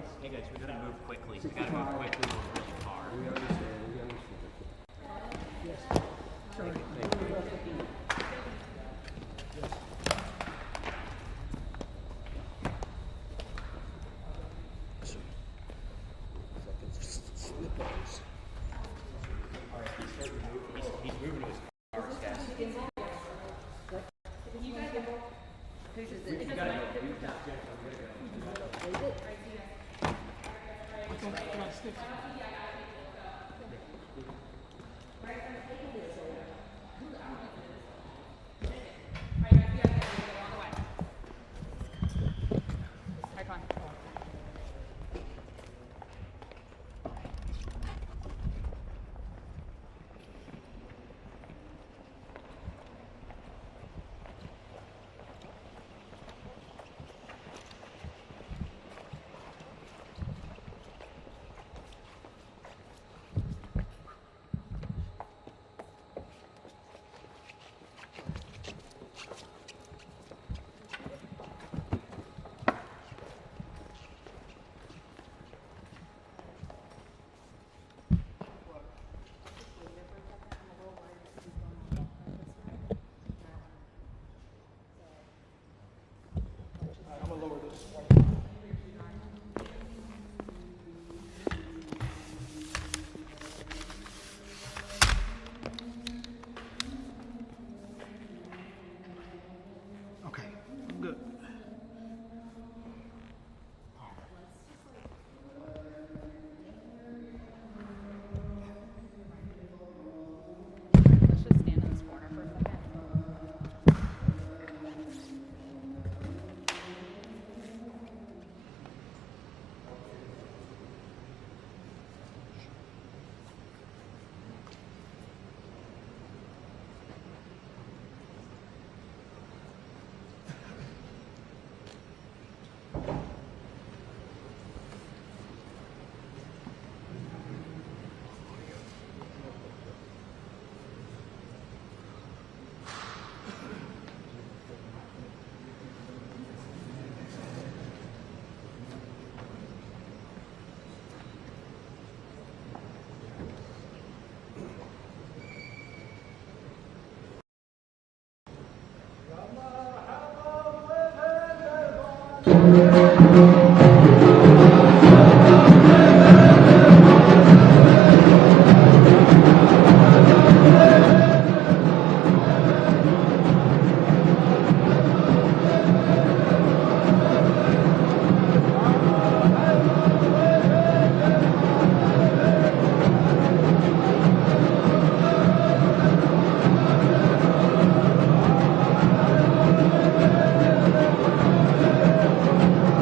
Hey guys, we gotta move quickly. We gotta move quickly. We're really far. We understand. We understand. Yes. Thank you. Yes. He's moving to his car, guys. We gotta go. Okay, good. Let's just stand in this corner for a second.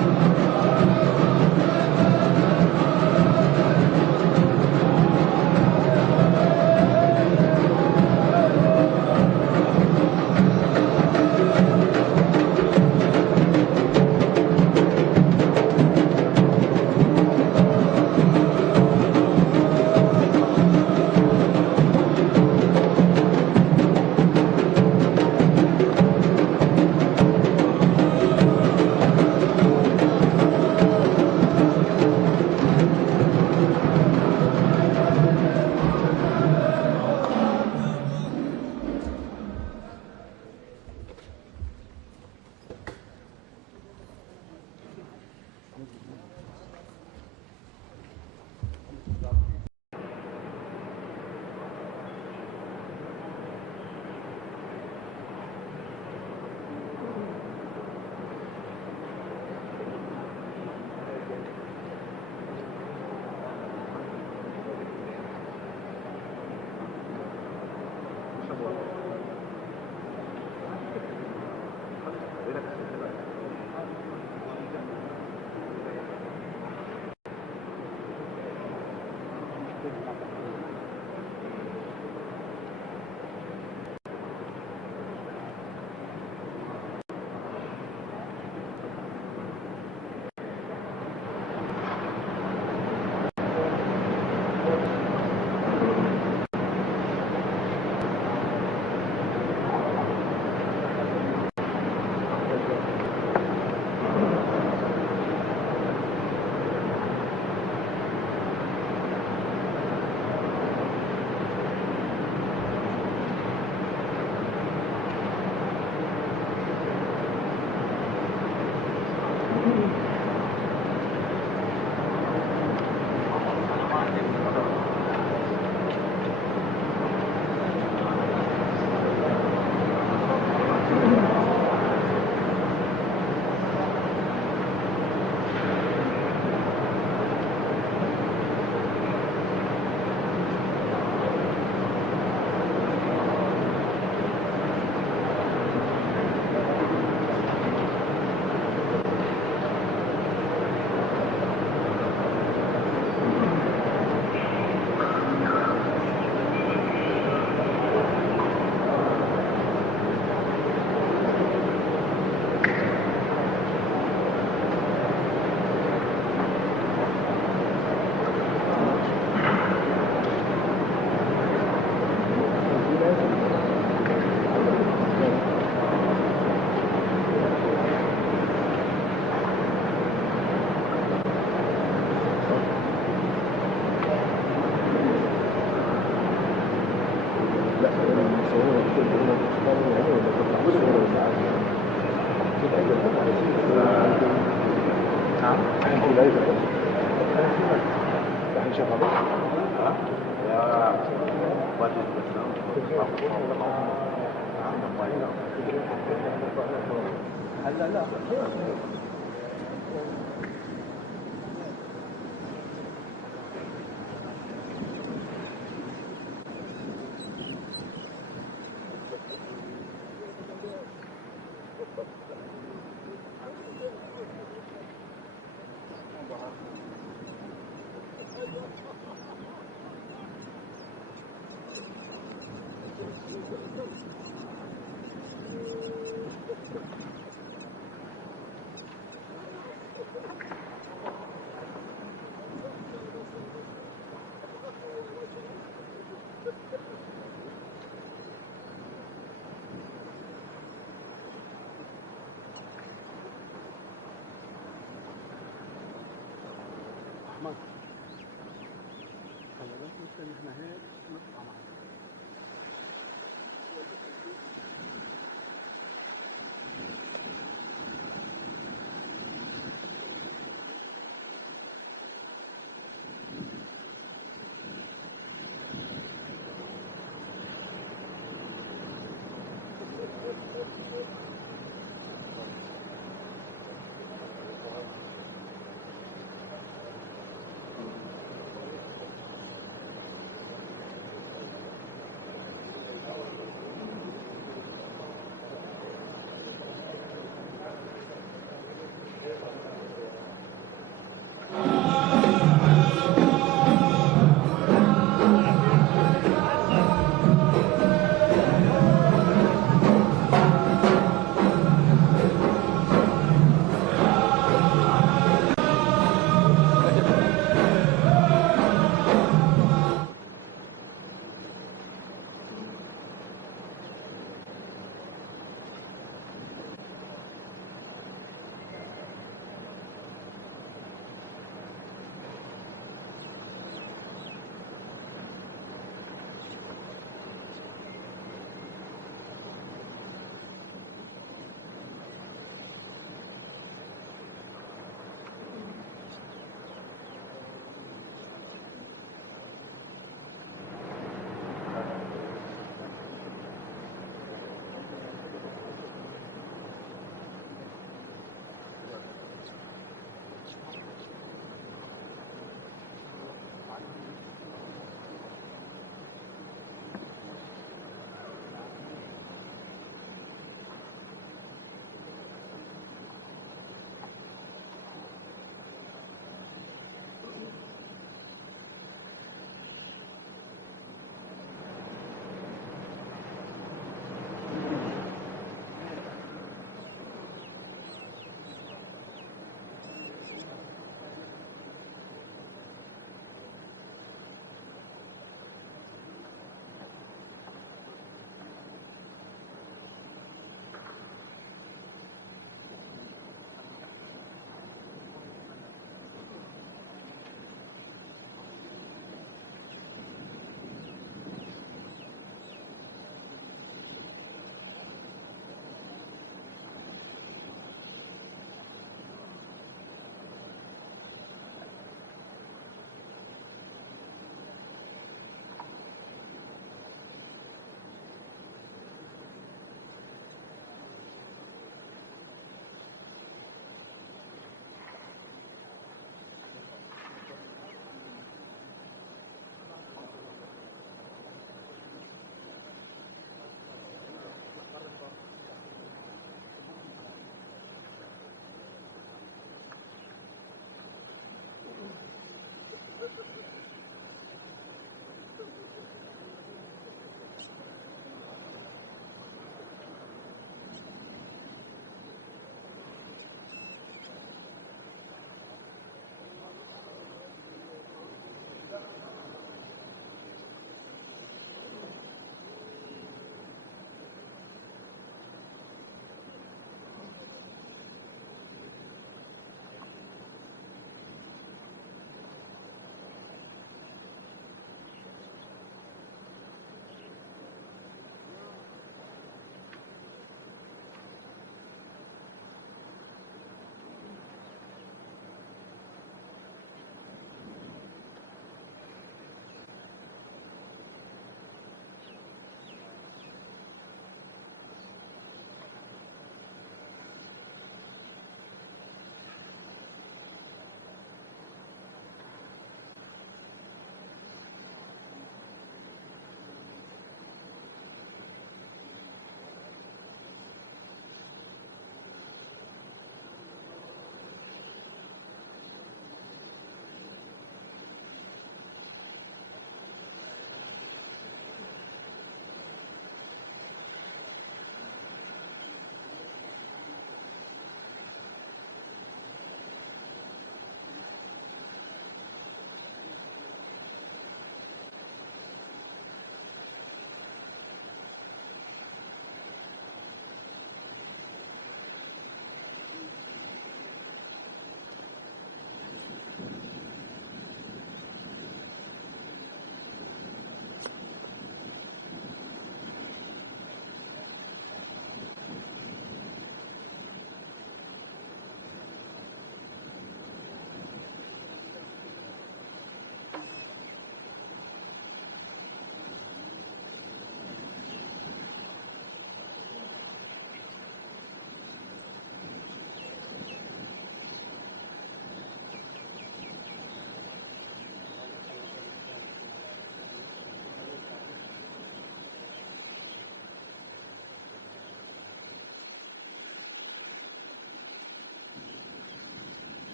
لا صورنا كتير كنا بنختار يعني ولا بنطلع صورة ولا نعم هنقول لا يفعل راح نشوف هذا يا وادي هلا لا احمد خلي بالك ان احنا هيك نطلع معك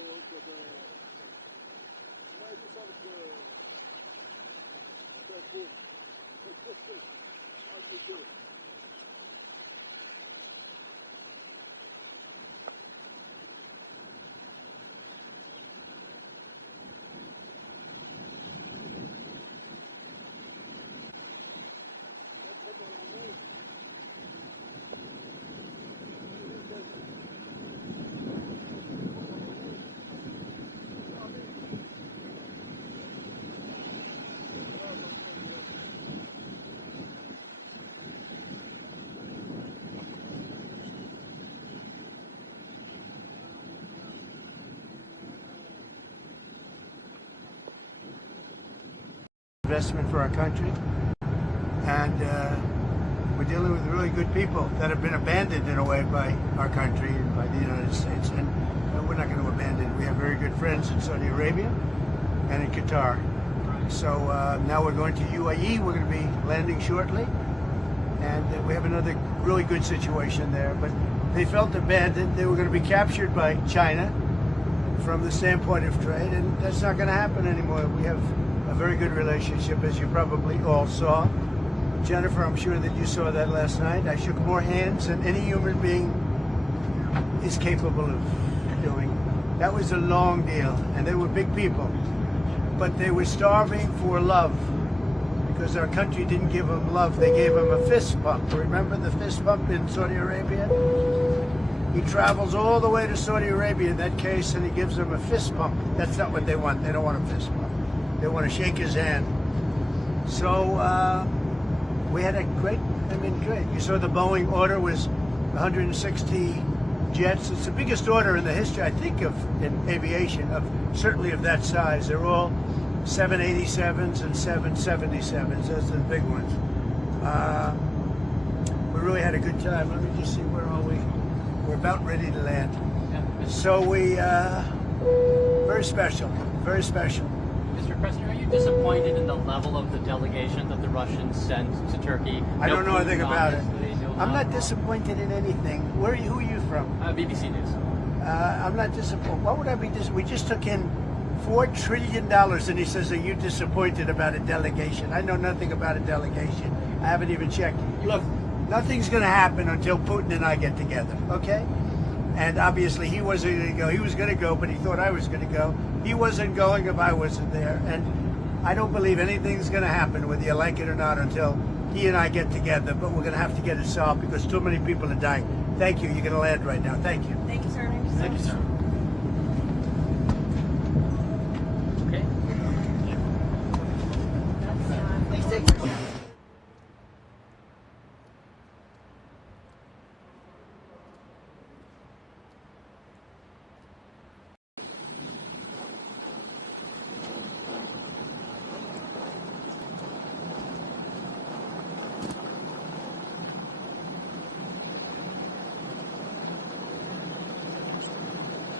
Investment for our country, and we're dealing with really good people that have been abandoned in a way by our country and by the United States, and we're not going to abandon. We have very good friends in Saudi Arabia and in Qatar. So now we're going to UAE. We're going to be landing shortly, and we have another really good situation there. But they felt abandoned. They were going to be captured by China from the standpoint of trade, and that's not going to happen anymore. We have a very good relationship, as you probably all saw. Jennifer, I'm sure that you saw that last night. I shook more hands than any human being is capable of doing. That was a long deal, and they were big people. But they were starving for love, because our country didn't give them love. They gave them a fist bump. Remember the fist bump in Saudi Arabia? He travels all the way to Saudi Arabia in that case, and he gives them a fist bump. That's not what they want. They don't want a fist bump. They want to shake his hand. So we had a great. You saw the Boeing order was 160 jets. It's the biggest order in the history, I think, in aviation, certainly of that size. They're all 787s and 777s. Those are the big ones. We really had a good time. Let me just see, where are we? We're about ready to land. So we, very special, very special. Mr. President, are you disappointed in the level of the delegation that the Russians sent to Turkey? I don't know anything about it. No I'm not disappointed in anything. Who are you from? BBC News. I'm not disappointed. What would I be disappointed? We just took in $4 trillion, and he says, are you disappointed about a delegation? I know nothing about a delegation. I haven't even checked. Look, nothing's going to happen until Putin and I get together, okay? And obviously he wasn't going to go. He was going to go, but he thought I was going to go. He wasn't going if I wasn't there. And I don't believe anything's going to happen, whether you like it or not, until he and I get together. But we're going to have to get it solved because too many people are dying. Thank you. You're going to land right now. Thank you. Thank you, sir. Thank you, sir. Okay. Please take your seat.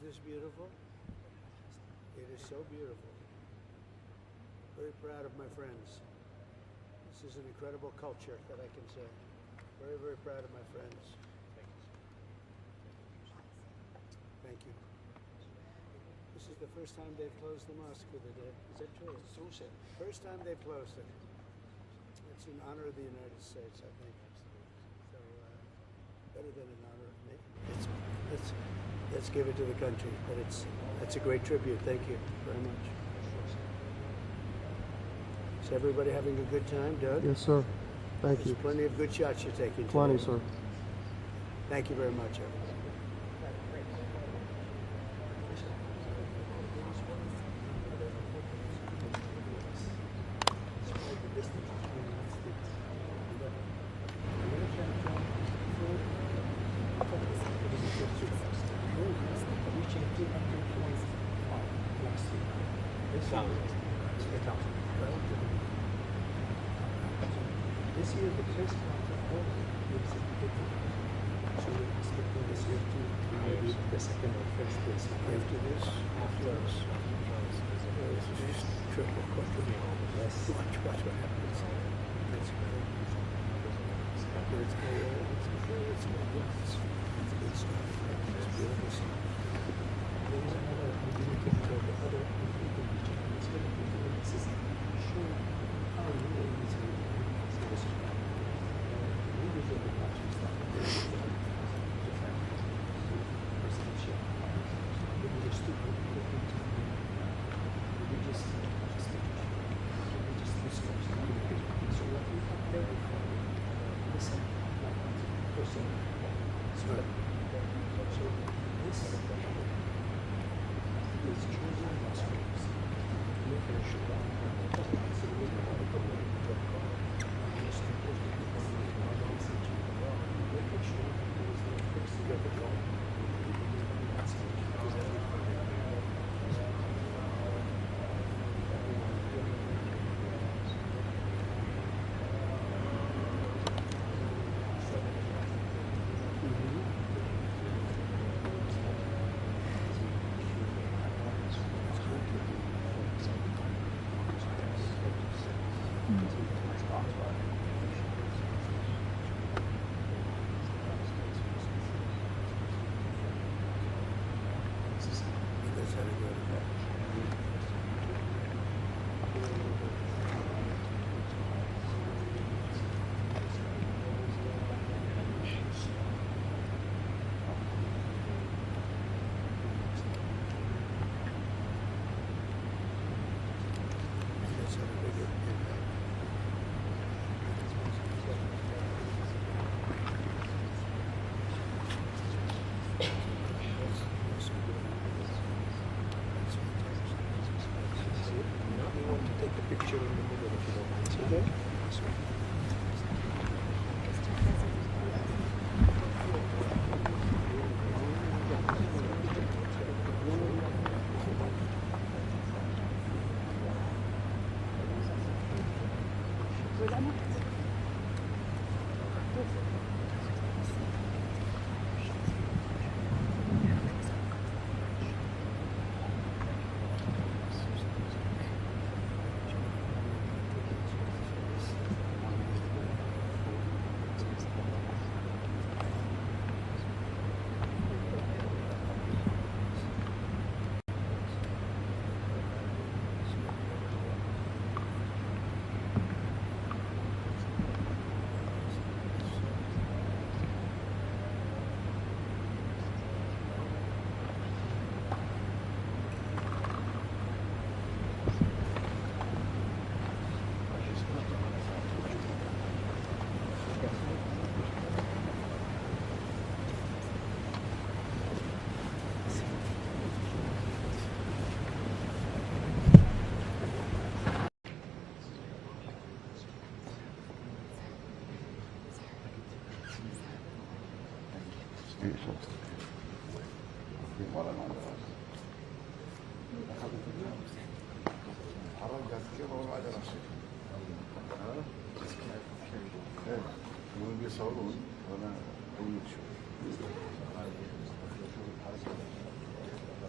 this beautiful? It is so beautiful. Very proud of my friends. This is an incredible culture that I can say. Very, very proud of my friends. Thank you. This is the first time they've closed the mosque for the day. Is that true? First time they've closed it. It's in honor of the United States, I think. So, better than in honor of me. Let's give it to the country. But it's a great tribute. Thank you very much. Is everybody having a good time, Doug? Yes, sir. Thank There's you. plenty of good shots you're taking. Plenty, today. sir. Thank you very much, everyone. This year, the first quarter of so we're expecting this year to maybe the second or first place. After this, just triple, quadruple. Yes. Watch what happens. That's great. It's good. It's good stuff. It's beautiful stuff. There is another ability to the other people which is very beautiful. This is showing how UAE is really serious. We usually the countries that different perception. Religious to religious discourse. So what we have there is listen like person. So this is choosing Muslims. Making sure that bunun bir sorun bana uyuyor.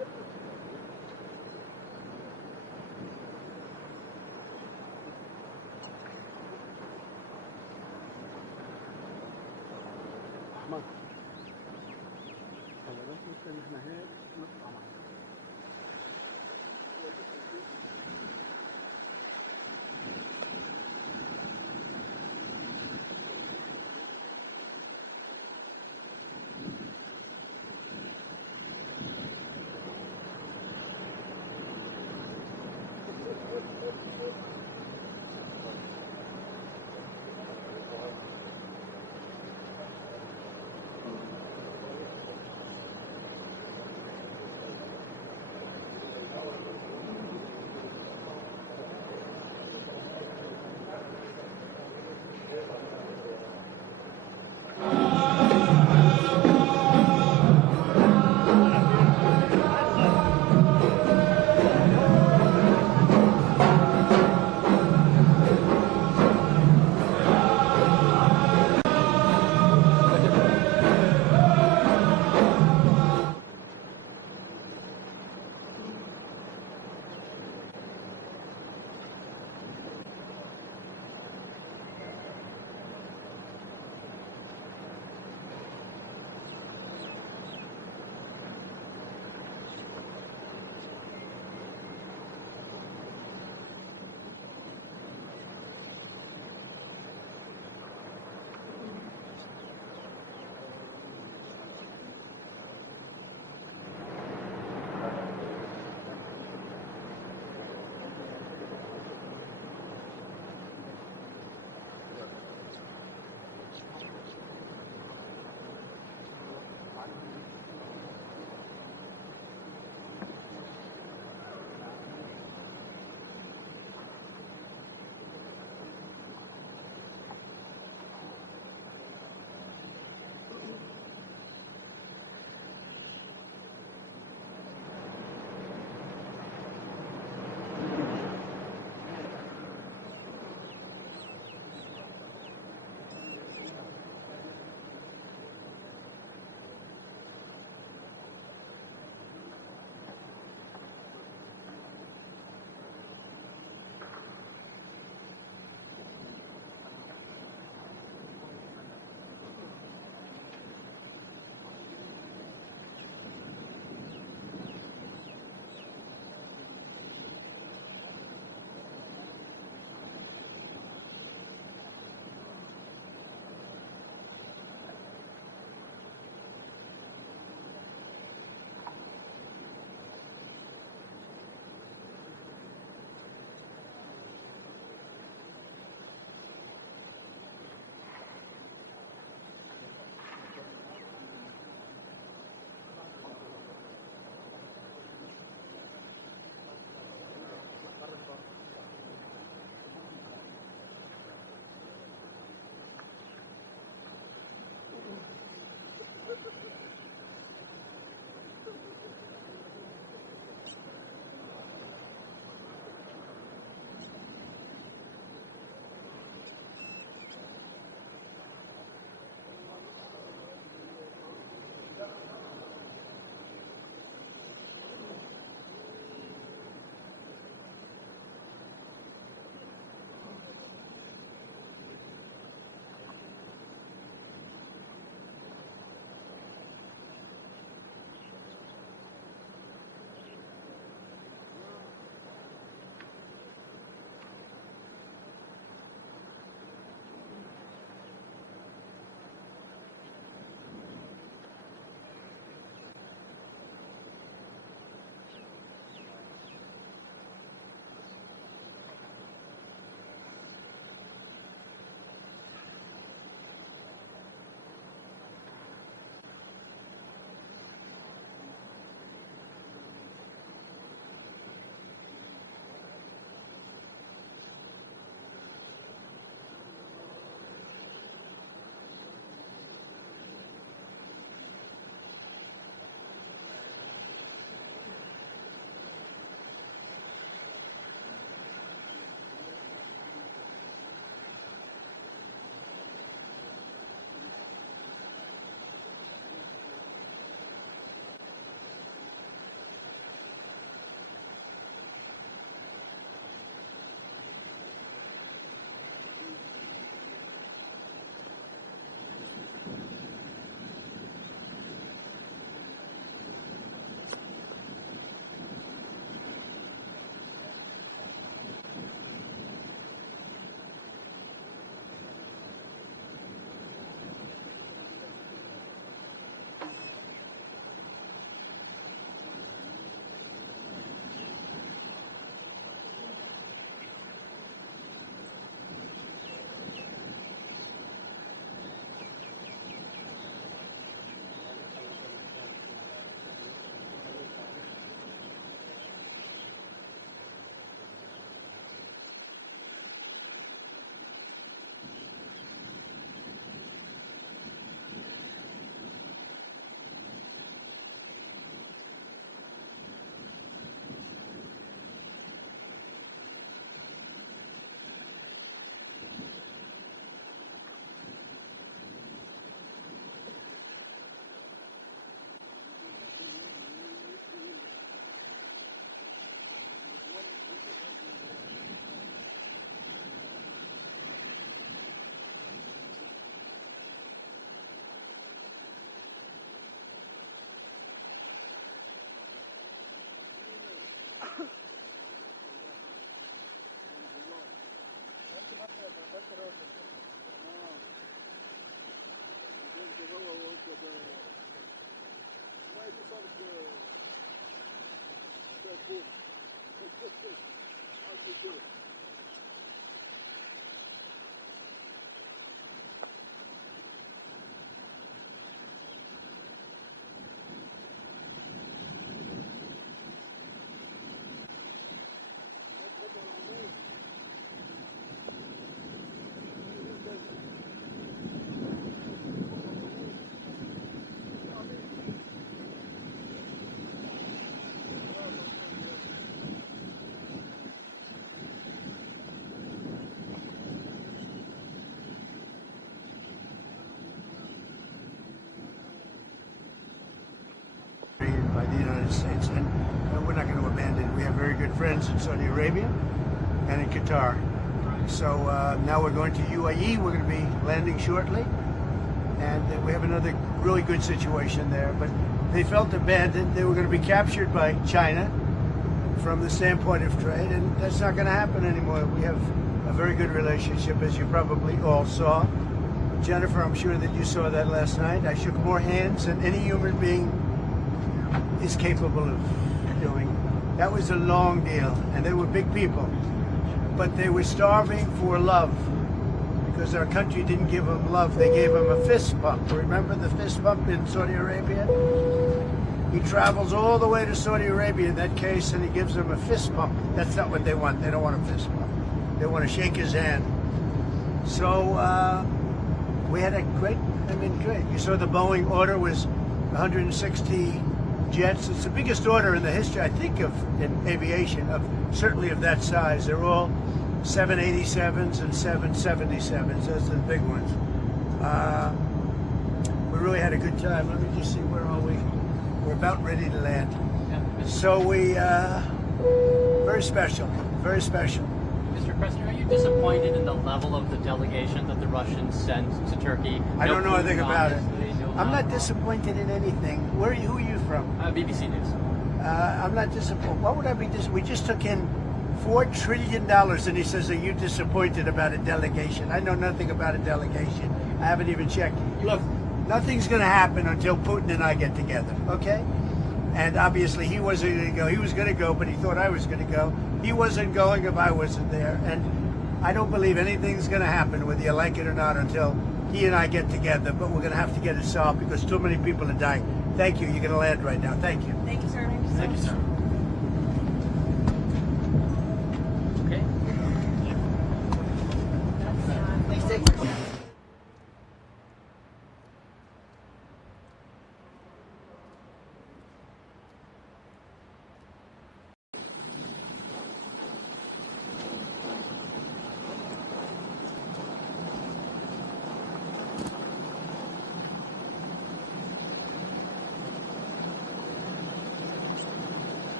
By the United States, and we're not going to abandon it. We have very good friends in Saudi Arabia and in Qatar. So now we're going to UAE. We're going to be landing shortly, and we have another really good situation there. But they felt abandoned. They were going to be captured by China from the standpoint of trade, and that's not going to happen anymore. We have a very good relationship, as you probably all saw. Jennifer, I'm sure that you saw that last night. I shook more hands than any human being is capable of doing. That was a long deal, and they were big people, but they were starving for love because our country didn't give them love. They gave them a fist bump. Remember the fist bump in Saudi Arabia? He travels all the way to Saudi Arabia in that case, and he gives them a fist bump. That's not what they want. They don't want a fist bump. They want to shake his hand. So we had a great. You saw the Boeing order was 160 jets. It's the biggest order in the history, I think, in aviation, certainly of that size. They're all 787s and 777s. Those are the big ones. We really had a good time. Let me just see, where are we? We're about ready to land. So we, very special, very special. Mr. President, are you disappointed in the level of the delegation that the Russians sent to Turkey? I don't know anything about it. No, I'm not disappointed in anything. Who are you from? BBC News. I'm not disappointed. What would I be disappointed? We just took in $4 trillion, and he says, are you disappointed about a delegation? I know nothing about a delegation. I haven't even checked. Look, nothing's going to happen until Putin and I get together, okay? And obviously he wasn't going to go. He was going to go, but he thought I was going to go. He wasn't going if I wasn't there. And I don't believe anything's going to happen, whether you like it or not, until he and I get together. But we're going to have to get it solved because too many people are dying. Thank you. You're going to land right now. Thank you. Thank you, sir. Thank you, sir. Okay. Please take your seat.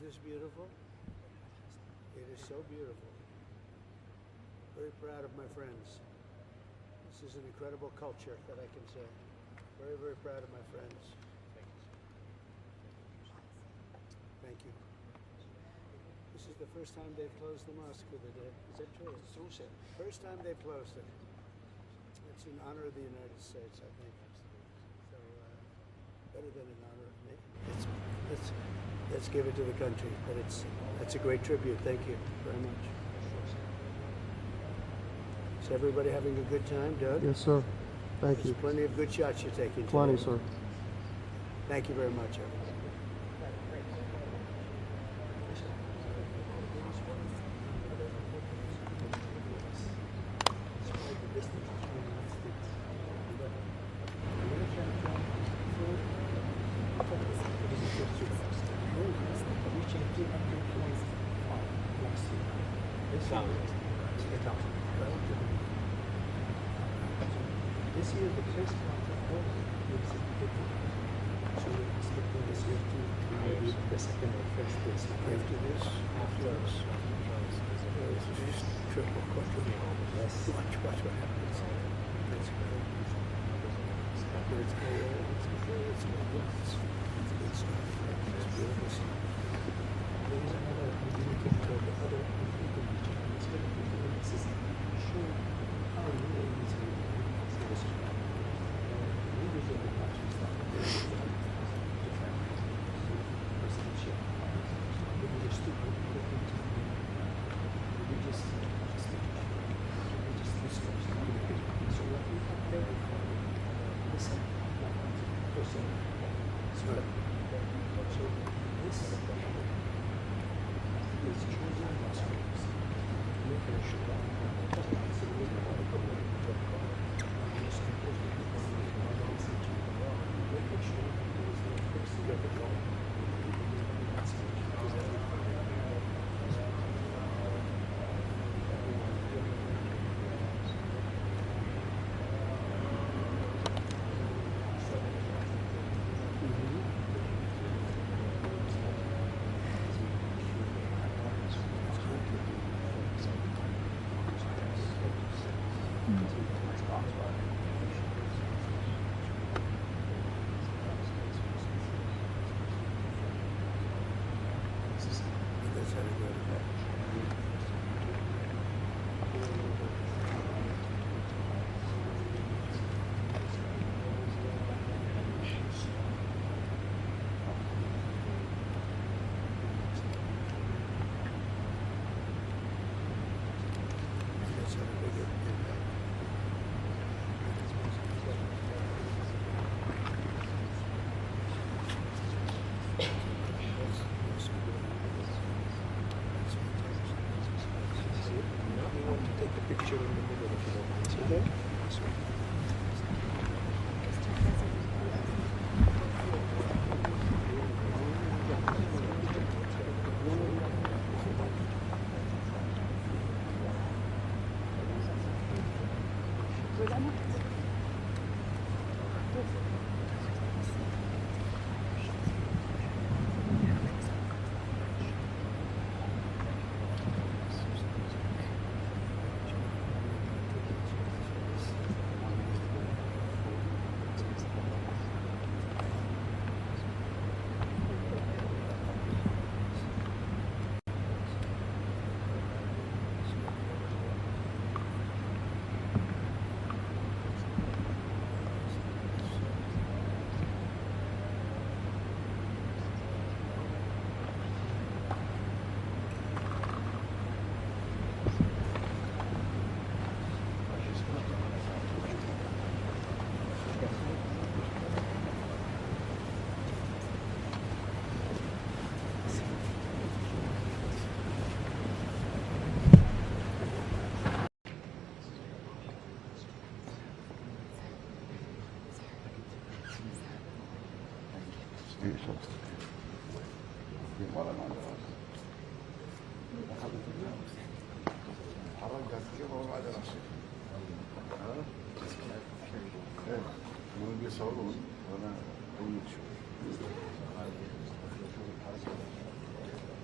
this beautiful? It is so beautiful. Very proud of my friends. This is an incredible culture that I can say. Very, very proud of my friends. Thank you. This is the first time they've closed the mosque for the day. Is that true? It's true, sir. First time they've closed it. It's in honor of the United States, I think. So, better than in honor of me. Let's give it to the country. But it's a great tribute. Thank you very much. Is everybody having a good time, Doug? Yes, sir. Thank There's you. plenty of good shots you're taking. Plenty, today. sir. Thank you very much, everyone. This year, the first month of all is so we're expecting this year to maybe the second or first place. After this, just triple, quadruple. Yes. Watch what happens. That's great. It's good. It's good. It's good stuff. It's beautiful stuff. There is another community for the other people which are expecting to this is show how UAE is service. We usually watch and stuff. Different residential. Religious people, religious discourse. So what we have there, listen, person. So this is choosing Muslims to make a shura. So we have a problem with making sure there is no fixed repertoire. That's how to go to bed. That's how to go to bed. We want to take a picture in the middle if you don't mind. See that? يوم بيصورون وانا اول شوي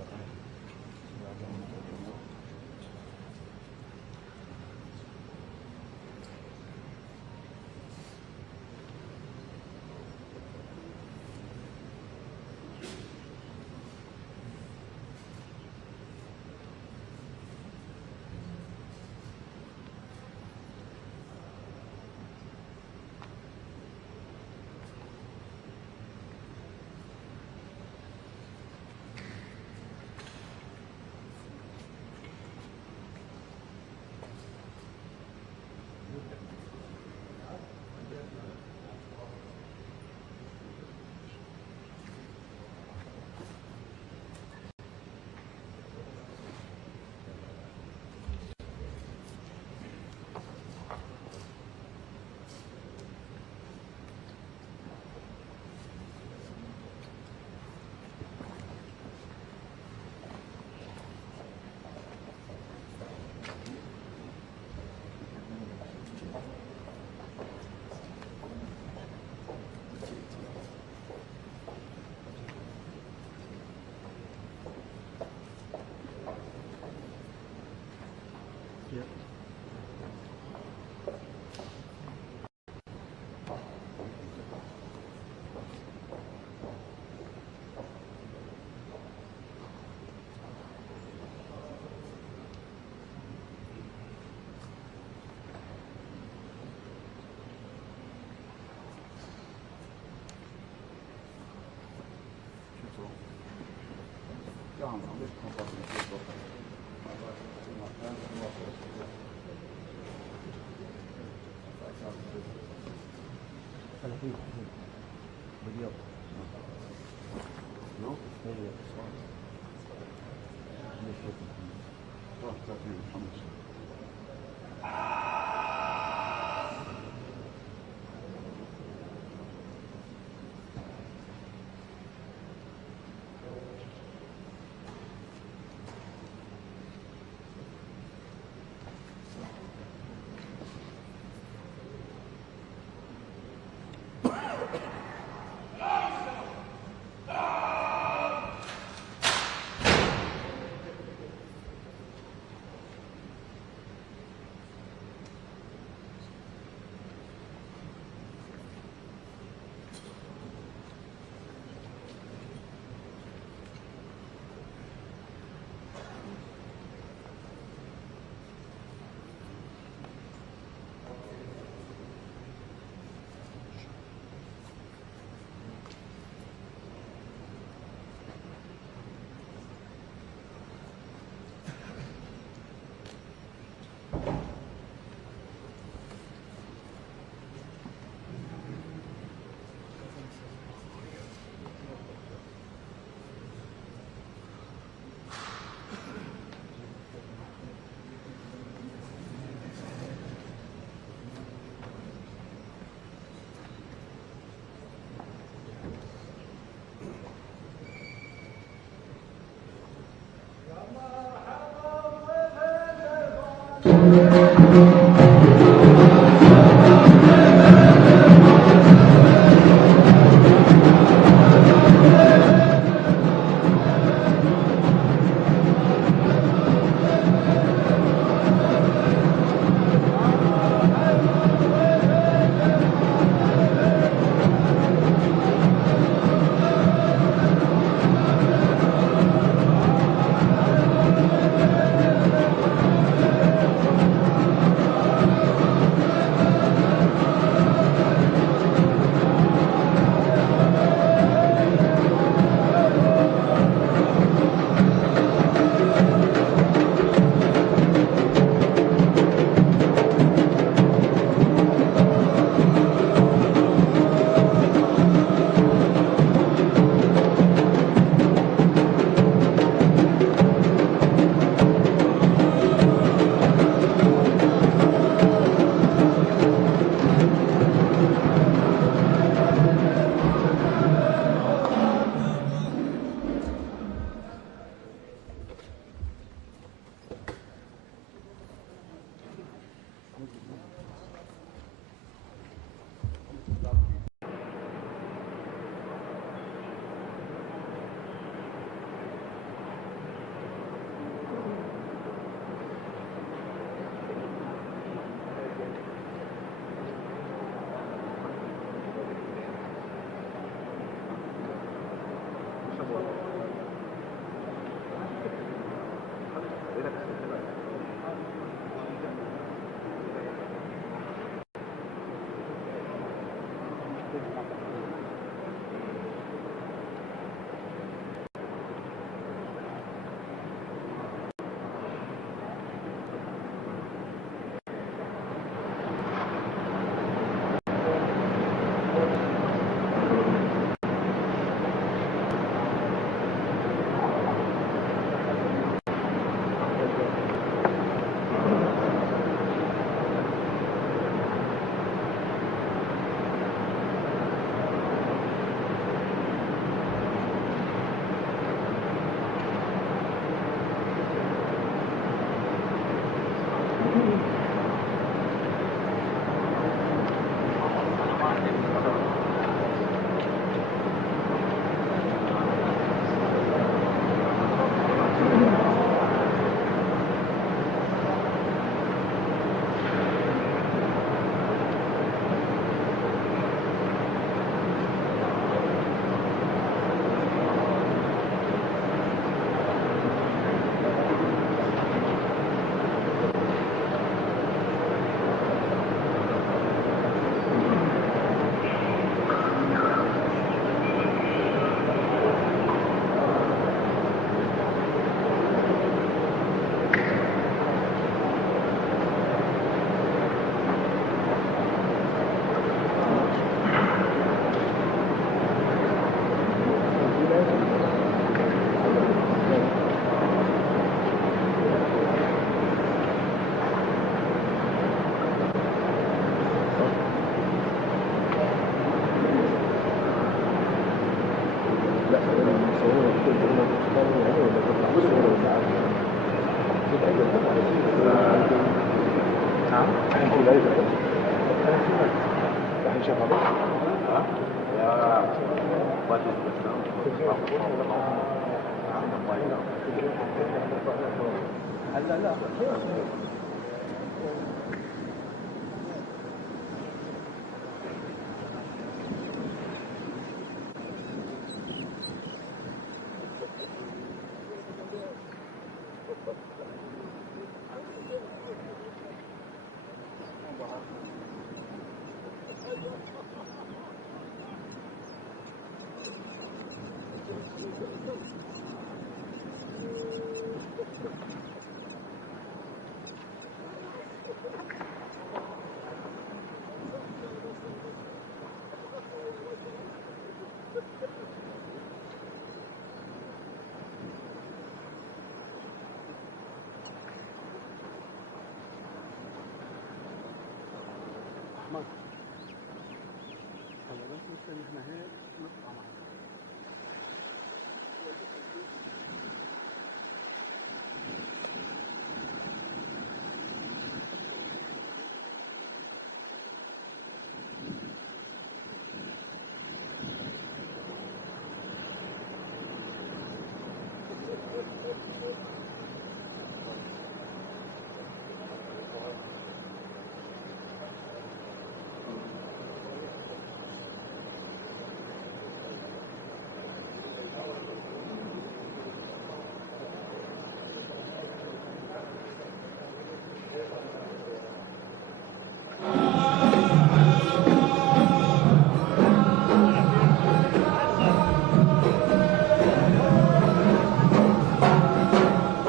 نعم الحين لا يزال الحين شغال هلا لا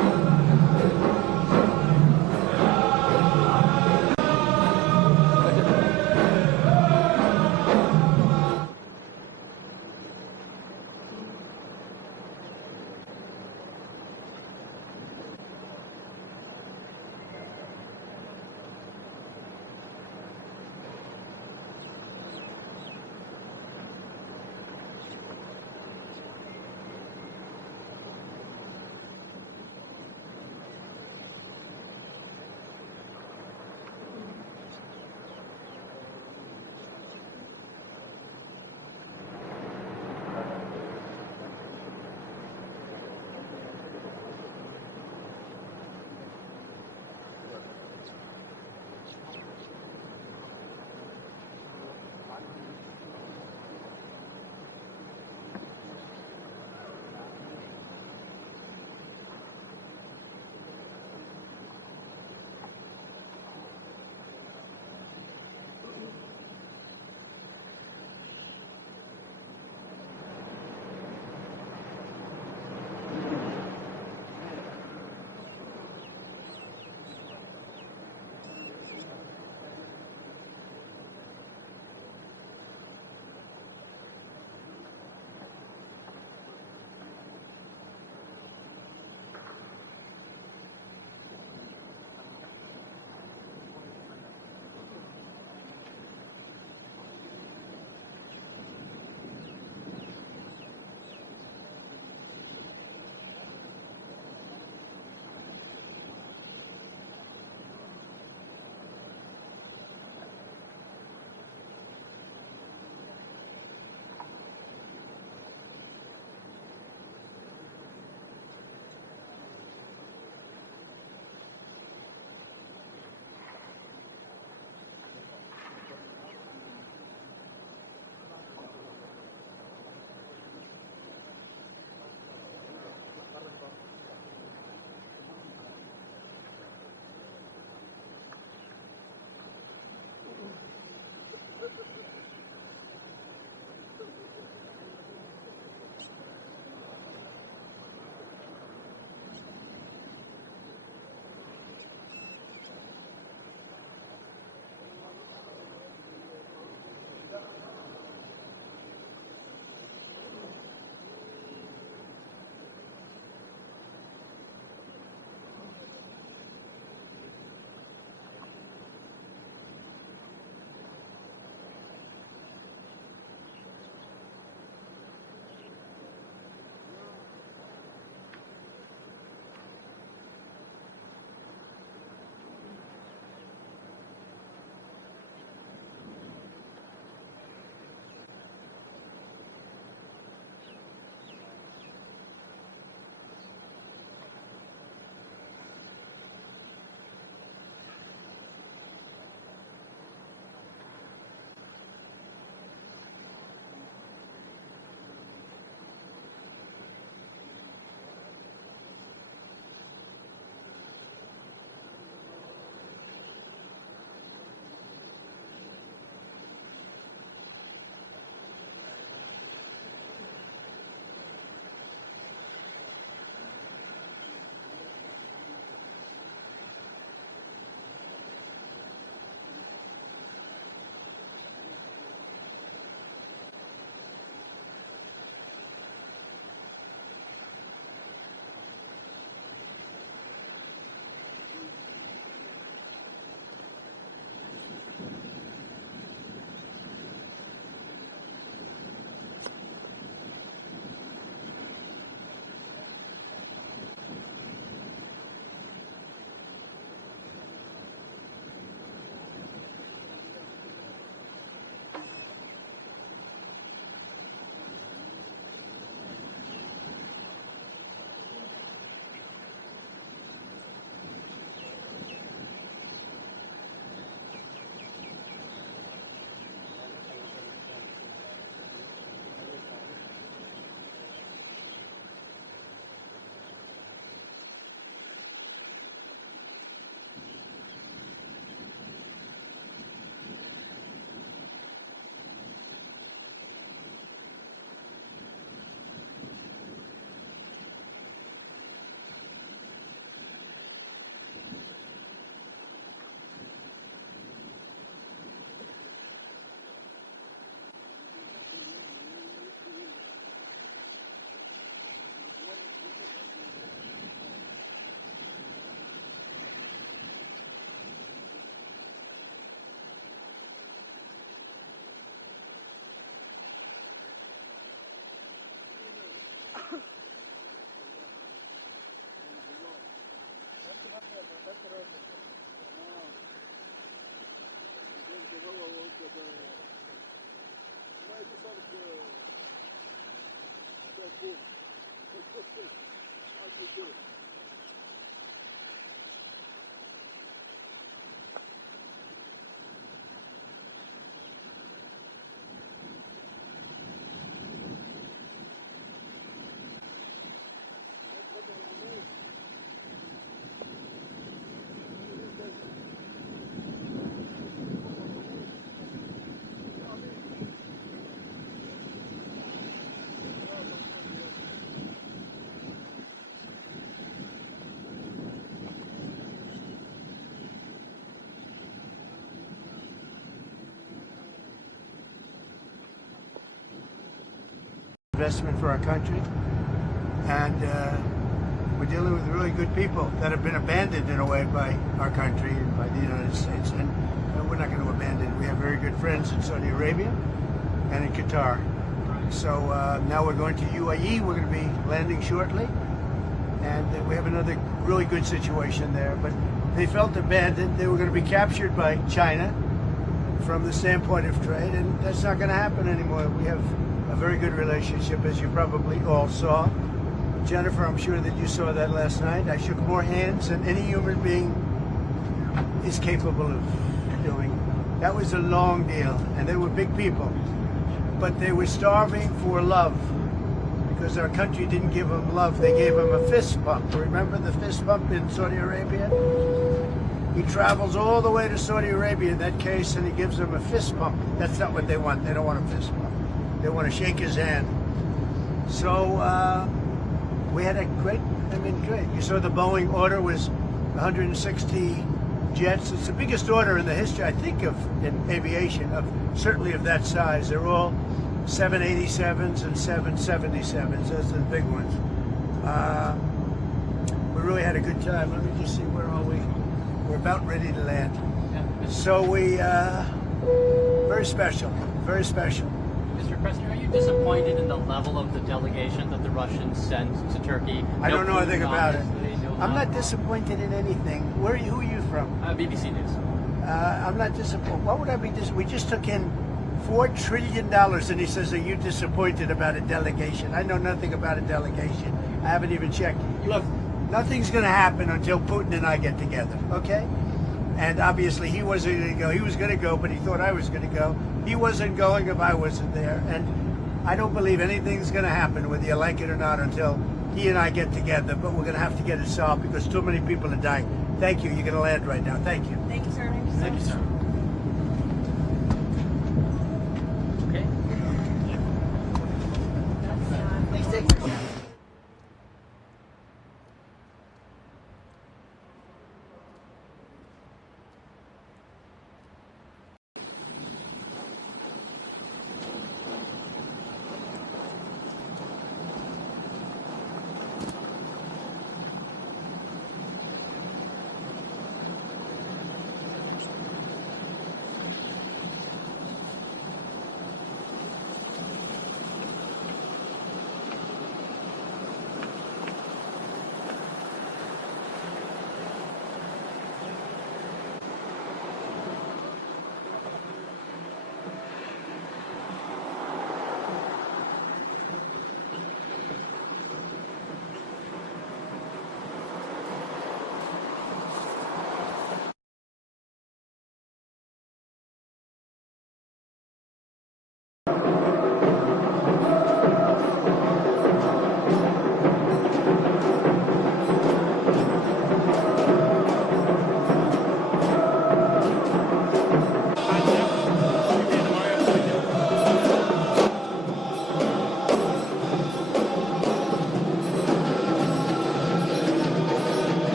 Investment for our country, and we're dealing with really good people that have been abandoned in a way by our country and by the United States, and we're not going to abandon. We have very good friends in Saudi Arabia and in Qatar. So now we're going to UAE. We're going to be landing shortly, and we have another really good situation there. But they felt abandoned. They were going to be captured by China from the standpoint of trade, and that's not going to happen anymore. We have a very good relationship, as you probably all saw. Jennifer, I'm sure that you saw that last night. I shook more hands than any human being is capable of doing. That was a long deal, and they were big people. But they were starving for love, because our country didn't give them love. They gave them a fist bump. Remember the fist bump in Saudi Arabia? He travels all the way to Saudi Arabia in that case, and he gives them a fist bump. That's not what they want. They don't want a fist bump. They want to shake his hand. So we had a great. You saw the Boeing order was 160 jets. It's the biggest order in the history, I think, in aviation, certainly of that size. They're all 787s and 777s. Those are the big ones. We really had a good time. Let me just see, where are we? We're about ready to land. So we, very special, very special. Mr. Kressner, are you disappointed in the level of the delegation that the Russians sent to Turkey? I don't know anything about it. No, I'm not disappointed in anything. Who are you from? BBC News. I'm not disappointed. What would I be disappointed? We just took in $4 trillion, and he says, are you disappointed about a delegation? I know nothing about a delegation. I haven't even checked. Look, nothing's going to happen until Putin and I get together, okay? And obviously he wasn't going to go. He was going to go, but he thought I was going to go. He wasn't going if I wasn't there. And I don't believe anything's going to happen, whether you like it or not, until he and I get together. But we're going to have to get it solved because too many people are dying. Thank you. You're going to land right now. Thank you. Thank you, sir. Thank you, sir. Okay. Please take your seat.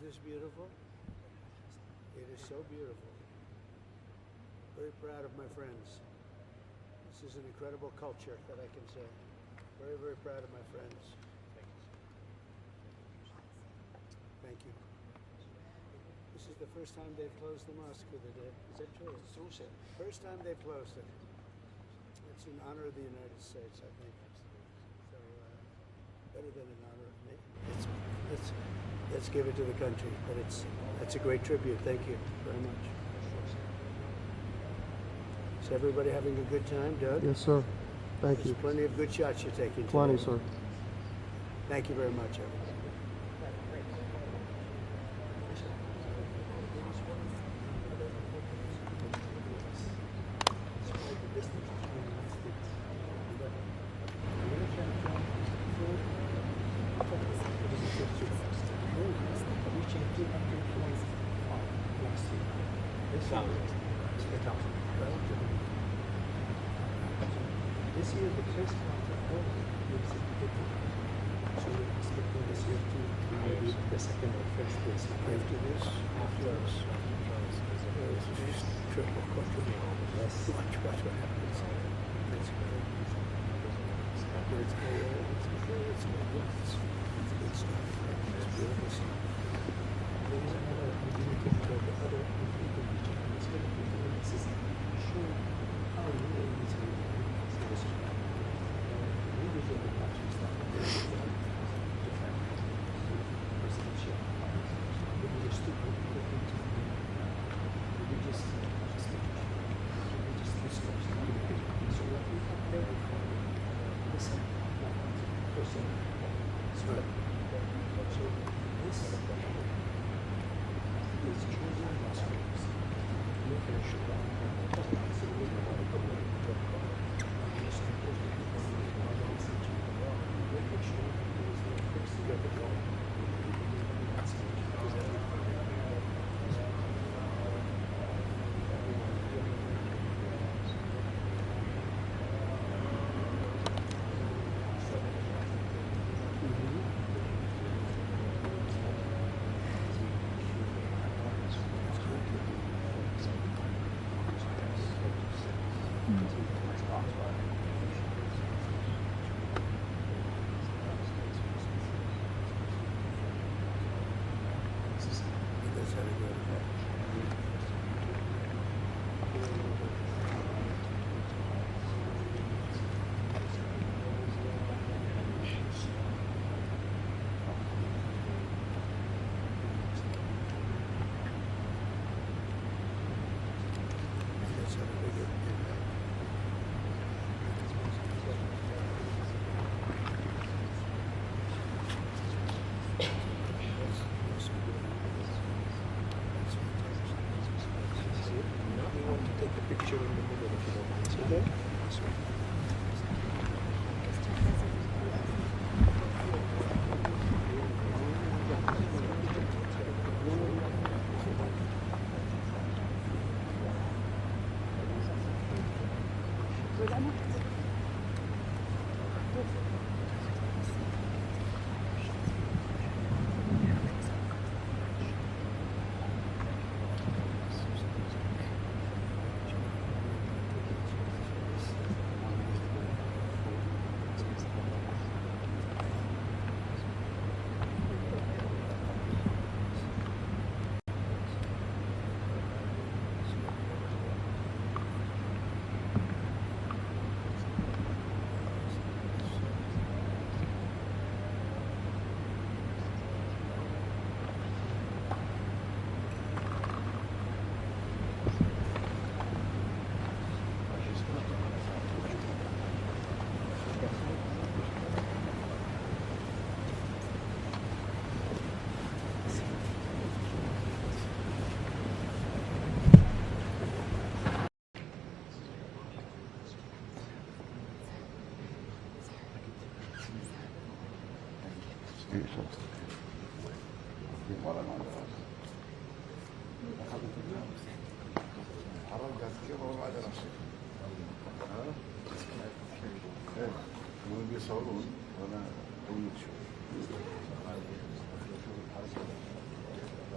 this beautiful? It is so beautiful. Very proud of my friends. This is an incredible culture that I can say. Very, very proud of my friends. Thank you. This is the first time they've closed the mosque for the day. Is that true? It's also first time they've closed it. It's in honor of the United States, I think. So better than in honor of me. Let's give it to the country. But that's a great tribute. Thank you very much. Is everybody having a good time, Doug? Yes, sir. Thank There's you. plenty of good shots you're taking. Plenty, today. sir. Thank you very much, everyone. This year, the first quarter of looks difficult. So we're expecting this year to maybe the second or first place. After this, triple, quadruple. Yes. Watch what happens. That's great. It's good. It's good stuff. It's beautiful stuff. There is another indicator for the other people which are Islamic analyses show how UAE is leaders of the countries that are different presidential parties, the leaders to religious discourse. So what we have there, we call listen, person. So this is choosing Muslims. Making sure that بيصورون وانا اقول شو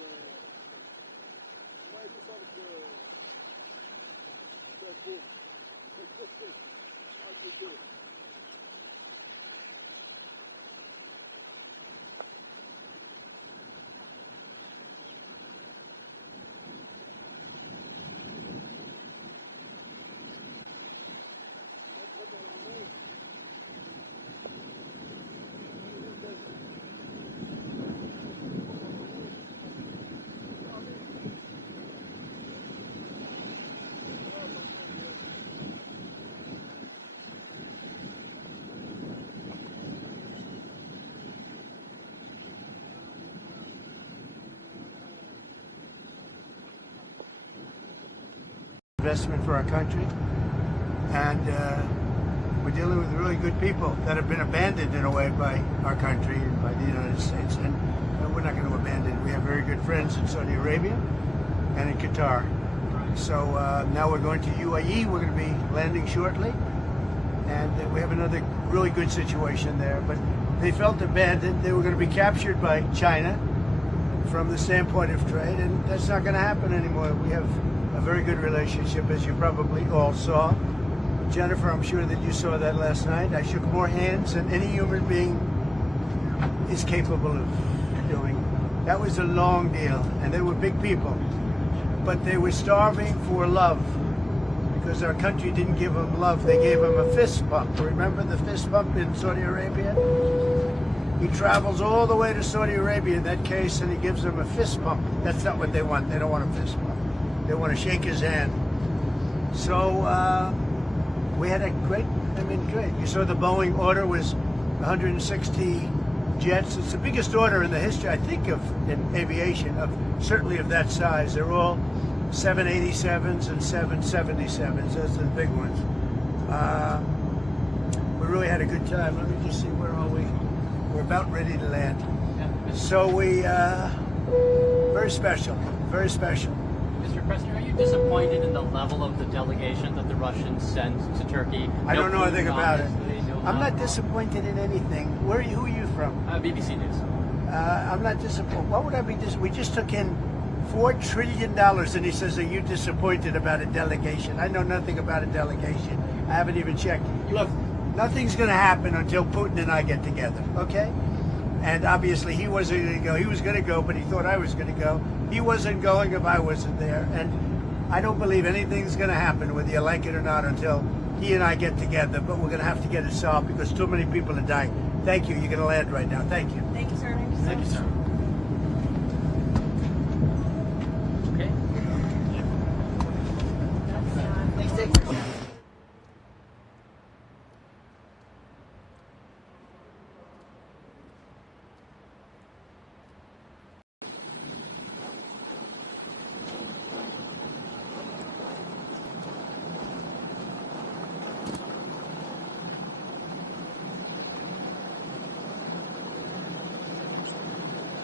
Investment for our country, and we're dealing with really good people that have been abandoned in a way by our country and by the United States, and we're not going to abandon it. We have very good friends in Saudi Arabia and in Qatar. So now we're going to UAE. We're going to be landing shortly, and we have another really good situation there. But they felt abandoned. They were going to be captured by China from the standpoint of trade, and that's not going to happen anymore. We have a very good relationship, as you probably all saw. Jennifer, I'm sure that you saw that last night. I shook more hands than any human being is capable of doing. That was a long deal, and they were big people. But they were starving for love, because our country didn't give them love. They gave them a fist bump. Remember the fist bump in Saudi Arabia? He travels all the way to Saudi Arabia in that case, and he gives them a fist bump. That's not what they want. They don't want a fist bump. They want to shake his hand. So we had a great. You saw the Boeing order was 160 jets. It's the biggest order in the history, I think, in aviation, certainly of that size. They're all 787s and 777s. Those are the big ones. We really had a good time. Let me just see, where are we? We're about ready to land. So we, very special, very special. Mr. President, are you disappointed in the level of the delegation that the Russians sent to Turkey? I don't know anything about it. No, I'm not disappointed in anything. Who are you from? BBC News. I'm not disappointed. What would I be disappointed? We just took in $4 trillion, and he says, are you disappointed about a delegation? I know nothing about a delegation. I haven't even checked. Look, nothing's going to happen until Putin and I get together, okay? And obviously he wasn't going to go. He was going to go, but he thought I was going to go. He wasn't going if I wasn't there. And I don't believe anything's going to happen, whether you like it or not, until he and I get together. But we're going to have to get it solved because too many people are dying. Thank you. You're going to land right now. Thank you. Thank you, sir. Thank you, sir. Okay. Please take your seat.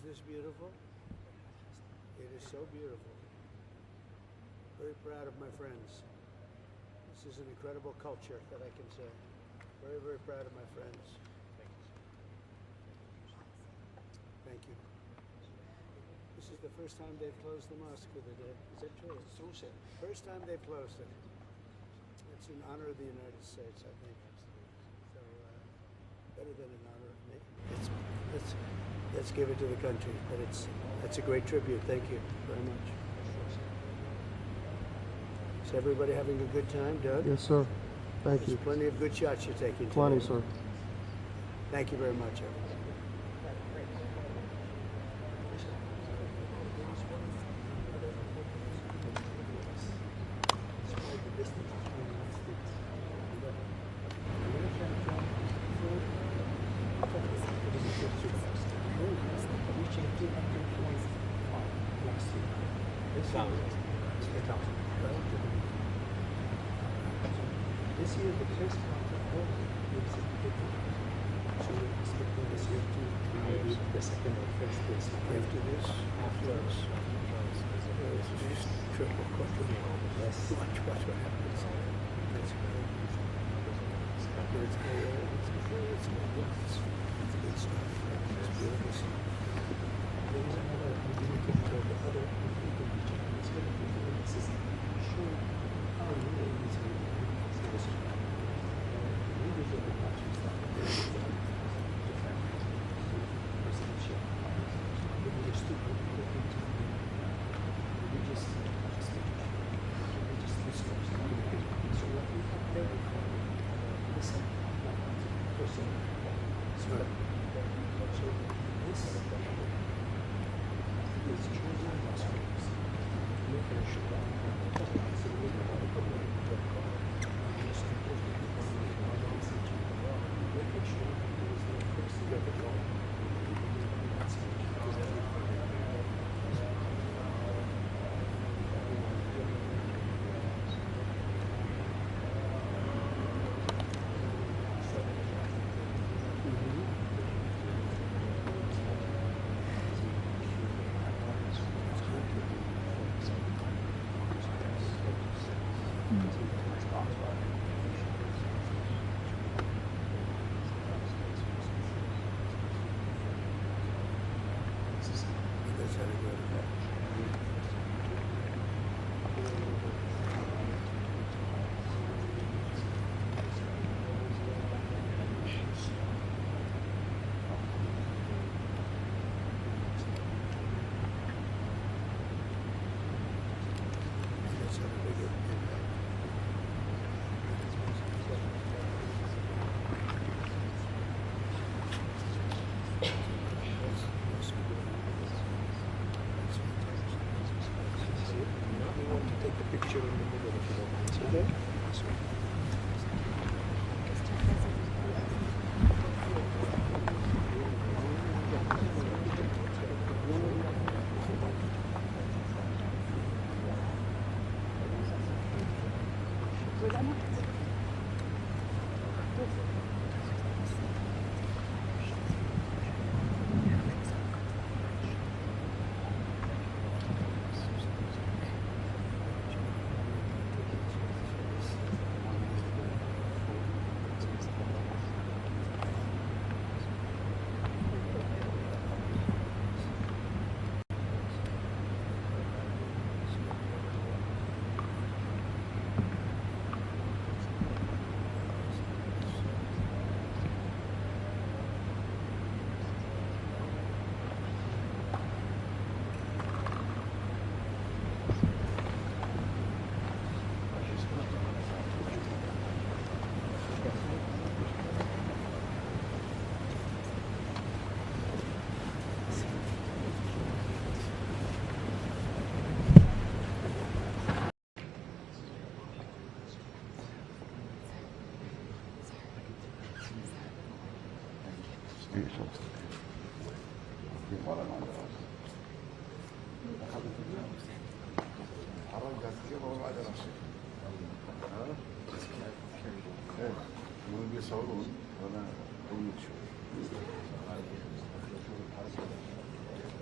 Isn't this beautiful? It is so beautiful. Very proud of my friends. This is an incredible culture that I can say. Very, very proud of my friends. Thank you. This is the first time they've closed the mosque for the day. Is that true? It's true, sir. First time they've closed it. It's in honor of the United States, I think. So, better than in honor of me. Let's give it to the country. But that's a great tribute. Thank you very much. Is everybody having a good time, Doug? Yes, sir. Thank There's you. plenty of good shots you're taking today. Plenty, sir. Thank you very much, everyone. This year, the first quarter was significant. So we're expecting this year to be the second or first place. After this, just triple, quadruple. Yes. Watch what happens. That's great. It's good stuff. It's beautiful stuff. There is another indicator of the other people in the It's going to be this is show how UAE is service. Leaders of the countries that presidential the religious discourse. So what we have there listen person. So this is choosing Muslims. Making sure Evet, bunu bir savurun, bana uyut.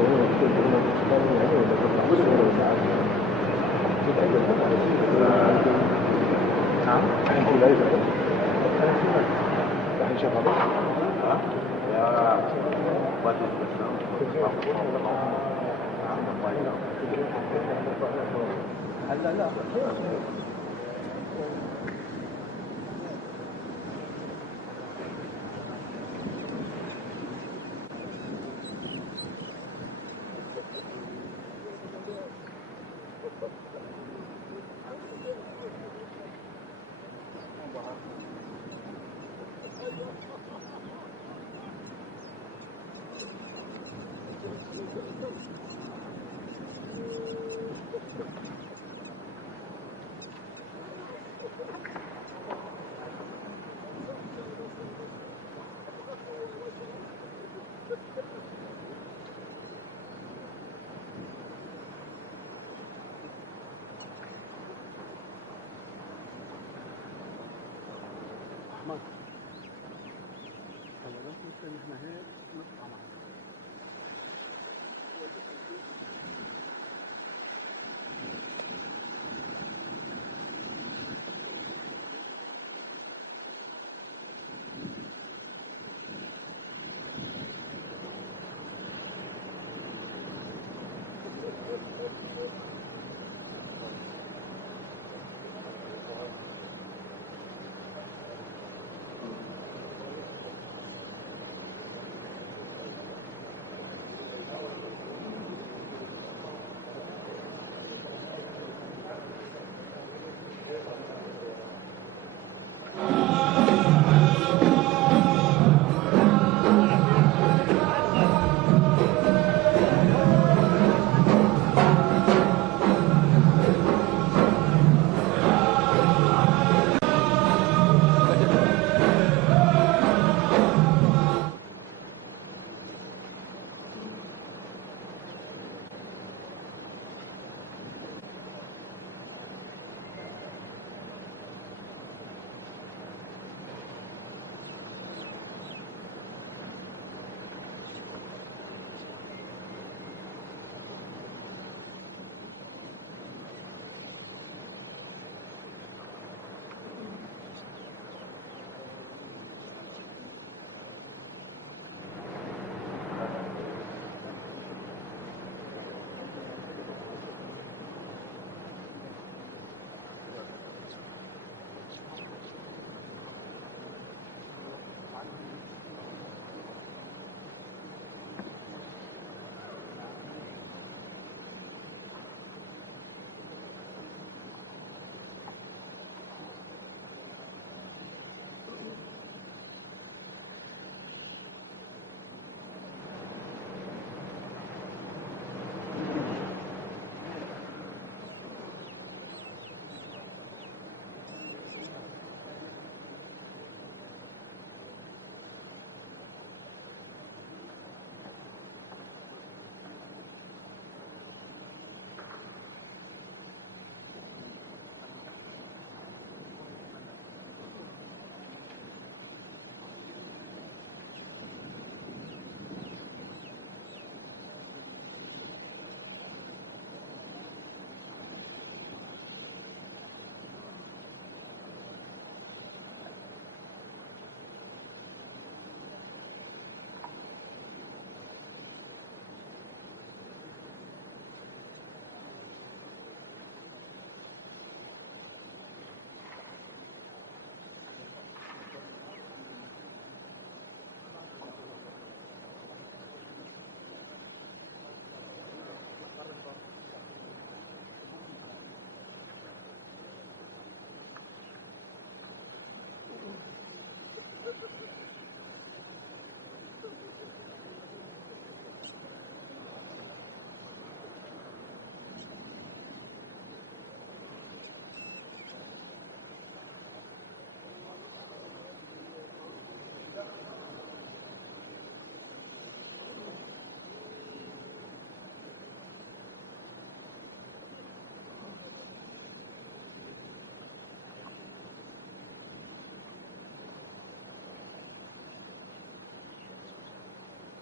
نعم. انت لا يزال. انا سمعت. راح نشوف هذا. يا بدر هلا لا.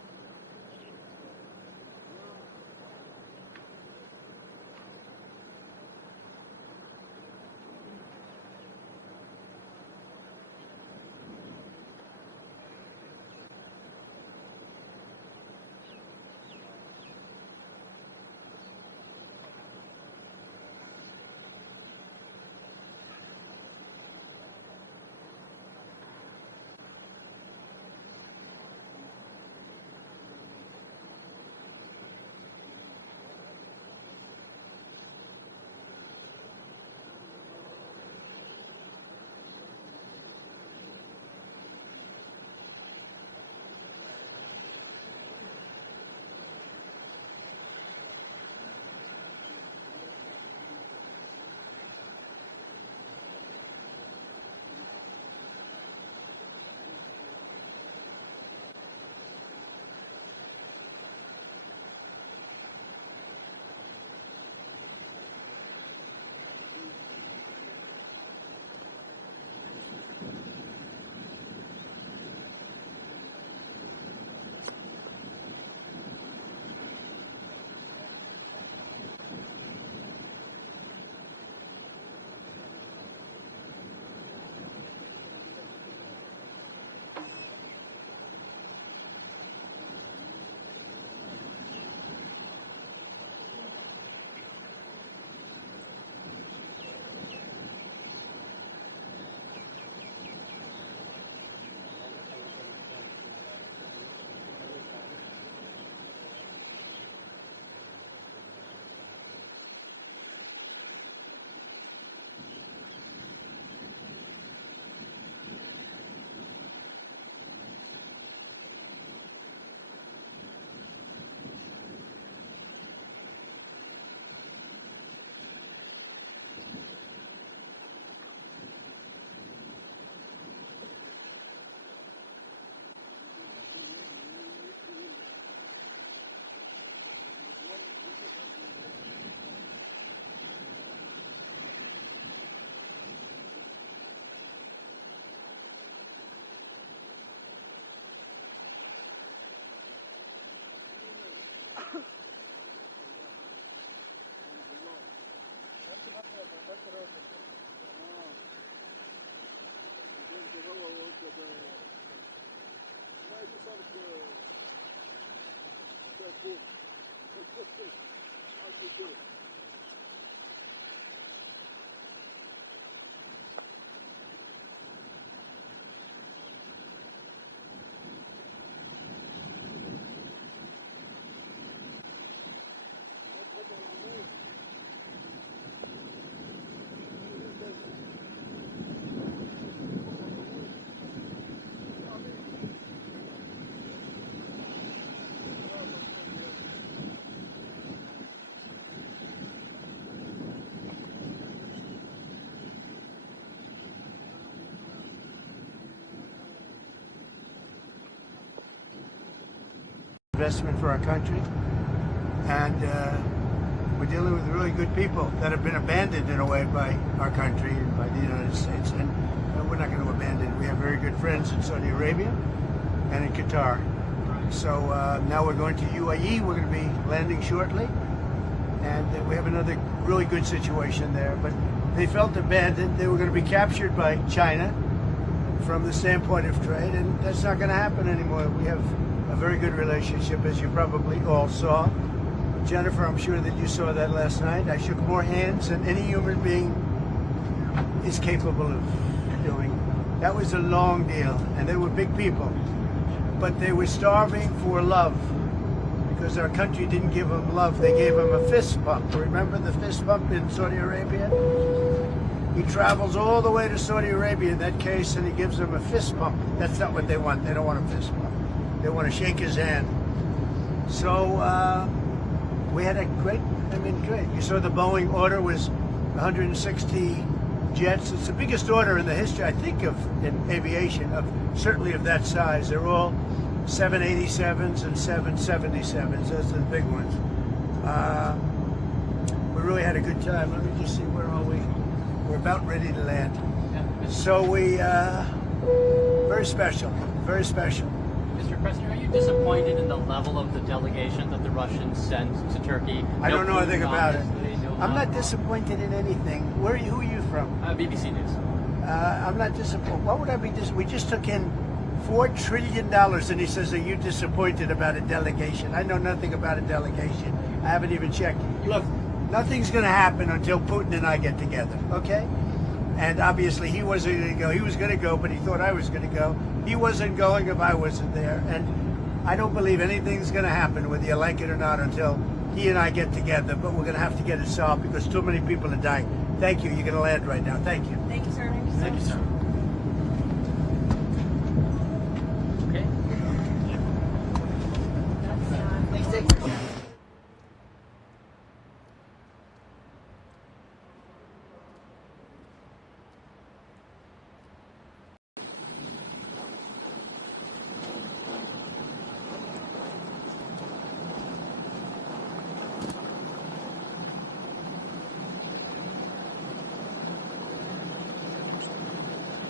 Investment for our country, and we're dealing with really good people that have been abandoned in a way by our country and by the United States, and we're not going to abandon. We have very good friends in Saudi Arabia and in Qatar. So now we're going to UAE. We're going to be landing shortly, and we have another really good situation there. But they felt abandoned. They were going to be captured by China from the standpoint of trade, and that's not going to happen anymore. We have a very good relationship, as you probably all saw. Jennifer, I'm sure that you saw that last night. I shook more hands than any human being is capable of doing. That was a long deal, and they were big people. But they were starving for love, because our country didn't give them love. They gave them a fist bump. Remember the fist bump in Saudi Arabia? He travels all the way to Saudi Arabia in that case, and he gives them a fist bump. That's not what they want. They don't want a fist bump. They want to shake his hand. So we had a great. You saw the Boeing order was 160 jets. It's the biggest order in the history, I think, in aviation, certainly of that size. They're all 787s and 777s. Those are the big ones. We really had a good time. Let me just see, where are we? We're about ready to land. So we, very special, very special. Mr. President, are you disappointed in the level of the delegation that the Russians sent to Turkey? I don't know anything about it. No, I'm not disappointed in anything. Who are you from? BBC News. I'm not disappointed. What would I be disappointed? We just took in $4 trillion, and he says, are you disappointed about a delegation? I know nothing about a delegation. I haven't even checked. Look, nothing's going to happen until Putin and I get together, okay? And obviously he wasn't going to go. He was going to go, but he thought I was going to go. He wasn't going if I wasn't there. And I don't believe anything's going to happen, whether you like it or not, until he and I get together. But we're going to have to get it solved because too many people are dying. Thank you. You're going to land right now. Thank you. Thank you, sir. Thank you, sir. Okay. Next section.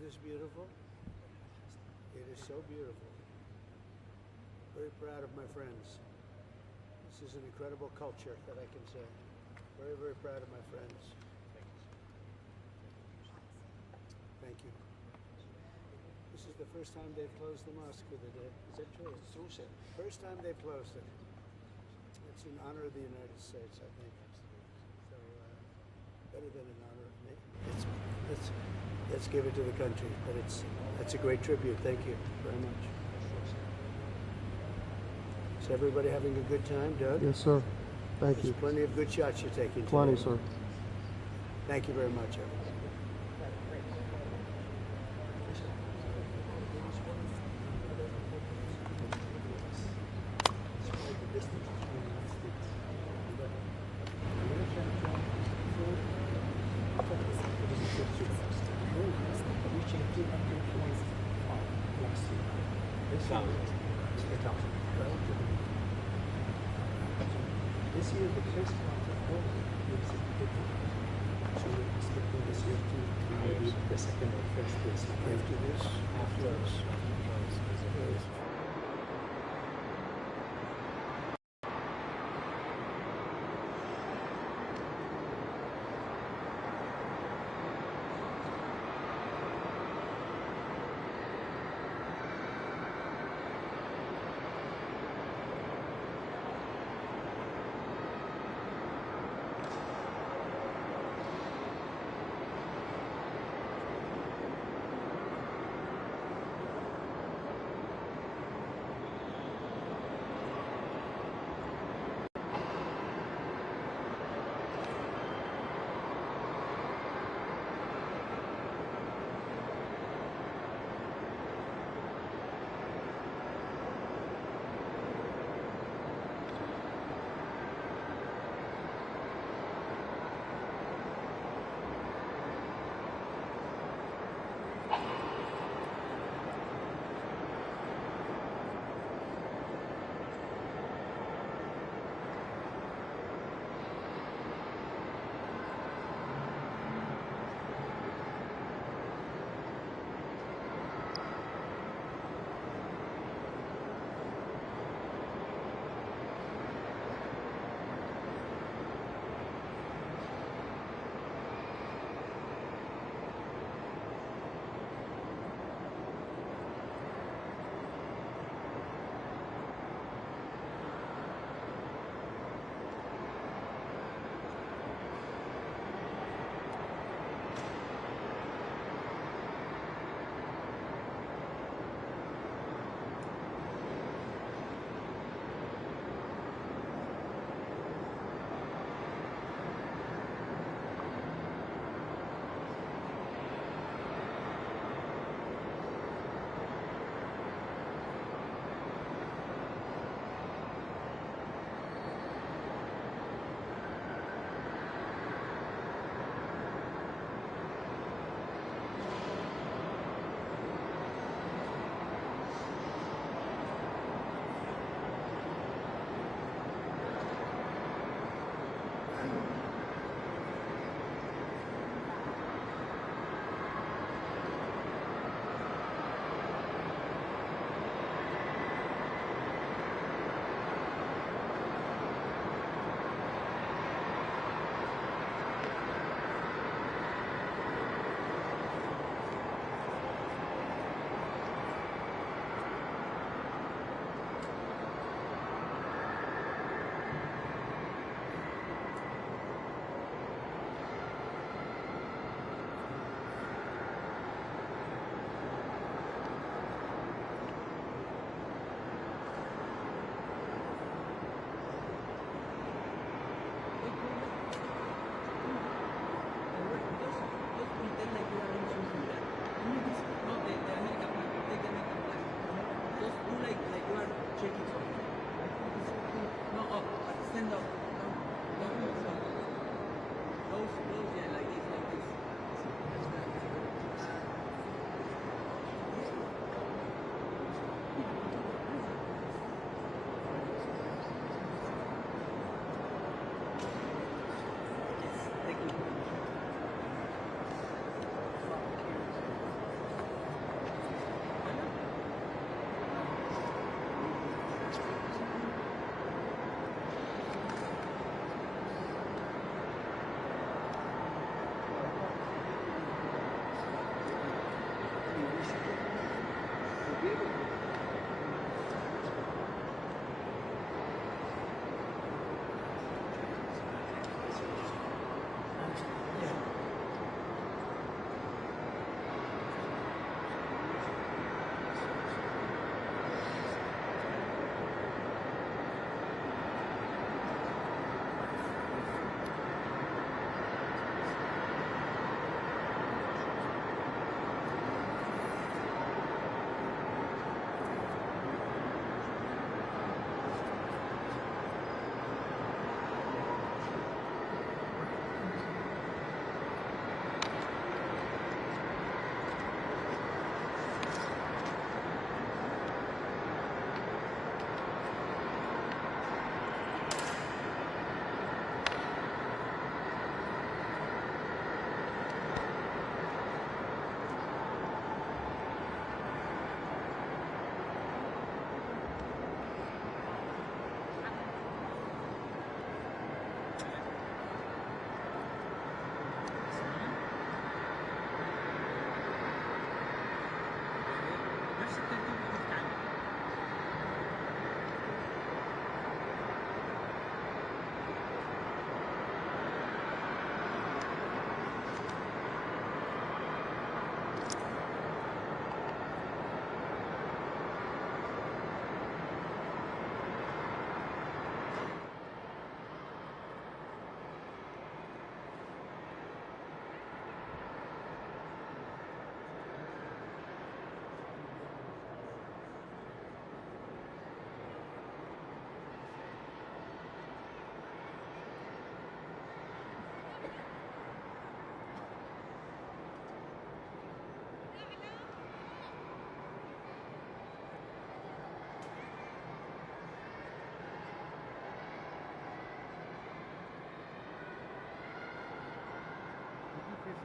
this beautiful? It is so beautiful. Very proud of my friends. This is an incredible culture that I can say. Very, very proud of my friends. Thank you. This is the first time they've closed the mosque for the day. Is that true? It's true, sir. First time they've closed it. It's in honor of the United States, I think. So, better than an honor of me. Let's give it to the country. But it's a great tribute. Thank you very much. Is everybody having a good time, Doug? Yes, sir. Thank There's you. plenty of good shots you're taking. Plenty, today. sir. Thank you very much, everyone. This year, the first quarter is so we're expecting this year to maybe the second or first place. After this, after us.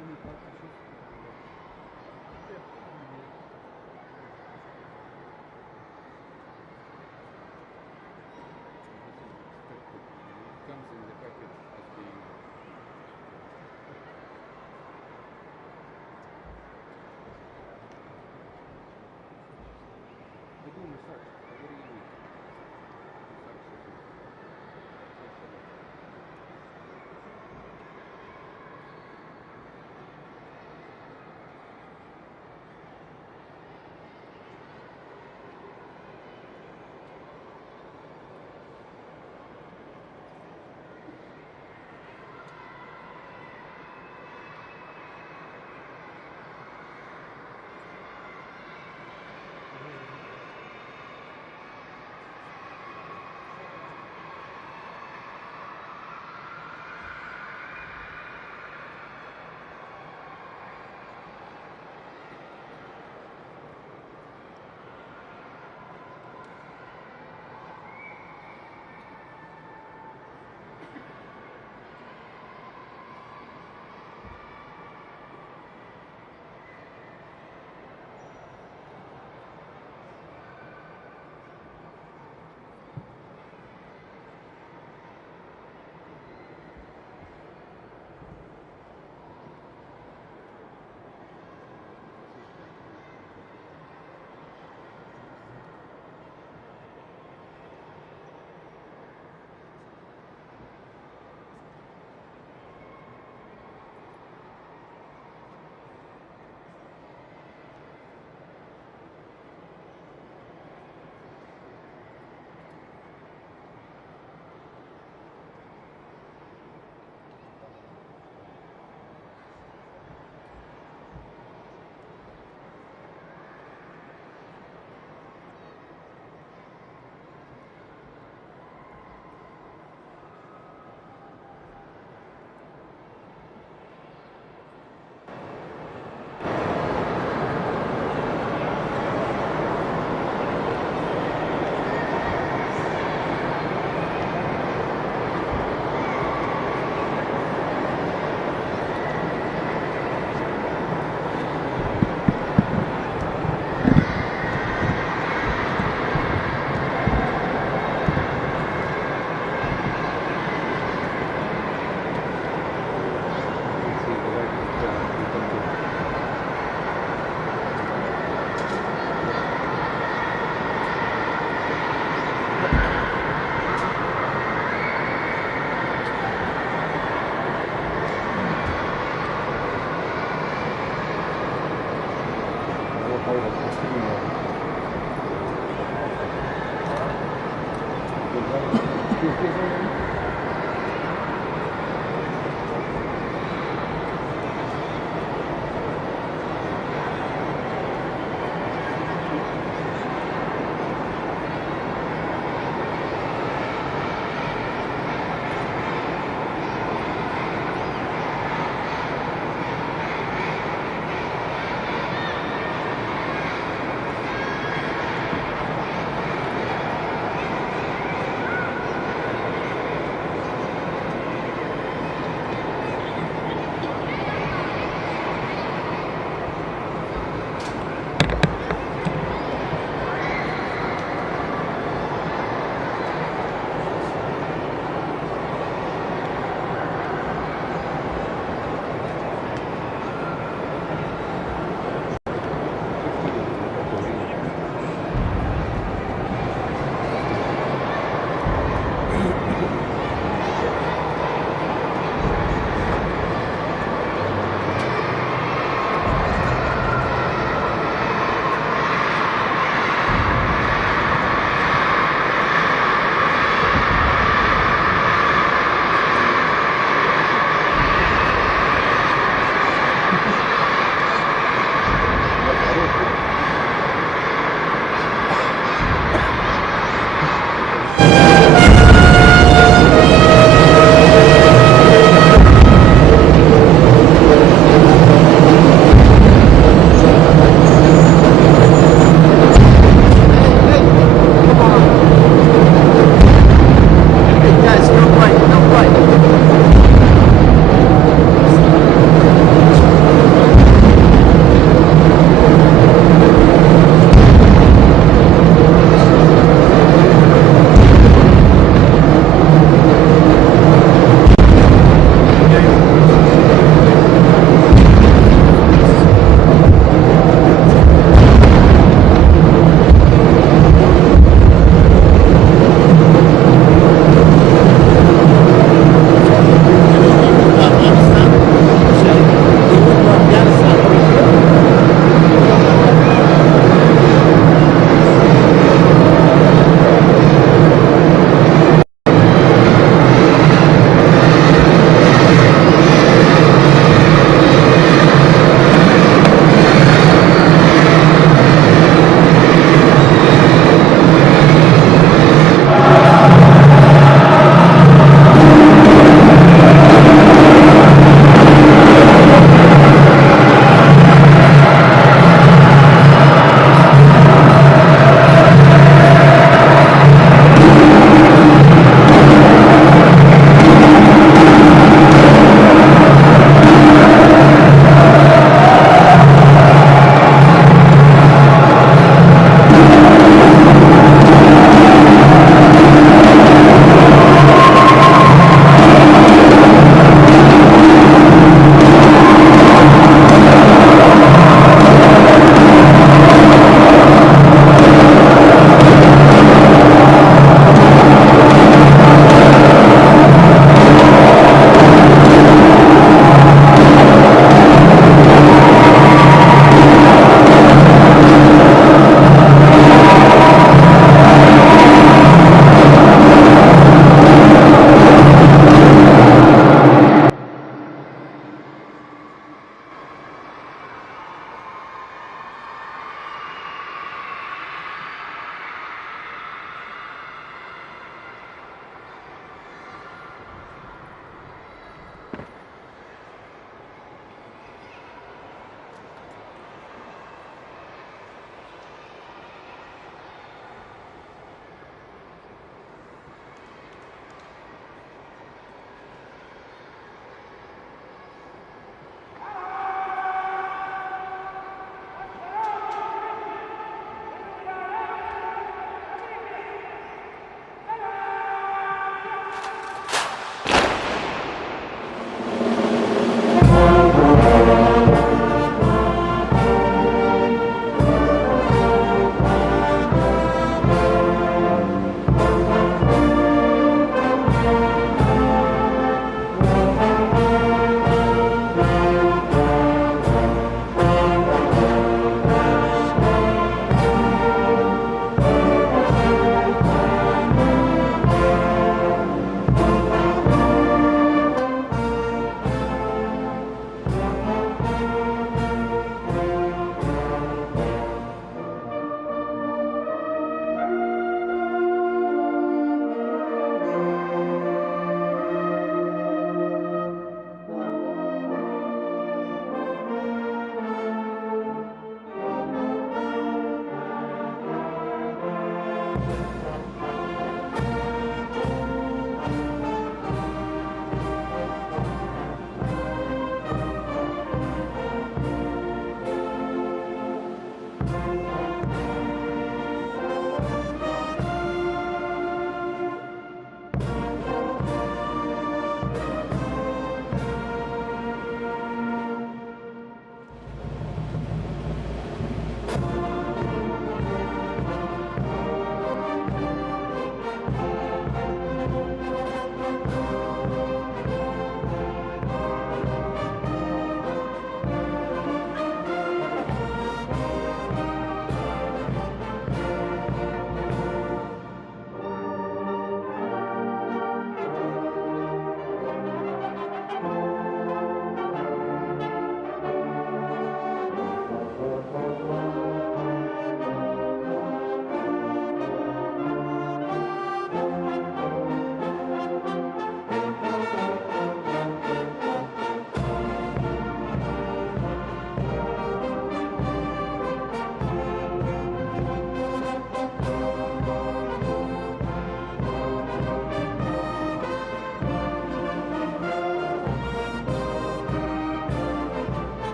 any partnerships? It comes in the package as being بدون research. What do you mean?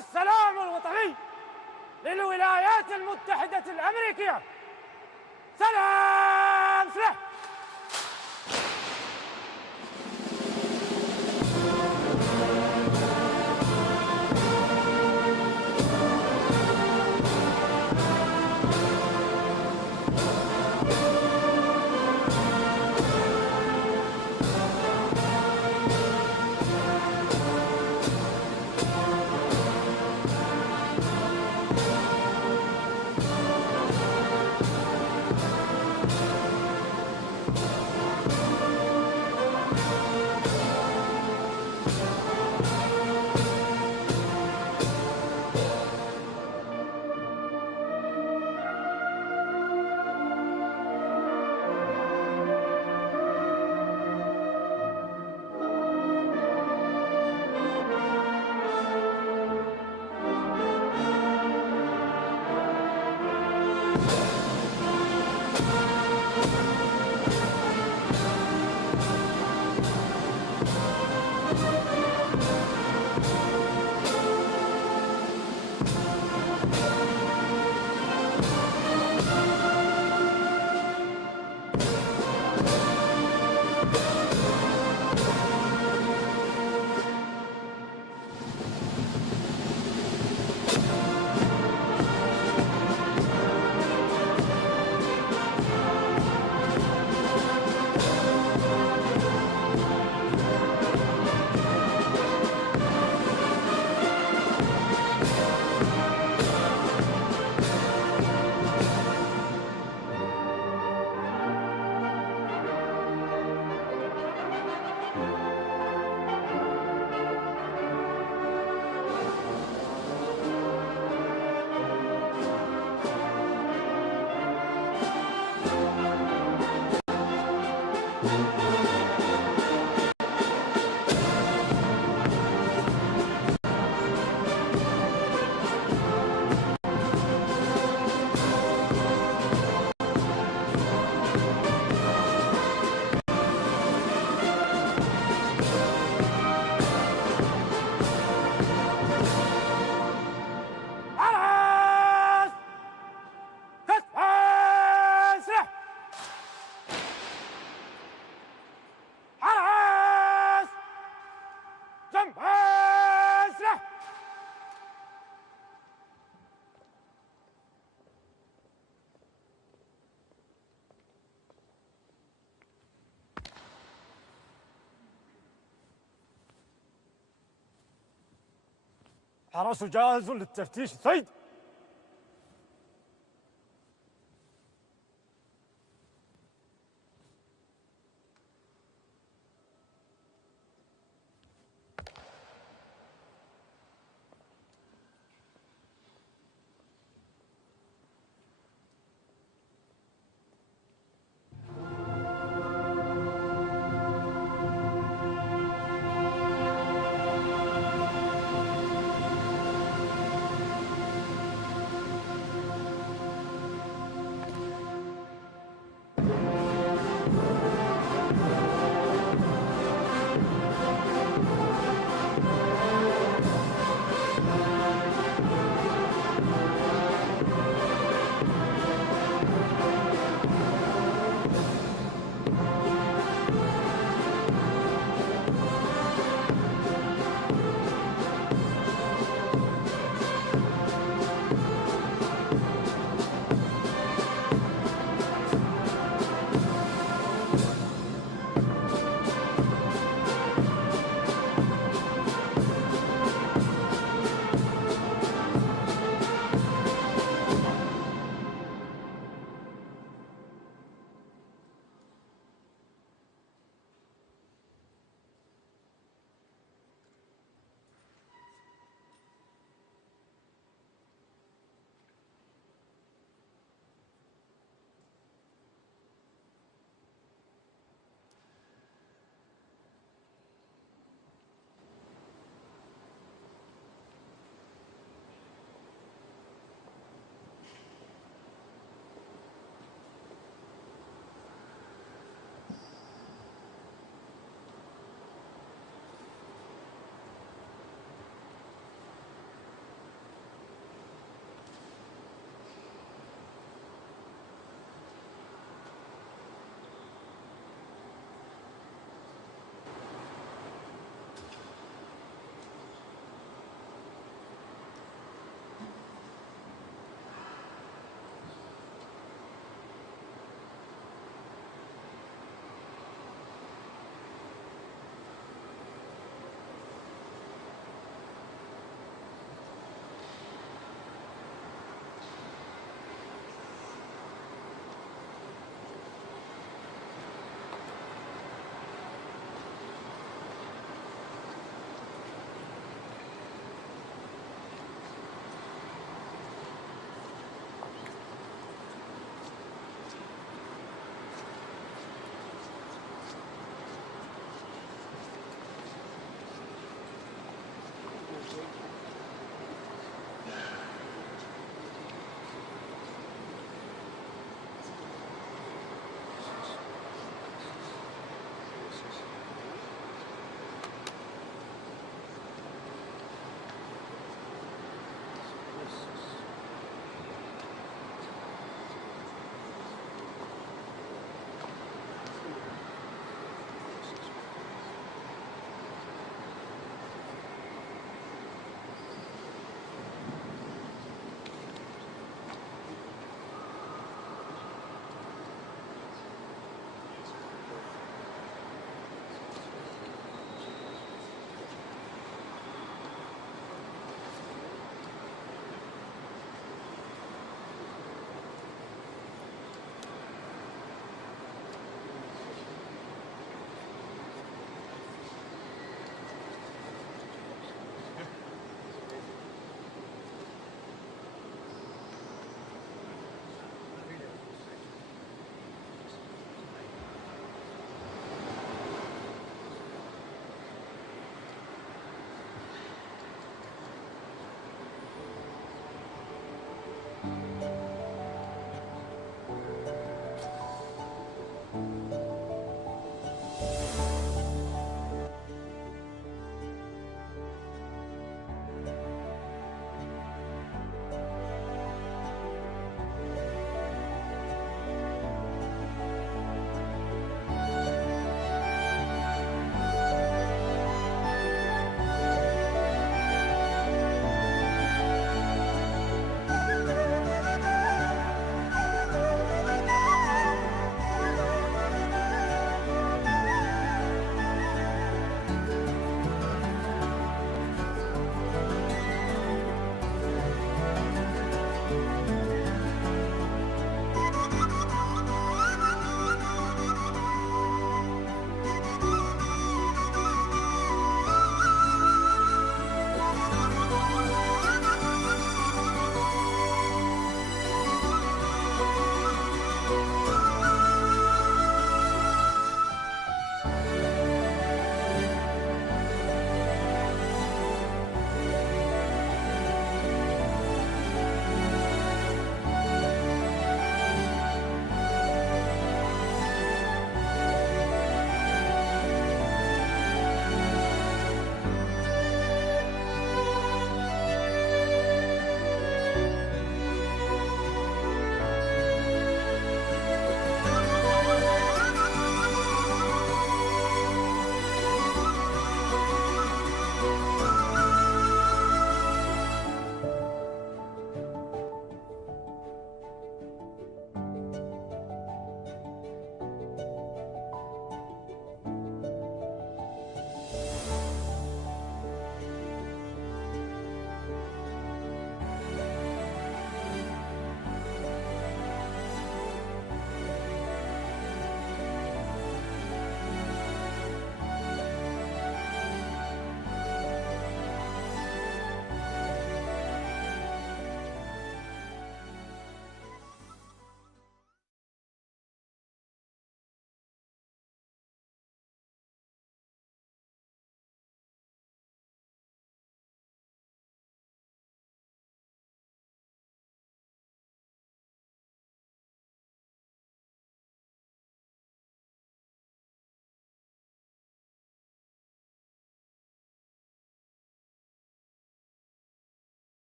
والسلام الوطني للولايات المتحدة الأمريكية. سلام سلاح. حرس جاهز للتفتيش سيد.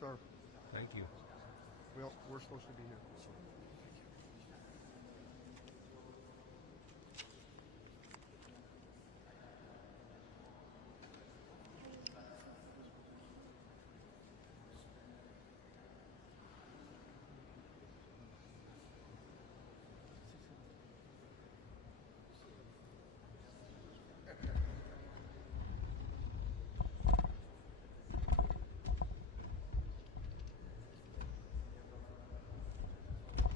Sir, Thank you. we're supposed to be here.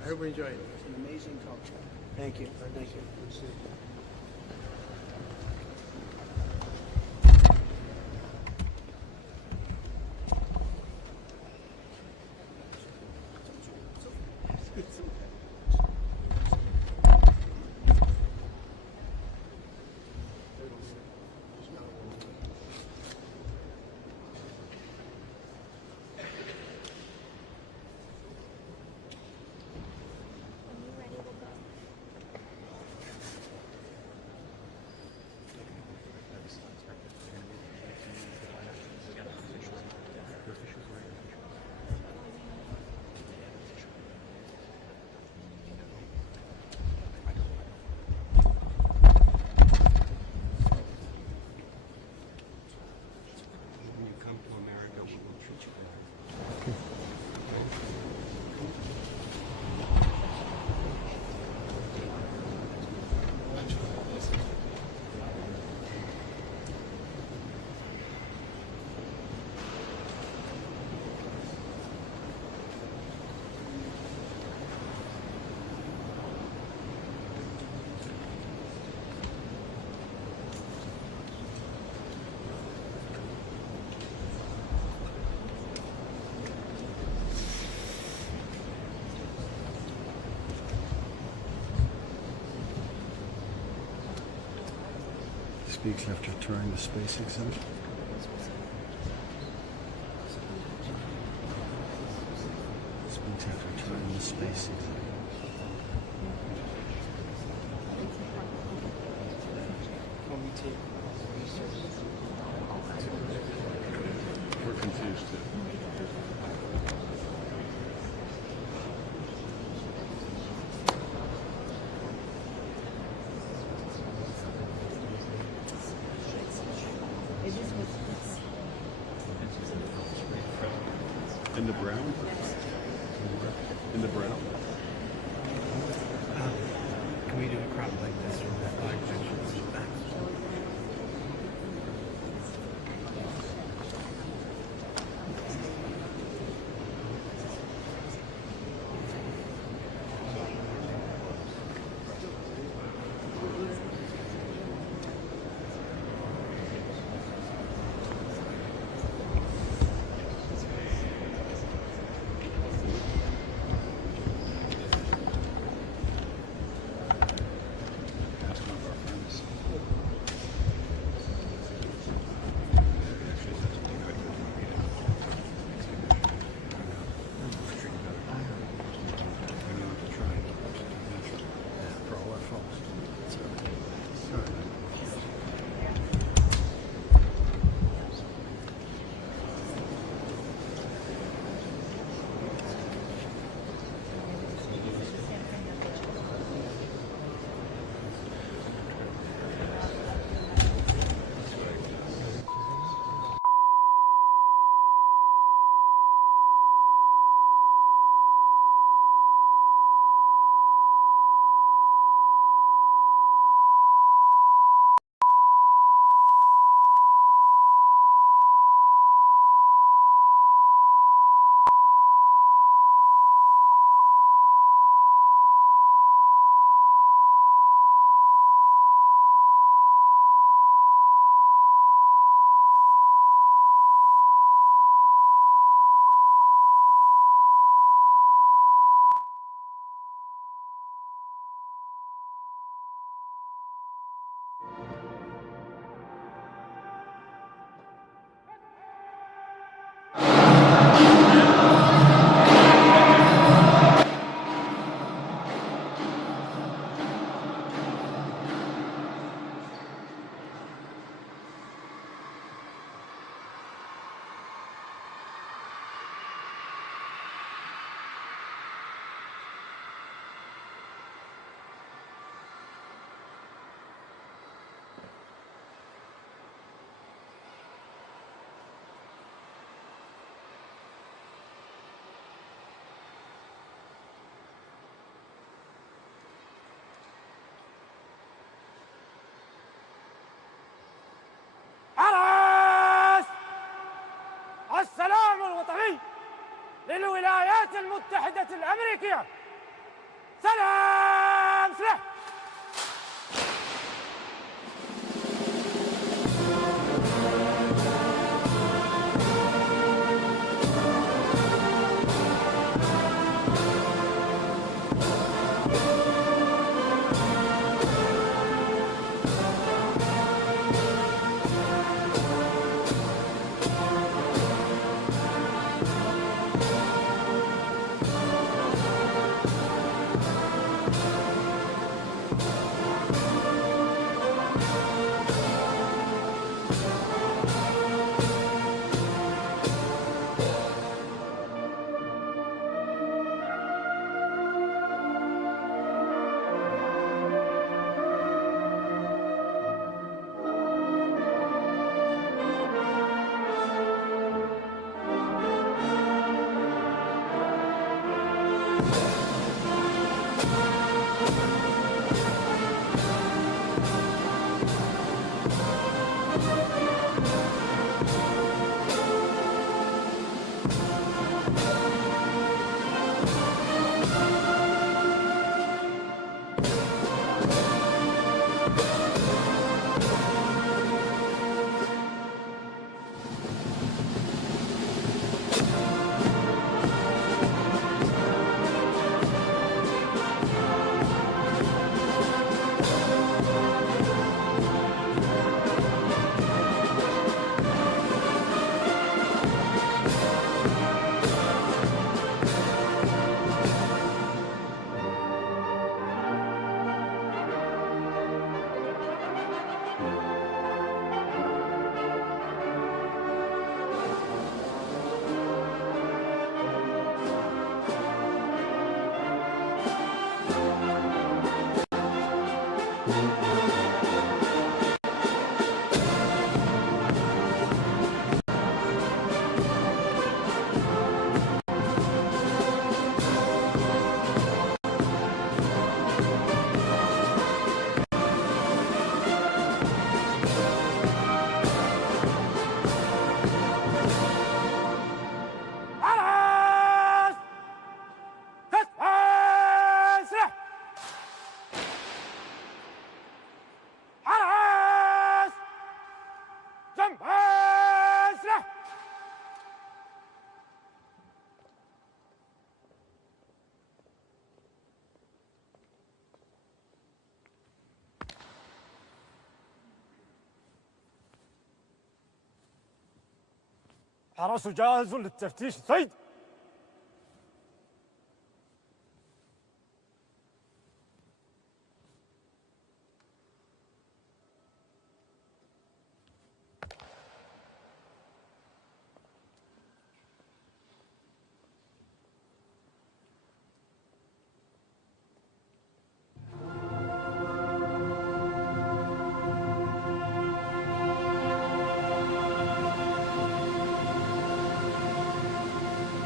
I hope we enjoy it. It's an amazing culture. Thank you. Thank you. Speaks after touring the space exhibit. Speaks after touring the space exhibit. We're confused too. In the brown? In the brown? Can we do a crowd like this from that flag picture? حرس السلام الوطني للولايات المتحدة الأمريكية. سلام سلاح. حرس جاهز للتفتيش صيد.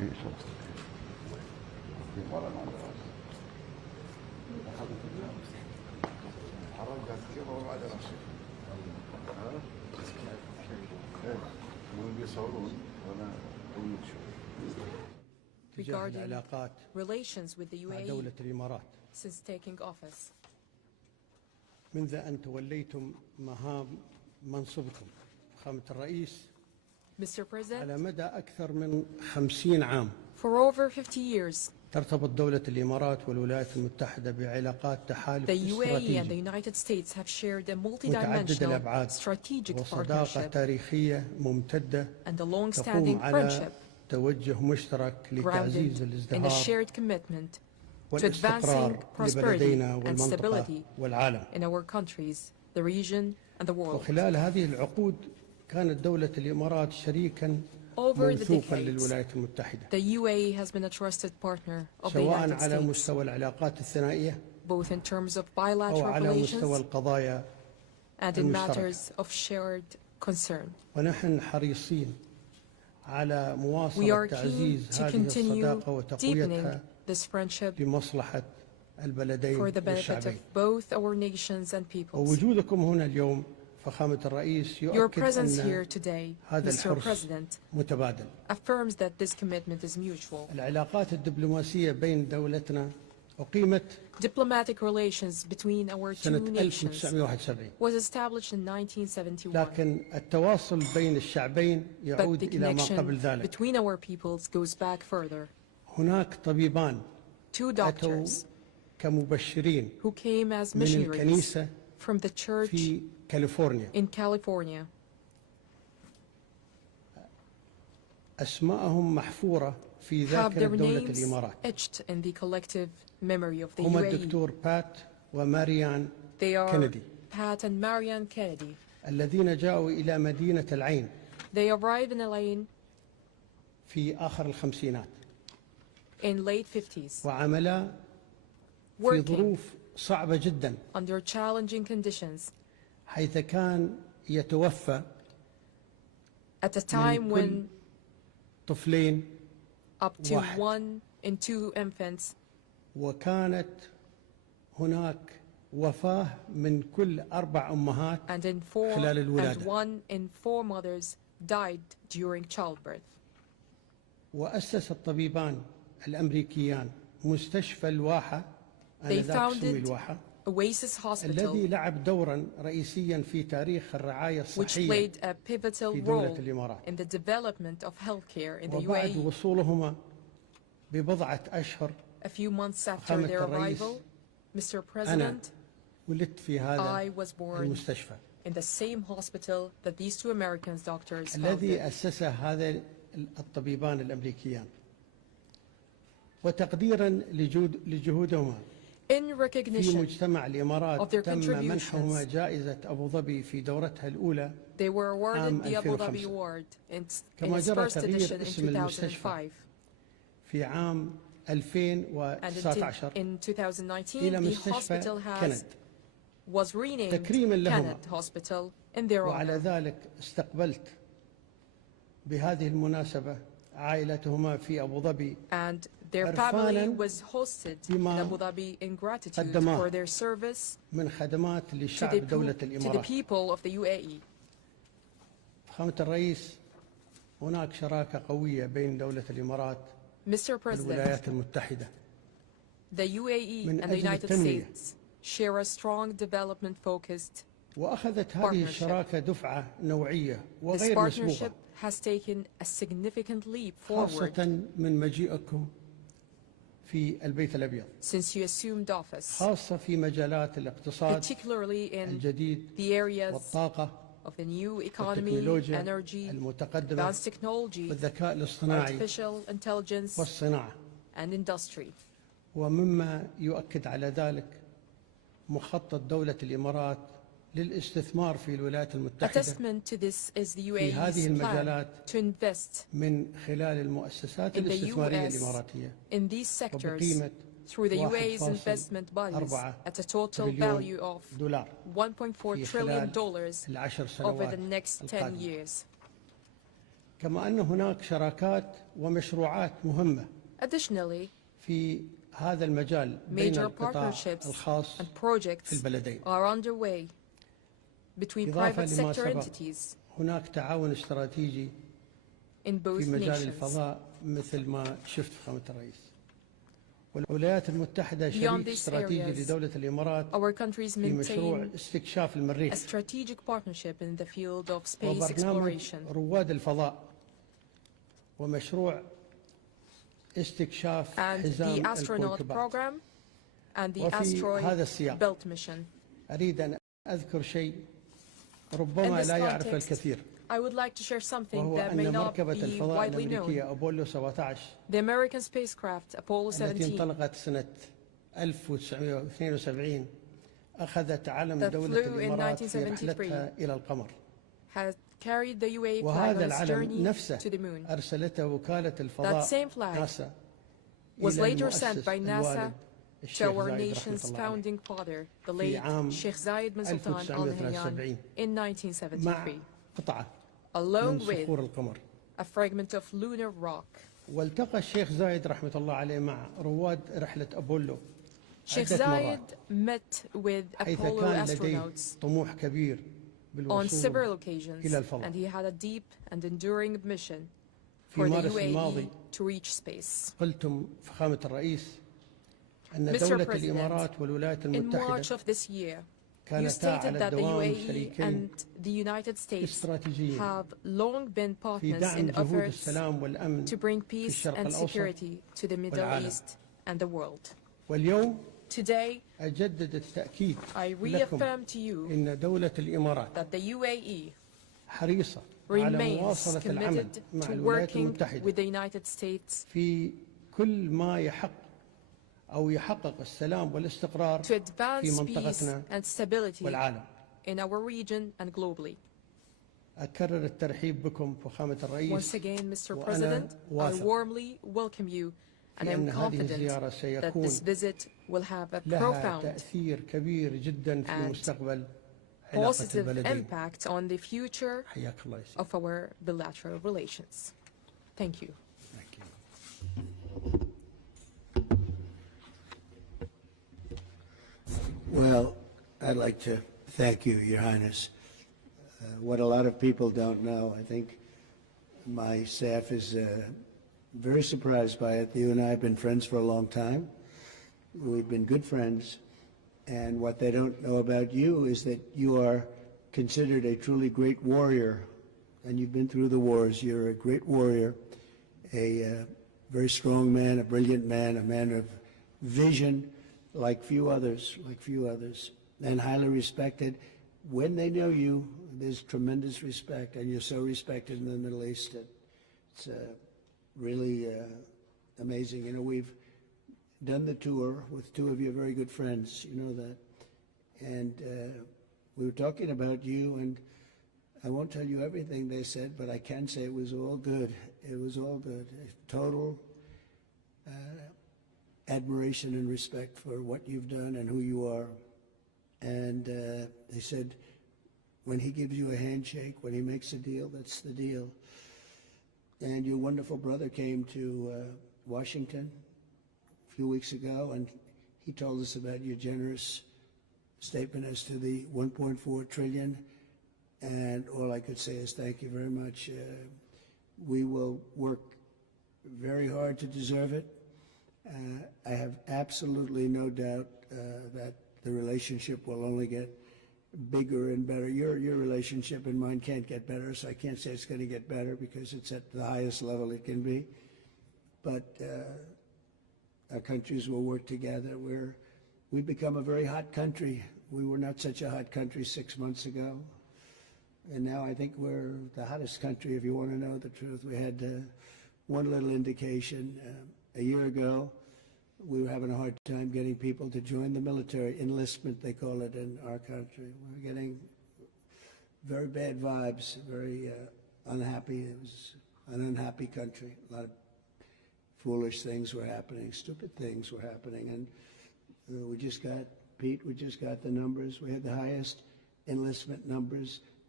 في شخص في مرة ما درس أخذت حرام تذكره وما درس هم بيصورون وأنا طويل شوي. regarding relations with the مع دولة UAE الإمارات since taking office. منذ أن توليتم مهام منصبكم فخامة الرئيس Mr. President, على مدى أكثر من 50 عام for over 50 years, ترتبط دولة الإمارات والولايات المتحدة بعلاقات تحالف the UAE and the استراتيجي United States have shared a متعدد multidimensional الأبعاد strategic وصداقة partnership تاريخية ممتدة and a تقوم long-standing على friendship توجه مشترك لتعزيز grounded in a الازدهار shared commitment to advancing والاستقرار prosperity لبلدينا and والمنطقة stability والعالم. in our countries, the region, and the world. وخلال هذه العقود كانت دولة الإمارات شريكا Over the موثوقا decades, للولايات المتحدة the UAE has been a trusted partner of the سواء United على States, مستوى العلاقات الثنائية both in terms of أو bilateral على مستوى relations القضايا and in المشتركة. matters of shared concern. ونحن حريصين على We مواصلة are keen تعزيز to هذه continue الصداقة وتقويتها deepening this friendship لمصلحة البلدين for the benefit والشعبين. of both our nations and peoples. ووجودكم هنا اليوم فخامة الرئيس Your يؤكد presence here أن today, هذا Mr. الحرص President, متبادل. affirms that this commitment is mutual. العلاقات الدبلوماسية بين دولتنا أقيمت Diplomatic relations between our two سنة nations 1971 was established in 1971, لكن التواصل بين الشعبين but يعود the إلى ما قبل connection ذلك. between our peoples goes back further. هناك طبيبان Two أتوا doctors كمبشرين who came as من missionaries الكنيسة from the church في كاليفورنيا in California. أسماءهم محفورة في Have ذاكرة their دولة names الإمارات. etched in the collective memory of the هما UAE. الدكتور بات وماريان They are كينيدي Pat and Marianne Kennedy. الذين جاءوا إلى مدينة العين They arrived in Elaine في آخر الخمسينات in late 50s, وعملا في working ظروف صعبة جدا under challenging conditions حيث كان يتوفى at a time كل when طفلين up to واحد. 1 in 2 infants, وكانت هناك وفاة من كل 4 أمهات and in 4 خلال and الولادة. 1 in 4 mothers died during childbirth. وأسس الطبيبان الأمريكيان مستشفى الواحة They آنذاك سمي founded الواحة Oasis Hospital, الذي لعب دورا رئيسيا في تاريخ الرعاية which الصحية played a pivotal في دولة role الإمارات. in the development of healthcare in the وبعد UAE. وصولهما ببضعة أشهر A few months after فخامة their الرئيس، arrival, Mr. أنا President, ولدت في هذا I was born المستشفى in the same hospital that these 2 American doctors الذي founded. أسسه هذا الطبيبان الأمريكيان وتقديرا لجهودهما In في recognition مجتمع of الإمارات their تم منحهما contributions, جائزة أبو ظبي في دورتها الأولى they were awarded the Abu 2005. Dhabi Award in كما its جرى first تغيير edition in اسم المستشفى 2005. في عام And 2019 in 2019, إلى the مستشفى hospital كند was renamed تكريما لهما. Kenneth Hospital in their وعلى honor. ذلك استقبلت بهذه المناسبة عائلتهما في أبو ظبي And their عرفاناً family was hosted in بما Abu Dhabi in gratitude قدماه for their service من خدمات to لشعب the, دولة to the الإمارات. people of the UAE. فخامة الرئيس هناك شراكة قوية بين دولة الإمارات Mr. President, والولايات المتحدة the UAE من and the أجل United التنمية. States share a strong development-focused. وأخذت هذه partnership. الشراكة دفعة نوعية This وغير مسبوقة partnership has taken a significant leap forward خاصة من مجيئكم في البيت الأبيض since you assumed office, خاصة في مجالات الاقتصاد particularly in الجديد the areas والطاقة of the new economy, والتكنولوجيا energy, المتقدمة advanced technology, والذكاء الاصطناعي artificial intelligence, والصناعة and industry. ومما يؤكد على ذلك مخطط دولة الإمارات للاستثمار في الولايات A المتحدة testament to this is the في هذه UAE's plan المجالات to invest من خلال المؤسسات in the الاستثمارية US الإماراتية in these sectors وبقيمة through the UAE's 1.4 investment bodies at a total تريليون value of دولار $1.4 في trillion خلال العشر over سنوات the next 10 القادمة. years. كما أن هناك شراكات ومشروعات مهمة Additionally, في هذا المجال بين major القطاع partnerships الخاص and في projects البلدين. are underway between إضافة private لما sector سبق entities هناك تعاون استراتيجي in both في مجال nations. الفضاء مثل ما شفت فخامة الرئيس. والولايات المتحدة Beyond شريك these استراتيجي areas, لدولة الإمارات our countries في مشروع maintain استكشاف a المريخ strategic partnership in the field of space وبرنامج exploration رواد الفضاء ومشروع استكشاف and the حزام astronaut الكويكبات. program and the وفي هذا asteroid السياق belt mission. أريد أن أذكر شيء In ربما this لا يعرف context, الكثير، I would like to share something وهو that may أن not مركبة be الفضاء widely known. الأمريكية أبولو 17 The American spacecraft Apollo التي 17 انطلقت سنة 1972 أخذت علم that دولة flew in الإمارات في 1973 رحلتها إلى القمر. has carried the UAE flag وهذا on its العلم journey نفسه to the moon. أرسلته وكالة That الفضاء same flag ناسا was إلى later sent المؤسس by NASA الوالد to الشيخ our زايد nation's رحمة الله عليه founding father, the في late عام Sheikh Zayed bin Sultan Al Nahyan 1973 in مع 1973, قطعة along من with صخور القمر. a fragment of lunar rock. والتقى الشيخ زايد رحمة الله عليه مع رواد رحلة أبولو Sheikh عدة Zayed مرات، met with حيث Apollo كان لديه astronauts طموح كبير on بالوصول several occasions, إلى الفضاء. and he had a deep and enduring mission في for the مارس الماضي UAE to reach space. قلتم فخامة الرئيس أن Mr. دولة President, الإمارات والولايات In March المتحدة of this year, you كانتا stated على that the الدوام UAE شريكين and the United States استراتيجيين have long been في partners دعم in جهود efforts السلام والأمن to bring في peace الشرق and الأوسط security to the Middle والعالم. East and the world. واليوم Today, أجدد التأكيد I لكم reaffirm to you إن دولة الإمارات that the UAE حريصة على remains مواصلة العمل committed مع to الولايات working المتحدة with the United States في كل ما يحقق السلام والاستقرار to في advance peace منطقتنا and stability والعالم. in our region and globally. أكرر الترحيب بكم فخامة الرئيس Once again, Mr. وأنا President, I واثق warmly welcome you, and بأن I'm هذه confident الزيارة that سيكون this visit will have a لها profound تأثير كبير جدا في and مستقبل علاقة positive البلدين. impact on the future حياك الله يا سيدي. of our bilateral relations. Thank you. Thank you. Well, I'd like to thank you, Your Highness. What a lot of people don't know, I think my staff is very surprised by it. You and I have been friends for a long time. We've been good friends. And what they don't know about you is that you are considered a truly great warrior. And you've been through the wars. You're a great warrior, a very strong man, a brilliant man, a man of vision, like few others, and highly respected. When they know you, there's tremendous respect, and you're so respected in the Middle East. It's really amazing. You know, we've done the tour with two of your very good friends, you know that. And we were talking about you, and I won't tell you everything they said, but I can say it was all good. It was all good. Total admiration and respect for what you've done and who you are. And they said, when he gives you a handshake, when he makes a deal, that's the deal. And your wonderful brother came to Washington a few weeks ago, and he told us about your generous statement as to the 1.4 trillion. And all I could say is thank you very much. We will work very hard to deserve it. I have absolutely no doubt that the relationship will only get bigger and better. Your relationship and mine can't get better, so I can't say it's going to get better because it's at the highest level it can be. But our countries will work together. We've become a very hot country. We were not such a hot country 6 months ago. And now I think we're the hottest country, if you want to know the truth. We had one little indication. A year ago, we were having a hard time getting people to join the military. Enlistment, they call it in our country. We're getting very bad vibes, very unhappy. It was an unhappy country. A lot of foolish things were happening, stupid things were happening. And we just got the numbers. We had the highest enlistment numbers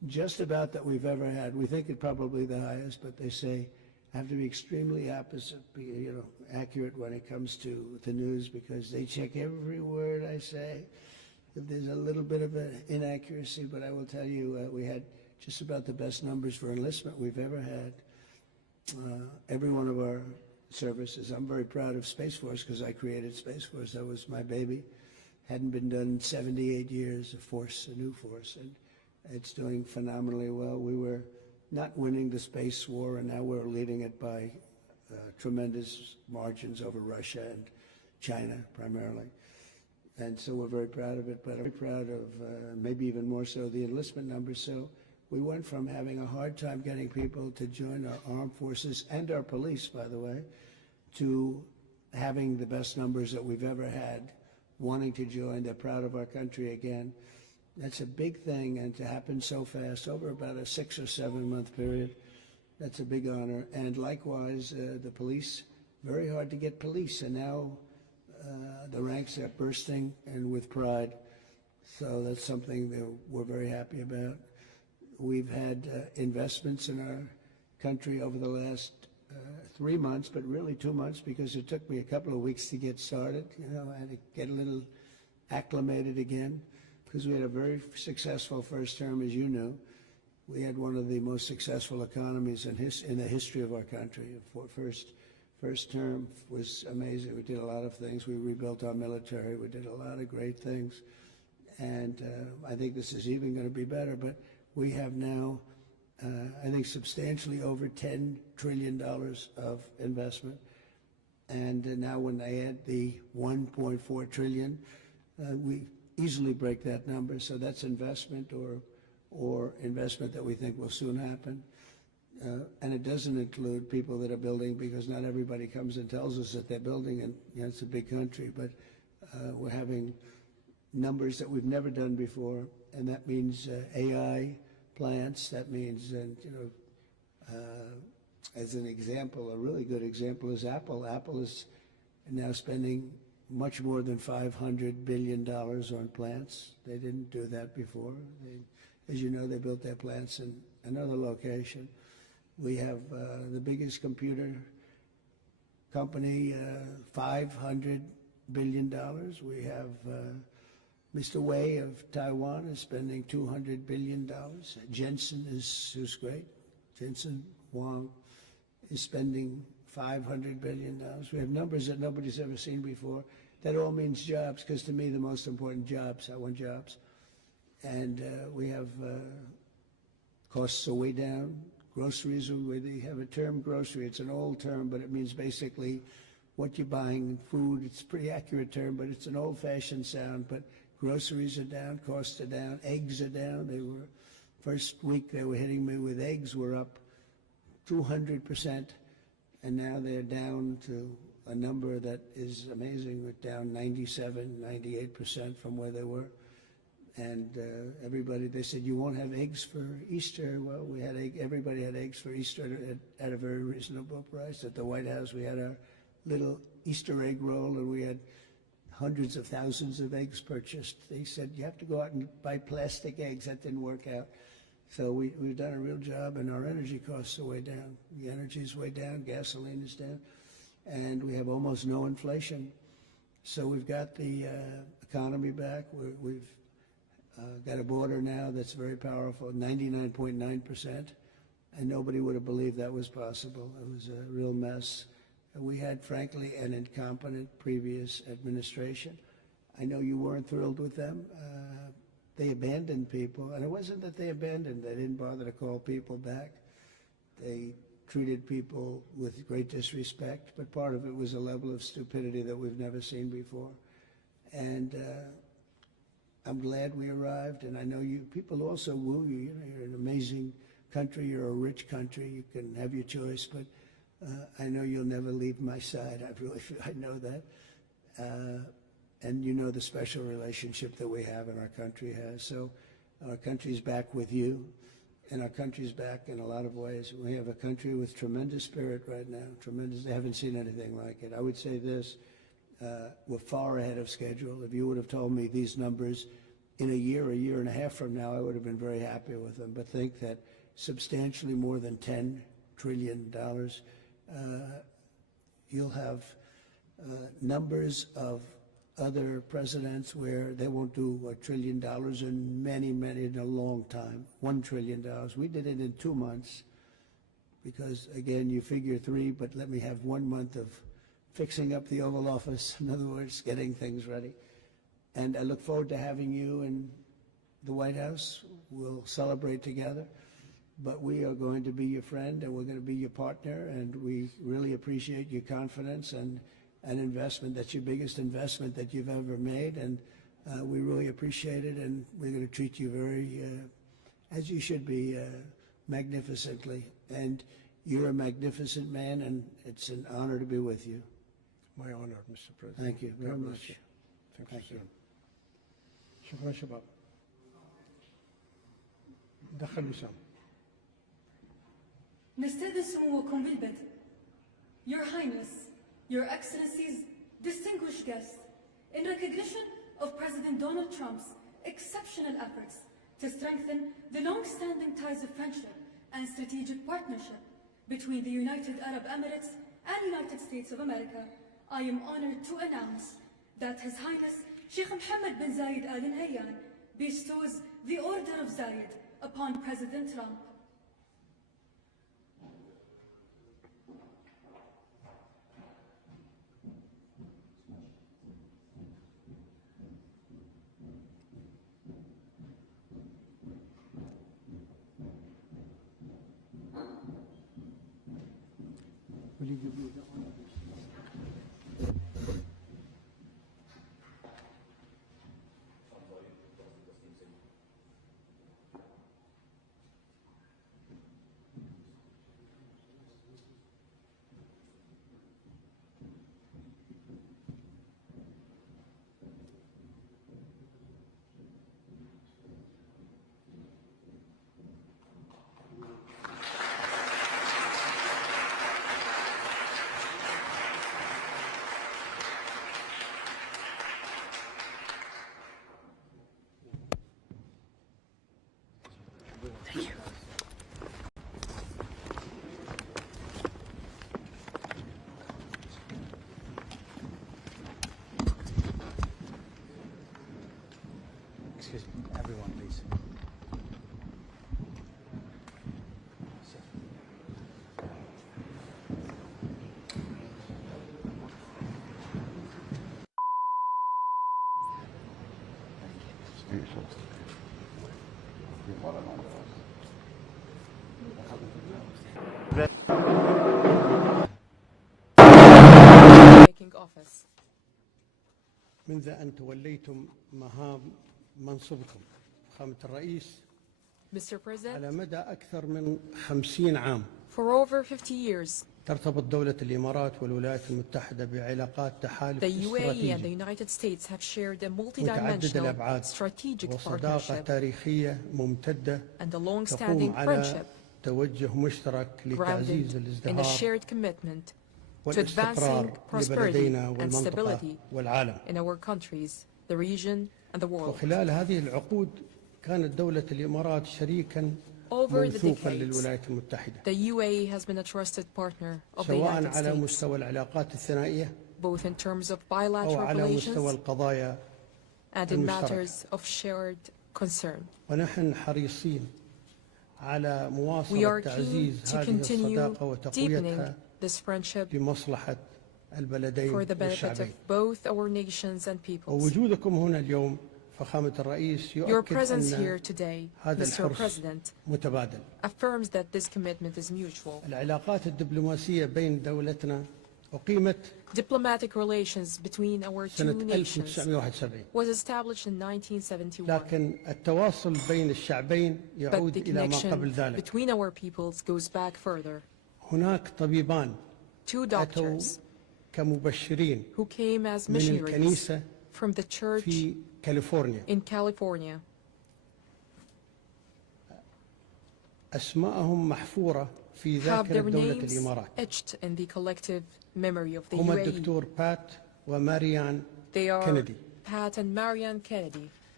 just about that we've ever had. We think it probably the highest, but they say have to be extremely accurate when it comes to the news, because they check every word I say. If there's a little bit of an inaccuracy, but I will tell you, we had just about the best numbers for enlistment we've ever had. Every one of our services. I'm very proud of Space Force because I created Space Force. That was my baby. Hadn't been done in 78 years, a new force, and it's doing phenomenally well. We were not winning the space war, and now we're leading it by tremendous margins over Russia and China primarily. And so we're very proud of it, but I'm very proud of maybe even more so the enlistment numbers. So we went from having a hard time getting people to join our armed forces and our police, by the way, to having the best numbers that we've ever had, wanting to join. They're proud of our country again. That's a big thing, and to happen so fast, over about a 6 or 7 month period, that's a big honor. And likewise, the police, very hard to get police, and now the ranks are bursting and with pride. So that's something that we're very happy about. We've had investments in our country over the last 3 months, but really 2 months, because it took me a couple of weeks to get started. I had to get a little acclimated again, because we had a very successful first term, as you know. We had one of the most successful economies in the history of our country. First term was amazing. We did a lot of things. We rebuilt our military. We did a lot of great things. And I think this is even going to be better. But we have now, I think, substantially over $10 trillion of investment. And now when they add the $1.4 trillion, we easily break that number. So that's investment or investment that we think will soon happen. And it doesn't include people that are building, because not everybody comes and tells us that they're building, and it's a big country, but we're having numbers that we've never done before, and that means AI plants. That means, as an example, a really good example is Apple. Apple is now spending much more than $500 billion on plants. They didn't do that before. As you know, they built their plants in another location. We have the biggest computer company, $500 billion. We have Mr. Wei of Taiwan is spending $200 billion. Jensen who's great. Jensen Huang is spending $500 billion. We have numbers that nobody's ever seen before. That all means jobs, because to me the most important jobs, I want jobs. And we have costs are way down. Groceries, we have a term, grocery. It's an old term, but it means basically what you're buying, food. It's a pretty accurate term, but it's an old-fashioned sound. But groceries are down, costs are down, eggs are down. They were, first week they were hitting me with eggs were up 200%, and now they're down to a number that is amazing. We're down 97, 98% from where they were. And everybody, they said, you won't have eggs for Easter. Well, we had everybody had eggs for Easter at a very reasonable price. At the White House, we had our little Easter egg roll, and we had hundreds of thousands of eggs purchased. They said, you have to go out and buy plastic eggs. That didn't work out. So we've done a real job, and our energy costs are way down. The energy is way down, gasoline is down, and we have almost no inflation. So we've got the economy back. We've got a border now that's very powerful, 99.9%, and nobody would have believed that was possible. It was a real mess. We had, frankly, an incompetent previous administration. I know you weren't thrilled with them. They abandoned people, and it wasn't that they abandoned. They didn't bother to call people back. They treated people with great disrespect, but part of it was a level of stupidity that we've never seen before. And I'm glad we arrived, and I know you people also woo you. You're an amazing country. You're a rich country. You can have your choice, but I know you'll never leave my side. I know that. And you know the special relationship that we have and our country has. So our country's back with you, and our country's back in a lot of ways. We have a country with tremendous spirit right now, tremendous. They haven't seen anything like it. I would say this, we're far ahead of schedule. If you would have told me these numbers in a year and a half from now, I would have been very happy with them. But think that substantially more than $10 trillion, you'll have numbers of other presidents where they won't do $1 trillion in many, in a long time, $1 trillion. We did it in 2 months because, again, you figure 3, but let me have 1 month of fixing up the Oval Office, in other words, getting things ready. And I look forward to having you in the White House. We'll celebrate together, but we are going to be your friend and we're going to be your partner, and we really appreciate your confidence and an investment. That's your biggest investment that you've ever made, and we really appreciate it, and we're going to treat you very, as you should be, magnificently. And you're a magnificent man, and it's an honor to be with you. My honor, Mr. President. Thank you very much. Thank you. شكرا شباب. دخل وسام. نستأذن سموكم بالبدء. Your Highness, Your Excellencies, distinguished guests, in recognition of President Donald Trump's exceptional efforts to strengthen the long-standing ties of friendship and strategic partnership between the United Arab Emirates and United States of America, I am honored to announce that His Highness Sheikh Mohammed bin Zayed Al Nahyan bestows the Order of Zayed upon President Trump. Will you give me that one? Excuse me, everyone, please. Taking office. منذ أن توليتم مهام منصبكم فخامة الرئيس Mr. President, على مدى أكثر من 50 عام for over 50 years, ترتبط دولة الإمارات والولايات المتحدة بعلاقات تحالف the UAE and the استراتيجي United States have shared a متعدد multidimensional الأبعاد strategic وصداقة partnership تاريخية ممتدة and a تقوم long-standing على friendship توجه مشترك لتعزيز grounded in a الازدهار shared commitment to advancing والاستقرار prosperity لبلدينا and والمنطقة stability والعالم. in our countries, the region, and the world. وخلال هذه العقود كانت دولة الإمارات شريكا Over the موثوقا decades, للولايات المتحدة the UAE has been a trusted partner of the سواء United على States, مستوى العلاقات الثنائية both in terms of أو bilateral على مستوى relations القضايا and in المشتركة. matters of shared concern. ونحن حريصين على We مواصلة are keen تعزيز to هذه continue الصداقة وتقويتها deepening this friendship لمصلحة البلدين for the benefit of والشعبين. both our nations and peoples. ووجودكم هنا اليوم فخامة الرئيس Your يؤكد presence here أن today, هذا Mr. الحرص President, متبادل. affirms that this commitment is mutual. العلاقات الدبلوماسية بين دولتنا أقيمت Diplomatic relations between our two سنة nations 1971 was established in 1971, لكن التواصل بين الشعبين but يعود the إلى ما connection قبل ذلك. between our peoples goes back further. هناك طبيبان Two أتوا doctors كمبشرين who came as من missionaries الكنيسة from the church في كاليفورنيا in California. أسماءهم محفورة في Have ذاكرة their دولة names الإمارات. etched in the collective memory of the هما UAE. الدكتور بات وماريان They are كينيدي. Pat and Marianne Kennedy.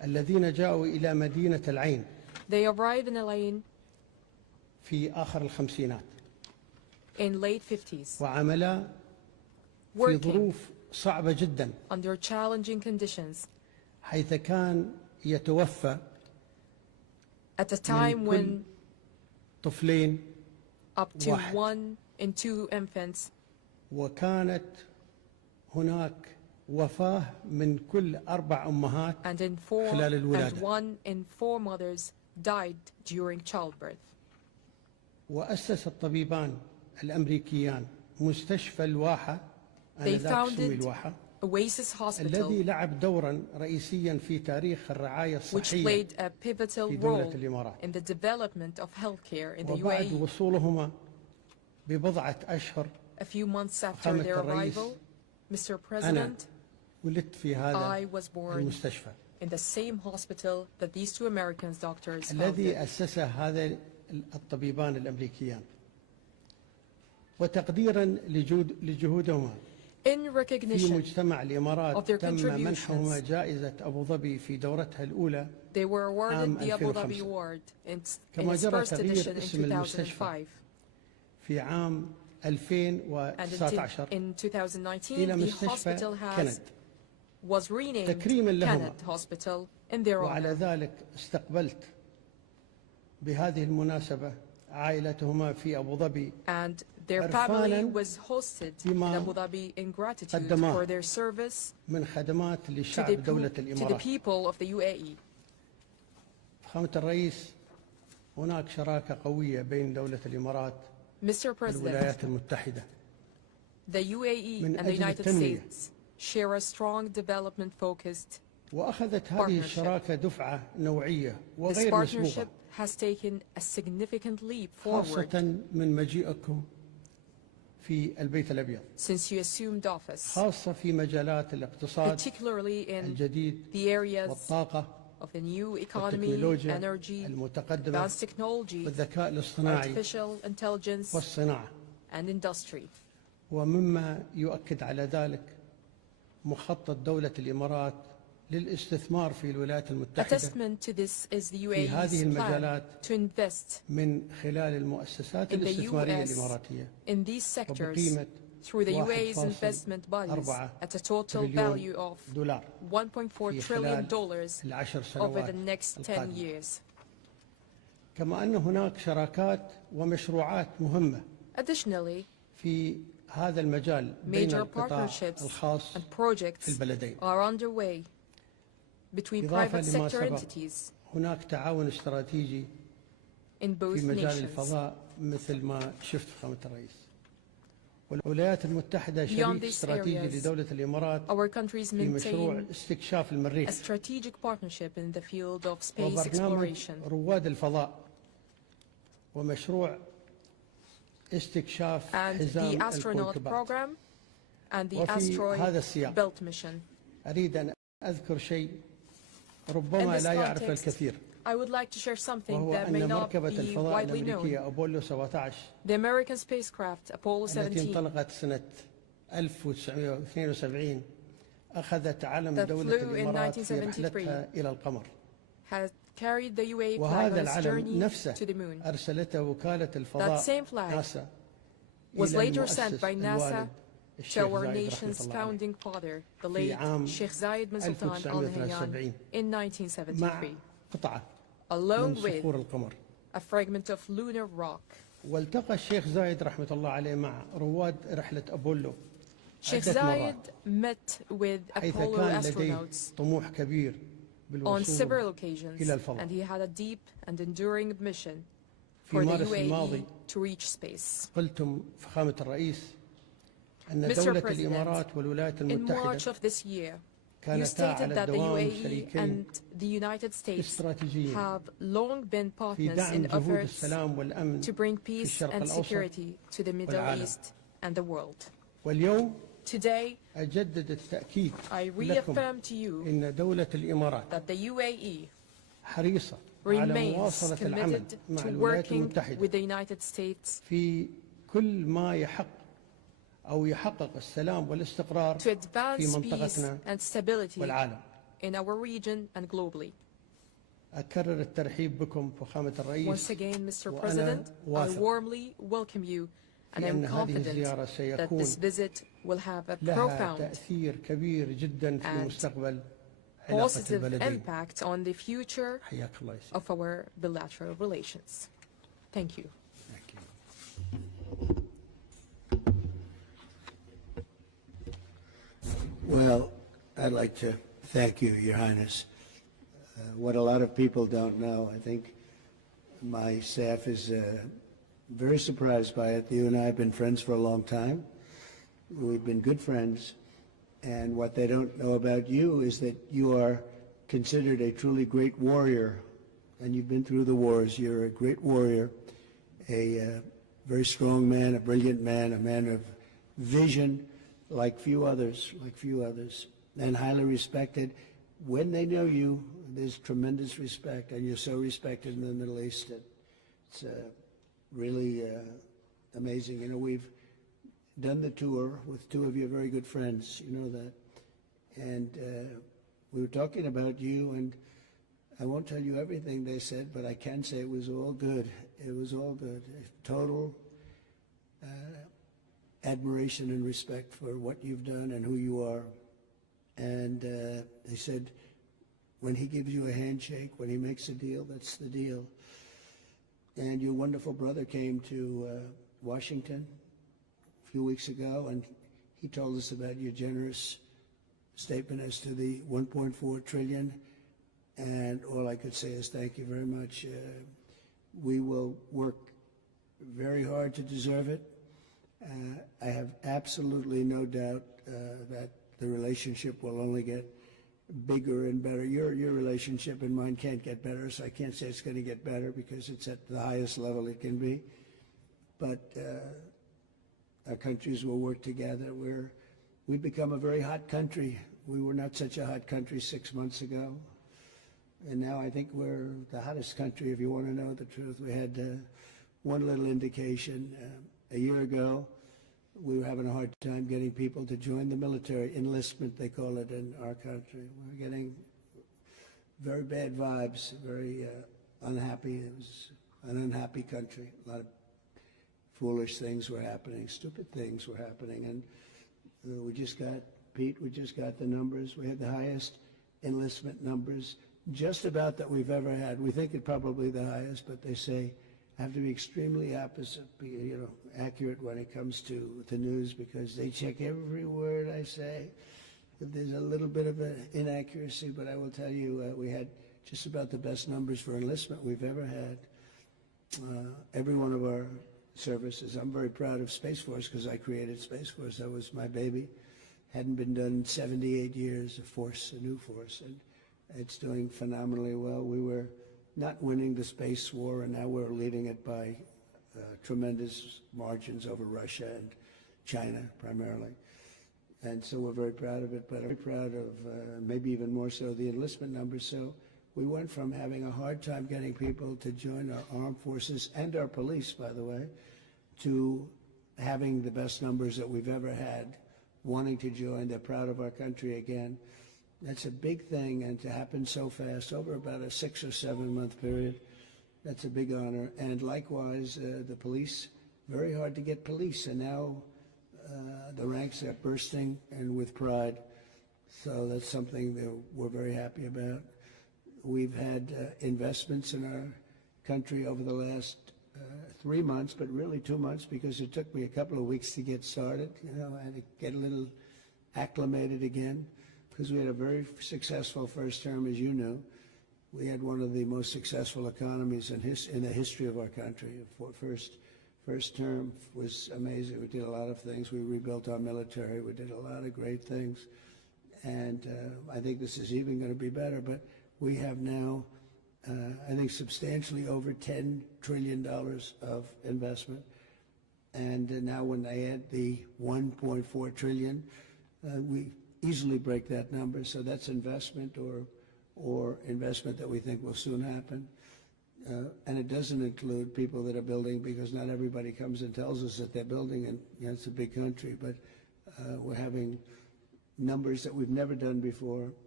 الذين جاءوا إلى مدينة العين They arrived in Elaine في آخر الخمسينات in late 50s, وعملا في working ظروف صعبة جدا under challenging conditions حيث كان يتوفى at a time كل when طفلين up to واحد. 1 in 2 infants, وكانت هناك وفاة من كل 4 أمهات and خلال الولادة. 1 in 4 mothers died during childbirth. وأسس الطبيبان الأمريكيان مستشفى الواحة They آنذاك سمي founded الواحة Oasis Hospital, الذي لعب دورا رئيسيا في تاريخ الرعاية which الصحية played a pivotal في دولة role الإمارات. in the development of healthcare in the وبعد UAE. وصولهما ببضعة أشهر A few months after فخامة their الرئيس arrival, Mr. أنا President, ولدت في هذا I was born المستشفى in the same hospital that these 2 American doctors الذي founded. أسسه هذا الطبيبان الأمريكيان وتقديرا لجهودهما In في recognition مجتمع of الإمارات their تم منحهما contributions, جائزة أبو ظبي في دورتها الأولى they were awarded عام the Abu Dhabi 2005. Award in كما its جرى first تغيير edition in اسم المستشفى 2005. في عام And 2019 in 2019, إلى the مستشفى hospital كند was renamed تكريما لهما. Kenneth Hospital in their وعلى honor. ذلك استقبلت بهذه المناسبة عائلتهما في أبو ظبي And their عرفاناً family was hosted in بما Abu Dhabi in gratitude قدماه for their service من خدمات to لشعب دولة the الإمارات. people of the UAE. فخامة الرئيس هناك شراكة قوية بين دولة الإمارات Mr. President, والولايات المتحدة the UAE من and the أجل United التنمية. States share a strong development-focused. وأخذت هذه الشراكة دفعة نوعية This وغير مسبوقة partnership has taken a significant leap forward خاصة من مجيئكم في البيت الأبيض since you assumed office, خاصة في مجالات الاقتصاد particularly in الجديد the areas والطاقة of the new economy, والتكنولوجيا energy, المتقدمة advanced technology, والذكاء الاصطناعي artificial intelligence, والصناعة and industry. ومما يؤكد على ذلك مخطط دولة الإمارات للاستثمار في الولايات A المتحدة testament to this is the في هذه UAE's plan المجالات to invest من خلال المؤسسات in the الاستثمارية US الإماراتية in these sectors وبقيمة through the UAE's 1.4 investment bodies at a total تريليون value of دولار $1.4 في trillion خلال العشر over سنوات the next 10 القادمة. years. كما أن هناك شراكات ومشروعات مهمة Additionally, في هذا المجال بين major القطاع partnerships الخاص and في projects البلدين. are underway between إضافة private لما sector سبق entities هناك تعاون استراتيجي in both في مجال nations. الفضاء مثل ما شفت فخامة الرئيس. والولايات المتحدة Beyond شريك these استراتيجي areas, لدولة الإمارات Our countries في مشروع maintain استكشاف a المريخ strategic partnership in the field of space وبرنامج exploration رواد الفضاء ومشروع استكشاف and the حزام astronaut الكويكبات. program and the وفي هذا السياق asteroid belt mission. أريد أن أذكر شيء In ربما this لا يعرف context, الكثير I would like to share something وهو that may أن not مركبة be الفضاء widely known. الأمريكية أبولو 17 The American spacecraft Apollo التي 17 انطلقت سنة 1972 أخذت علم that دولة flew in الإمارات في 1973 رحلتها إلى القمر. has carried the UAE flag وهذا on its العلم journey نفسه to the moon. أرسلته وكالة That الفضاء same flag ناسا was إلى later sent المؤسس by NASA الوالد to الشيخ our زايد nation's رحمة الله عليه founding father, the في late عام Sheikh Zayed bin Sultan Al Nahyan 1973 in مع 1973, قطعة along من with صخور القمر. a fragment of lunar rock. والتقى الشيخ زايد رحمة الله عليه مع رواد رحلة أبولو Sheikh عدة Zayed مرات met with حيث Apollo كان لديه astronauts طموح كبير on several بالوصول occasions, إلى الفضاء. and he had a deep and enduring mission في for the مارس الماضي UAE to reach space. قلتم فخامة الرئيس أن Mr. دولة President, الإمارات والولايات In المتحدة March of this year, you كانتا stated على that the الدوام UAE شريكين and the United States استراتيجيين have long been في partners دعم in جهود efforts السلام والأمن to bring في peace الشرق and الأوسط security to the Middle والعالم. East and the world. واليوم Today, أجدد التأكيد I لكم reaffirm to you إن دولة الإمارات that the UAE حريصة على remains مواصلة العمل committed مع to الولايات working المتحدة with the United States في كل ما يحقق السلام والاستقرار to advance في peace منطقتنا and stability والعالم. in our region and globally. أكرر الترحيب بكم فخامة الرئيس. Once again, Mr. President, I warmly welcome you, and I'm confident that this visit will have a profound تأثير كبير جدا في مستقبل positive impact on the future of our bilateral relations. Thank you. Well, I'd like to thank you, Your Highness. What a lot of people don't know, I think my staff is very surprised by it. You and I have been friends for a long time. We've been good friends. And what they don't know about you is that you are considered a truly great warrior. And you've been through the wars. You're a great warrior, a very strong man, a brilliant man, a man of vision like few others, and highly respected. When they know you, there's tremendous respect, and you're so respected in the Middle East that it's really amazing. You know, we've done the tour with two of your very good friends, you know that, and we were talking about you, and I won't tell you everything they said, but I can say it was all good. It was all good. Total admiration and respect for what you've done and who you are. And they said, when he gives you a handshake, when he makes a deal, that's the deal. And your wonderful brother came to Washington a few weeks ago, and he told us about your generous statement as to the 1.4 trillion. And all I could say is thank you very much. We will work very hard to deserve it. I have absolutely no doubt that the relationship will only get bigger and better. Your relationship and mine can't get better, so I can't say it's going to get better because it's at the highest level it can be. But our countries will work together. We've become a very hot country. We were not such a hot country 6 months ago. And now I think we're the hottest country, if you want to know the truth. We had one little indication. A year ago, we were having a hard time getting people to join the military. Enlistment, they call it in our country. We're getting very bad vibes, very unhappy. It was an unhappy country. A lot of foolish things were happening, stupid things were happening. And we just got, Pete, we just got the numbers. We had the highest enlistment numbers just about that we've ever had. We think it probably the highest, but they say have to be extremely accurate when it comes to the news, because they check every word I say. If there's a little bit of an inaccuracy, but I will tell you, we had just about the best numbers for enlistment we've ever had. Every one of our services. I'm very proud of Space Force because I created Space Force. That was my baby. Hadn't been done in 78 years, a new force, and it's doing phenomenally well. We were not winning the space war, and now we're leading it by tremendous margins over Russia and China primarily. And so we're very proud of it, but very proud of maybe even more so the enlistment numbers. So we went from having a hard time getting people to join our armed forces and our police, by the way, to having the best numbers that we've ever had, wanting to join. They're proud of our country again. That's a big thing, and to happen so fast, over about a 6 or 7 month period, that's a big honor. And likewise, the police, very hard to get police, and now the ranks are bursting and with pride. So that's something that we're very happy about. We've had investments in our country over the last 3 months, but really 2 months, because it took me a couple of weeks to get started. You know, I had to get a little acclimated again, because we had a very successful first term, as you knew. We had one of the most successful economies in the history of our country. First term was amazing. We did a lot of things. We rebuilt our military. We did a lot of great things. And I think this is even going to be better. But we have now, I think, substantially over $10 trillion of investment. And now when they add the 1.4 trillion, we easily break that number. So that's investment or investment that we think will soon happen. And it doesn't include people that are building, because not everybody comes and tells us that they're building, and you know, it's a big country, but we're having numbers that we've never done before.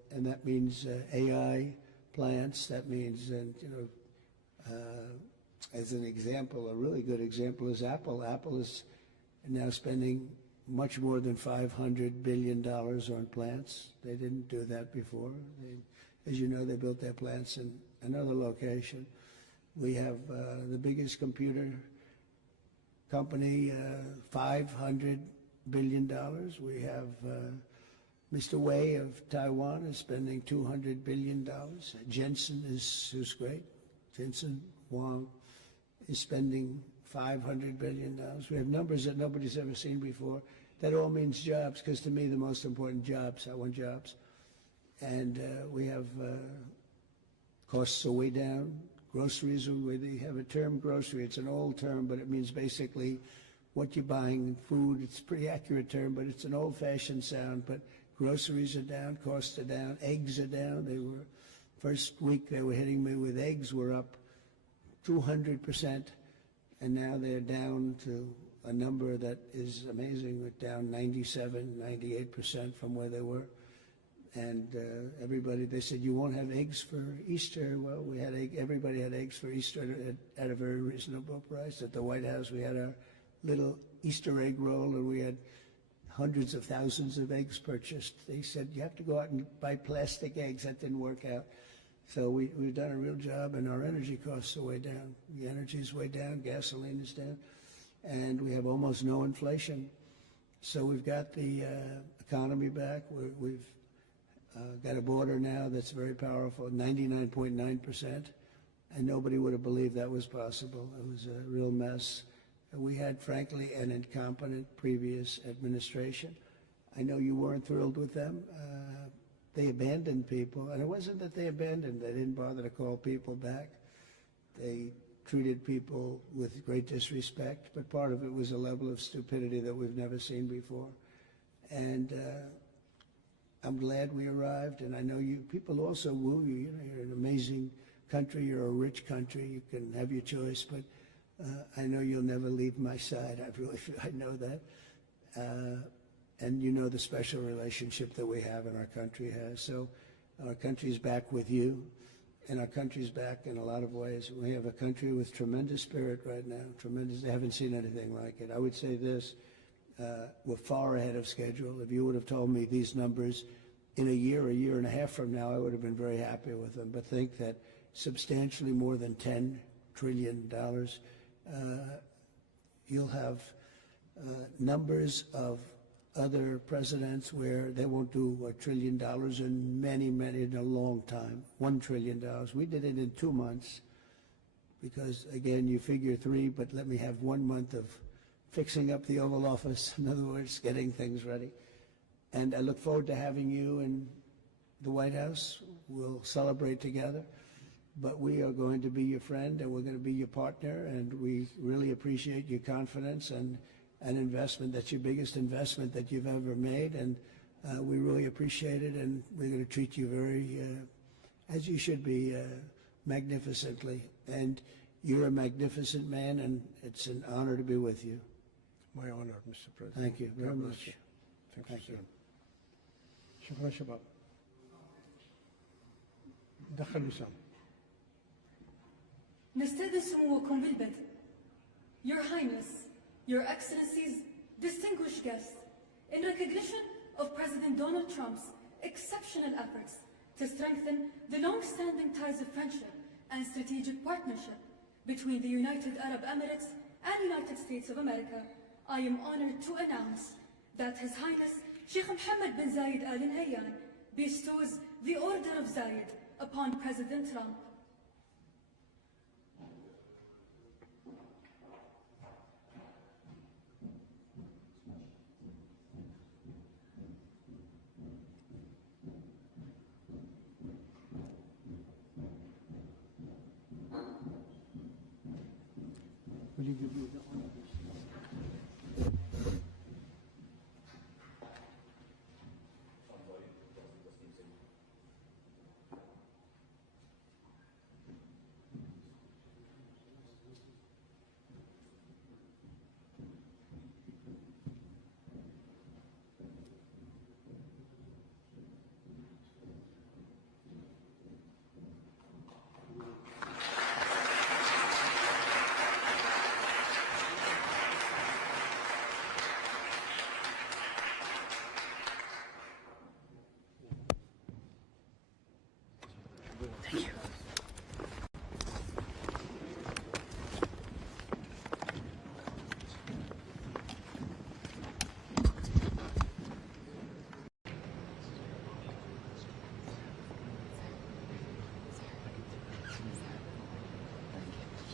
and that means AI plants. That means, as an example, a really good example is Apple. Apple is now spending much more than $500 billion on plants. They didn't do that before. As you know, they built their plants in another location. We have the biggest computer company, $500 billion. We have Mr. Wei of Taiwan is spending $200 billion. Jensen who's great. Jensen Huang is spending $500 billion. We have numbers that nobody's ever seen before. That all means jobs, because to me the most important jobs, I want jobs. And we have costs are way down. Groceries are way, they have a term grocery. It's an old term, but it means basically what you're buying, food. It's a pretty accurate term, but it's an old-fashioned sound. But groceries are down, costs are down, eggs are down. They were, first week they were hitting me with eggs were up 200%, and now they're down to a number that is amazing. We're down 97, 98% from where they were. And everybody, they said, you won't have eggs for Easter. Well, we had everybody had eggs for Easter at a very reasonable price. At the White House, we had our little Easter egg roll, and we had hundreds of thousands of eggs purchased. They said, you have to go out and buy plastic eggs. That didn't work out. So we've done a real job, and our energy costs are way down. The energy is way down, gasoline is down, and we have almost no inflation. So we've got the economy back. We've got a border now that's very powerful, 99.9%, and nobody would have believed that was possible. It was a real mess. And we had, frankly, an incompetent previous administration. I know you weren't thrilled with them. They abandoned people, and it wasn't that they abandoned. They didn't bother to call people back. They treated people with great disrespect, but part of it was a level of stupidity that we've never seen before. And I'm glad we arrived, and I know you people also woo you. You know, you're an amazing country. You're a rich country. You can have your choice, but I know you'll never leave my side. I know that. And you know the special relationship that we have and our country has. So our country's back with you, and our country's back in a lot of ways. We have a country with tremendous spirit right now, tremendous. I haven't seen anything like it. I would say this, we're far ahead of schedule. If you would have told me these numbers in a year and a half from now, I would have been very happy with them. But think that substantially more than $10 trillion, you'll have numbers of other presidents where they won't do $1 trillion in a long time, $1 trillion. We did it in 2 months because, again, you figure 3, but let me have 1 month of fixing up the Oval Office, in other words, getting things ready. And I look forward to having you in the White House. We'll celebrate together, but we are going to be your friend and we're going to be your partner, and we really appreciate your confidence and an investment. That's your biggest investment that you've ever made, and we really appreciate it, and we're going to treat you very, as you should be, magnificently. And you're a magnificent man, and it's an honor to be with you. My honor, Mr. President. Thank you very much. Thank you. شكرا شباب. دخل وسام. نستأذن سموكم بالبدء. Your Highness, Your Excellencies, distinguished guests, in recognition of President Donald Trump's exceptional efforts to strengthen the long-standing ties of friendship and strategic partnership between the United Arab Emirates and United States of America, I am honored to announce that His Highness Sheikh Mohammed bin Zayed Al Nahyan bestows the Order of Zayed upon President Trump. Will you give me the honor?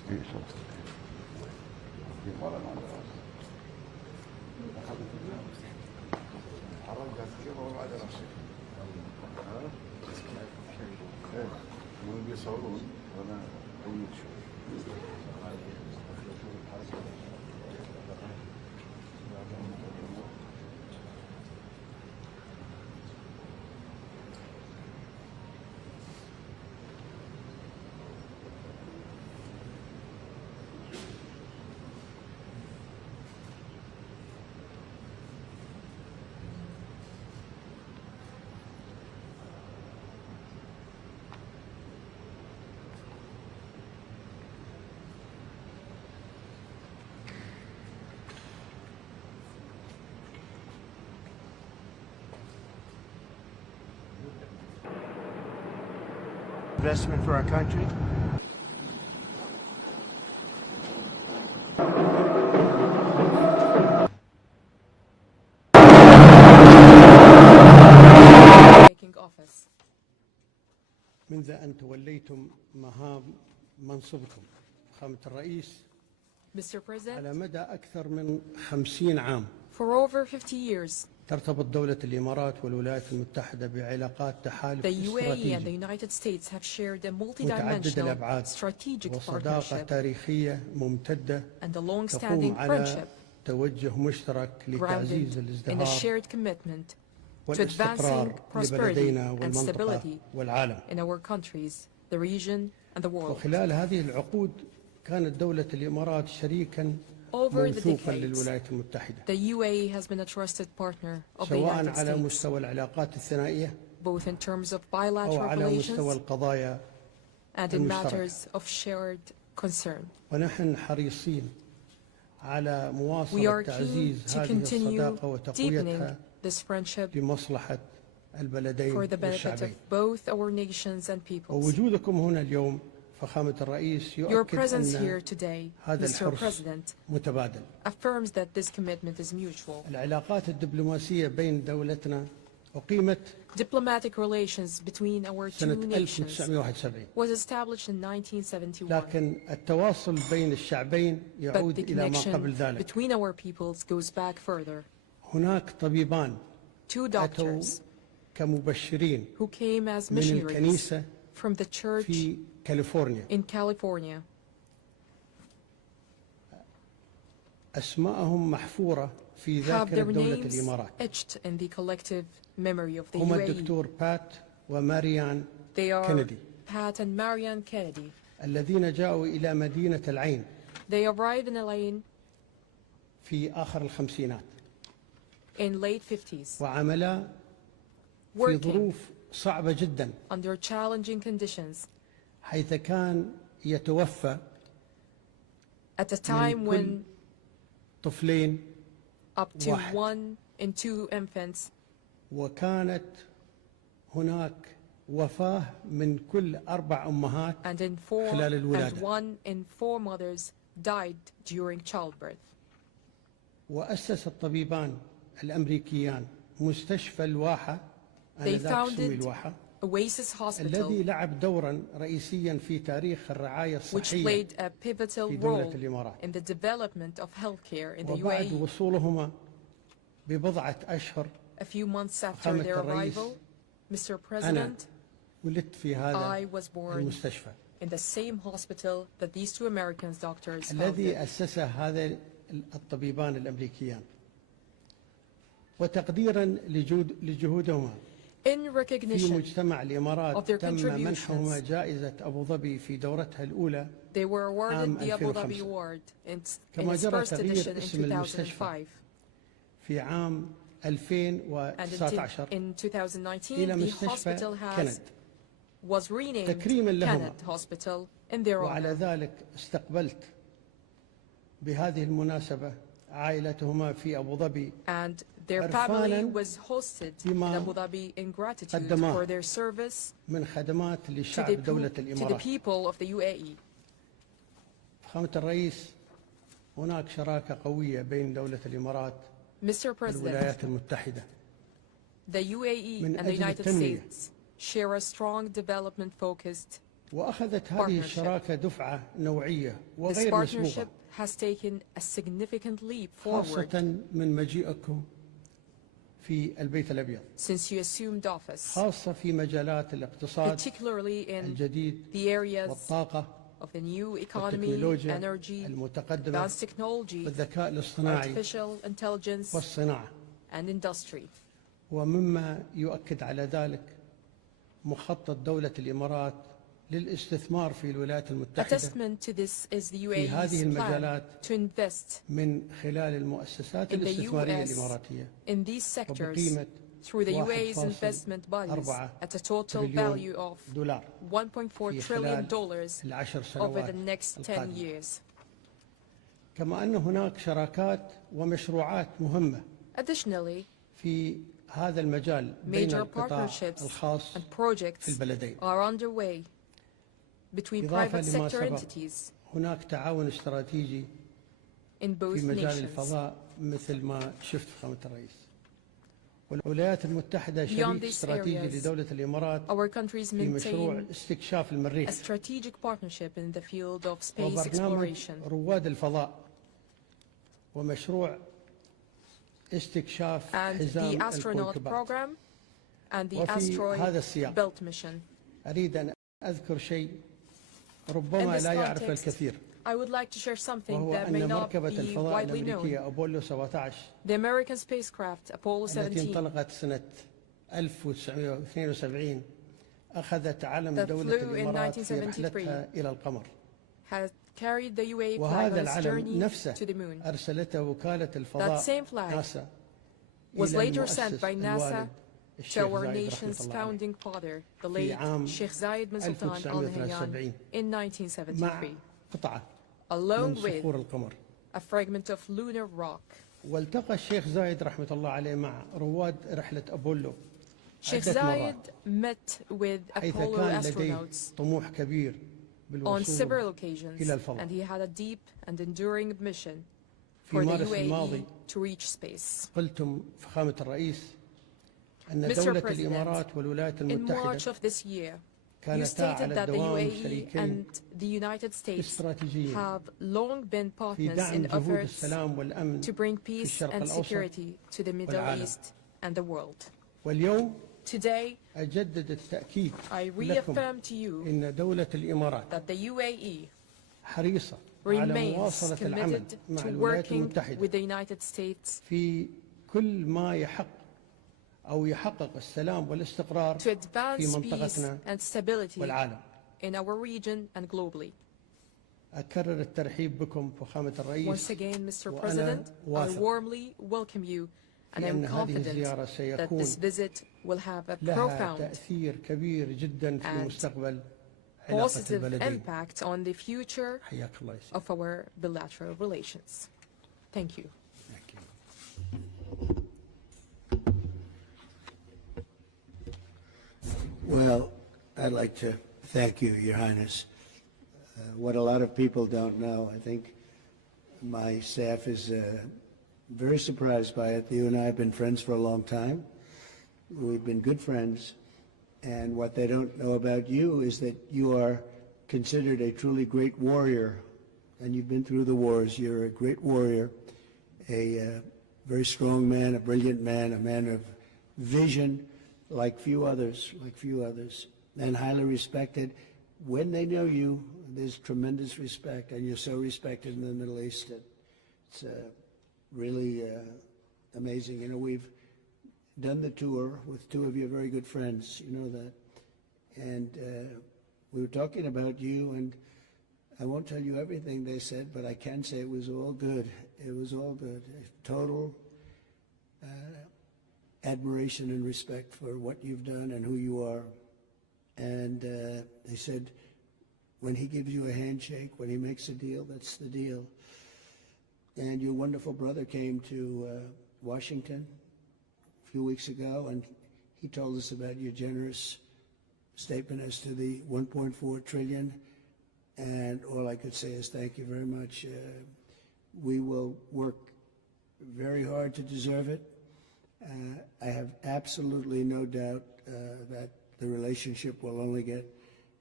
Investment for our country. Taking office. منذ أن توليتم مهام منصبكم فخامة الرئيس Mr. President, على مدى أكثر من 50 عام for over 50 years, ترتبط دولة الإمارات والولايات المتحدة بعلاقات تحالف the UAE and the استراتيجي United States have shared a متعدد multidimensional الأبعاد strategic وصداقة partnership تاريخية ممتدة and a تقوم long-standing على friendship توجه مشترك لتعزيز grounded in a الازدهار shared commitment to advancing والاستقرار prosperity لبلدينا and والمنطقة stability والعالم. in our countries, the region and the world. وخلال هذه العقود كانت دولة الإمارات شريكا Over the موثوقا decades, للولايات المتحدة the UAE has been a trusted partner of the سواء United على States, مستوى العلاقات الثنائية both in terms of أو bilateral على مستوى relations القضايا and in المشتركة. matters of shared concern. ونحن حريصين على We مواصلة are keen تعزيز to هذه continue الصداقة وتقويتها deepening this friendship لمصلحة البلدين for the benefit of والشعبين. both our nations and peoples. ووجودكم هنا اليوم فخامة الرئيس Your يؤكد presence أن here today, هذا Mr. الحرص President, متبادل. affirms that this commitment is mutual. العلاقات الدبلوماسية بين دولتنا أقيمت Diplomatic relations between our two سنة nations 1971 was established in 1971, لكن التواصل بين الشعبين but يعود the إلى ما connection قبل ذلك. between our peoples goes back further. هناك طبيبان Two أتوا doctors كمبشرين who came as من missionaries الكنيسة from the church في كاليفورنيا in California. أسماءهم محفورة في Have ذاكرة their دولة names الإمارات. etched in the collective memory of the هما UAE. الدكتور بات وماريان They are كينيدي Pat and Marianne Kennedy. الذين جاءوا إلى مدينة العين They arrived in Elaine في آخر الخمسينات in late 50s, وعملا في working ظروف صعبة جدا under challenging conditions حيث كان يتوفى at a time كل when طفلين up to واحد. 1 in 2 infants, وكانت هناك وفاة من كل 4 أمهات and in 4 خلال and الولادة 1 in 4 mothers died during childbirth. وأسس الطبيبان الأمريكيان مستشفى الواحة They آنذاك سمي founded الواحة Oasis Hospital, الذي لعب دورا رئيسيا في تاريخ الرعاية which الصحية played a pivotal في دولة role الإمارات. in the development of healthcare in the وبعد UAE. وصولهما ببضعة أشهر A few months after فخامة their الرئيس، arrival, Mr. أنا President, ولدت في I هذا was born المستشفى in the same hospital that these 2 American doctors الذي founded. أسسه هذا الطبيبان الأمريكيان وتقديرا لجهودهما In في recognition مجتمع of الإمارات their تم contributions, منحهما جائزة أبو ظبي في دورتها الأولى they were awarded the Abu 2005. Dhabi Award in كما its جرى first تغيير edition in اسم المستشفى 2005. في عام And 2019 in 2019, إلى the مستشفى hospital كند was renamed تكريما لهما. Kenneth Hospital in their وعلى honor. ذلك استقبلت بهذه المناسبة عائلتهما في أبو ظبي And their عرفاناً family was hosted in بما Abu Dhabi in gratitude قدماه for their service من خدمات to لشعب دولة the الإمارات. people of the UAE. فخامة الرئيس هناك شراكة قوية بين دولة الإمارات Mr. President, والولايات المتحدة the UAE من and the أجل United التنمية. States share a strong development-focused وأخذت هذه الشراكة دفعة نوعية This وغير مسبوقة partnership has taken a significant leap forward خاصة من مجيئكم في البيت الأبيض since you assumed office, خاصة في مجالات الاقتصاد particularly in الجديد the areas والطاقة of the new economy, والتكنولوجيا energy, المتقدمة advanced technology, والذكاء الاصطناعي artificial intelligence, والصناعة and industry. ومما يؤكد على ذلك مخطط دولة الإمارات للاستثمار في الولايات A المتحدة testament to this is the في هذه UAE's plan المجالات to invest من خلال المؤسسات in the الاستثمارية US الإماراتية in these sectors وبقيمة through the UAE's investment bodies 1.4 at a total value of دولار $1.4 في trillion خلال العشر over سنوات the next 10 القادمة. years. كما أن هناك شراكات ومشروعات مهمة Additionally, في هذا المجال بين major القطاع partnerships الخاص and projects في البلدين. are underway between إضافة private لما sector سبق entities هناك تعاون استراتيجي in both في مجال nations. الفضاء مثل ما شفت فخامة الرئيس. والولايات المتحدة Beyond شريك these استراتيجي areas, لدولة الإمارات our countries في مشروع maintain استكشاف a المريخ strategic partnership in the field of space وبرنامج exploration رواد الفضاء ومشروع استكشاف and حزام the astronaut الكويكبات. program and the وفي هذا asteroid السياق belt mission. أريد أن أذكر شيء In ربما this لا يعرف context, الكثير I would like to share something وهو that may أن not مركبة be الفضاء widely known. الأمريكية أبولو 17 The American spacecraft Apollo التي 17 انطلقت سنة 1972 أخذت علم that دولة flew in الإمارات في 1973 رحلتها إلى القمر. has carried the UAE flag وهذا on its العلم journey نفسه to the moon. أرسلته وكالة That الفضاء same flag ناسا was إلى later sent المؤسس by NASA الوالد to الشيخ our زايد nation's رحمة الله عليه founding father, the في late عام Sheikh Zayed bin Sultan Al Nahyan 1973 in مع 1973, قطعة along من with صخور القمر. a fragment of lunar rock. والتقى الشيخ زايد رحمة الله عليه مع رواد رحلة أبولو Sheikh عدة Zayed مرات met with حيث Apollo كان لديه astronauts طموح كبير on بالوصول several occasions, إلى الفضاء. and he had a deep and enduring mission في for the مارس UAE الماضي to reach space. قلتم فخامة الرئيس أن Mr. دولة President, الإمارات والولايات In المتحدة March of this year, you كانتا stated على that the الدوام UAE شريكين and the United States استراتيجيين have long been في partners دعم in جهود efforts السلام والأمن to bring في peace الشرق and الأوسط security to the Middle والعالم. East and the world. واليوم Today, أجدد التأكيد I لكم reaffirm to you إن دولة الإمارات that the UAE حريصة على remains مواصلة العمل committed مع to الولايات working المتحدة with the United States في كل ما يحقق السلام والاستقرار to في advance peace منطقتنا and stability والعالم. in our region and globally. أكرر الترحيب بكم فخامة الرئيس. Once again, Mr. وأنا President, I واثق warmly welcome you, and I'm بأن هذه confident الزيارة that سيكون this visit will have a لها profound تأثير كبير جدا في and مستقبل علاقة positive البلدين. impact on the future حياك الله يسلمك. of our bilateral relations. Thank you. Thank you. Well, I'd like to thank you, Your Highness. What a lot of people don't know, I think my staff is very surprised by it. You and I have been friends for a long time. We've been good friends. And what they don't know about you is that you are considered a truly great warrior. And you've been through the wars. You're a great warrior, a very strong man, a brilliant man, a man of vision like few others, and highly respected. When they know you, there's tremendous respect, and you're so respected in the Middle East that it's really amazing. You know, we've done the tour with two of your very good friends, you know that. And we were talking about you, and I won't tell you everything they said, but I can say it was all good. It was all good. Total admiration and respect for what you've done and who you are. And they said, when he gives you a handshake, when he makes a deal, that's the deal. And your wonderful brother came to Washington a few weeks ago, and he told us about your generous statement as to the 1.4 trillion. And all I could say is thank you very much. We will work very hard to deserve it. I have absolutely no doubt that the relationship will only get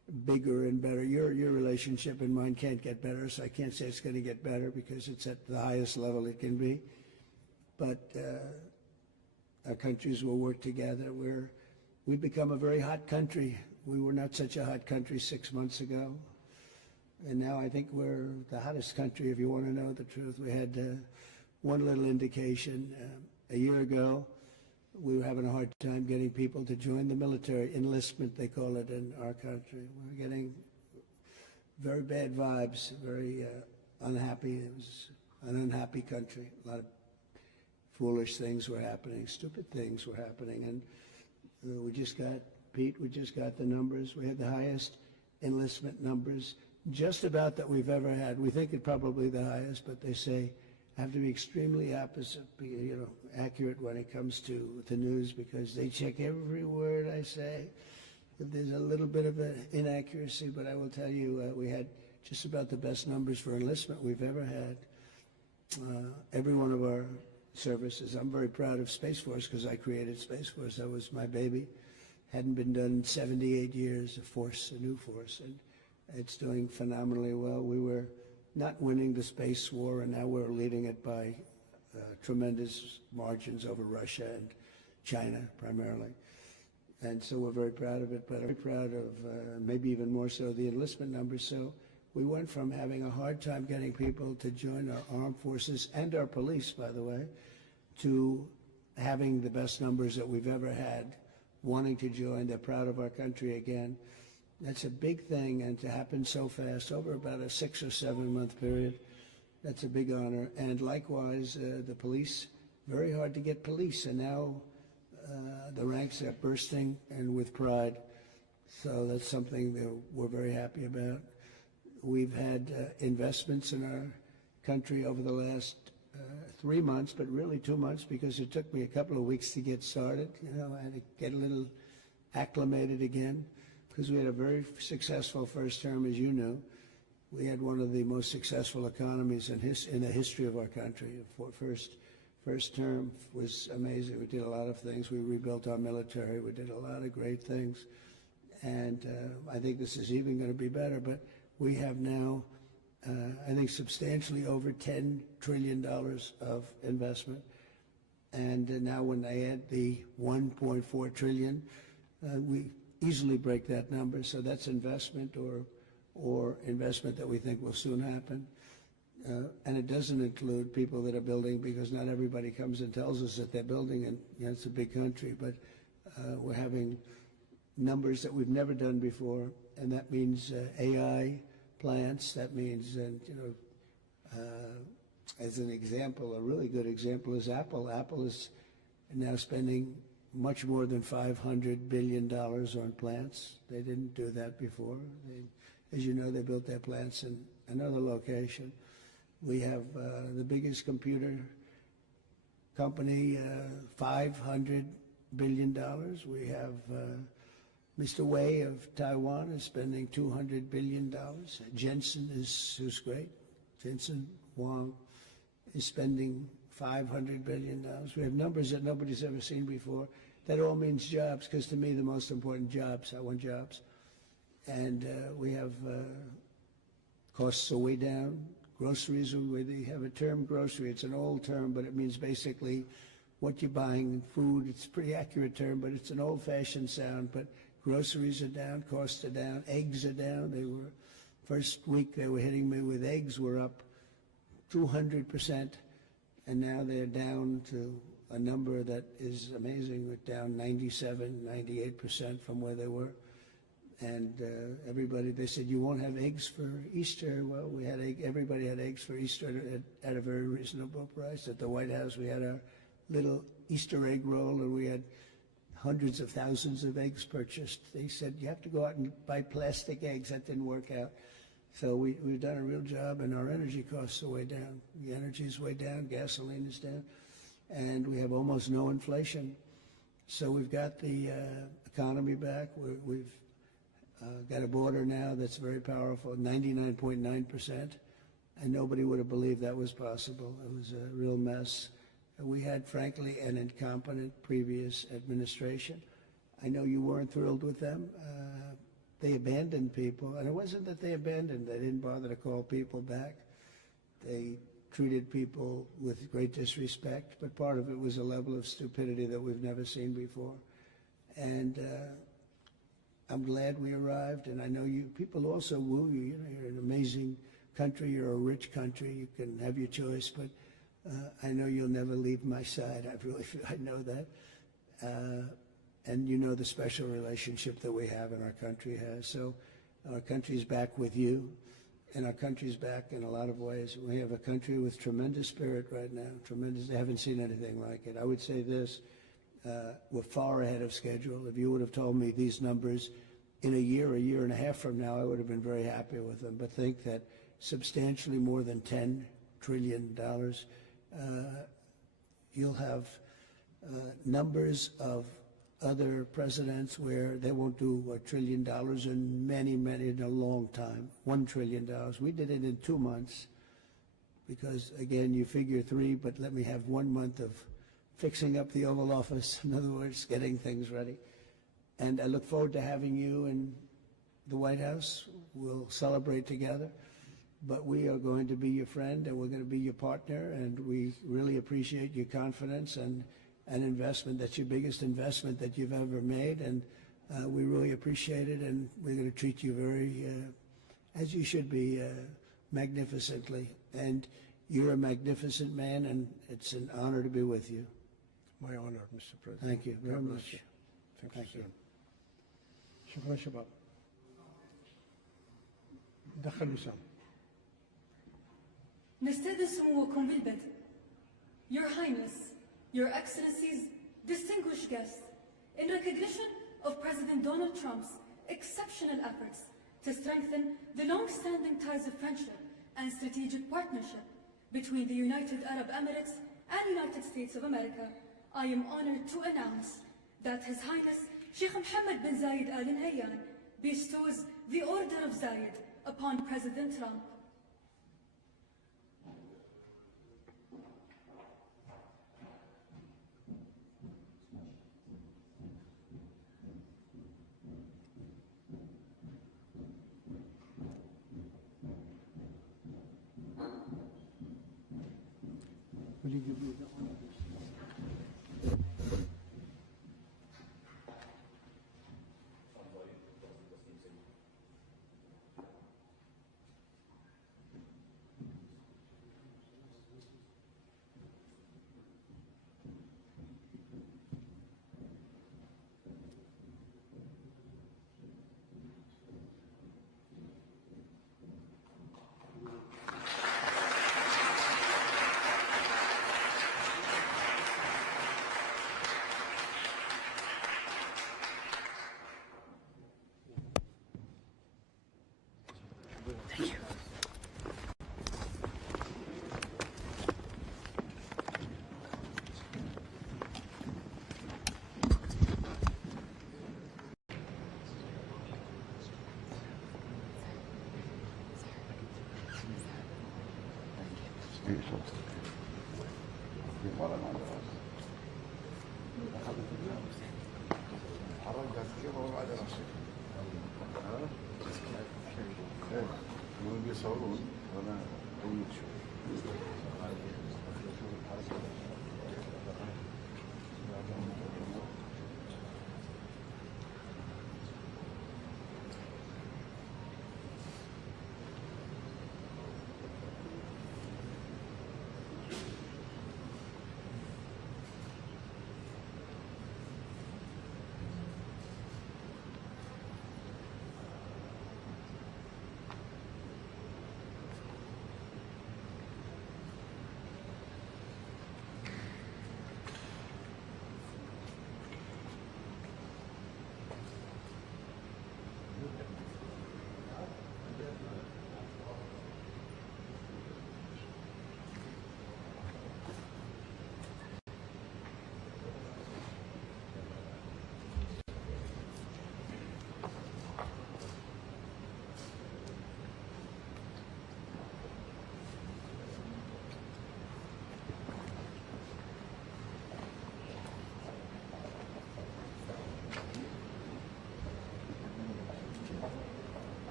bigger and better. Your relationship and mine can't get better, so I can't say it's going to get better because it's at the highest level it can be. But our countries will work together. We've become a very hot country. We were not such a hot country 6 months ago. And now I think we're the hottest country, if you want to know the truth. We had one little indication a year ago. We were having a hard time getting people to join the military, enlistment they call it in our country. We're getting very bad vibes, very unhappy. It was an unhappy country. A lot of foolish things were happening, stupid things were happening. And we just got the numbers. We had the highest enlistment numbers just about that we've ever had. We think it's probably the highest, but they say have to be extremely accurate when it comes to the news, because they check every word I say. If there's a little bit of an inaccuracy, but I will tell you, we had just about the best numbers for enlistment we've ever had. Every one of our services. I'm very proud of Space Force because I created Space Force. That was my baby. Hadn't been done in 78 years, a new force, and it's doing phenomenally well. We were not winning the space war, and now we're leading it by tremendous margins over Russia and China primarily. And so we're very proud of it, but very proud of maybe even more so the enlistment numbers. So we went from having a hard time getting people to join our armed forces and our police, by the way, to having the best numbers that we've ever had, wanting to join. They're proud of our country again. That's a big thing, and to happen so fast, over about a 6 or 7 month period, that's a big honor. And likewise, the police, very hard to get police, and now the ranks are bursting and with pride. So that's something that we're very happy about. We've had investments in our country over the last 3 months, but really 2 months, because it took me a couple of weeks to get started. I had to get a little acclimated again, because we had a very successful first term, as you knew. We had one of the most successful economies in the history of our country. First term was amazing. We did a lot of things. We rebuilt our military. We did a lot of great things. And I think this is even going to be better. But we have now, I think, substantially over $10 trillion of investment. And now when they add the $1.4 trillion, we easily break that number. So that's investment or investment that we think will soon happen. And it doesn't include people that are building, because not everybody comes and tells us that they're building, and it's a big country, but we're having numbers that we've never done before, and that means AI plants. That means, as an example, a really good example is Apple. Apple is now spending much more than $500 billion on plants. They didn't do that before. As you know, they built their plants in another location. We have the biggest computer company, $500 billion. We have Mr. Wei of Taiwan is spending $200 billion. Jensen who's great. Jensen Huang is spending $500 billion. We have numbers that nobody's ever seen before. That all means jobs, because to me the most important jobs, I want jobs. And we have costs are way down. Groceries, we have a term grocery. It's an old term, but it means basically what you're buying, food. It's a pretty accurate term, but it's an old-fashioned sound. But groceries are down, costs are down, eggs are down. They were, first week they were hitting me with eggs were up 200%, and now they're down to a number that is amazing. We're down 97, 98% from where they were. And everybody, they said, you won't have eggs for Easter. Well, we had everybody had eggs for Easter at a very reasonable price. At the White House, we had our little Easter egg roll, and we had hundreds of thousands of eggs purchased. They said, you have to go out and buy plastic eggs. That didn't work out. So we've done a real job, and our energy costs are way down. The energy is way down, gasoline is down, and we have almost no inflation. So we've got the economy back. We've got a border now that's very powerful, 99.9%, and nobody would have believed that was possible. It was a real mess. We had, frankly, an incompetent previous administration. I know you weren't thrilled with them, they abandoned people. And it wasn't that they abandoned, they didn't bother to call people back. They treated people with great disrespect, but part of it was a level of stupidity that we've never seen before. And I'm glad we arrived, and I know you people also woo you. You know, you're an amazing country, you're a rich country, you can have your choice, but I know you'll never leave my side. I know that. And you know the special relationship that we have and our country has. So our country's back with you, and our country's back in a lot of ways. We have a country with tremendous spirit right now, tremendous. I haven't seen anything like it. I would say this, we're far ahead of schedule. If you would have told me these numbers in a year and a half from now, I would have been very happy with them. But think that substantially more than $10 trillion, you'll have numbers of other presidents where they won't do $1 trillion in a long time, $1 trillion. We did it in 2 months because, again, you figure 3, but let me have 1 month of fixing up the Oval Office, in other words, getting things ready. And I look forward to having you in the White House. We'll celebrate together, but we are going to be your friend and we're going to be your partner, and we really appreciate your confidence and an investment. That's your biggest investment that you've ever made, and we really appreciate it, and we're going to treat you very, as you should be, magnificently. And you're a magnificent man, and it's an honor to be with you. My honor, Mr. President. Thank you very much. Thank you. شكرا شباب. دخل وسام. نستأذن سموكم بالبدء. Your Highness, Your Excellencies, distinguished guests, in recognition of President Donald Trump's exceptional efforts to strengthen the long-standing ties of friendship and strategic partnership between the United Arab Emirates and United States of America, I am honored to announce that His Highness Sheikh Mohammed bin Zayed Al Nahyan bestows the Order of Zayed upon President Trump. Will you give me the honor?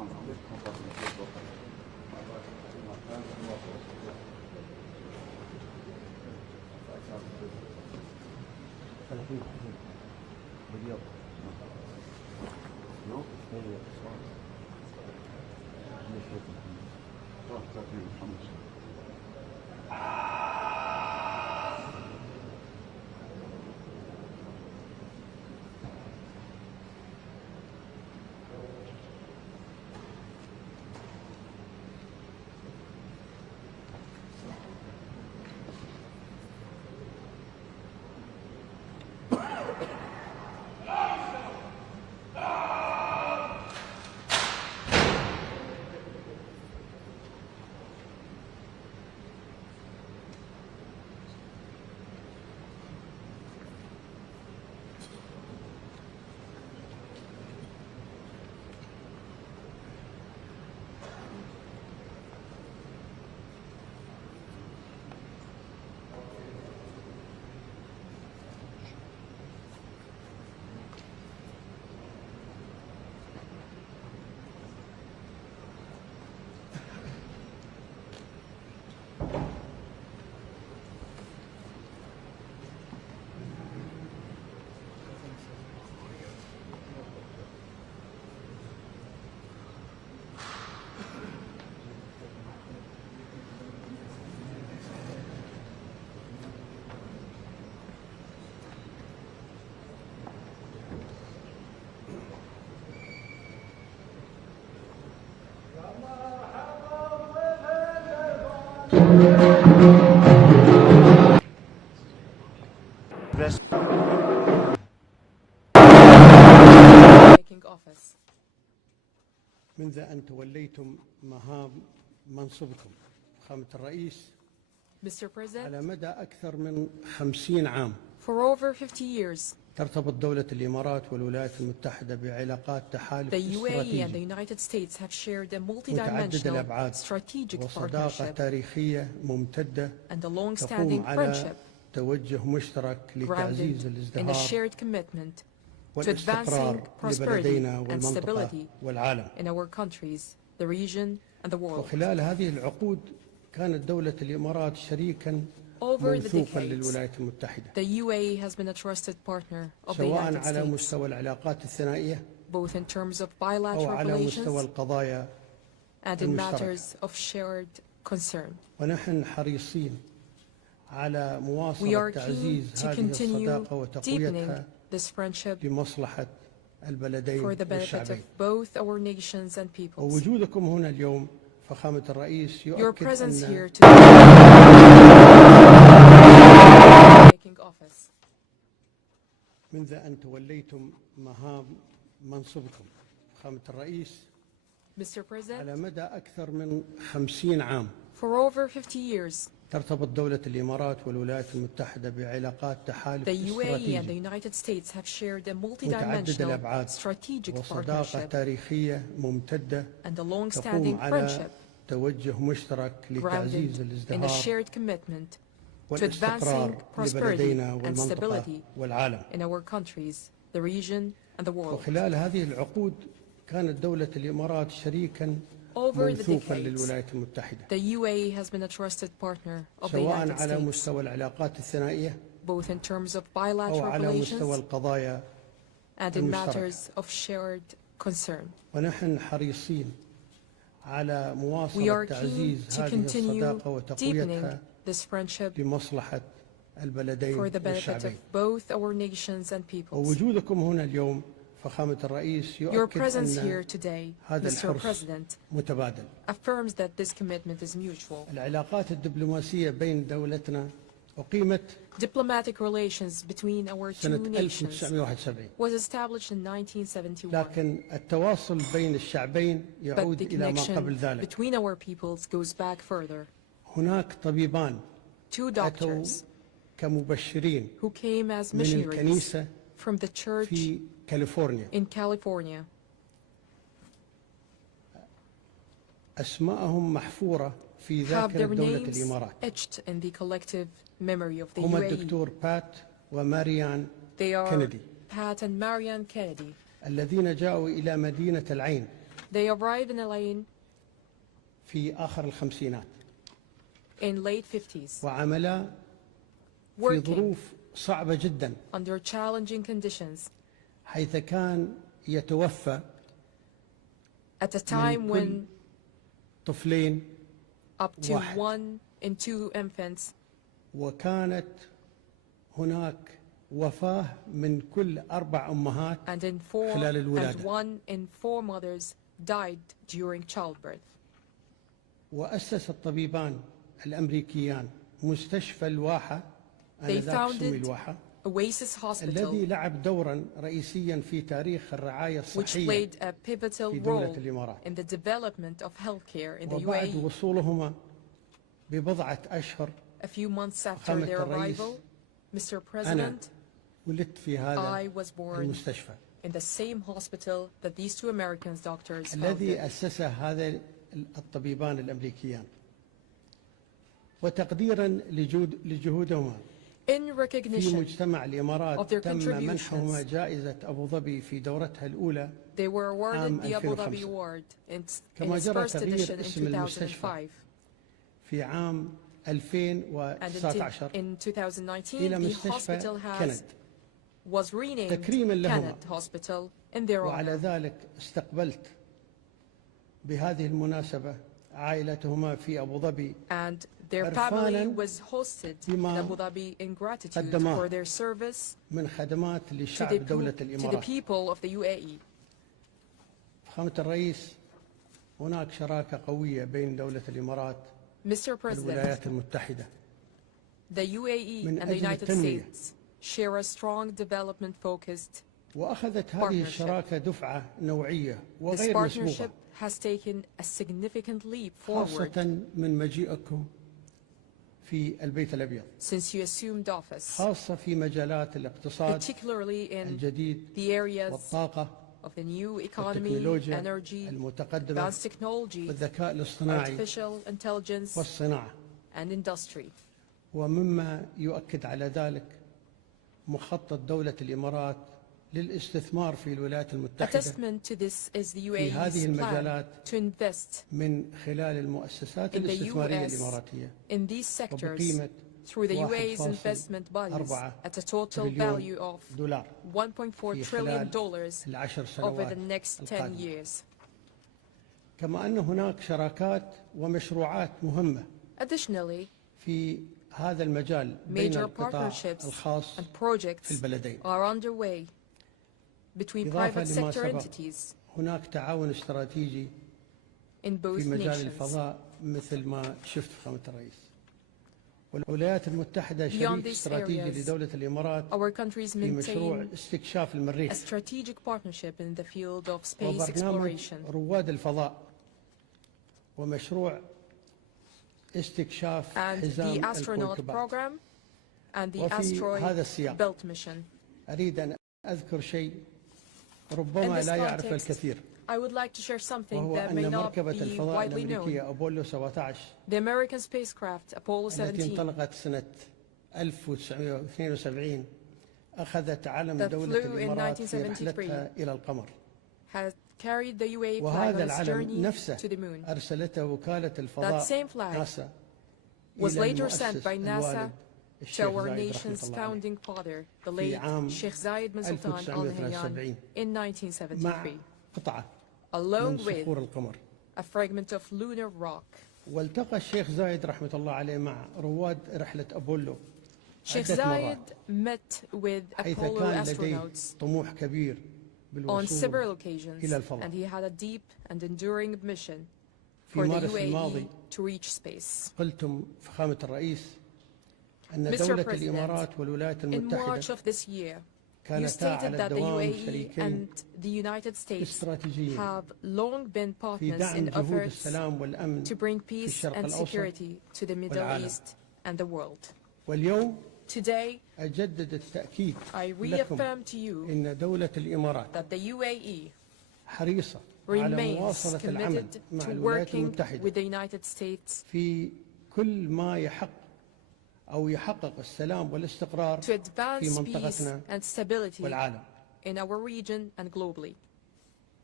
Office. منذ أن توليتم مهام منصبكم فخامة الرئيس Mr. President, على مدى أكثر من 50 عام for over 50 years, ترتبط دولة الإمارات والولايات المتحدة بعلاقات تحالف the UAE and the استراتيجي United States have shared a متعدد multidimensional الأبعاد strategic وصداقة partnership تاريخية ممتدة and a تقوم long-standing على friendship توجه مشترك لتعزيز grounded in a الازدهار shared commitment to والاستقرار advancing prosperity لبلدينا and والمنطقة stability والعالم. in our countries, the region and the world. وخلال هذه العقود كانت دولة الإمارات شريكا Over the موثوقا decades, للولايات المتحدة the UAE has been a trusted partner of the سواء United على States, مستوى العلاقات الثنائية both in terms of أو bilateral على مستوى relations القضايا and in المشتركة. matters of shared concern. ونحن حريصين على We مواصلة are keen تعزيز to هذه continue الصداقة وتقويتها deepening this friendship لمصلحة البلدين for the benefit of والشعبين. both our nations and peoples. ووجودكم هنا اليوم فخامة الرئيس Your يؤكد presence أن here today taking office. منذ أن توليتم مهام منصبكم فخامة الرئيس Mr. President, على مدى أكثر من 50 عام for over 50 years, ترتبط دولة الإمارات والولايات المتحدة بعلاقات تحالف the UAE and the استراتيجي United States have shared a متعدد multidimensional الأبعاد strategic وصداقة partnership تاريخية ممتدة and a تقوم long-standing على friendship توجه مشترك لتعزيز grounded in a الازدهار shared commitment to والاستقرار advancing prosperity لبلدينا and والمنطقة stability والعالم. in our countries, the region and the world. وخلال هذه العقود كانت دولة الإمارات شريكا Over the موثوقا decades, للولايات المتحدة the UAE has been a trusted partner of the سواء United على States, مستوى العلاقات الثنائية both in terms of أو bilateral على مستوى relations القضايا and in المشتركة. matters of shared concern. ونحن حريصين على We مواصلة are keen تعزيز to هذه continue الصداقة وتقويتها deepening this friendship لمصلحة البلدين for the benefit of والشعبين. both our nations and peoples. ووجودكم هنا اليوم فخامة الرئيس Your يؤكد presence أن here today, هذا Mr. الحرص President, متبادل. affirms that this commitment is mutual. العلاقات الدبلوماسية بين دولتنا أقيمت Diplomatic relations between our two سنة nations 1971 was established in 1971, لكن التواصل بين الشعبين but يعود the إلى ما قبل connection ذلك. between our peoples goes back further. هناك طبيبان Two أتوا doctors كمبشرين who came as من missionaries الكنيسة from the church في كاليفورنيا in California. أسماءهم محفورة في Have ذاكرة their دولة names الإمارات. etched in the collective memory of the هما UAE. الدكتور بات وماريان They are كينيدي Pat and Marianne Kennedy, الذين جاءوا إلى مدينة العين They arrived in Nahyan في آخر الخمسينات in late 50s, وعملا في working ظروف صعبة جدا under challenging conditions حيث كان يتوفى at a time كل when طفلين up to واحد. 1 in 2 infants, وكانت هناك وفاة من كل 4 أمهات and خلال الولادة. 1 in 4 mothers died during childbirth. وأسس الطبيبان الأمريكيان مستشفى الواحة They آنذاك سمي founded الواحة Oasis Hospital, الذي لعب دورا رئيسيا في تاريخ الرعاية which الصحية played a pivotal في دولة role الإمارات. in the development of healthcare in the وبعد UAE. وصولهما ببضعة أشهر A few months after فخامة their الرئيس arrival, Mr. أنا President, ولدت في I هذا was born المستشفى in the same hospital that these 2 American doctors الذي founded. أسسه هذا الطبيبان الأمريكيان وتقديرا لجهودهما In في recognition مجتمع of الإمارات their تم contributions, منحهما جائزة أبو ظبي في دورتها الأولى they were awarded the Abu 2005. Dhabi Award in كما its جرى first تغيير edition in اسم المستشفى 2005. في عام And 2019 in 2019, إلى the مستشفى hospital كند was renamed تكريما لهما. Kenneth Hospital in their وعلى honor. ذلك استقبلت بهذه المناسبة عائلتهما في أبو ظبي And their family عرفاناً was hosted in بما Abu Dhabi in gratitude قدماه for their service من خدمات to لشعب دولة to the الإمارات. people of the UAE. فخامة الرئيس هناك شراكة قوية بين دولة الإمارات Mr. President, والولايات المتحدة the UAE من and the أجل United التنمية. States share a strong development-focused. وأخذت هذه الشراكة دفعة نوعية This وغير مسبوقة partnership has taken a significant leap forward خاصة من مجيئكم في البيت الأبيض since you assumed office, خاصة في مجالات الاقتصاد particularly in الجديد the areas والطاقة of the new economy, والتكنولوجيا energy, المتقدمة advanced technology, والذكاء الاصطناعي artificial intelligence, والصناعة and industry. ومما يؤكد على ذلك مخطط دولة الإمارات للاستثمار في الولايات A المتحدة testament to this is the في هذه UAE's plan المجالات to invest من خلال المؤسسات in the الاستثمارية US الإماراتية in these sectors وبقيمة through the UAE's 1.4 investment bodies at a total تريليون value of دولار $1.4 في trillion خلال العشر over سنوات the next 10 القادمة. years. كما أن هناك شراكات ومشروعات مهمة Additionally, في هذا المجال بين major القطاع partnerships الخاص and في projects البلدين. are underway between إضافة private لما sector سبق entities هناك تعاون استراتيجي in both في مجال nations. الفضاء مثل ما شفت فخامة الرئيس. والولايات المتحدة Beyond شريك these استراتيجي areas, لدولة الإمارات our countries في مشروع maintain استكشاف a المريخ strategic partnership in the field of space وبرنامج exploration رواد الفضاء ومشروع استكشاف and the حزام astronaut الكويكبات. program and the وفي هذا asteroid السياق belt mission. أريد أن أذكر شيء In ربما this لا يعرف context, الكثير I would like to share something وهو that may أن not مركبة be الفضاء widely known. الأمريكية أبولو 17 The American spacecraft Apollo التي 17 انطلقت سنة 1972 أخذت علم that دولة flew in الإمارات في 1973 رحلتها إلى القمر. has carried the UAE flag on وهذا its العلم journey نفسه to the moon. أرسلته وكالة That الفضاء same flag ناسا was إلى later sent المؤسس by NASA الوالد to الشيخ our زايد nation's رحمة الله عليه founding father, the في late عام Sheikh Zayed bin Sultan Al Nahyan 1973 in مع 1973, قطعة along من with صخور القمر. a fragment of lunar rock. والتقى الشيخ زايد رحمة الله عليه مع رواد رحلة أبولو Sheikh عدة Zayed مرات met with حيث Apollo كان لديه astronauts طموح كبير on بالوصول several occasions, إلى الفضاء. and he had a deep and enduring mission في for the مارس UAE الماضي to reach space. قلتم فخامة الرئيس أن Mr. دولة President, الإمارات والولايات In March المتحدة of this year, you كانتا stated على that the الدوام UAE شريكين and the United States استراتيجيين have long been في partners دعم in جهود efforts السلام والأمن to bring في peace الشرق and الأوسط security to the Middle والعالم. East and the world. واليوم Today, أجدد التأكيد I لكم reaffirm to you إن دولة الإمارات that the UAE حريصة على remains مواصلة العمل committed مع to الولايات working المتحدة with the United States في كل ما يحقق السلام والاستقرار to في advance peace منطقتنا and stability والعالم. in our region and globally.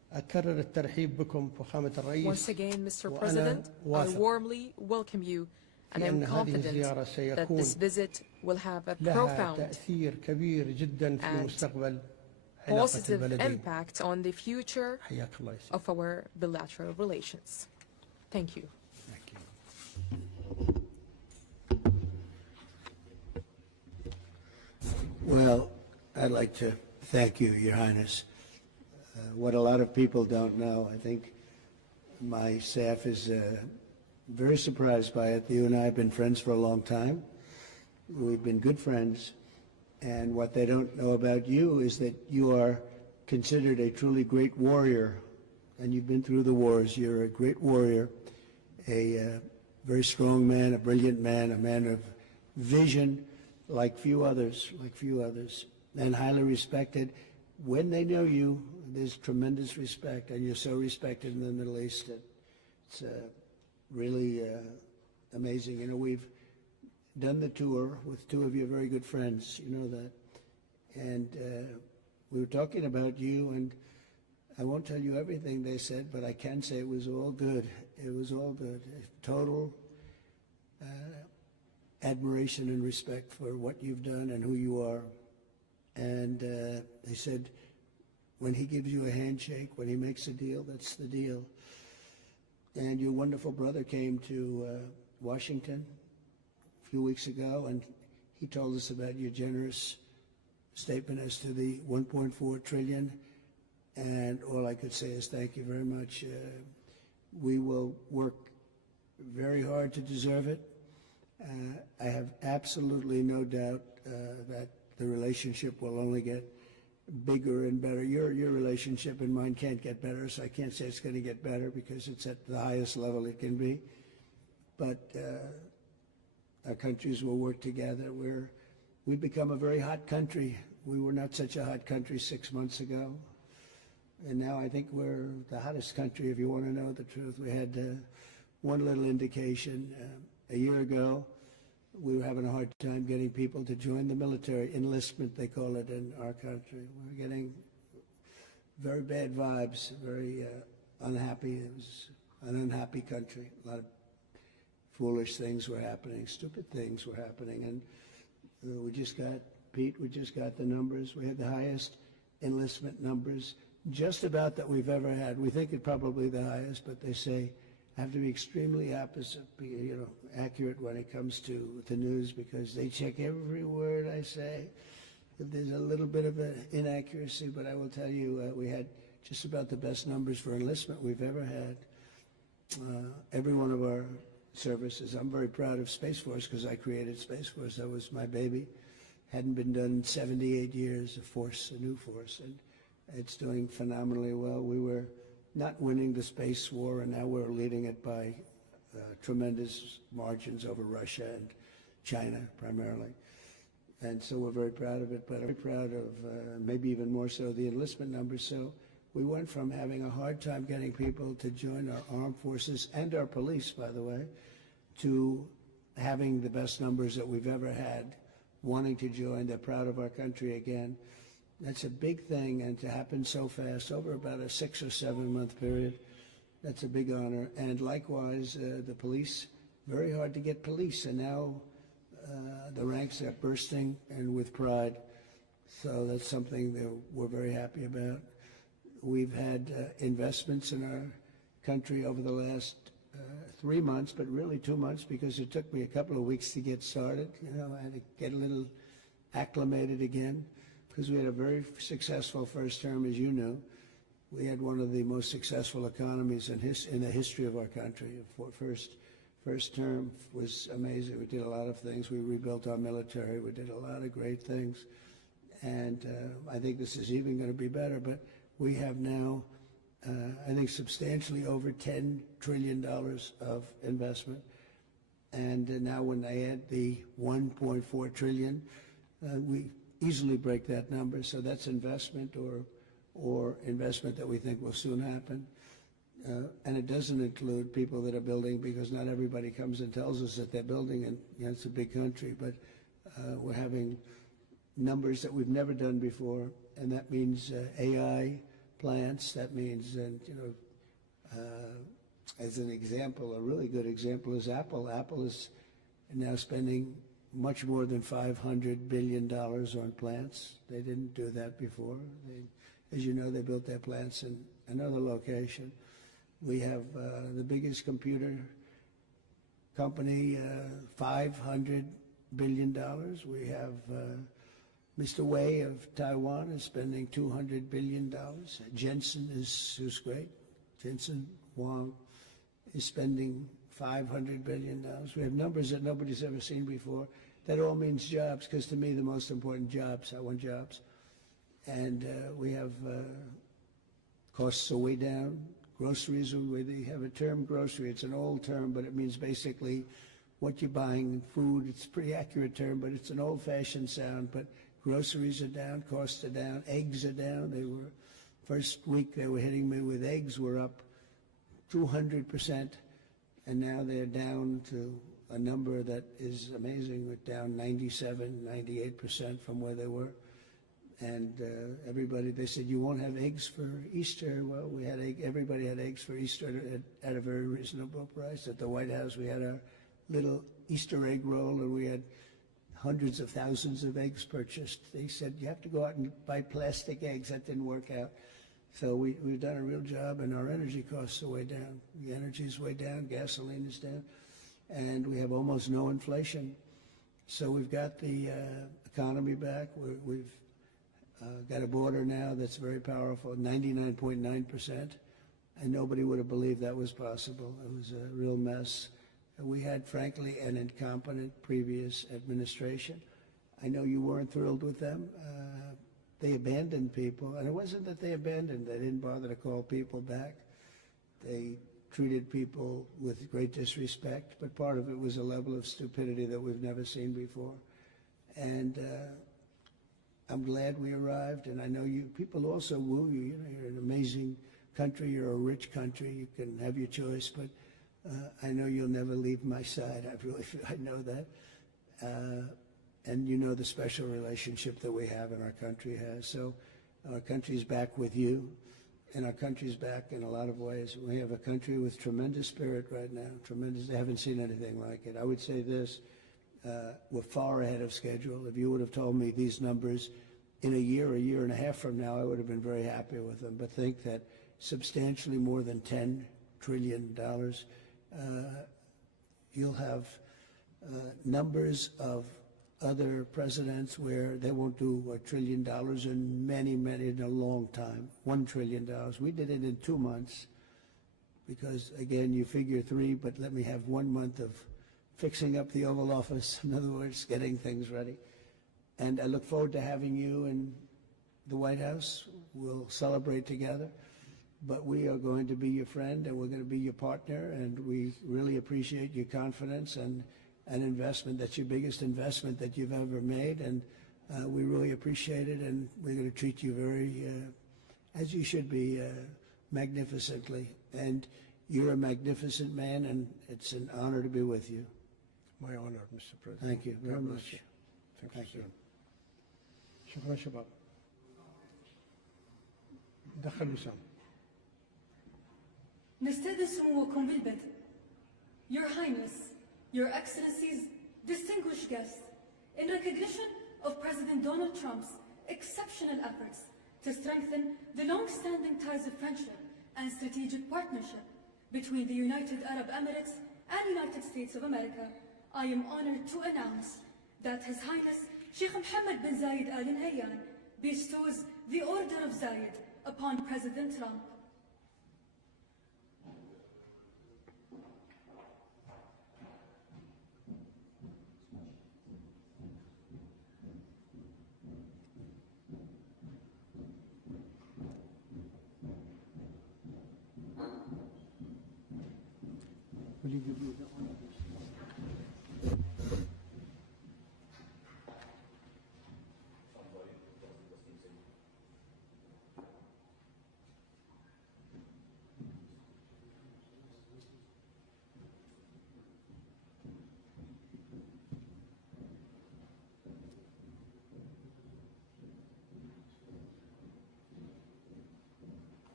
أكرر الترحيب بكم فخامة الرئيس. Once again, Mr. President, I warmly welcome you, and I'm confident that this visit will have a profound تأثير كبير جدا في مستقبل positive impact on the future of our bilateral relations. Thank you. Well, I'd like to thank you, Your Highness. What a lot of people don't know, I think my staff is very surprised by it. You and I have been friends for a long time. We've been good friends. And what they don't know about you is that you are considered a truly great warrior. And you've been through the wars. You're a great warrior, a very strong man, a brilliant man, a man of vision like few others, and highly respected. When they know you, there's tremendous respect, and you're so respected in the Middle East that it's really amazing. You know, we've done the tour with two of your very good friends, you know that, and we were talking about you, and I won't tell you everything they said, but I can say it was all good. It was all good. Total admiration and respect for what you've done and who you are. And they said, when he gives you a handshake, when he makes a deal, that's the deal. And your wonderful brother came to Washington a few weeks ago, and he told us about your generous statement as to the 1.4 trillion. And all I could say is thank you very much. We will work very hard to deserve it. I have absolutely no doubt that the relationship will only get bigger and better. Your relationship and mine can't get better, so I can't say it's going to get better because it's at the highest level it can be. But our countries will work together. We've become a very hot country. We were not such a hot country 6 months ago. And now I think we're the hottest country, if you want to know the truth. We had one little indication. A year ago, we were having a hard time getting people to join the military. Enlistment, they call it in our country. We were getting very bad vibes, very unhappy. It was an unhappy country. A lot of foolish things were happening, stupid things were happening. And we just got the numbers. We had the highest enlistment numbers just about that we've ever had. We think it probably the highest, but they say have to be extremely accurate when it comes to the news because they check every word I say. If there's a little bit of an inaccuracy, but I will tell you we had just about the best numbers for enlistment we've ever had. Every one of our services. I'm very proud of Space Force because I created Space Force. That was my baby. Hadn't been done in 78 years, a new force, and it's doing phenomenally well. We were not winning the space war, and now we're leading it by tremendous margins over Russia and China primarily. And so we're very proud of it, but I'm very proud of maybe even more so the enlistment numbers. So we went from having a hard time getting people to join our armed forces and our police, by the way, to having the best numbers that we've ever had, wanting to join. They're proud of our country again. That's a big thing, and to happen so fast, over about a 6 or 7 month period, that's a big honor. And likewise, the police, very hard to get police, and now the ranks are bursting and with pride. So that's something that we're very happy about. We've had investments in our country over the last 3 months, but really 2 months because it took me a couple of weeks to get started. You know, I had to get a little acclimated again because we had a very successful first term, as you know. We had one of the most successful economies in the history of our country. First term was amazing. We did a lot of things. We rebuilt our military. We did a lot of great things. And I think this is even going to be better. But we have now, I think, substantially over $10 trillion of investment. And now when they add the 1.4 trillion, we easily break that number. So that's investment or investment that we think will soon happen. And it doesn't include people that are building, because not everybody comes and tells us that they're building, and you know, it's a big country, but we're having numbers that we've never done before, and that means AI, plants. That means, and as an example, a really good example is Apple. Apple is now spending much more than $500 billion on plants. They didn't do that before. As you know, they built their plants in another location. We have the biggest computer company, $500 billion. We have Mr. Wei of Taiwan is spending $200 billion. Jensen who's great. Jensen Huang is spending $500 billion. We have numbers that nobody's ever seen before. That all means jobs, because to me the most important jobs, I want jobs. And we have costs are way down. Groceries, they have a term grocery. It's an old term, but it means basically what you're buying in food. It's a pretty accurate term, but it's an old-fashioned sound. But groceries are down, costs are down, eggs are down. They were, first week they were hitting me with eggs were up 200%, and now they're down to a number that is amazing. We're down 97, 98% from where they were. And everybody, they said, you won't have eggs for Easter. Well, we had everybody had eggs for Easter at a very reasonable price. At the White House, we had our little Easter egg roll, and we had hundreds of thousands of eggs purchased. They said, you have to go out and buy plastic eggs. That didn't work out. So we've done a real job, and our energy costs are way down. The energy is way down, gasoline is down, and we have almost no inflation. So we've got the economy back. We've got a border now that's very powerful, 99.9%, and nobody would have believed that was possible. It was a real mess. We had, frankly, an incompetent previous administration. I know you weren't thrilled with them. They abandoned people, and it wasn't that they abandoned. They didn't bother to call people back. They treated people with great disrespect, but part of it was a level of stupidity that we've never seen before. And I'm glad we arrived, and I know people also woo you. You're an amazing country. You're a rich country. You can have your choice, but I know you'll never leave my side. I know that. And you know the special relationship that we have and our country has. So our country's back with you, and our country's back in a lot of ways. We have a country with tremendous spirit right now, tremendous. They haven't seen anything like it. I would say this, we're far ahead of schedule. If you would have told me these numbers in a year and a half from now, I would have been very happy with them. But think that substantially more than $10 trillion, you'll have numbers of other presidents where they won't do $1 trillion in a long time, $1 trillion. We did it in 2 months because, again, you figure 3, but let me have 1 month of fixing up the Oval Office, in other words, getting things ready. And I look forward to having you in the White House. We'll celebrate together, but we are going to be your friend and we're going to be your partner, and we really appreciate your confidence and an investment. That's your biggest investment that you've ever made, and we really appreciate it, and we're going to treat you very, as you should be, magnificently. And you're a magnificent man, and it's an honor to be with you. My honor, Mr. President. Thank you very much. Thank you. شكرا شباب. دخل وسام. نستأذن سموكم بالبدء. Your Highness, Your Excellencies, distinguished guests, in recognition of President Donald Trump's exceptional efforts to strengthen the long-standing ties of friendship and strategic partnership between the United Arab Emirates and United States of America, I am honored to announce that His Highness Sheikh Mohammed bin Zayed Al Nahyan bestows the Order of Zayed upon President Trump. Will you give me that one?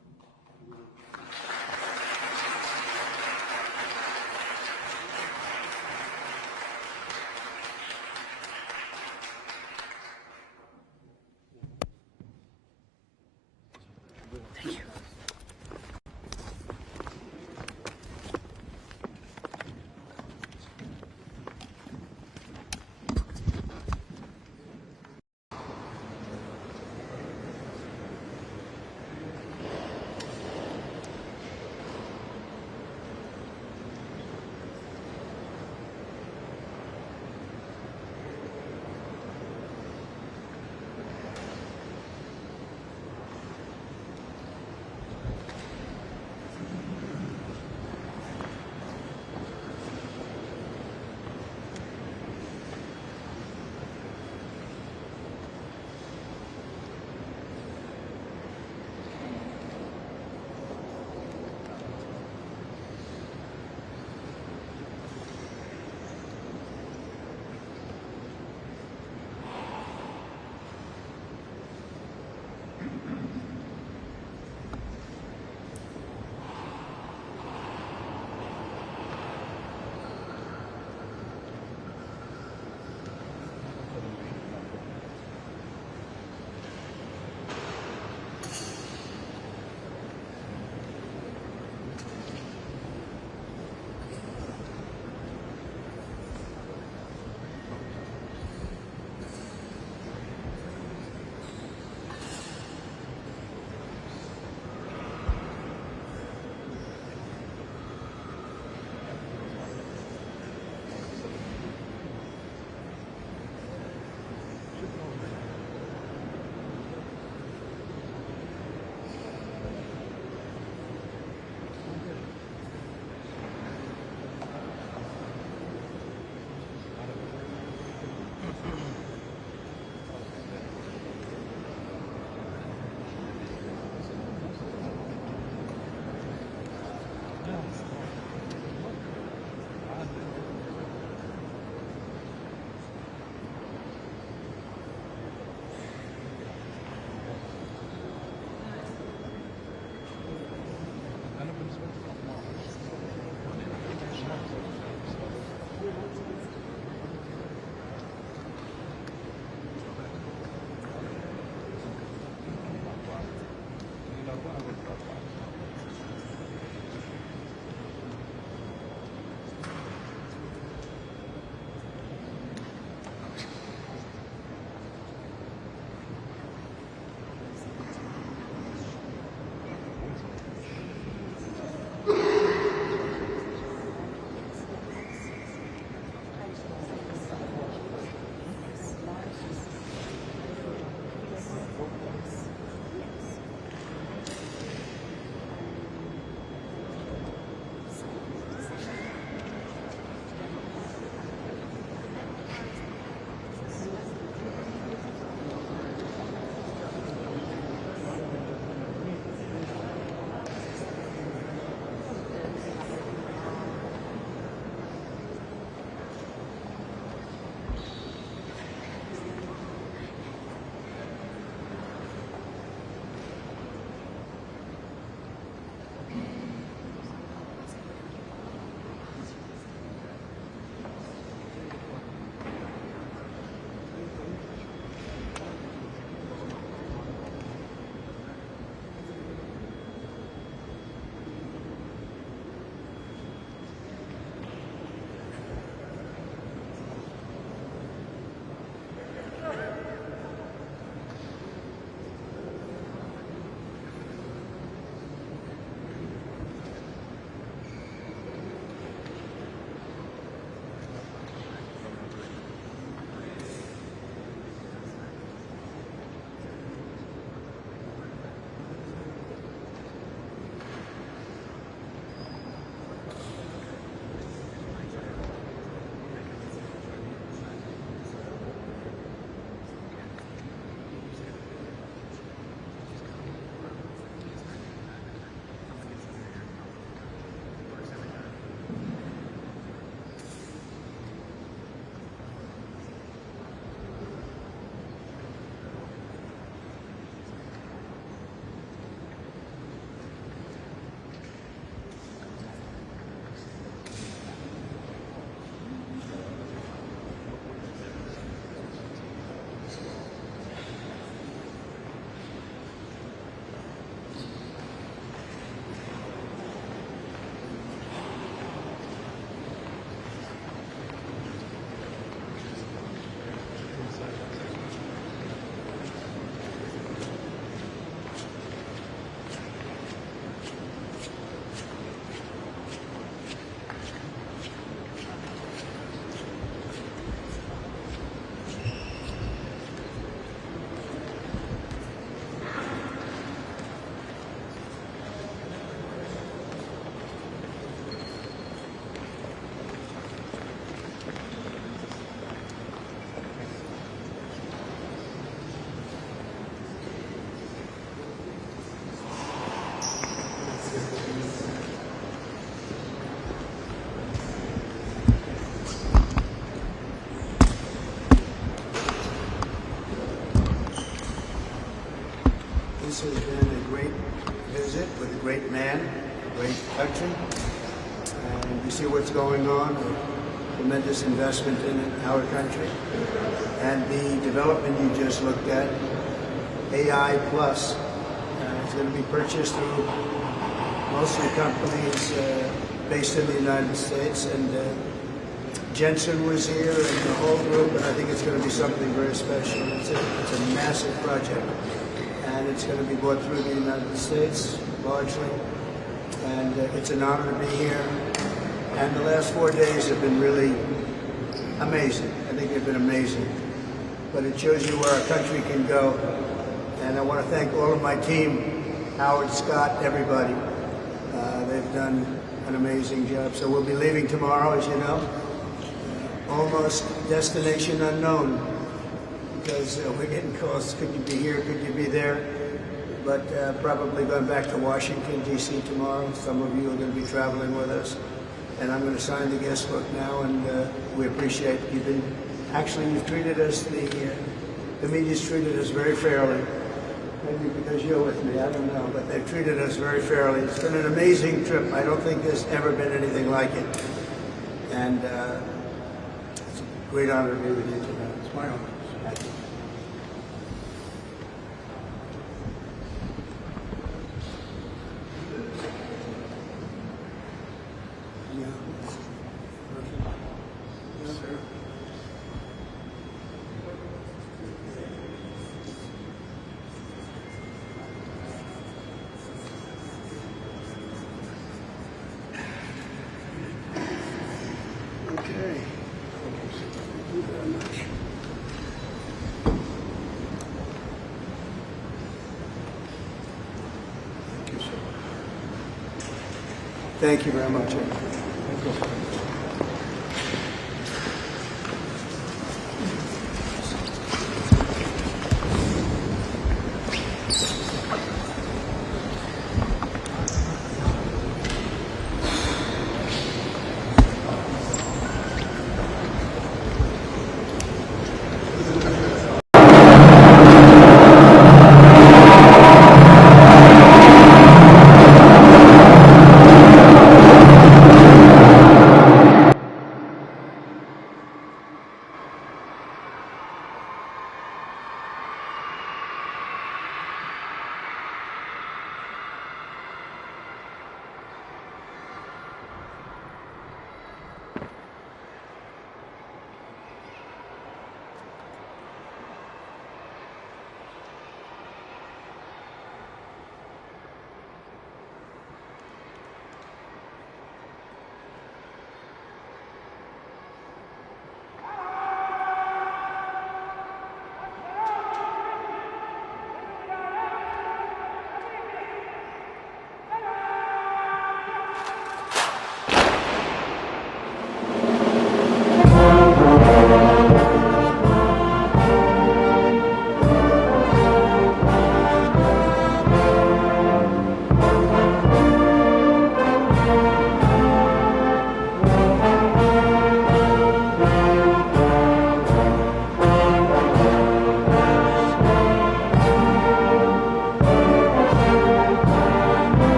This has been a great visit with a great man, a great country. And you see what's going on, a tremendous investment in our country. And the development you just looked at, AI Plus, is going to be purchased through mostly companies based in the United States. And Jensen was here and the whole group, and I think it's going to be something very special. It's a massive project, and it's going to be brought through the United States largely. And it's an honor to be here. And the last 4 days have been really amazing. I think they've been amazing. But it shows you where our country can go. And I want to thank all of my team, Howard, Scott, everybody. They've done an amazing job. So we'll be leaving tomorrow, as you know. Almost destination unknown, because we're getting calls, could you be here, could you be there? But probably going back to Washington, D.C. tomorrow. Some of you are going to be traveling with us. And I'm going to sign the guest book now, and we appreciate you've treated us, the media's treated us very fairly. Maybe because you're with me, I don't know, but they've treated us very fairly. It's been an amazing trip. I don't think there's ever been anything like it. And it's a great honor to be with you tonight. It's my honor. Thank you. Okay. Thank you very much. Thank you, sir. Thank you very much. Thank you.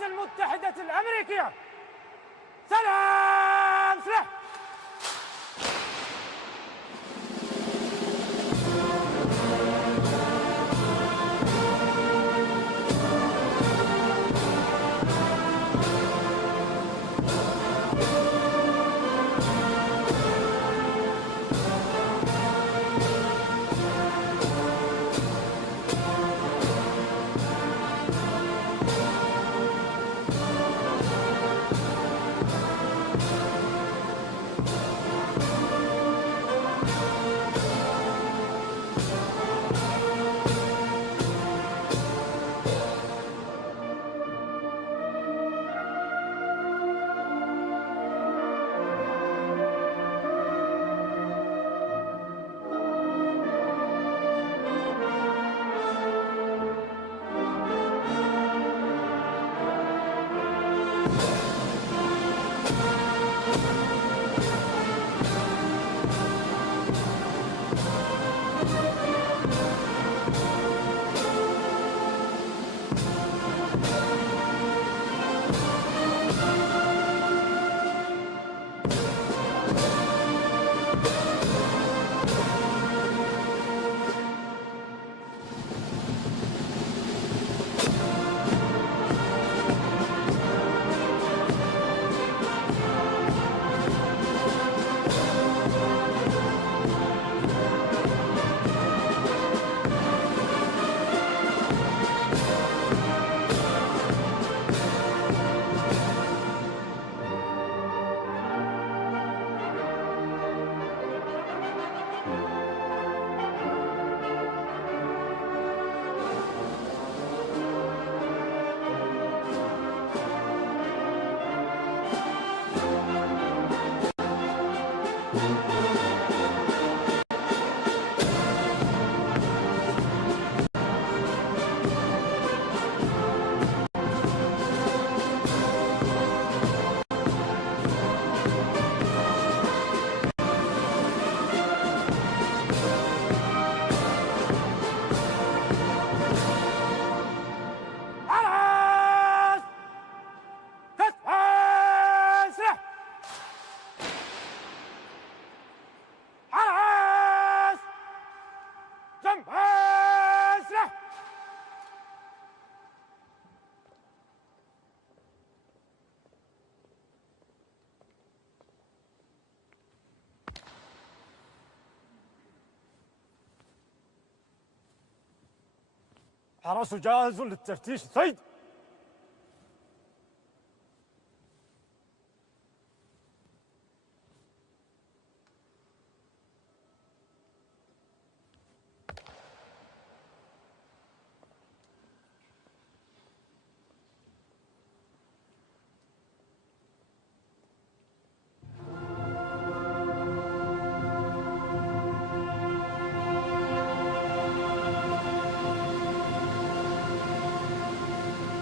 الولايات المتحدة الأمريكية. سلام سلاح. حرس جاهز للتفتيش سيد.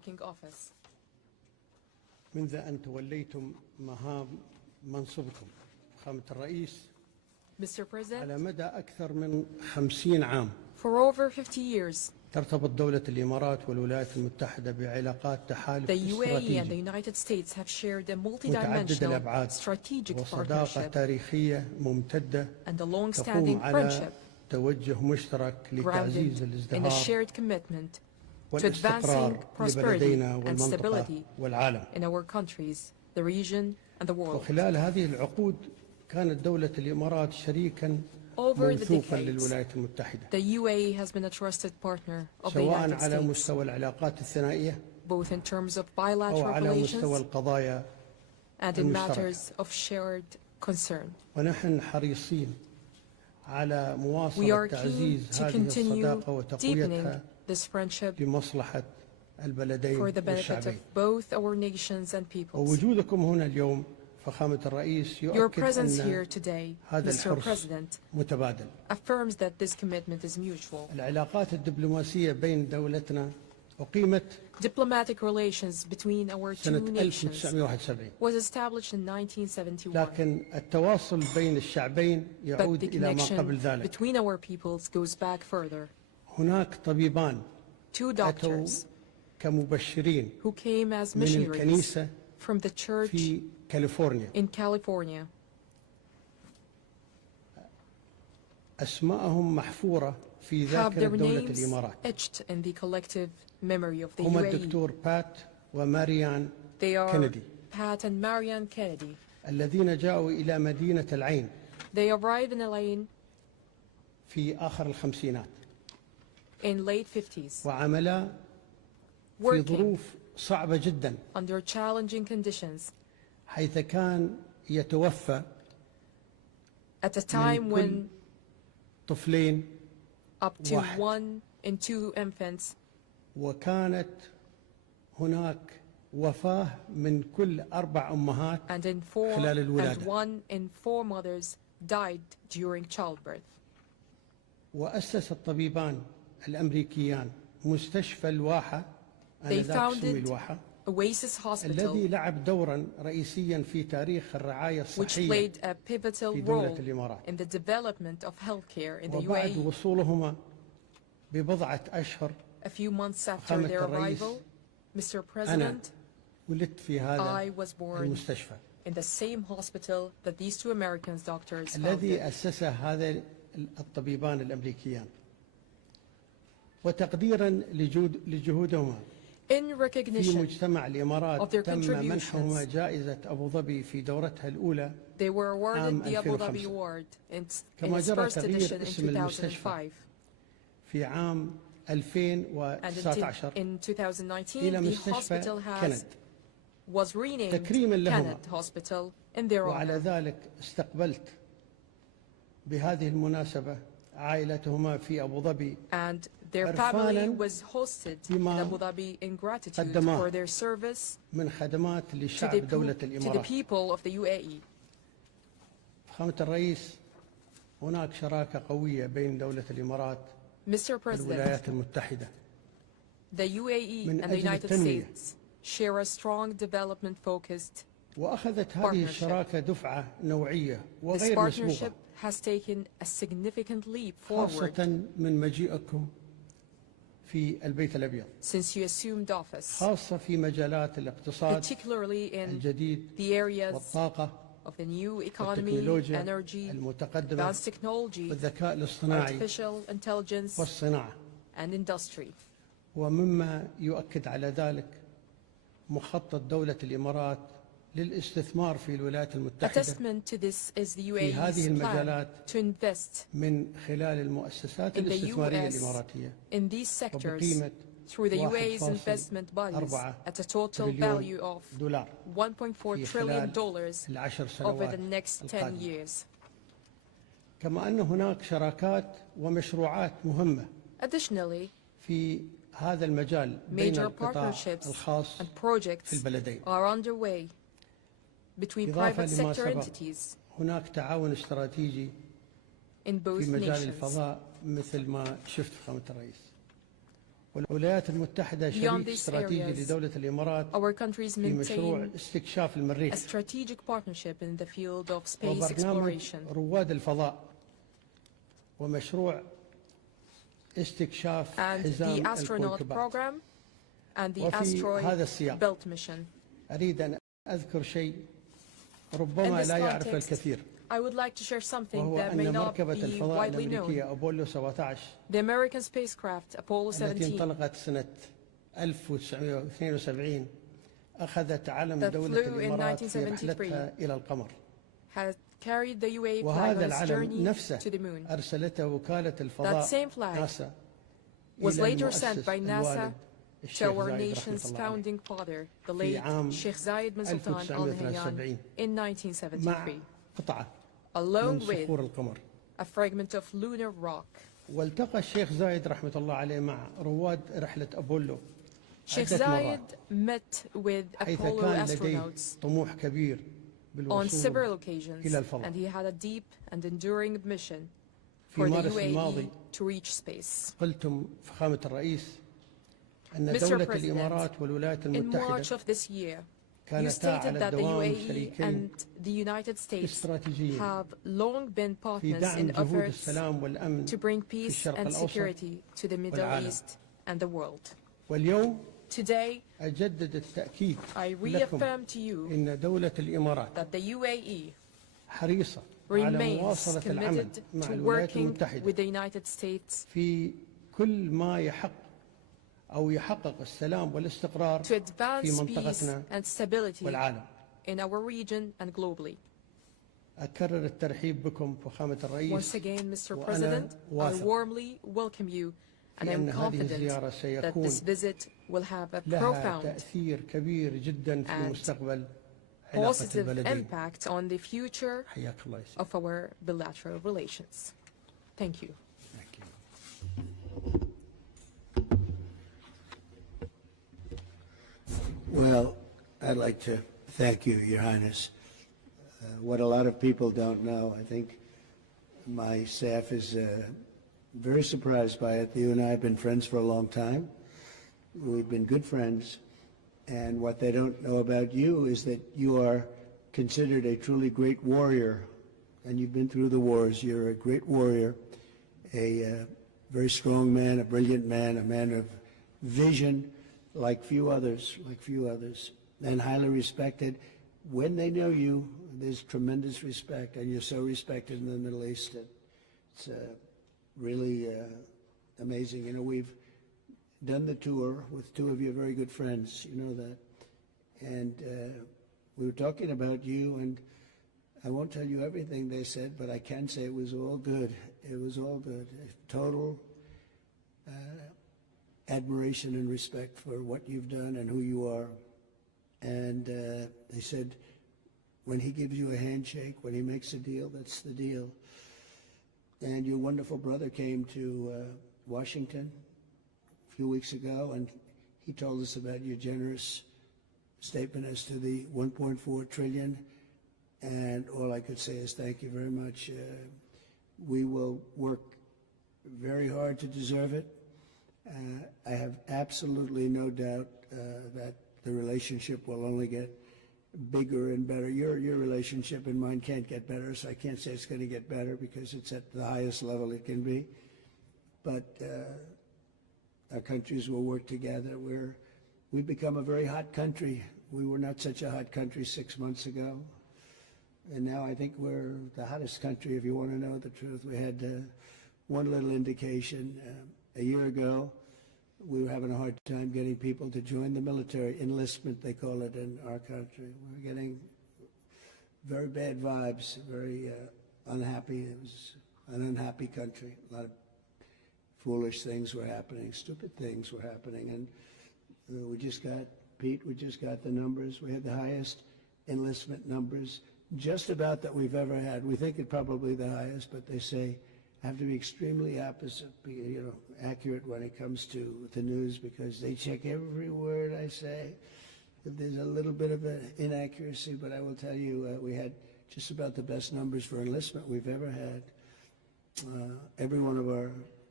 taking office. منذ أن توليتم مهام منصبكم فخامة الرئيس Mr. President, على مدى أكثر من 50 عام for over 50 years, ترتبط دولة الإمارات والولايات المتحدة بعلاقات تحالف the UAE and the استراتيجي United States have shared a متعدد multidimensional الأبعاد strategic وصداقة partnership تاريخية ممتدة and a تقوم long-standing على friendship توجه مشترك لتعزيز grounded in a الازدهار shared commitment to advancing والاستقرار prosperity لبلدينا and والمنطقة stability والعالم. in our countries, the region, and the world. وخلال هذه العقود كانت دولة الإمارات شريكا Over the موثوقا decades, للولايات المتحدة the UAE has been a trusted partner of the سواء United على States, مستوى العلاقات الثنائية both in terms of أو bilateral على مستوى relations القضايا and in المشتركة. matters of shared concern. ونحن حريصين على We مواصلة are keen تعزيز to هذه continue الصداقة deepening وتقويتها this friendship لمصلحة البلدين for the benefit والشعبين. of both our nations and peoples. ووجودكم هنا اليوم فخامة الرئيس Your يؤكد presence here أن today, هذا Mr. الحرص President, متبادل. affirms that this commitment is mutual. العلاقات الدبلوماسية بين دولتنا أقيمت Diplomatic relations between our two سنة nations 1971 was established in 1971, لكن التواصل بين الشعبين but يعود the إلى ما قبل connection ذلك. between our peoples goes back further. هناك طبيبان Two أتوا doctors كمبشرين who came as من missionaries الكنيسة from the church في كاليفورنيا. in California. أسماءهم محفورة في Have ذاكرة their دولة names الإمارات. etched in the collective memory of the هما UAE. الدكتور بات وماريان They are كينيدي Pat and Marianne Kennedy. الذين جاءوا إلى مدينة العين They arrived in Elaine في آخر الخمسينات in late 50s, وعملا في working ظروف صعبة جدا under challenging conditions حيث كان يتوفى at a time من when كل طفلين up to واحد. 1 in 2 infants, وكانت هناك وفاة من كل 4 أمهات and in 4 خلال and الولادة. 1 in 4 mothers died during childbirth. وأسس الطبيبان الأمريكيان مستشفى الواحة They آنذاك سمي founded الواحة Oasis Hospital, الذي لعب دورا رئيسيا في تاريخ الرعاية which الصحية played a pivotal في دولة role الإمارات. in the development of healthcare in the وبعد UAE. وصولهما ببضعة أشهر A few months after فخامة their الرئيس، arrival, Mr. أنا President, ولدت في I هذا was born المستشفى in the same hospital that these 2 Americans doctors الذي founded. أسسه هذا الطبيبان الأمريكيان وتقديرا لجهودهما In في recognition مجتمع of الإمارات their تم منحهما contributions, جائزة أبو ظبي في دورتها الأولى they were awarded عام the Abu Dhabi 2005. Award in كما its جرى first تغيير edition in اسم المستشفى 2005. في عام And 2019 in 2019, إلى the مستشفى hospital كند was renamed تكريما لهما. Kenneth Hospital in their وعلى honor. ذلك استقبلت بهذه المناسبة عائلتهما في أبو ظبي And their عرفاناً family was hosted in بما Abu Dhabi in gratitude قدماه for their service من خدمات to لشعب the, دولة to the الإمارات. people of the UAE. فخامة الرئيس هناك شراكة قوية بين دولة الإمارات Mr. President, والولايات المتحدة the UAE من and the أجل United التنمية. States share a strong development-focused وأخذت هذه partnership. الشراكة دفعة نوعية This وغير مسبوقة partnership has taken a significant leap forward خاصة من مجيئكم في البيت الأبيض since you assumed office, خاصة في مجالات الاقتصاد particularly in الجديد the areas والطاقة of the new economy, والتكنولوجيا energy, المتقدمة advanced technology, والذكاء الاصطناعي artificial intelligence, والصناعة and industry. ومما يؤكد على ذلك مخطط دولة الإمارات للاستثمار في الولايات A المتحدة testament to this is the في هذه UAE's plan المجالات to invest من خلال المؤسسات in the الاستثمارية US الإماراتية in these sectors وبقيمة through the UAE's 1.4 investment bodies at a total تريليون value of دولار $1.4 في trillion خلال العشر over سنوات the next 10 القادمة. years. كما أن هناك شراكات ومشروعات مهمة Additionally, في هذا المجال بين major القطاع partnerships الخاص and في projects البلدين. are underway between إضافة private لما sector سبق entities هناك تعاون استراتيجي in both في مجال nations. الفضاء مثل ما شفت فخامة الرئيس. والولايات المتحدة شريك استراتيجي لدولة الإمارات our countries في مشروع maintain استكشاف a المريخ strategic partnership in the field of space وبرنامج exploration رواد الفضاء ومشروع استكشاف and the حزام astronaut الكويكبات. program and the وفي هذا asteroid السياق belt mission. أريد أن أذكر شيء In ربما this لا يعرف context, الكثير، I would like to share something وهو that may أن not مركبة be الفضاء widely known. الأمريكية أبولو 17 The American spacecraft Apollo التي 17 انطلقت سنة 1972 أخذت علم that دولة flew in الإمارات في 1973 رحلتها إلى القمر. has carried the UAE flag وهذا on its العلم journey نفسه to the moon. أرسلته وكالة That الفضاء same flag ناسا was إلى later sent المؤسس by NASA الوالد to الشيخ our زايد nation's رحمة الله عليه founding father, the في late عام Sheikh Zayed bin Sultan Al Nahyan 1973 in مع 1973, قطعة along من with صخور القمر. a fragment of lunar rock. والتقى الشيخ زايد رحمة الله عليه مع رواد رحلة أبولو Sheikh عدة Zayed مرات، met with حيث Apollo كان لديه astronauts طموح كبير on بالوصول several occasions, إلى الفضاء. and he had a deep and enduring mission في for the مارس الماضي UAE to reach space. قلتم فخامة الرئيس أن Mr. دولة President, الإمارات والولايات in March المتحدة of this year, you كانتا stated على that the الدوام UAE شريكين and the United States استراتيجيين have long been في partners دعم in جهود efforts السلام والأمن to bring في peace الشرق and الأوسط security to the Middle والعالم. East and the world. واليوم Today, أجدد التأكيد I لكم reaffirm to you إن دولة الإمارات that the UAE حريصة على remains مواصلة العمل committed مع to الولايات working المتحدة with the United States في كل ما يحقق السلام والاستقرار to في advance peace منطقتنا and stability والعالم. in our region and globally. أكرر الترحيب بكم فخامة الرئيس Once again, Mr. وأنا President, I واثق warmly welcome you, and بأن I'm هذه confident الزيارة that سيكون this visit will have a لها profound تأثير كبير جدا في and مستقبل علاقة positive البلدين. impact on the future حياك الله يا سيدي. of our bilateral relations. Thank you. Well, I'd like to thank you, Your Highness. What a lot of people don't know, I think my staff is very surprised by it. You and I have been friends for a long time. We've been good friends. And what they don't know about you is that you are considered a truly great warrior. And you've been through the wars. You're a great warrior, a very strong man, a brilliant man, a man of vision, like few others, and highly respected. When they know you, there's tremendous respect, and you're so respected in the Middle East. It's really amazing. You know, we've done the tour with two of your very good friends, you know that. And we were talking about you, and I won't tell you everything they said, but I can say it was all good. It was all good. Total admiration and respect for what you've done and who you are. And they said, when he gives you a handshake, when he makes a deal, that's the deal. And your wonderful brother came to Washington a few weeks ago, and he told us about your generous statement as to the 1.4 trillion. And all I could say is thank you very much. We will work very hard to deserve it. I have absolutely no doubt that the relationship will only get bigger and better. Your relationship and mine can't get better, so I can't say it's going to get better because it's at the highest level it can be. But our countries will work together. We've become a very hot country. We were not such a hot country 6 months ago. And now I think we're the hottest country, if you want to know the truth. We had one little indication. A year ago, we were having a hard time getting people to join the military. Enlistment, they call it in our country. We were getting very bad vibes, very unhappy. It was an unhappy country. A lot of foolish things were happening, stupid things were happening. And we just got the numbers. We had the highest enlistment numbers just about that we've ever had. We think it probably the highest, but they say have to be extremely accurate when it comes to the news because they check every word I say. If there's a little bit of an inaccuracy, but I will tell you we had just about the best numbers for enlistment we've ever had. Every one of our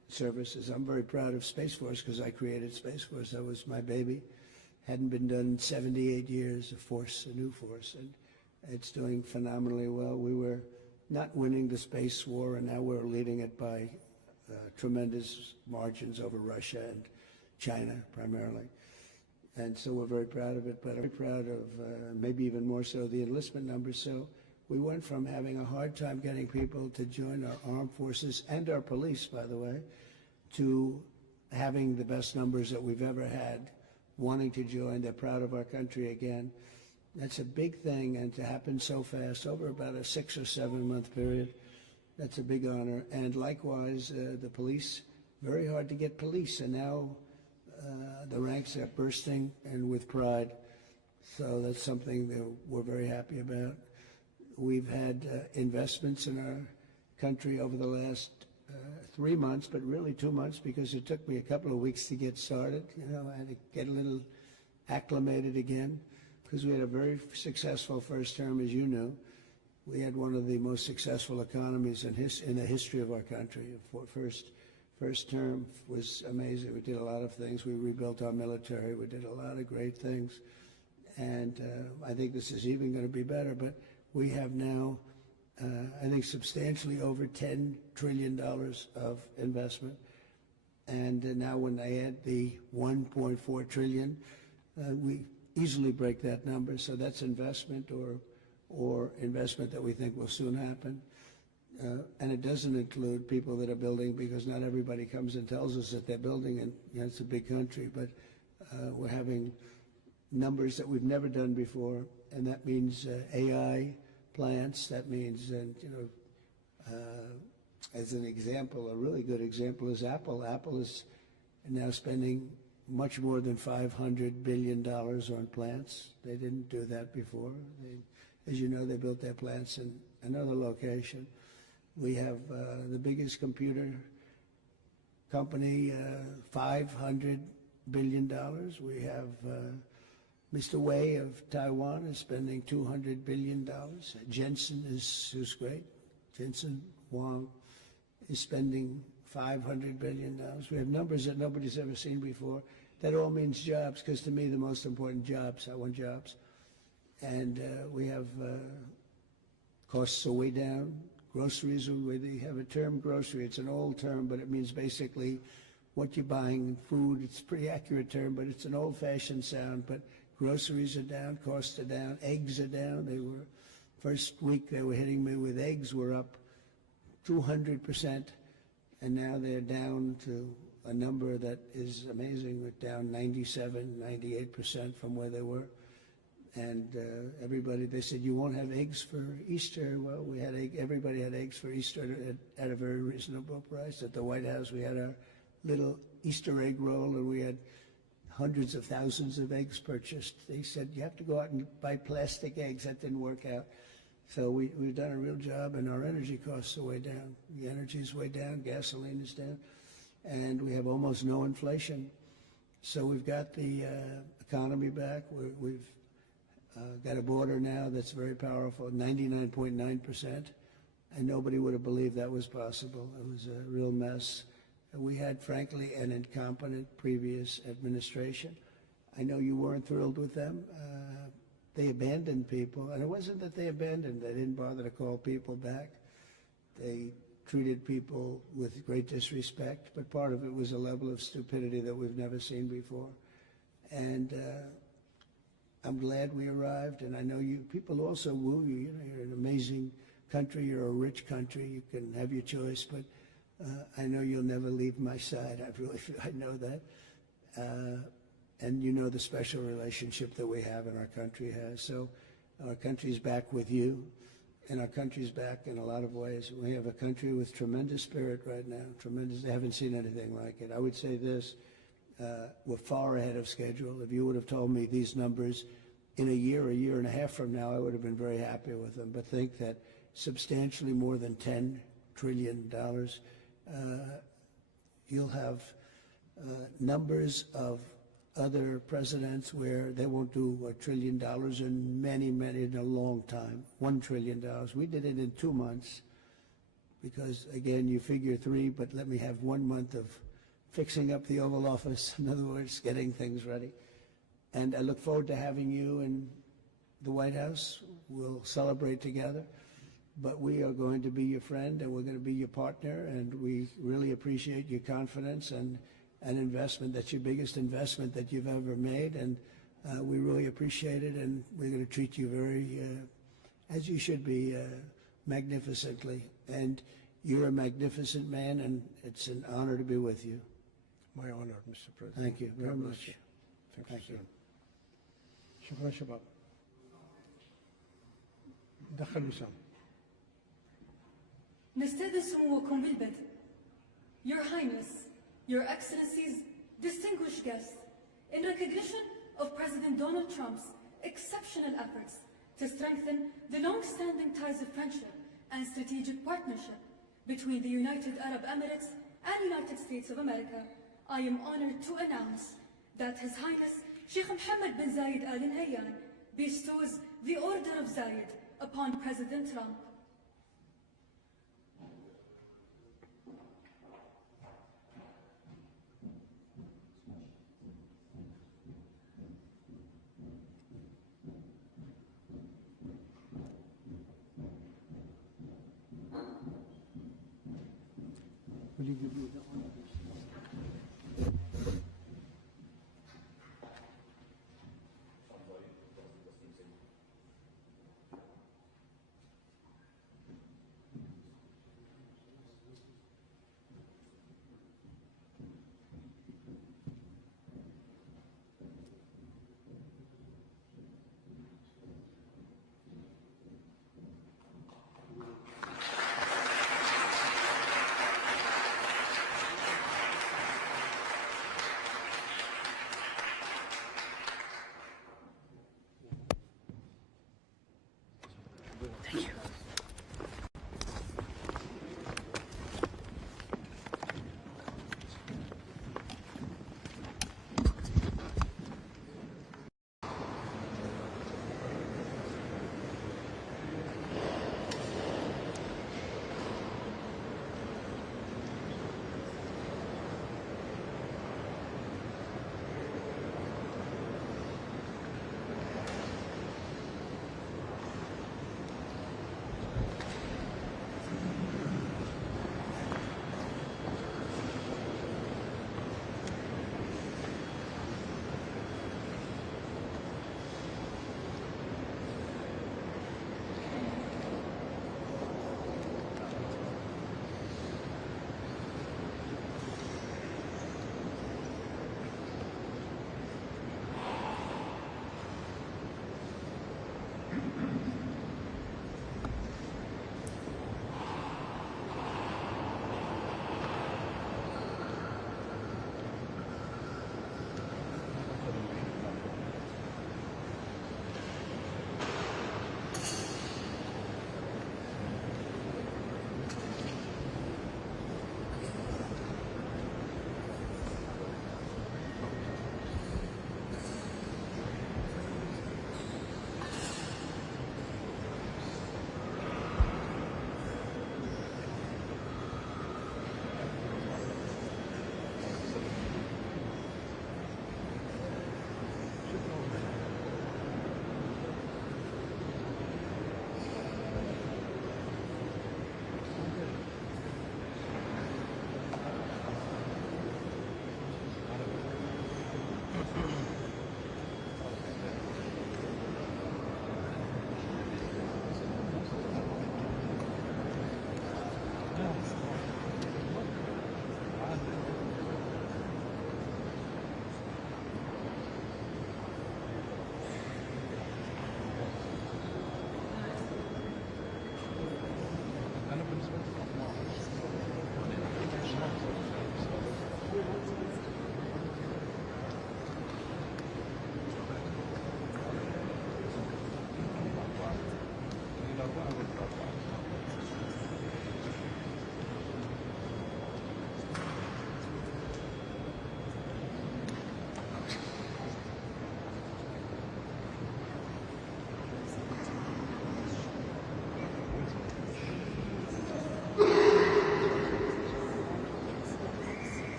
services. I'm very proud of Space Force because I created Space Force. That was my baby. Hadn't been done in 78 years, a new force, and it's doing phenomenally well. We were not winning the space war, and now we're leading it by tremendous margins over Russia and China primarily. And so we're very proud of it, but I'm very proud of maybe even more so the enlistment numbers. So we went from having a hard time getting people to join our armed forces and our police, by the way, to having the best numbers that we've ever had, wanting to join. They're proud of our country again. That's a big thing, and to happen so fast, over about a 6 or 7 month period, that's a big honor. And likewise, the police, very hard to get police, and now the ranks are bursting and with pride. So that's something that we're very happy about. We've had investments in our country over the last 3 months, but really 2 months, because it took me a couple of weeks to get started. You know, I had to get a little acclimated again, because we had a very successful first term, as you know. We had one of the most successful economies in the history of our country. First term was amazing. We did a lot of things. We rebuilt our military. We did a lot of great things. And I think this is even going to be better. But we have now, I think, substantially over $10 trillion of investment. And now when they add the $1.4 trillion, we easily break that number. So that's investment or investment that we think will soon happen. And it doesn't include people that are building, because not everybody comes and tells us that they're building, and you know, it's a big country, but we're having numbers that we've never done before, and that means AI plants. That means, and you know, as an example, a really good example is Apple. Apple is now spending much more than $500 billion on plants. They didn't do that before. As you know, they built their plants in another location. We have the biggest computer company, $500 billion. We have Mr. Wei of Taiwan is spending $200 billion. Jensen who's great. Jensen Huang is spending $500 billion. We have numbers that nobody's ever seen before. That all means jobs, because to me the most important jobs, I want jobs. And we have costs are way down. Groceries, they have a term, grocery. It's an old term, but it means basically what you're buying, food. It's a pretty accurate term, but it's an old-fashioned sound. But groceries are down, costs are down, eggs are down. They were, first week they were hitting me with eggs were up 200%, and now they're down to a number that is amazing. We're down 97, 98% from where they were. And everybody, they said, you won't have eggs for Easter. Well, we had everybody had eggs for Easter at a very reasonable price. At the White House, we had our little Easter egg roll, and we had hundreds of thousands of eggs purchased. They said, you have to go out and buy plastic eggs. That didn't work out. So we've done a real job, and our energy costs are way down. The energy is way down, gasoline is down, and we have almost no inflation. So we've got the economy back. We've got a border now that's very powerful, 99.9%, and nobody would have believed that was possible. It was a real mess. We had, frankly, an incompetent previous administration. I know you weren't thrilled with them. They abandoned people, and it wasn't that they abandoned. They didn't bother to call people back. They treated people with great disrespect, but part of it was a level of stupidity that we've never seen before. And I'm glad we arrived, and I know you people also woo you. You know, you're an amazing country. You're a rich country. You can have your choice, but I know you'll never leave my side. I know that. And you know the special relationship that we have and our country has. So our country's back with you, and our country's back in a lot of ways. We have a country with tremendous spirit right now, tremendous. They haven't seen anything like it. I would say this. We're far ahead of schedule. If you would have told me these numbers in a year and a half from now, I would have been very happy with them. But think that substantially more than $10 trillion, you'll have numbers of other presidents where they won't do $1 trillion in in a long time, $1 trillion. We did it in 2 months. because again, you figure 3, but let me have 1 month of fixing up the Oval Office, in other words, getting things ready. And I look forward to having you in the White House. We'll celebrate together, but we are going to be your friend and we're going to be your partner, and we really appreciate your confidence and an investment. That's your biggest investment that you've ever made, and we really appreciate it, and we're going to treat you very, as you should be, magnificently. And you're a magnificent man, and it's an honor to be with you. My honor, Mr. President. Thank you very much. Thank you. شكرا شباب. دخل وسام. نستأذن سموكم بالبدء. Your Highness, Your Excellencies, distinguished guests, in recognition of President Donald Trump's exceptional efforts to strengthen the long-standing ties of friendship and strategic partnership between the United Arab Emirates and United States of America, I am honored to announce that His Highness Sheikh Mohammed bin Zayed Al Nahyan bestows the Order of Zayed upon President Trump. Will you give me the honor?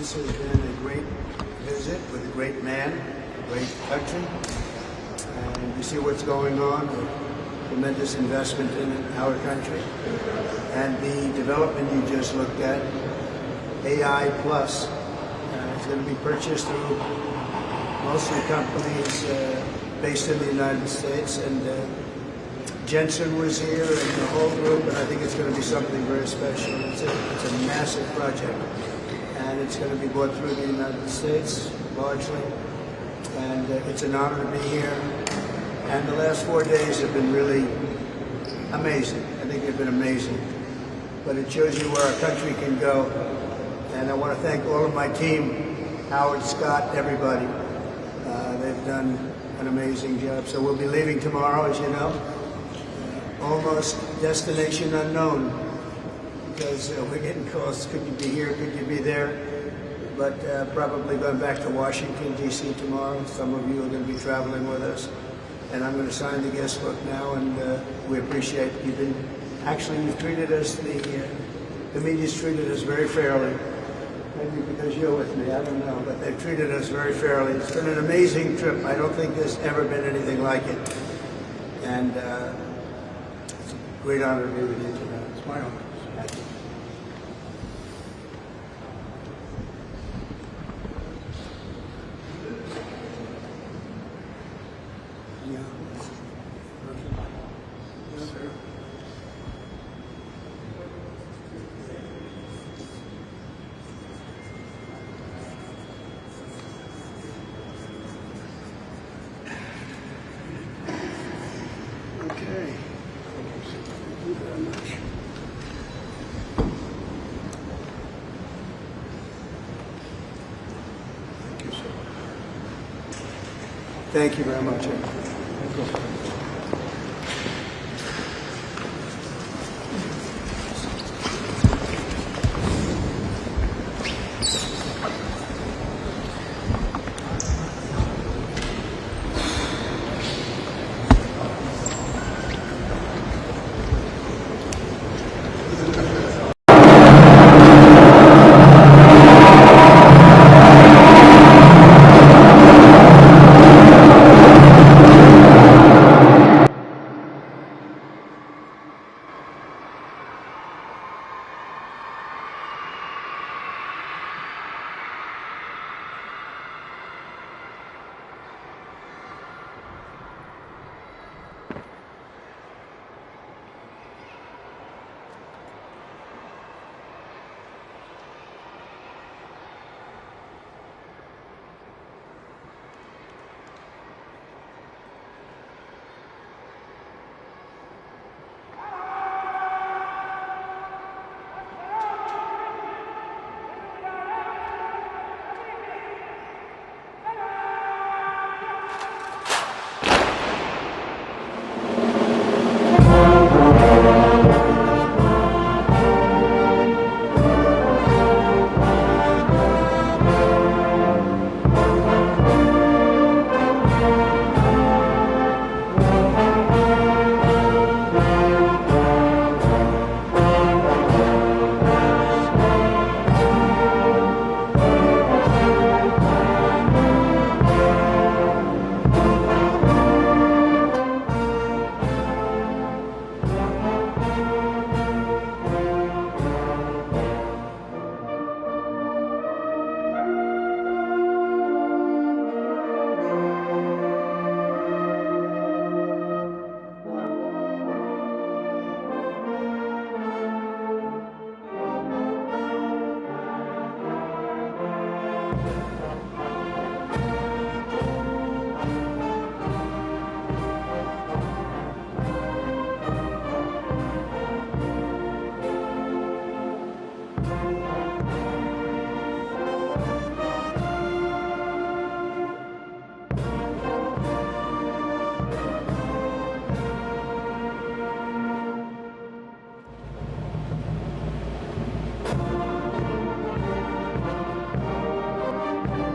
This has been a great visit with a great man, a great country. And you see what's going on, a tremendous investment in our country. And the development you just looked at, AI Plus, is going to be purchased through mostly companies based in the United States. And Jensen was here and the whole group, and I think it's going to be something very special. It's a massive project, and it's going to be brought through the United States largely. And it's an honor to be here. And the last 4 days have been really amazing. I think they've been amazing. But it shows you where our country can go. And I want to thank all of my team, Howard, Scott, everybody. They've done an amazing job. So we'll be leaving tomorrow, as you know. Almost destination unknown, because we're getting calls, could you be here, could you be there? But probably going back to Washington, D.C. tomorrow. Some of you are going to be traveling with us. And I'm going to sign the guest book now, and we appreciate you've treated us, the media's treated us very fairly. Maybe because you're with me, I don't know, but they've treated us very fairly. It's been an amazing trip. I don't think there's ever been anything like it. And it's a great honor to be with you tonight. It's my honor. Thank you. Okay. Thank you very much. Thank you, sir. Thank you very much. Thank you.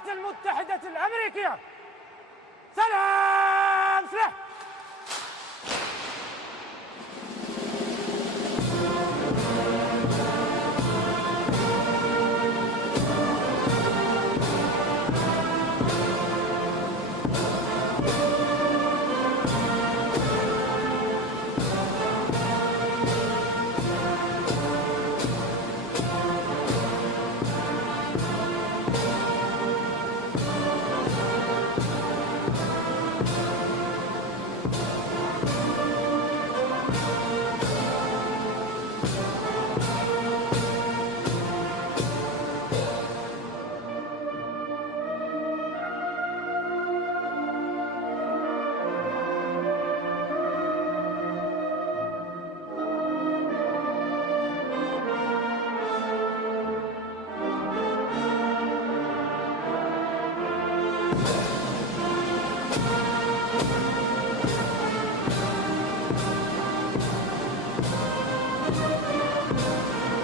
الولايات المتحدة الأمريكية. سلام سلاح.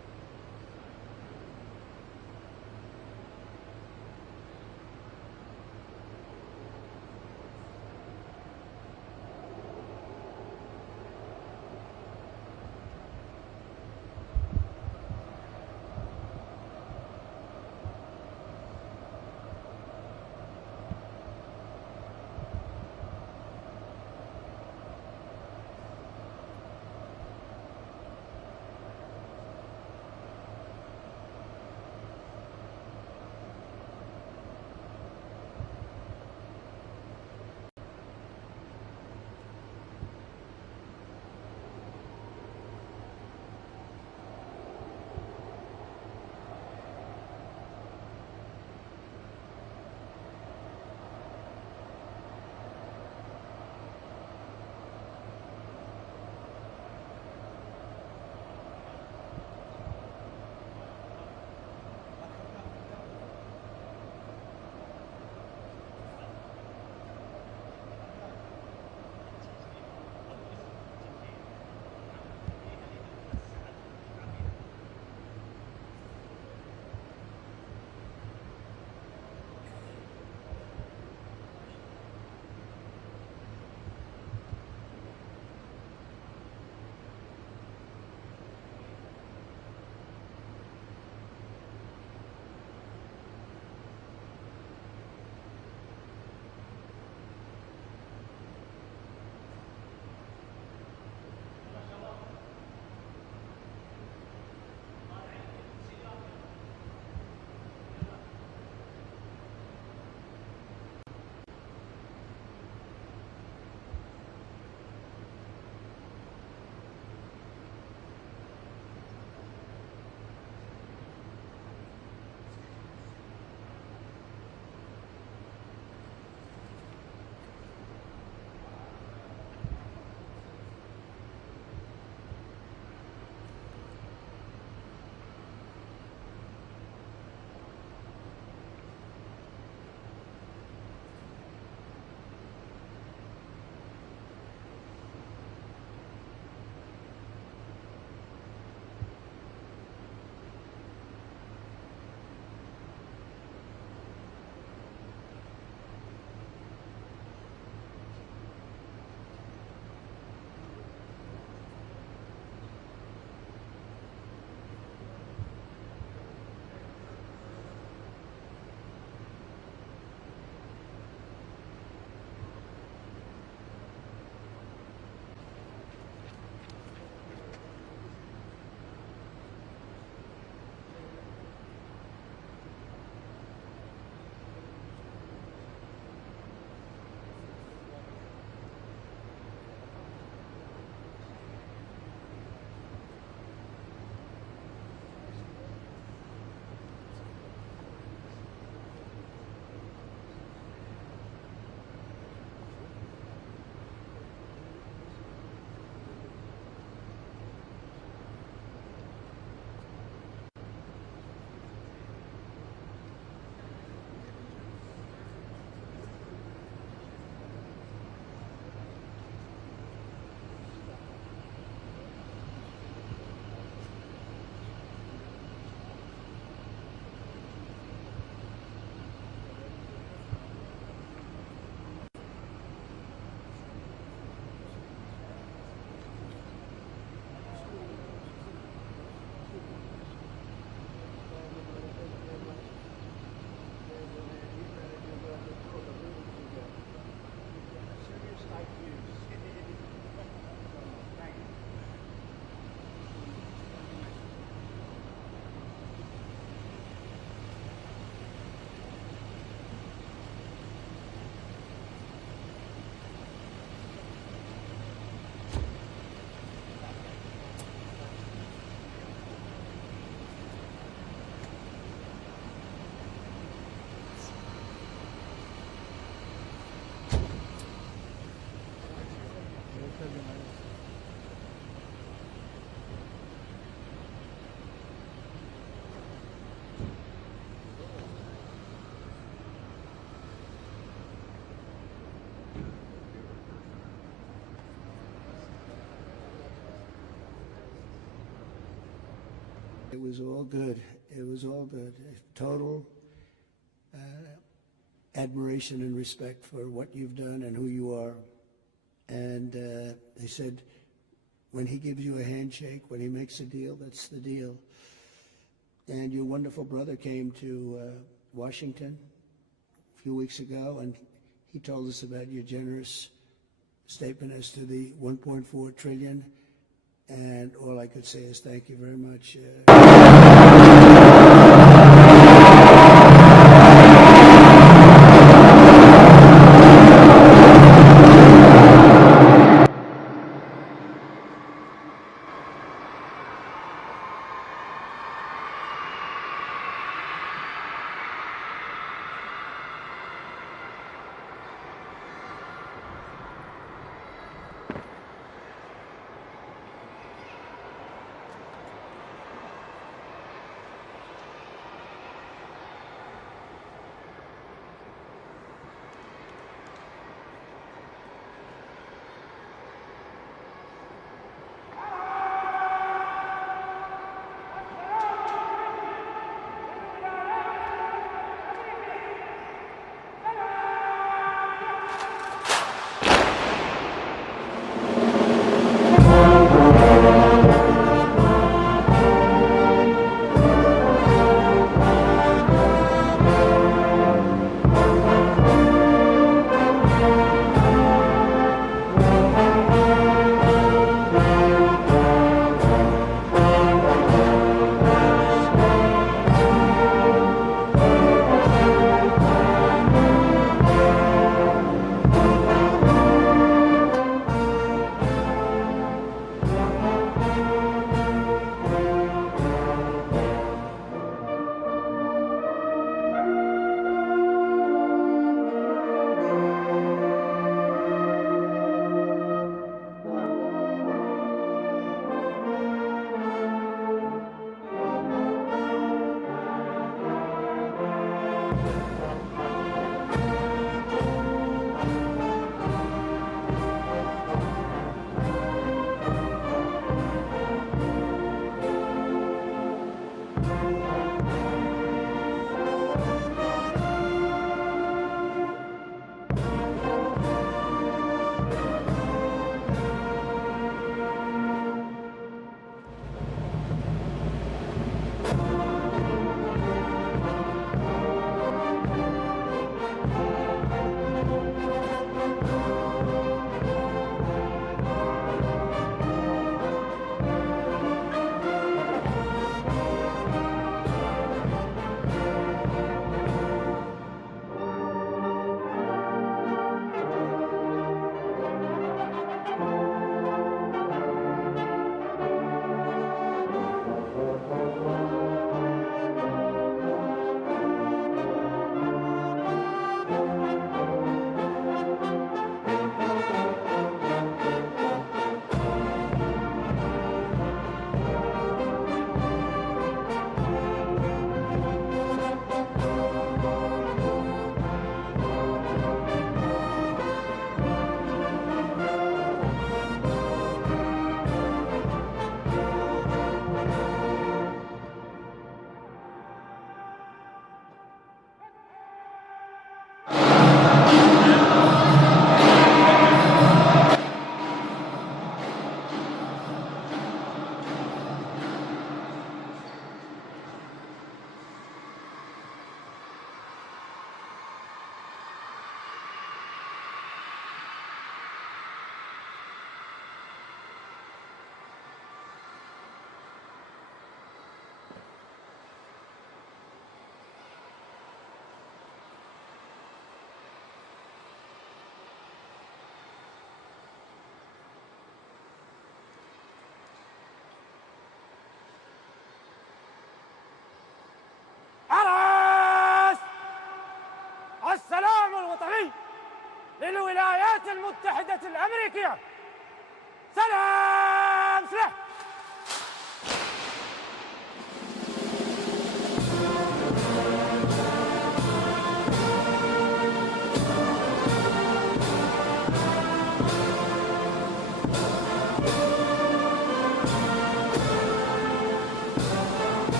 It was all good. It was all good. Total admiration and respect for what you've done and who you are. And they said, when he gives you a handshake, when he makes a deal, that's the deal. And your wonderful brother came to Washington a few weeks ago, and he told us about your generous statement as to the 1.4 trillion. And all I could say is thank you very much. للولايات المتحدة الأمريكية. سلام سلاح.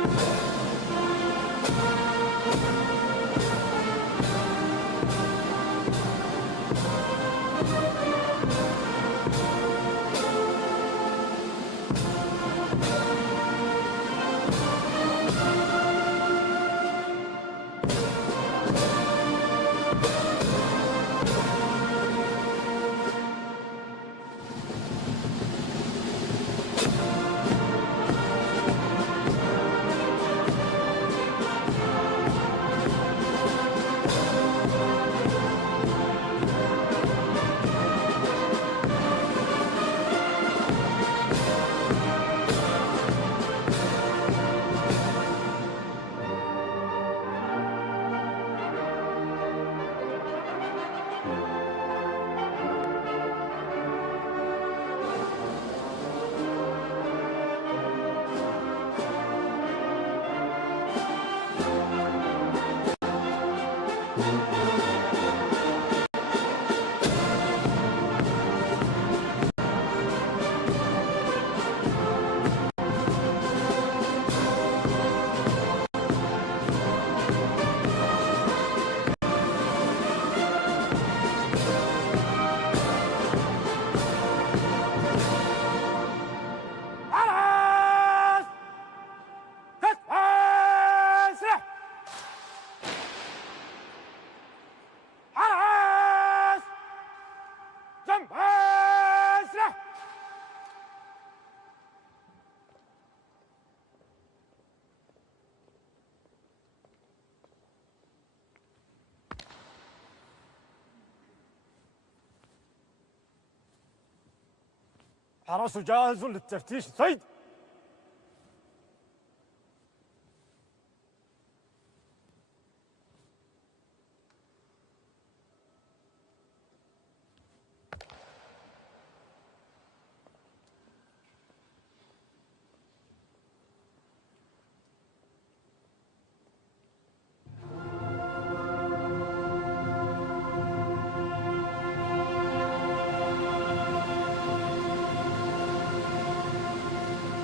حرس جاهز للتفتيش صيد.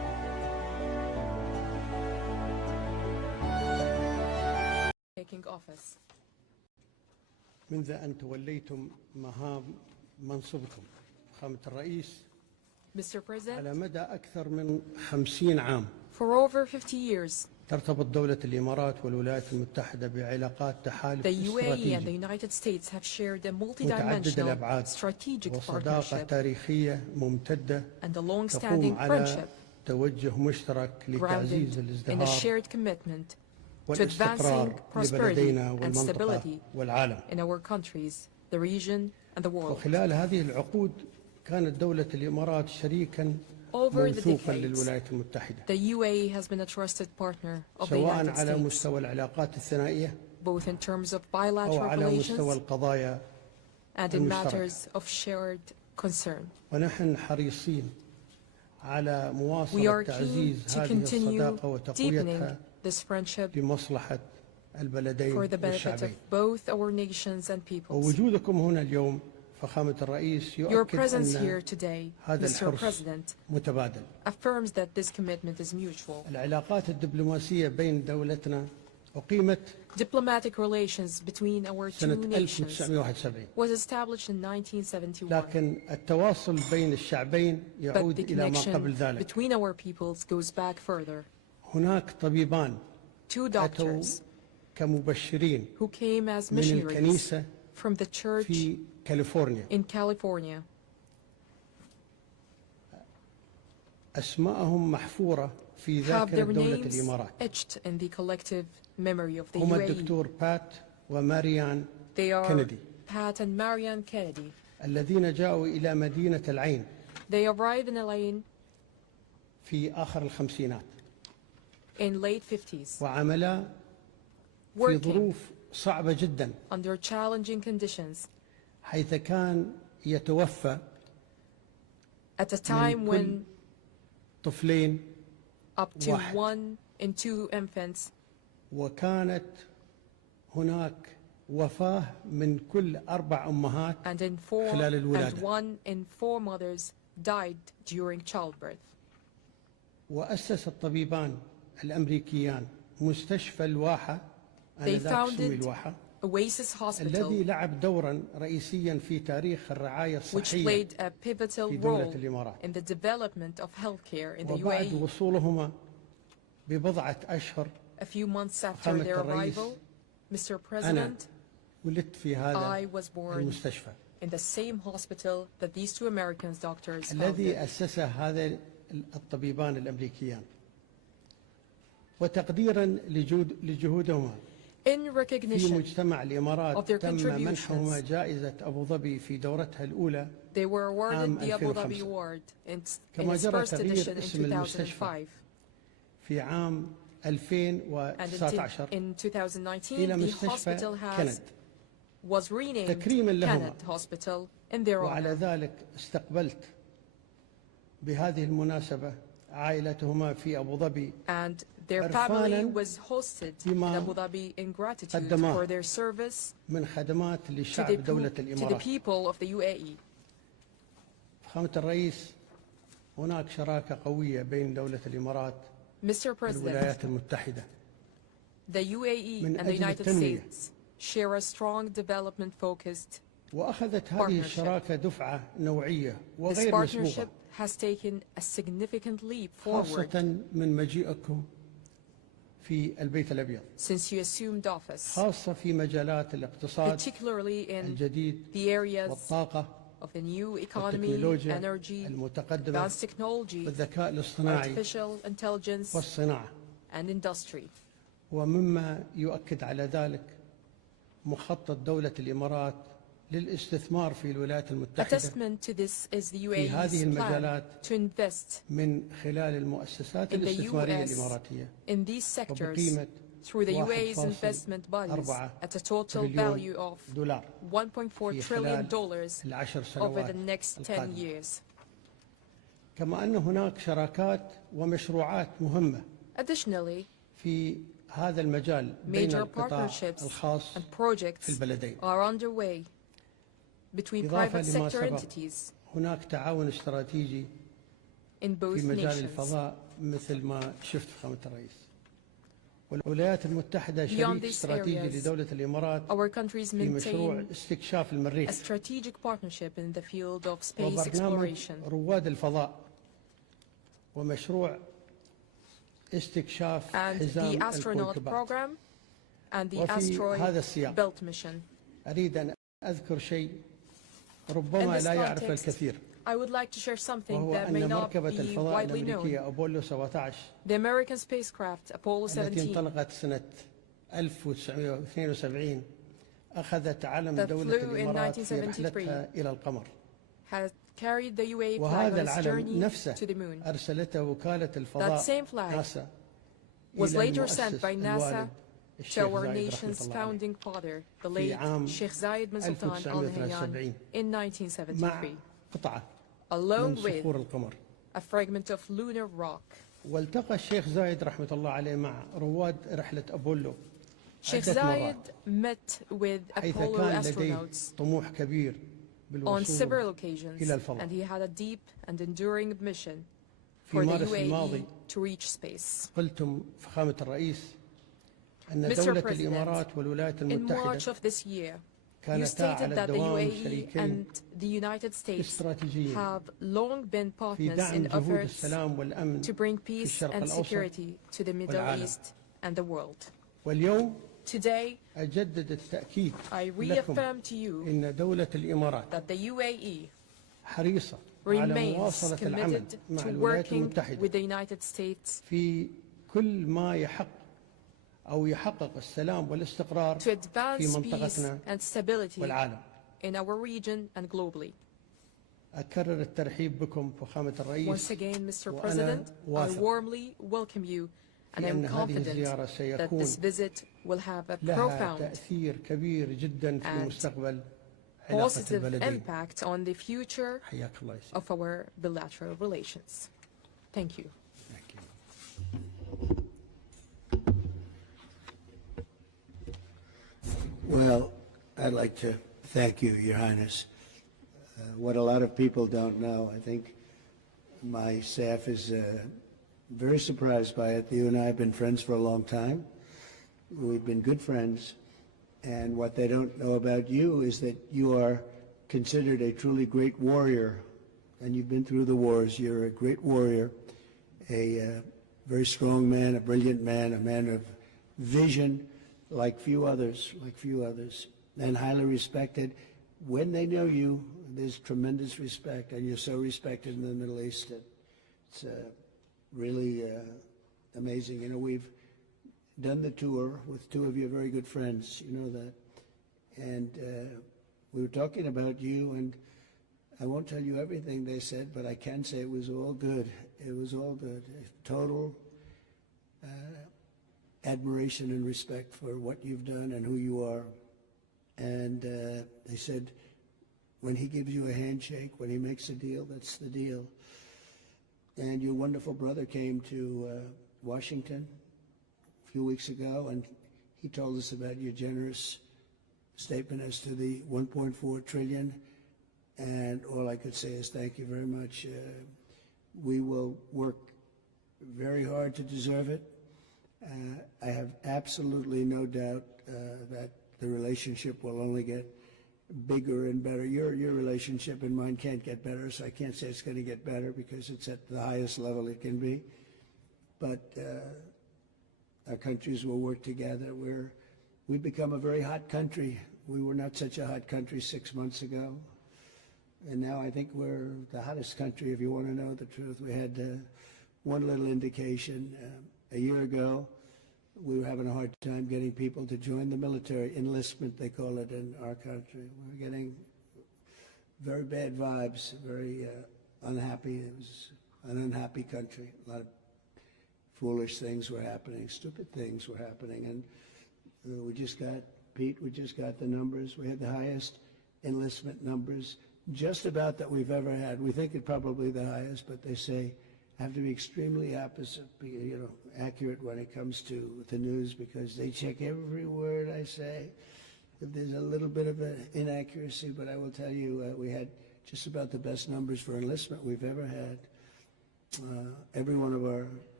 office. منذ أن توليتم مهام منصبكم فخامة الرئيس Mr. President, على مدى أكثر من 50 عام for over 50 years, ترتبط دولة الإمارات والولايات المتحدة بعلاقات تحالف the UAE and the استراتيجي United States have shared a متعدد multidimensional الأبعاد strategic وصداقة partnership تاريخية ممتدة and a تقوم long-standing على friendship توجه مشترك لتعزيز grounded in a الازدهار shared commitment to advancing والاستقرار prosperity لبلدينا and والمنطقة stability والعالم. in our countries, the region, and the world. وخلال هذه العقود كانت دولة الإمارات شريكا Over the موثوقا decades, للولايات المتحدة the UAE has been a trusted partner of the سواء United على States, مستوى العلاقات الثنائية both in terms of أو bilateral على مستوى relations القضايا and in المشتركة. matters of shared concern. ونحن حريصين على We مواصلة are keen تعزيز to هذه continue الصداقة وتقويتها deepening this friendship لمصلحة البلدين for the benefit of والشعبين. both our nations and peoples. ووجودكم هنا اليوم فخامة الرئيس Your يؤكد presence أن here today, هذا Mr. الحرص President, متبادل. affirms that this commitment is mutual. العلاقات الدبلوماسية بين دولتنا أقيمت Diplomatic relations between our two سنة nations 1971 was established in 1971, لكن التواصل بين الشعبين but يعود the إلى ما connection قبل ذلك. between our peoples goes back further. هناك طبيبان Two أتوا doctors كمبشرين who came as من missionaries الكنيسة from the church في كاليفورنيا in California. أسماءهم محفورة في Have ذاكرة their دولة names الإمارات. etched in the collective memory of the هما UAE. الدكتور بات وماريان They are كينيدي Pat and Marianne Kennedy. الذين جاءوا إلى مدينة العين They arrived in Elaine في آخر الخمسينات in late 50s, وعملا في working ظروف صعبة جدا under challenging conditions حيث كان يتوفى at a time كل when طفلين up to واحد. 1 in 2 infants, وكانت هناك وفاة من كل 4 أمهات and خلال الولادة. 1 in 4 mothers died during childbirth. وأسس الطبيبان الأمريكيان مستشفى الواحة They آنذاك سمي founded الواحة Oasis الذي Hospital, لعب دورا رئيسيا في تاريخ الرعاية which الصحية played a pivotal في دولة role الإمارات. in the development of healthcare in the وبعد UAE. وصولهما ببضعة أشهر A few months after فخامة their الرئيس، arrival, Mr. أنا President, ولدت في I هذا was born المستشفى in the same hospital that these 2 American doctors الذي founded. أسسه هذا الطبيبان الأمريكيان وتقديرا لجهودهما In في recognition, مجتمع of الإمارات their تم contributions, منحهما جائزة أبو ظبي في دورتها الأولى they were awarded عام the Abu Dhabi 2005. Award in كما its جرى first تغيير edition in اسم المستشفى 2005. في عام And 2019 in 2019, إلى the مستشفى hospital كند was renamed تكريما لهما. Kenneth Hospital in their وعلى honor. ذلك استقبلت بهذه المناسبة عائلتهما في أبو ظبي And their family عرفاناً was hosted in بما Abu Dhabi in gratitude قدماه for their service من خدمات to لشعب دولة the الإمارات. people of the UAE. فخامة الرئيس هناك شراكة قوية بين دولة الإمارات Mr. President, والولايات المتحدة the UAE من and the أجل United التنمية. States share a strong development-focused. وأخذت هذه الشراكة دفعة نوعية This وغير مسبوقة partnership has taken a significant leap forward خاصة من مجيئكم في البيت الأبيض since you assumed office, خاصة في مجالات الاقتصاد particularly in الجديد the areas والطاقة of the new economy, والتكنولوجيا energy, المتقدمة advanced technology, والذكاء الاصطناعي artificial intelligence, والصناعة and industry. ومما يؤكد على ذلك مخطط دولة الإمارات للاستثمار في الولايات A المتحدة testament to this is the في هذه UAE's plan المجالات to invest من خلال المؤسسات in the الاستثمارية US الإماراتية in these sectors وبقيمة through the UAE's 1.4 investment bodies at a total تريليون value of دولار $1.4 في trillion خلال العشر over سنوات the next 10 القادمة. years. كما أن هناك شراكات ومشروعات مهمة Additionally, في هذا المجال بين major القطاع partnerships الخاص and في projects البلدين. are underway between إضافة private لما sector سبق entities هناك تعاون استراتيجي in both في مجال nations. الفضاء مثل ما شفت فخامة الرئيس. والولايات المتحدة شريك استراتيجي لدولة الإمارات our countries في مشروع maintain استكشاف a المريخ strategic partnership in the field of space وبرنامج exploration رواد الفضاء ومشروع استكشاف and the حزام astronaut الكويكبات. program and the وفي هذا السياق asteroid belt mission. أريد أن أذكر شيء ربما لا يعرف الكثير I would like to share something وهو that may أن not مركبة be الفضاء widely known. الأمريكية أبولو 17 The American spacecraft Apollo التي 17 انطلقت سنة 1972 أخذت علم that دولة flew in الإمارات في 1973 رحلتها إلى القمر has carried the UAE flag وهذا on its العلم journey نفسه to the moon. أرسلته وكالة That الفضاء same flag ناسا was إلى later sent المؤسس by NASA الوالد to الشيخ our زايد رحمة nation's الله عليه founding father, the في late عام Sheikh Zayed bin Sultan Al Nahyan 1973 in مع 1973, قطعة along من with صخور القمر. a fragment of lunar rock. والتقى الشيخ زايد رحمة الله عليه مع رواد رحلة أبولو Sheikh عدة Zayed مرات met with حيث Apollo كان لديه astronauts طموح كبير on بالوصول several occasions, إلى الفضاء. and he had a deep and enduring mission في for the مارس UAE الماضي to reach space. قلتم فخامة الرئيس أن Mr. دولة President, الإمارات والولايات In March المتحدة of this year, you كانتا stated على that the الدوام UAE شريكين and the United States استراتيجيين have long been في partners دعم in جهود efforts السلام والأمن to bring في peace الشرق and الأوسط security to the Middle والعالم. East and the world. واليوم Today, أجدد التأكيد I لكم reaffirm to you إن دولة الإمارات that the UAE حريصة على remains مواصلة العمل committed مع to الولايات working المتحدة with the United States في كل ما يحقق السلام والاستقرار to في advance peace منطقتنا and stability والعالم. in our region and globally. أكرر الترحيب بكم فخامة الرئيس Once again, Mr. وأنا President, I واثق warmly welcome you, and في I'm أن هذه confident الزيارة that سيكون this visit will have a لها profound تأثير كبير جدا في and مستقبل علاقة positive البلدين. impact on the future حياك الله يا سيدي. of our bilateral relations. Thank you. Thank you. Well, I'd like to thank you, Your Highness. What a lot of people don't know, I think my staff is very surprised by it. You and I have been friends for a long time. We've been good friends. And what they don't know about you is that you are considered a truly great warrior. And you've been through the wars. You're a great warrior, a very strong man, a brilliant man, a man of vision like few others, and highly respected. When they know you, there's tremendous respect, and you're so respected in the Middle East that it's really amazing. You know, we've done the tour with two of your very good friends, you know that, and we were talking about you, and I won't tell you everything they said, but I can say it was all good. It was all good. Total admiration and respect for what you've done and who you are. And they said, when he gives you a handshake, when he makes a deal, that's the deal. And your wonderful brother came to Washington a few weeks ago, and he told us about your generous statement as to the 1.4 trillion. And all I could say is thank you very much. We will work very hard to deserve it. I have absolutely no doubt that the relationship will only get bigger and better. Your relationship and mine can't get better, so I can't say it's going to get better because it's at the highest level it can be. But our countries will work together. We've become a very hot country. We were not such a hot country 6 months ago. And now I think we're the hottest country, if you want to know the truth. We had one little indication. A year ago, we were having a hard time getting people to join the military. Enlistment, they call it in our country. We're getting very bad vibes, very unhappy. It was an unhappy country. A lot of foolish things were happening, stupid things were happening. And we just got the numbers. We had the highest enlistment numbers just about that we've ever had. We think it probably the highest, but they say have to be extremely accurate when it comes to the news because they check every word I say. If there's a little bit of an inaccuracy, but I will tell you we had just about the best numbers for enlistment we've ever had. Every one of our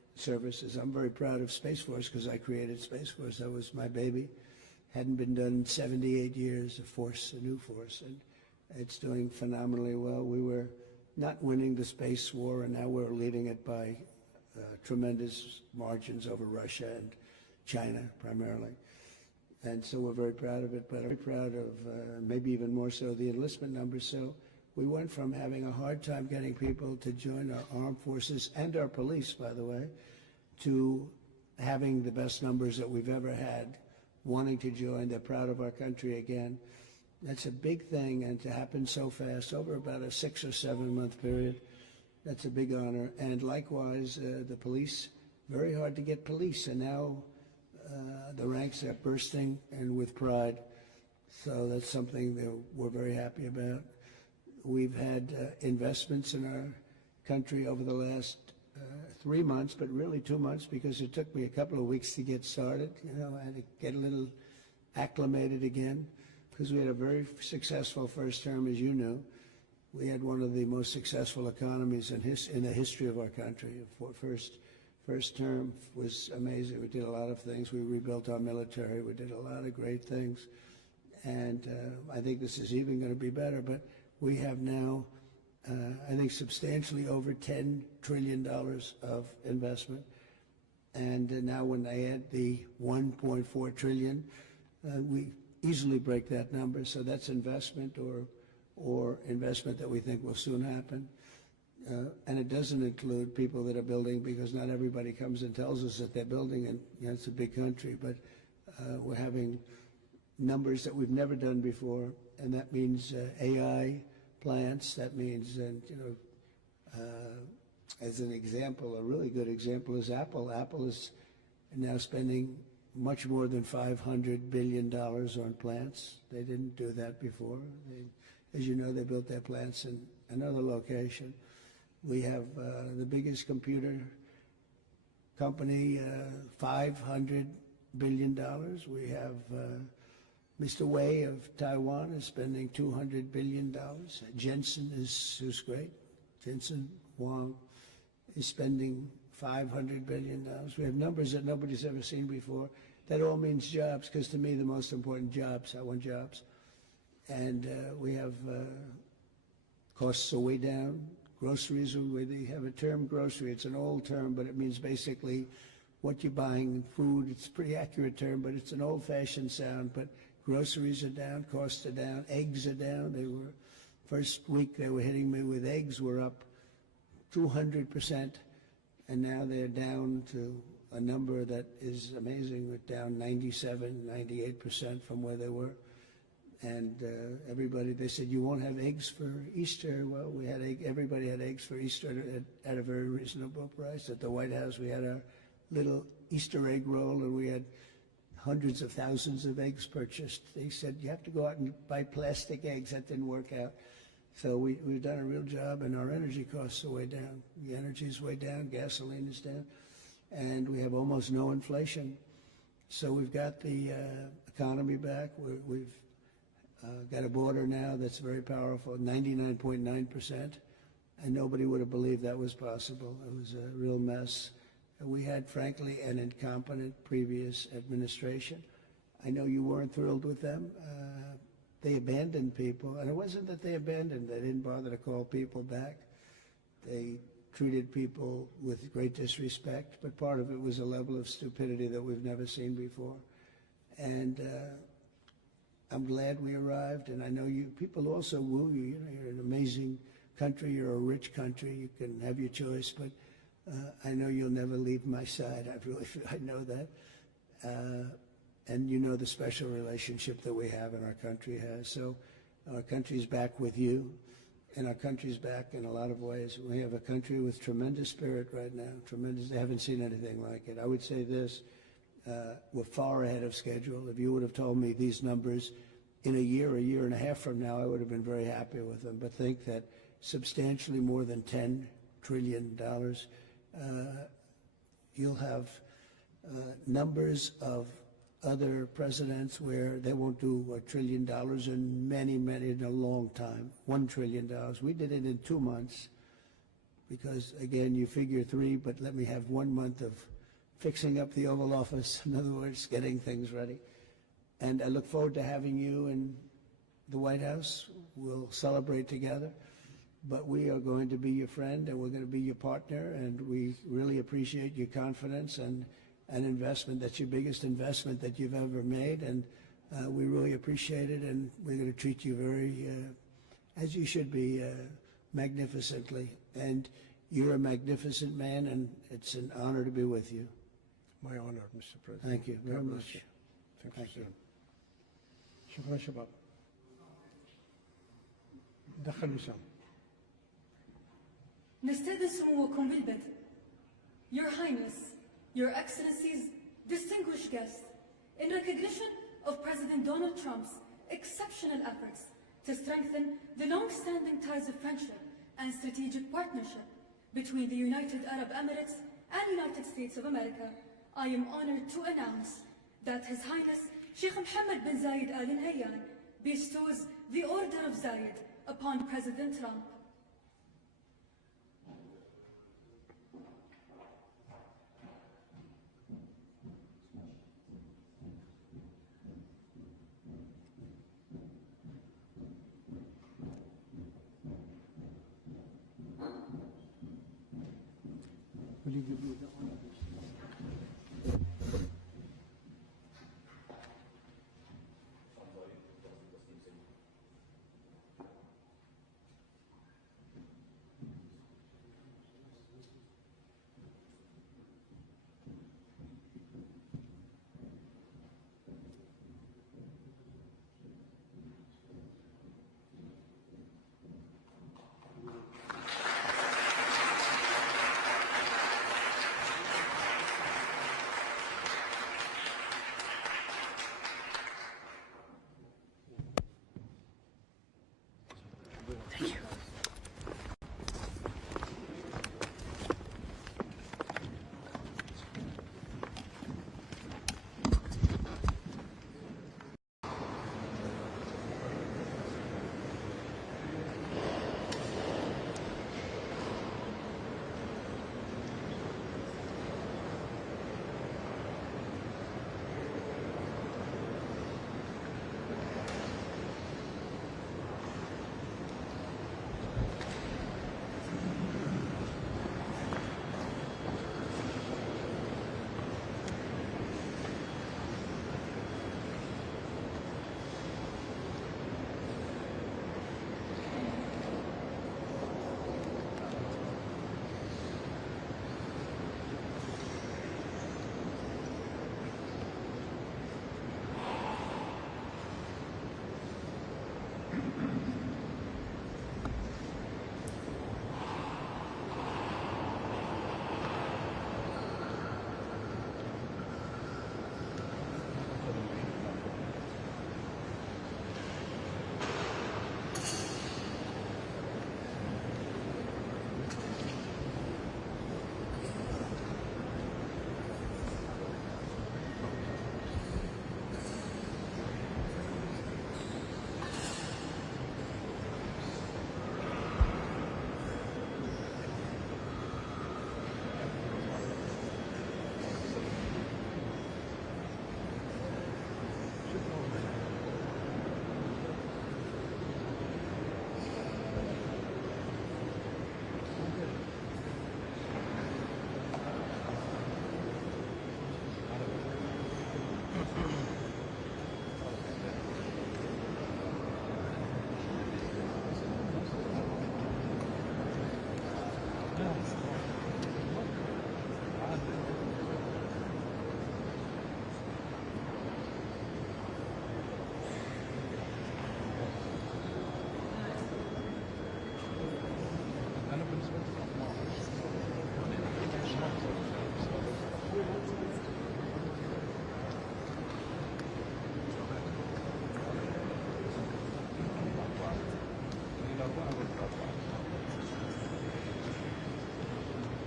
services. I'm very proud of Space Force because I created Space Force. That was my baby. Hadn't been done in 78 years, a new force, and it's doing phenomenally well. We were not winning the space war, and now we're leading it by tremendous margins over Russia and China primarily. And so we're very proud of it, but I'm very proud of, maybe even more so, the enlistment numbers. So we went from having a hard time getting people to join our armed forces and our police, by the way, to having the best numbers that we've ever had, wanting to join. They're proud of our country again. That's a big thing, and to happen so fast, over about a 6 or 7 month period, that's a big honor. And likewise, the police, very hard to get police, and now the ranks are bursting and with pride. So that's something that we're very happy about. We've had investments in our country over the last 3 months, but really 2 months, because it took me a couple of weeks to get started. You know, I had to get a little acclimated again, because we had a very successful first term, as you know. We had one of the most successful economies in the history of our country. First term was amazing. We did a lot of things. We rebuilt our military. We did a lot of great things. And I think this is even going to be better. But we have now, I think, substantially over $10 trillion of investment. And now when I add the $1.4 trillion, we easily break that number. So that's investment or investment that we think will soon happen. And it doesn't include people that are building, because not everybody comes and tells us that they're building, and you know, it's a big country, but we're having numbers that we've never done before, and that means AI plants. That means, and you know, as an example, a really good example is Apple. Apple is now spending much more than $500 billion on plants. They didn't do that before. As you know, they built their plants in another location. We have the biggest computer company, $500 billion. We have Mr. Wei of Taiwan is spending $200 billion. Jensen who's great. Jensen Huang is spending $500 billion. We have numbers that nobody's ever seen before. That all means jobs, because to me the most important jobs, I want jobs. And we have costs are way down. Groceries, they have a term, grocery. It's an old term, but it means basically what you're buying, food. It's a pretty accurate term, but it's an old-fashioned sound. But groceries are down, costs are down, eggs are down. They were, first week they were hitting me with eggs were up 200%, and now they're down to a number that is amazing. We're down 97, 98% from where they were. And everybody, they said, you won't have eggs for Easter. Well, we had everybody had eggs for Easter at a very reasonable price. At the White House, we had our little Easter egg roll, and we had hundreds of thousands of eggs purchased. They said, you have to go out and buy plastic eggs. That didn't work out. So we've done a real job, and our energy costs are way down. The energy is way down, gasoline is down, and we have almost no inflation. So we've got the economy back. We've got a border now that's very powerful, 99.9%, and nobody would have believed that was possible. It was a real mess. We had, frankly, an incompetent previous administration. I know you weren't thrilled with them. They abandoned people, and it wasn't that they abandoned. They didn't bother to call people back. They treated people with great disrespect, but part of it was a level of stupidity that we've never seen before. And I'm glad we arrived, and I know people also woo you. You know, you're an amazing country. You're a rich country. You can have your choice, but I know you'll never leave my side. I know that. And you know the special relationship that we have and our country has. So our country's back with you, and our country's back in a lot of ways. We have a country with tremendous spirit right now, tremendous. They haven't seen anything like it. I would say this. We're far ahead of schedule. If you would have told me these numbers in a year and a half from now, I would have been very happy with them. But think that substantially more than $10 trillion, you'll have numbers of other presidents where they won't do $1 trillion in in a long time, $1 trillion. We did it in 2 months. because, again, you figure 3, but let me have 1 month of fixing up the Oval Office, in other words, getting things ready. And I look forward to having you in the White House. We'll celebrate together. But we are going to be your friend, and we're going to be your partner, and we really appreciate your confidence and an investment. That's your biggest investment that you've ever made, and we really appreciate it, and we're going to treat you very, as you should be, magnificently. And you're a magnificent man, and it's an honor to be with you. My honor, Mr. President. Thank you very much. Thank you. شكرا شباب. دخل وسام. نستأذن سموكم بالبدء. Your Highness, Your Excellencies, distinguished guests, in recognition of President Donald Trump's exceptional efforts to strengthen the long-standing ties of friendship and strategic partnership between the United Arab Emirates and United States of America, I am honored to announce that His Highness Sheikh Mohammed bin Zayed Al Nahyan bestows the Order of Zayed upon President Trump. Will you give me that one?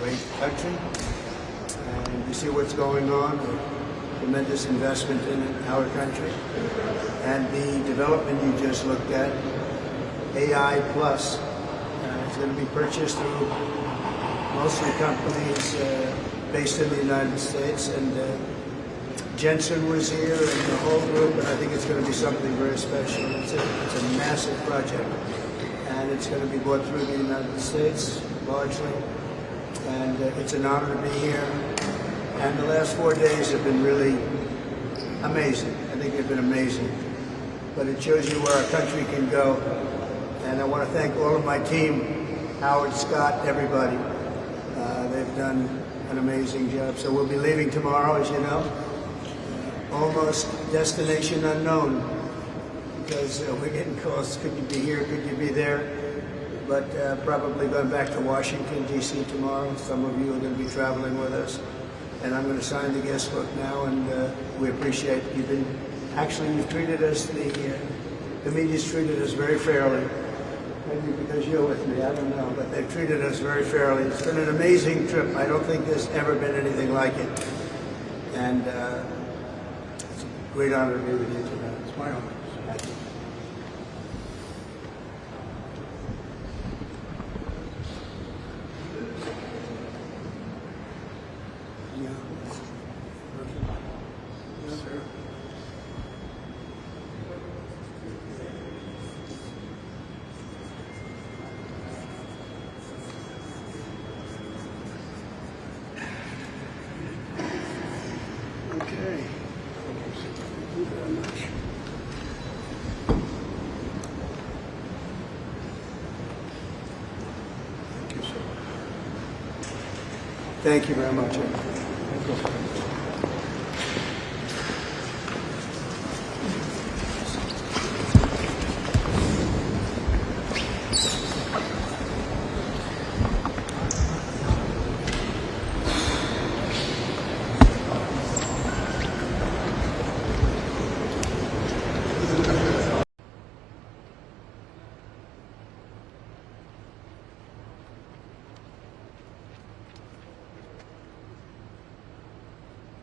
great country. And you see what's going on, tremendous investment in our country. And the development you just looked at, AI Plus, is going to be purchased through mostly companies based in the United States. And Jensen was here and the whole group, and I think it's going to be something very special. It's a massive project, and it's going to be brought through the United States largely. And it's an honor to be here. And the last 4 days have been really amazing. I think they've been amazing. But it shows you where our country can go. And I want to thank all of my team, Howard, Scott, everybody. They've done an amazing job. So we'll be leaving tomorrow, as you know. Almost destination unknown, because we're getting calls, could you be here, could you be there? But probably going back to Washington, D.C. tomorrow. Some of you are going to be traveling with us. And I'm going to sign the guest book now, and we appreciate you've treated us, the media's treated us very fairly. Maybe because you're with me, I don't know, but they've treated us very fairly. It's been an amazing trip. I don't think there's ever been anything like it. And it's a great honor to be with you tonight. It's my honor. Thank you. Thank you very much.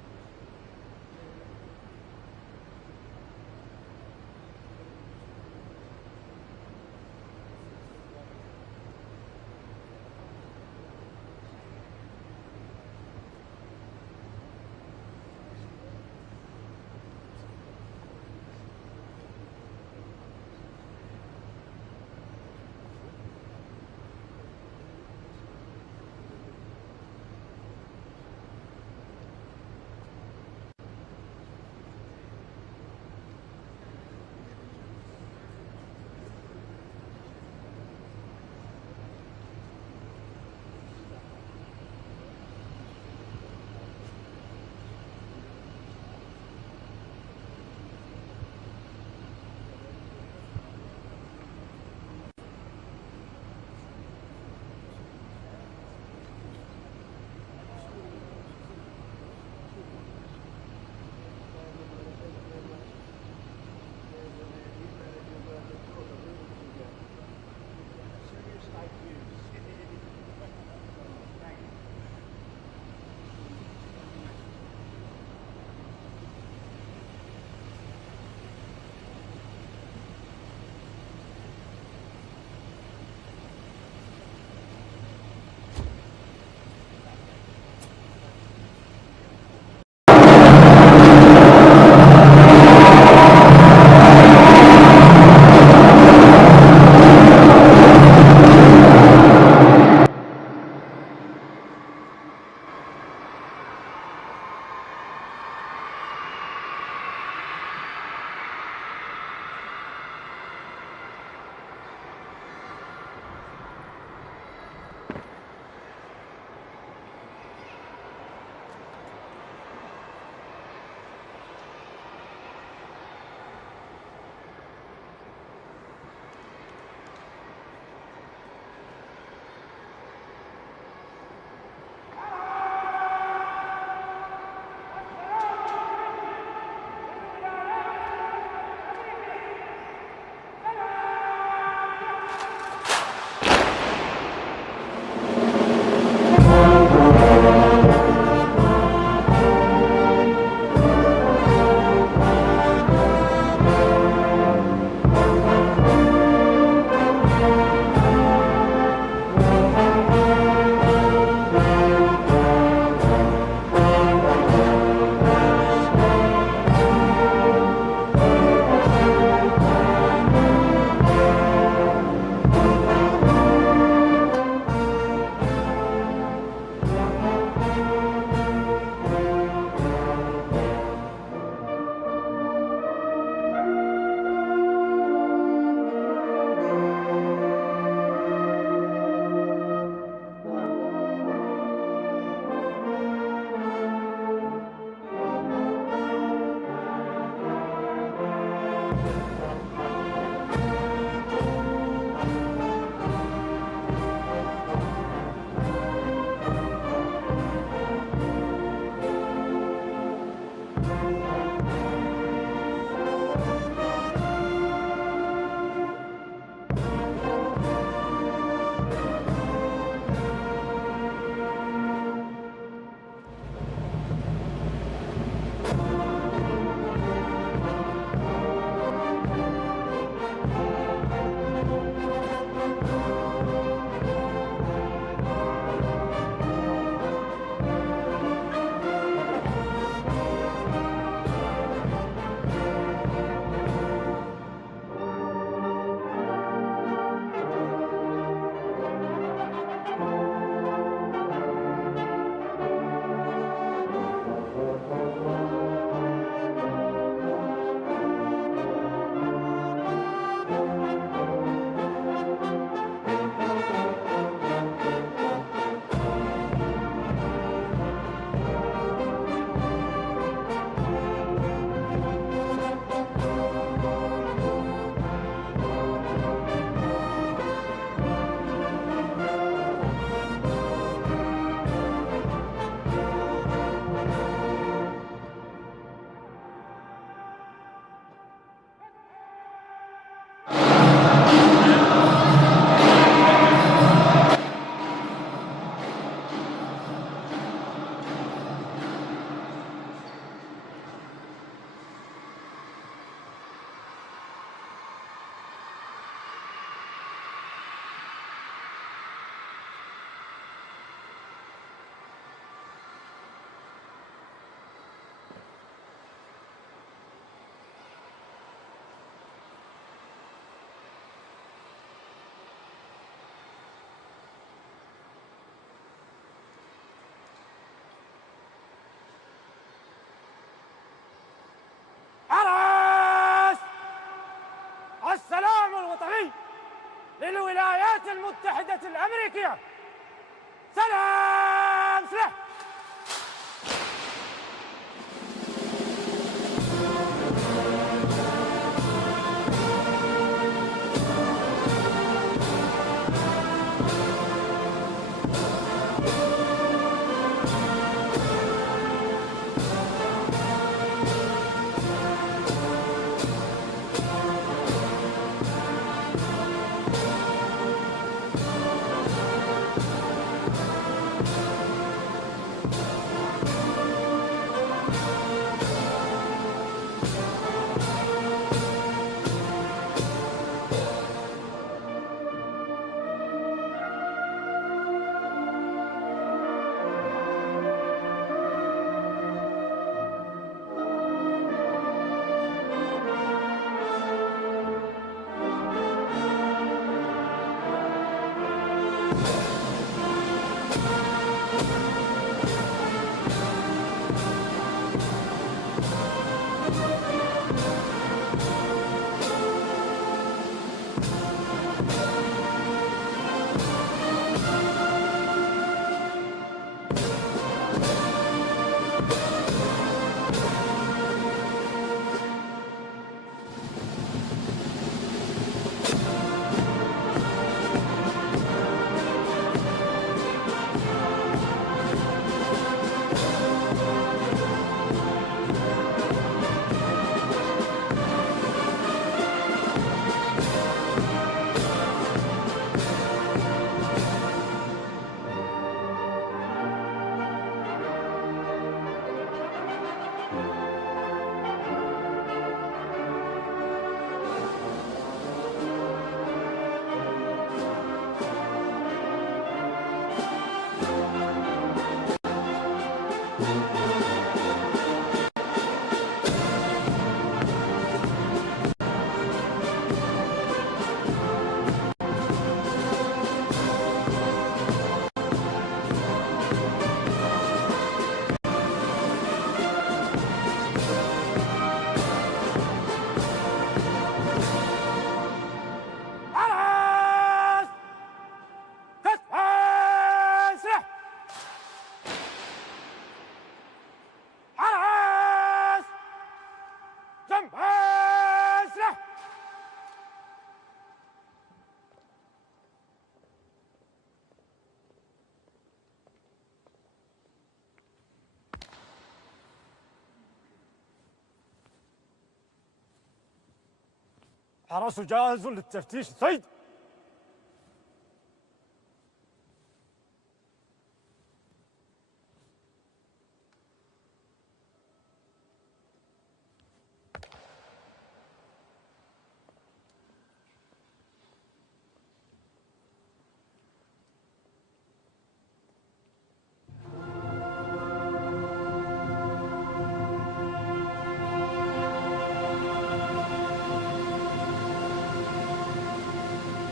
الولايات المتحدة الأمريكية. سلام سلاح. حرس جاهز للتفتيش سيد.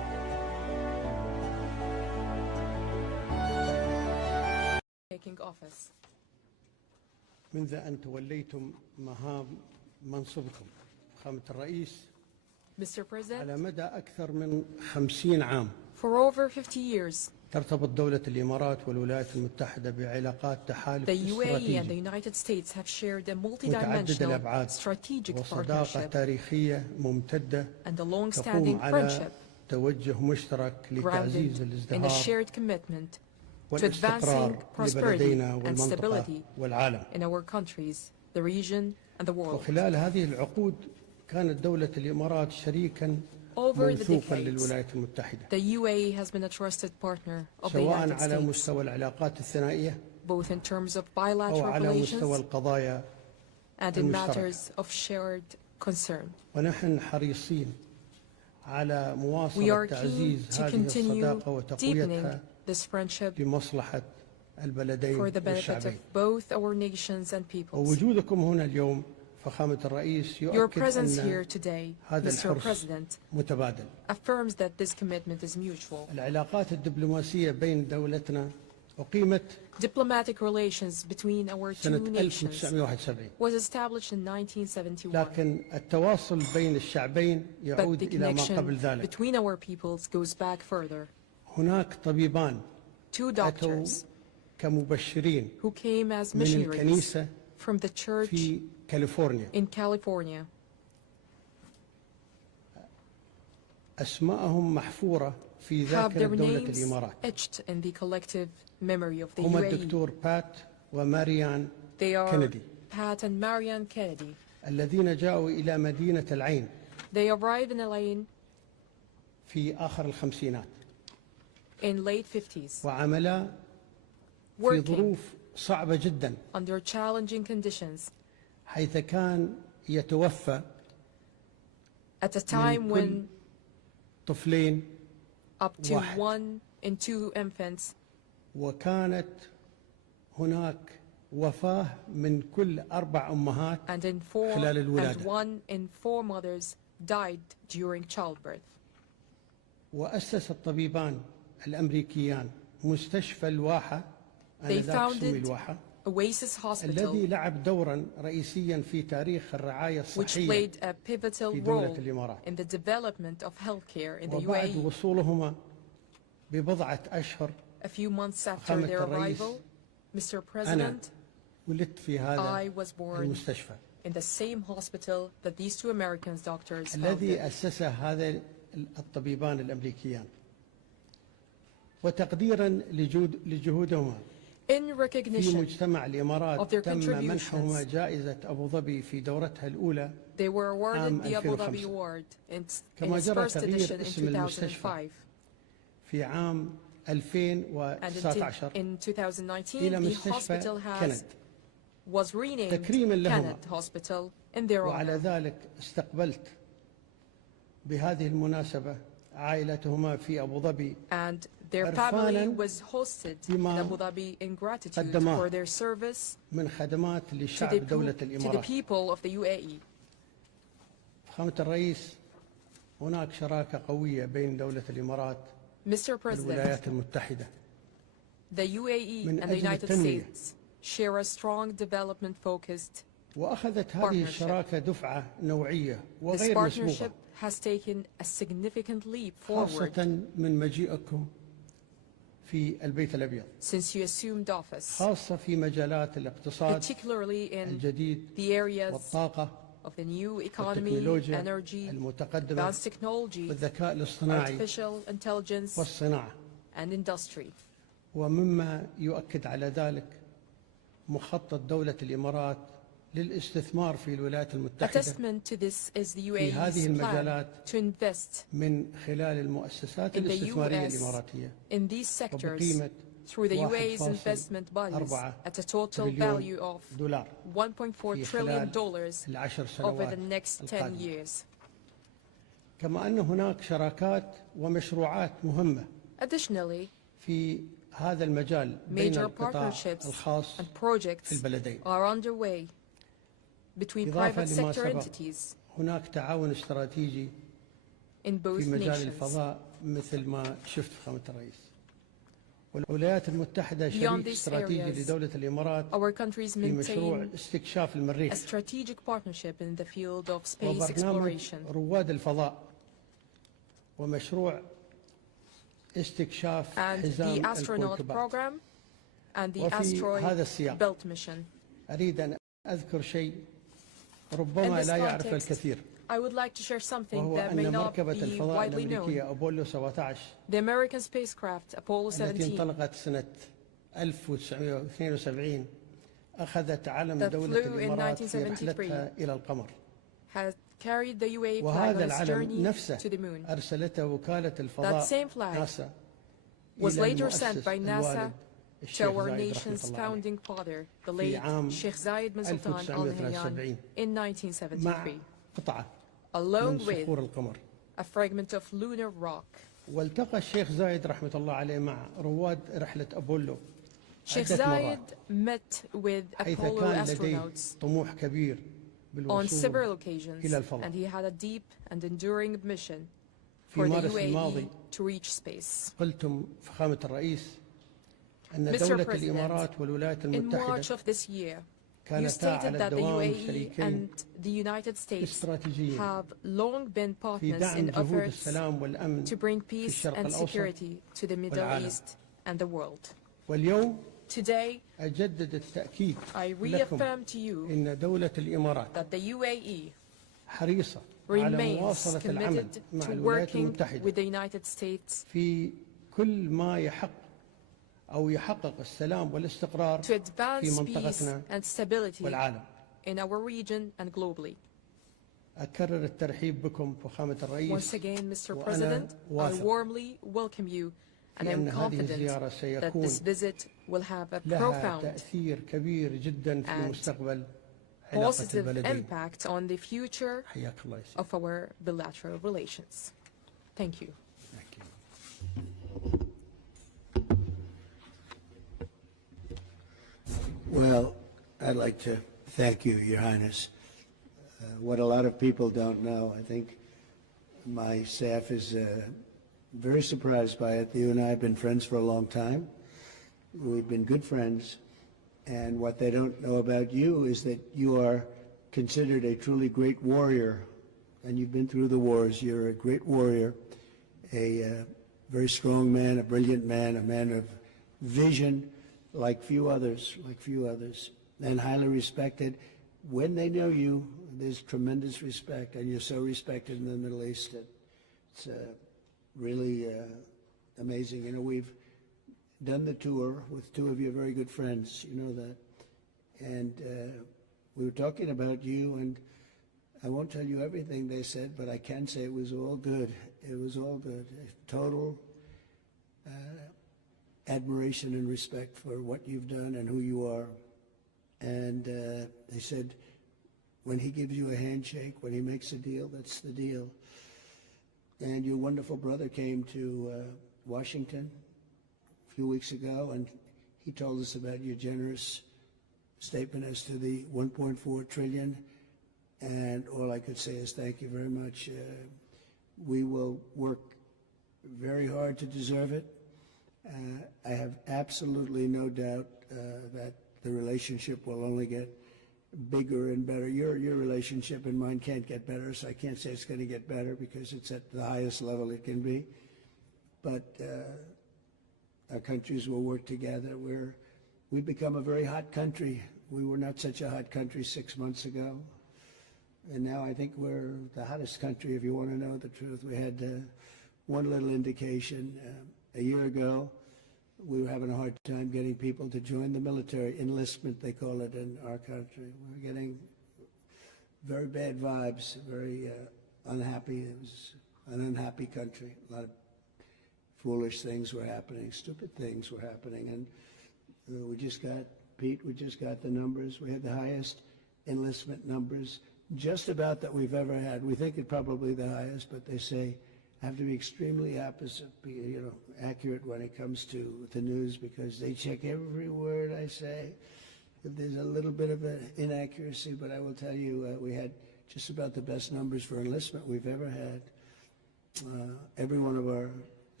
taking office. منذ أن توليتم مهام منصبكم فخامة الرئيس Mr. President, على مدى أكثر من 50 عام for over 50 years, ترتبط دولة الإمارات والولايات المتحدة بعلاقات تحالف the UAE and the استراتيجي United States have shared a متعدد multidimensional الأبعاد strategic وصداقة partnership تاريخية ممتدة and a تقوم long-standing على friendship توجه مشترك لتعزيز grounded in a الازدهار shared commitment to advancing والاستقرار prosperity لبلدينا and والمنطقة stability والعالم. in our countries, the region, and the world. وخلال هذه العقود كانت دولة الإمارات شريكا Over the موثوقا decades, للولايات المتحدة the UAE has been a trusted partner of the سواء United على States, مستوى العلاقات الثنائية both in terms of أو bilateral على مستوى relations القضايا and in المشتركة. matters of shared concern. ونحن حريصين على We مواصلة are keen تعزيز to هذه continue الصداقة وتقويتها deepening this friendship لمصلحة البلدين for the benefit of والشعبين. both our nations and peoples. ووجودكم هنا اليوم فخامة الرئيس Your يؤكد presence أن here today, هذا Mr. الحرص President, متبادل. affirms that this commitment is mutual. العلاقات الدبلوماسية بين دولتنا أقيمت Diplomatic relations between our two سنة nations 1971 was established in 1971, لكن التواصل بين الشعبين but يعود the إلى ما قبل connection ذلك. between our peoples goes back further. هناك طبيبان Two أتوا doctors كمبشرين who came as من missionaries الكنيسة from the church في كاليفورنيا in California. أسماءهم محفورة في Have ذاكرة their دولة names الإمارات. etched in the collective memory of the هما UAE. الدكتور بات وماريان They are كينيدي Pat and Marianne Kennedy. الذين جاءوا إلى مدينة العين They arrived in Elaine في آخر الخمسينات in late 50s, وعملا في working ظروف صعبة جدا under challenging conditions حيث كان يتوفى at a time كل when طفلين up to واحد. 1 in 2 infants, وكانت هناك وفاة من كل 4 أمهات and خلال الولادة. 1 in 4 mothers died during childbirth. وأسس الطبيبان الأمريكيان مستشفى الواحة They آنذاك سمي founded الواحة Oasis الذي Hospital, لعب دورا رئيسيا في تاريخ الرعاية which الصحية played a pivotal في دولة role الإمارات. in the development of healthcare in the وبعد UAE. وصولهما ببضعة أشهر A few months after فخامة their الرئيس، arrival, Mr. أنا President, ولدت في I هذا was born المستشفى in the same hospital that these 2 American doctors الذي founded. أسسه هذا الطبيبان الأمريكيان وتقديرا لجهودهما In في recognition, مجتمع of الإمارات their تم contributions, منحهما جائزة أبو ظبي في دورتها الأولى they were awarded عام the Abu Dhabi 2005. Award in كما its جرى first تغيير edition in اسم المستشفى 2005. في عام And 2019 in 2019, إلى the مستشفى hospital كند was renamed تكريما لهما. Kenneth Hospital in their وعلى honor. ذلك استقبلت بهذه المناسبة عائلتهما في أبو ظبي And their family عرفاناً was hosted in بما Abu Dhabi in gratitude قدماه for their service من خدمات to لشعب دولة the الإمارات. people of the UAE. فخامة الرئيس هناك شراكة قوية بين دولة الإمارات Mr. President, والولايات المتحدة the UAE من and the أجل United التنمية. States share a strong development-focused. وأخذت هذه الشراكة دفعة نوعية This وغير مسبوقة partnership has taken a significant leap forward خاصة من مجيئكم في البيت الأبيض since you assumed office, خاصة في مجالات الاقتصاد particularly in الجديد the areas والطاقة of the new economy, والتكنولوجيا energy, المتقدمة advanced technology, والذكاء الاصطناعي artificial intelligence, والصناعة and industry. ومما يؤكد على ذلك مخطط دولة الإمارات للاستثمار في الولايات A المتحدة testament to this is the في هذه UAE's plan المجالات to invest من خلال المؤسسات in the الاستثمارية US الإماراتية in these sectors وبقيمة through the UAE's 1.4 investment bodies at a total تريليون value of دولار $1.4 في trillion خلال العشر over سنوات the next 10 القادمة. years. كما أن هناك شراكات ومشروعات مهمة Additionally, في هذا المجال بين major القطاع partnerships الخاص and في projects البلدين. are underway between إضافة private لما sector سبق entities هناك تعاون استراتيجي in both في مجال nations. الفضاء مثل ما شفت فخامة الرئيس والولايات المتحدة شريك استراتيجي لدولة الإمارات our countries في مشروع maintain استكشاف a المريخ strategic partnership in the field of space وبرنامج exploration رواد الفضاء ومشروع استكشاف and the حزام astronaut الكويكبات. program and the وفي هذا السياق asteroid belt mission. أريد أن أذكر شيء ربما لا يعرف الكثير I would like to share something وهو that may أن not مركبة be الفضاء widely known. الأمريكية أبولو 17 The American spacecraft Apollo التي 17 انطلقت سنة 1972 أخذت علم that دولة flew in الإمارات في 1973 رحلتها إلى القمر has carried the UAE flag on وهذا its العلم journey نفسه to the moon. أرسلته وكالة That الفضاء same flag ناسا was إلى later sent المؤسس by NASA الوالد to الشيخ our زايد رحمة nation's الله عليه founding father, the في late عام Sheikh Zayed bin Sultan Al Nahyan 1973 in مع 1973, قطعة along من with صخور القمر. a fragment of lunar rock. والتقى الشيخ زايد رحمة الله عليه مع رواد رحلة أبولو Sheikh عدة Zayed مرات met with حيث Apollo كان لديه astronauts طموح كبير on بالوصول several occasions, إلى الفضاء. and he had a deep and enduring mission في for the مارس UAE الماضي to reach space. قلتم فخامة الرئيس أن Mr. دولة President, الإمارات والولايات in March المتحدة of this year, you كانتا stated على that the الدوام UAE شريكين and the United States استراتيجيين have long been في partners دعم in جهود efforts السلام والأمن to bring في peace الشرق and الأوسط security to the Middle والعالم. East and the world. واليوم Today, أجدد التأكيد I لكم reaffirm to you إن دولة الإمارات that the UAE حريصة على remains مواصلة العمل committed مع to الولايات working المتحدة with the United States في كل ما يحقق السلام والاستقرار to في advance peace منطقتنا and stability والعالم. in our region and globally. أكرر الترحيب بكم فخامة الرئيس Once again, Mr. وأنا President, I واثق warmly welcome you, and في I'm أن هذه confident الزيارة that سيكون this visit will have a لها profound تأثير كبير جدا في and مستقبل علاقة positive البلدين. impact on the future حياك الله يا سيدي. of our bilateral relations. Thank you. Thank you. Well, I'd like to thank you, Your Highness. What a lot of people don't know, I think my staff is very surprised by it. You and I have been friends for a long time. We've been good friends. And what they don't know about you is that you are considered a truly great warrior. And you've been through the wars. You're a great warrior, a very strong man, a brilliant man, a man of vision like few others, and highly respected. When they know you, there's tremendous respect, and you're so respected in the Middle East that it's really amazing. You know, we've done the tour with two of your very good friends, you know that, and we were talking about you, and I won't tell you everything they said, but I can say it was all good. It was all good. Total admiration and respect for what you've done and who you are. And they said, when he gives you a handshake, when he makes a deal, that's the deal. And your wonderful brother came to Washington a few weeks ago, and he told us about your generous statement as to the 1.4 trillion. And all I could say is thank you very much. We will work very hard to deserve it. I have absolutely no doubt that the relationship will only get bigger and better. Your relationship and mine can't get better, so I can't say it's going to get better because it's at the highest level it can be. But our countries will work together. We've become a very hot country. We were not such a hot country 6 months ago. And now I think we're the hottest country, if you want to know the truth. We had one little indication. A year ago, we were having a hard time getting people to join the military. Enlistment, they call it in our country. We were getting very bad vibes, very unhappy. It was an unhappy country. A lot of foolish things were happening, stupid things were happening. And we just got the numbers. We had the highest enlistment numbers just about that we've ever had. We think it probably the highest, but they say have to be extremely accurate when it comes to the news because they check every word I say. If there's a little bit of an inaccuracy, but I will tell you we had just about the best numbers for enlistment we've ever had. Every one of our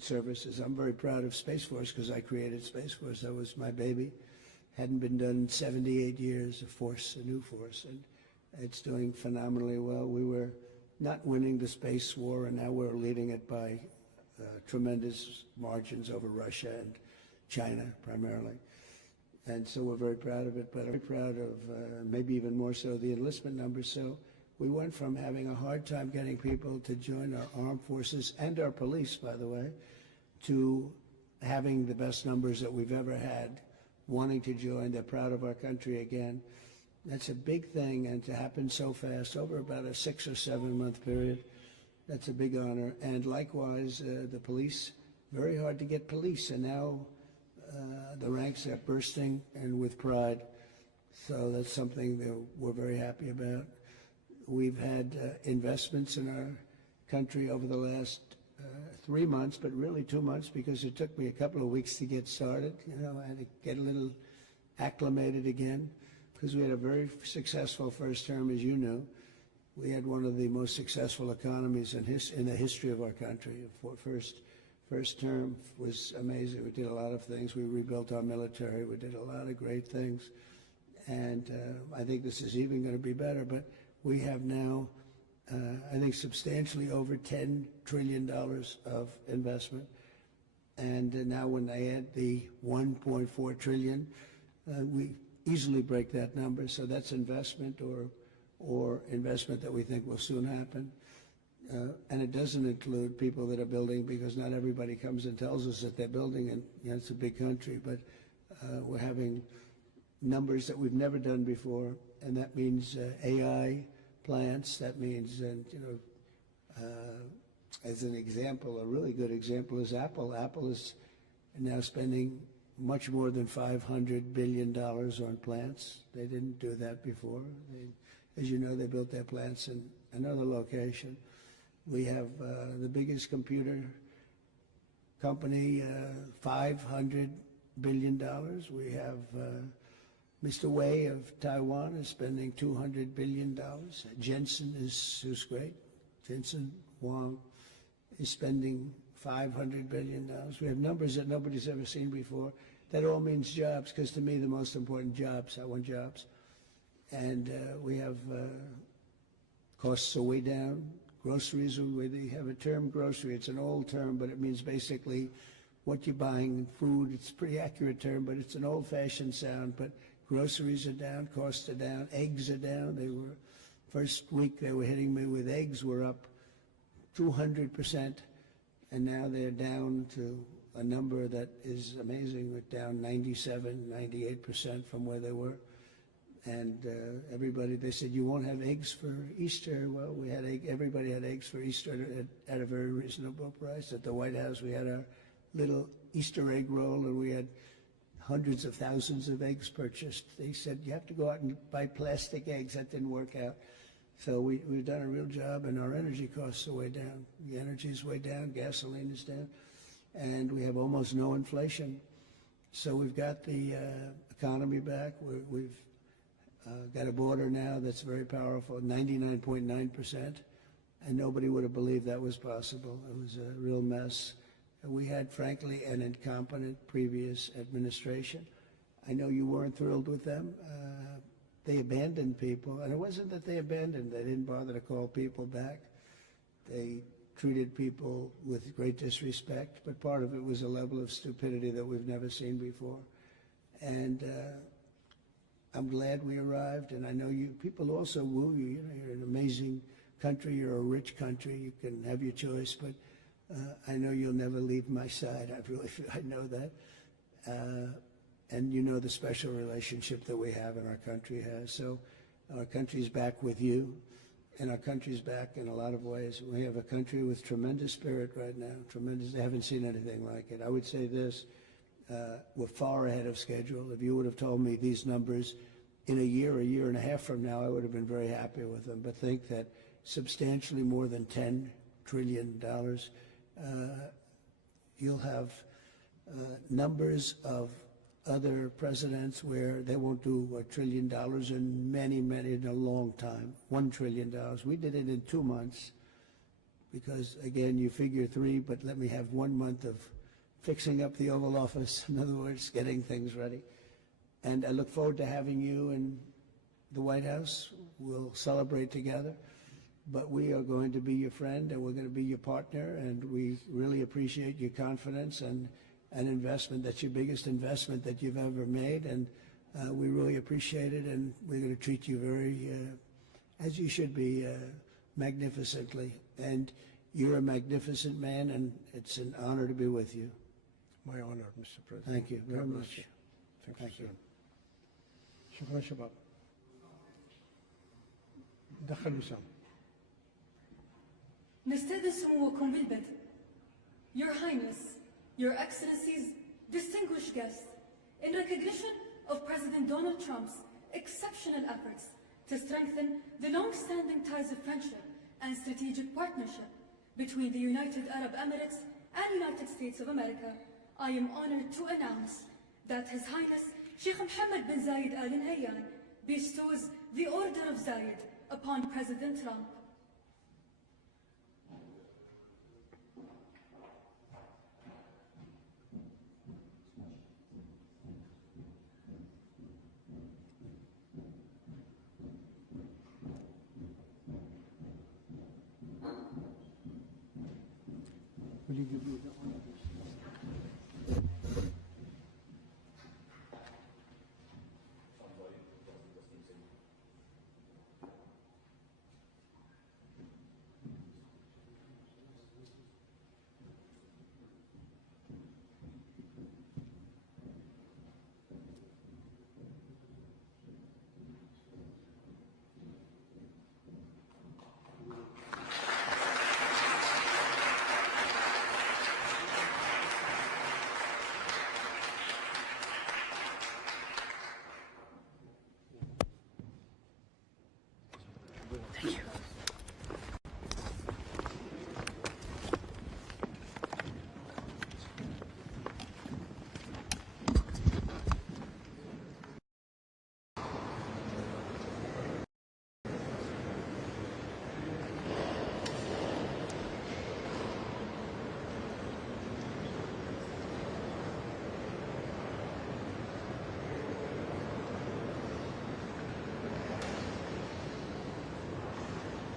services. I'm very proud of Space Force because I created Space Force. That was my baby. Hadn't been done in 78 years, a new force, and it's doing phenomenally well. We were not winning the space war, and now we're leading it by tremendous margins over Russia and China primarily. And so we're very proud of it, but I'm very proud of maybe even more so the enlistment numbers. So we went from having a hard time getting people to join our armed forces and our police, by the way, to having the best numbers that we've ever had, wanting to join. They're proud of our country again. That's a big thing, and to happen so fast, over about a 6 or 7 month period, that's a big honor. And likewise, the police, very hard to get police, and now the ranks are bursting and with pride. So that's something that we're very happy about. We've had investments in our country over the last 3 months, but really 2 months, because it took me a couple of weeks to get started. I had to get a little acclimated again, because we had a very successful first term, as you know. We had one of the most successful economies in the history of our country. First term was amazing. We did a lot of things. We rebuilt our military. We did a lot of great things. And I think this is even going to be better. But we have now, I think, substantially over $10 trillion of investment. And now when they add the $1.4 trillion, we easily break that number. So that's investment or investment that we think will soon happen. And it doesn't include people that are building, because not everybody comes and tells us that they're building, and it's a big country, but we're having numbers that we've never done before, and that means AI plants. That means, as an example, a really good example is Apple. Apple is now spending much more than $500 billion on plants. They didn't do that before. As you know, they built their plants in another location. We have the biggest computer company, $500 billion. We have Mr. Wei of Taiwan is spending $200 billion. Jensen who's great. Jensen Huang is spending $500 billion. We have numbers that nobody's ever seen before. That all means jobs, because to me the most important jobs, I want jobs. And we have costs are way down. Groceries, they have a term, grocery. It's an old term, but it means basically what you're buying, food. It's a pretty accurate term, but it's an old-fashioned sound. But groceries are down, costs are down, eggs are down. They were, first week they were hitting me with eggs were up 200%, and now they're down to a number that is amazing. We're down 97, 98% from where they were. And everybody, they said, you won't have eggs for Easter. Well, we had everybody had eggs for Easter at a very reasonable price. At the White House, we had our little Easter egg roll, and we had hundreds of thousands of eggs purchased. They said, you have to go out and buy plastic eggs. That didn't work out. So we've done a real job, and our energy costs are way down. The energy is way down, gasoline is down, and we have almost no inflation. So we've got the economy back. We've got a border now that's very powerful, 99.9%, and nobody would have believed that was possible. It was a real mess. We had, frankly, an incompetent previous administration. I know you weren't thrilled with them. They abandoned people, and it wasn't that they abandoned. They didn't bother to call people back. They treated people with great disrespect, but part of it was a level of stupidity that we've never seen before. And I'm glad we arrived, and I know people also woo you. You're an amazing country. You're a rich country. You can have your choice, but I know you'll never leave my side. I know that. And you know the special relationship that we have and our country has. So our country's back with you, and our country's back in a lot of ways. We have a country with tremendous spirit right now, tremendous. I haven't seen anything like it. I would say this. We're far ahead of schedule. If you would have told me these numbers in a year and a half from now, I would have been very happy with them. But think that substantially more than $10 trillion, you'll have numbers of other presidents where they won't do $1 trillion in a long time, $1 trillion. We did it in 2 months. because, again, you figure 3, but let me have 1 month of fixing up the Oval Office, in other words, getting things ready. And I look forward to having you in the White House. We'll celebrate together. But we are going to be your friend, and we're going to be your partner, and we really appreciate your confidence and an investment. That's your biggest investment that you've ever made, and we really appreciate it, and we're going to treat you very, as you should be, magnificently. And you're a magnificent man, and it's an honor to be with you. My honor, Mr. President. Thank you very God bless much. you. Thank you. شكرا شباب. دخل وسام. نستأذن سموكم بالبدء. Your Highness, Your Excellencies, distinguished guests, in recognition of President Donald Trump's exceptional efforts to strengthen the long-standing ties of friendship and strategic partnership between the United Arab Emirates and United States of America, I am honored to announce that His Highness Sheikh Mohammed bin Zayed Al Nahyan bestows the Order of Zayed upon President Trump. Will you give me the honor?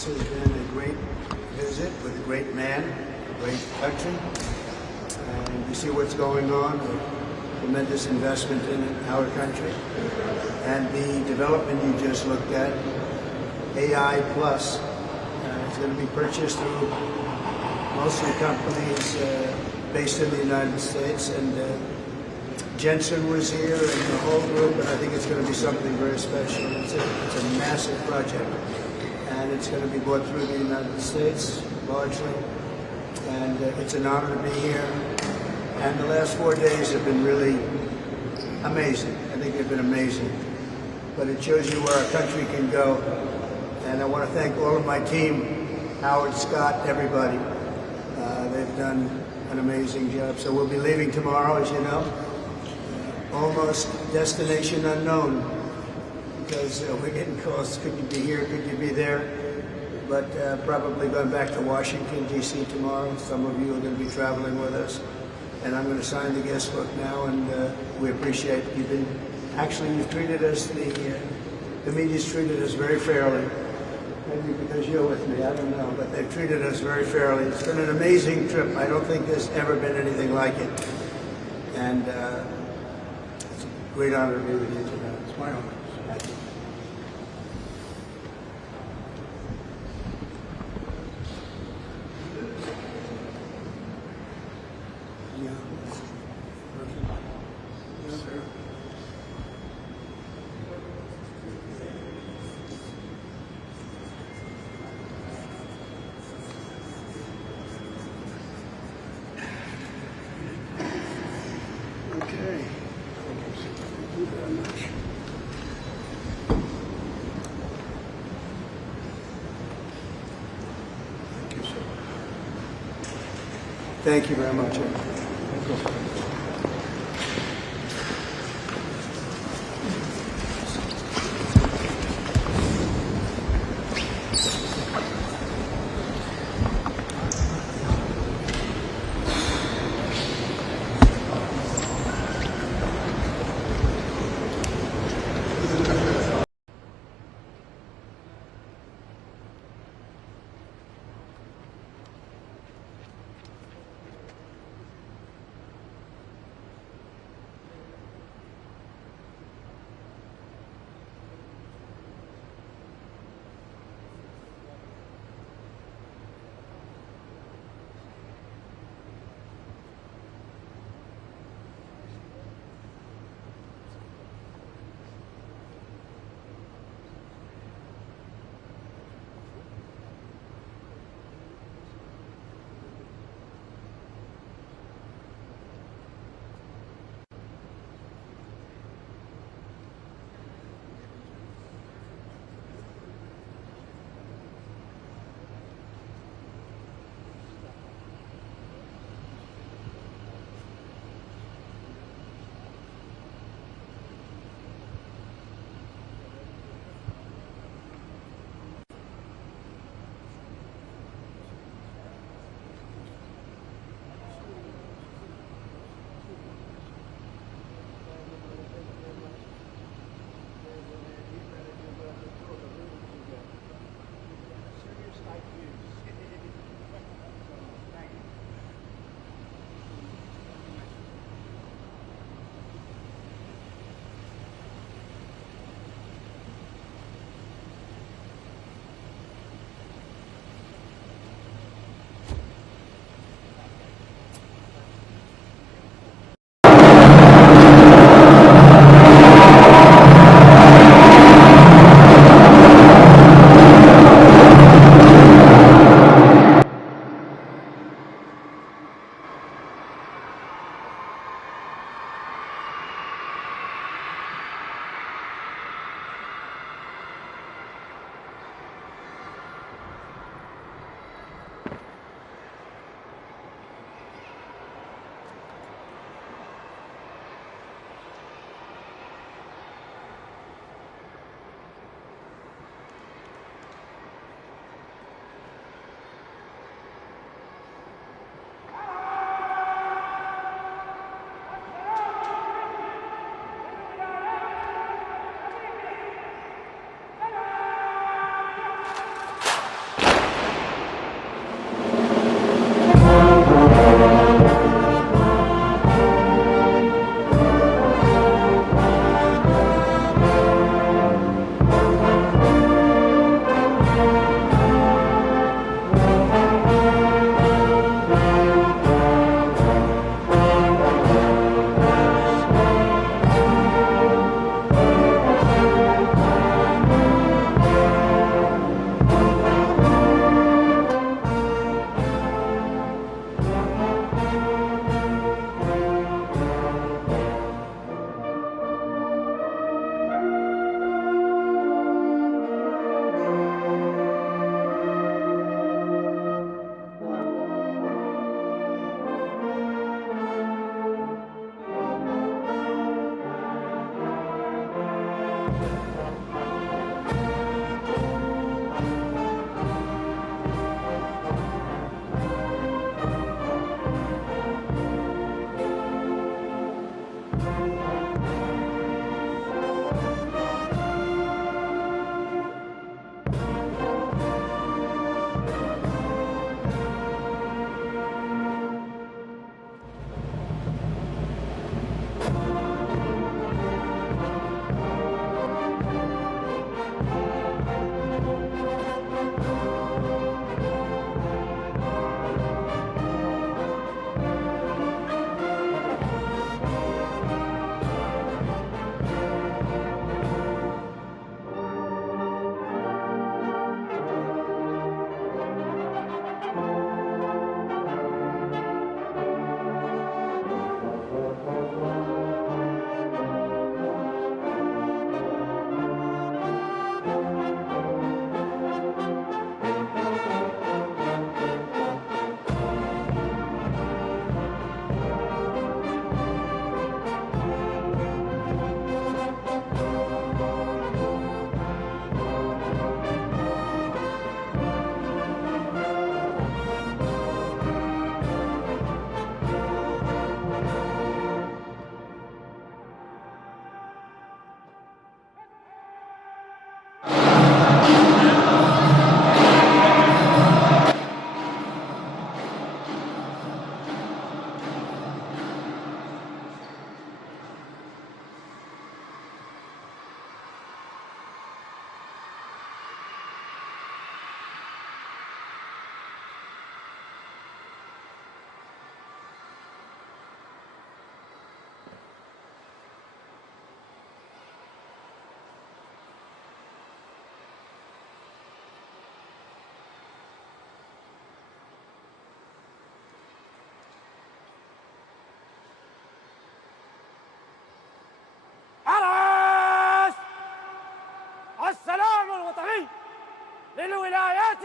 This has been a great visit with a great man, a great country. And you see what's going on, a tremendous investment in our country. And the development you just looked at, AI Plus, is going to be purchased through mostly companies based in the United States. And Jensen was here and the whole group, and I think it's going to be something very special. It's a massive project, and it's going to be brought through the United States largely, and it's an honor to be here. And the last 4 days have been really amazing. I think they've been amazing, but it shows you where our country can go. And I want to thank all of my team, Howard, Scott, everybody. They've done an amazing job. So we'll be leaving tomorrow, as you know. Almost destination unknown, because we're getting calls, could you be here, could you be there? But probably going back to Washington, D.C. tomorrow. Some of you are going to be traveling with us. And I'm going to sign the guest book now, and we appreciate you've treated us, the media's treated us very fairly. Maybe because you're with me, I don't know, but they've treated us very fairly. It's been an amazing trip. I don't think there's ever been anything like it. And it's a great honor to be with you tonight. It's my honor. Thank you. Okay. Thank you very much. Thank you, sir. Thank you very much.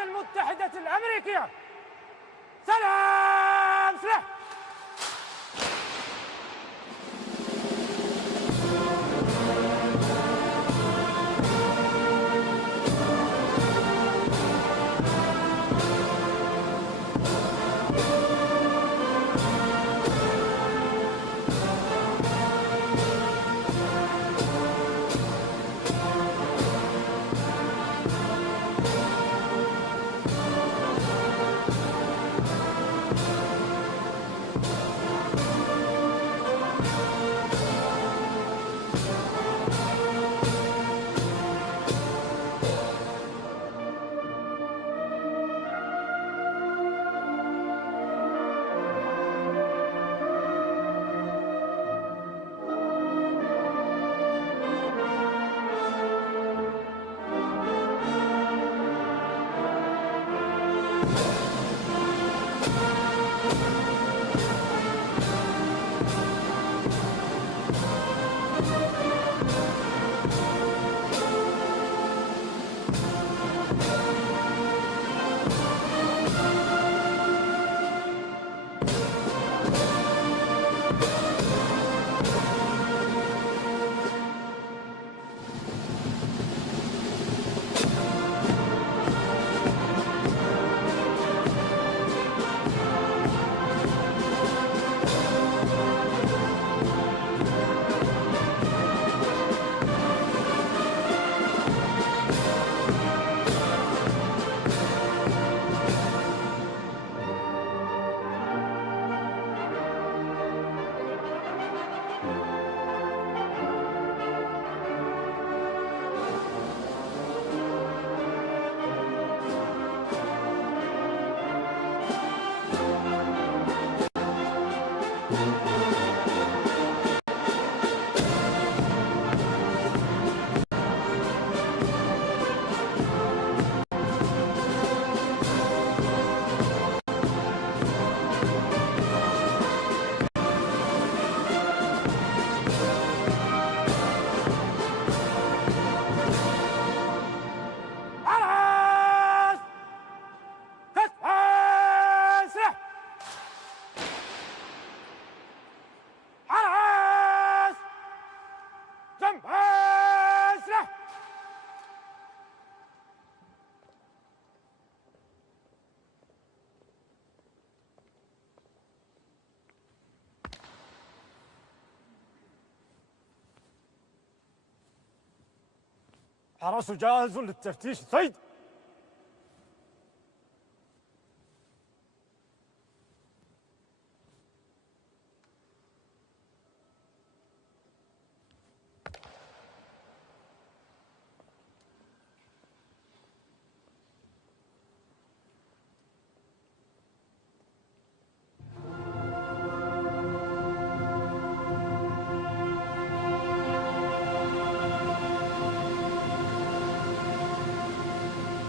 المتحدة الأمريكية. سلام سلاح. الحرس جاهز للتفتيش سيد.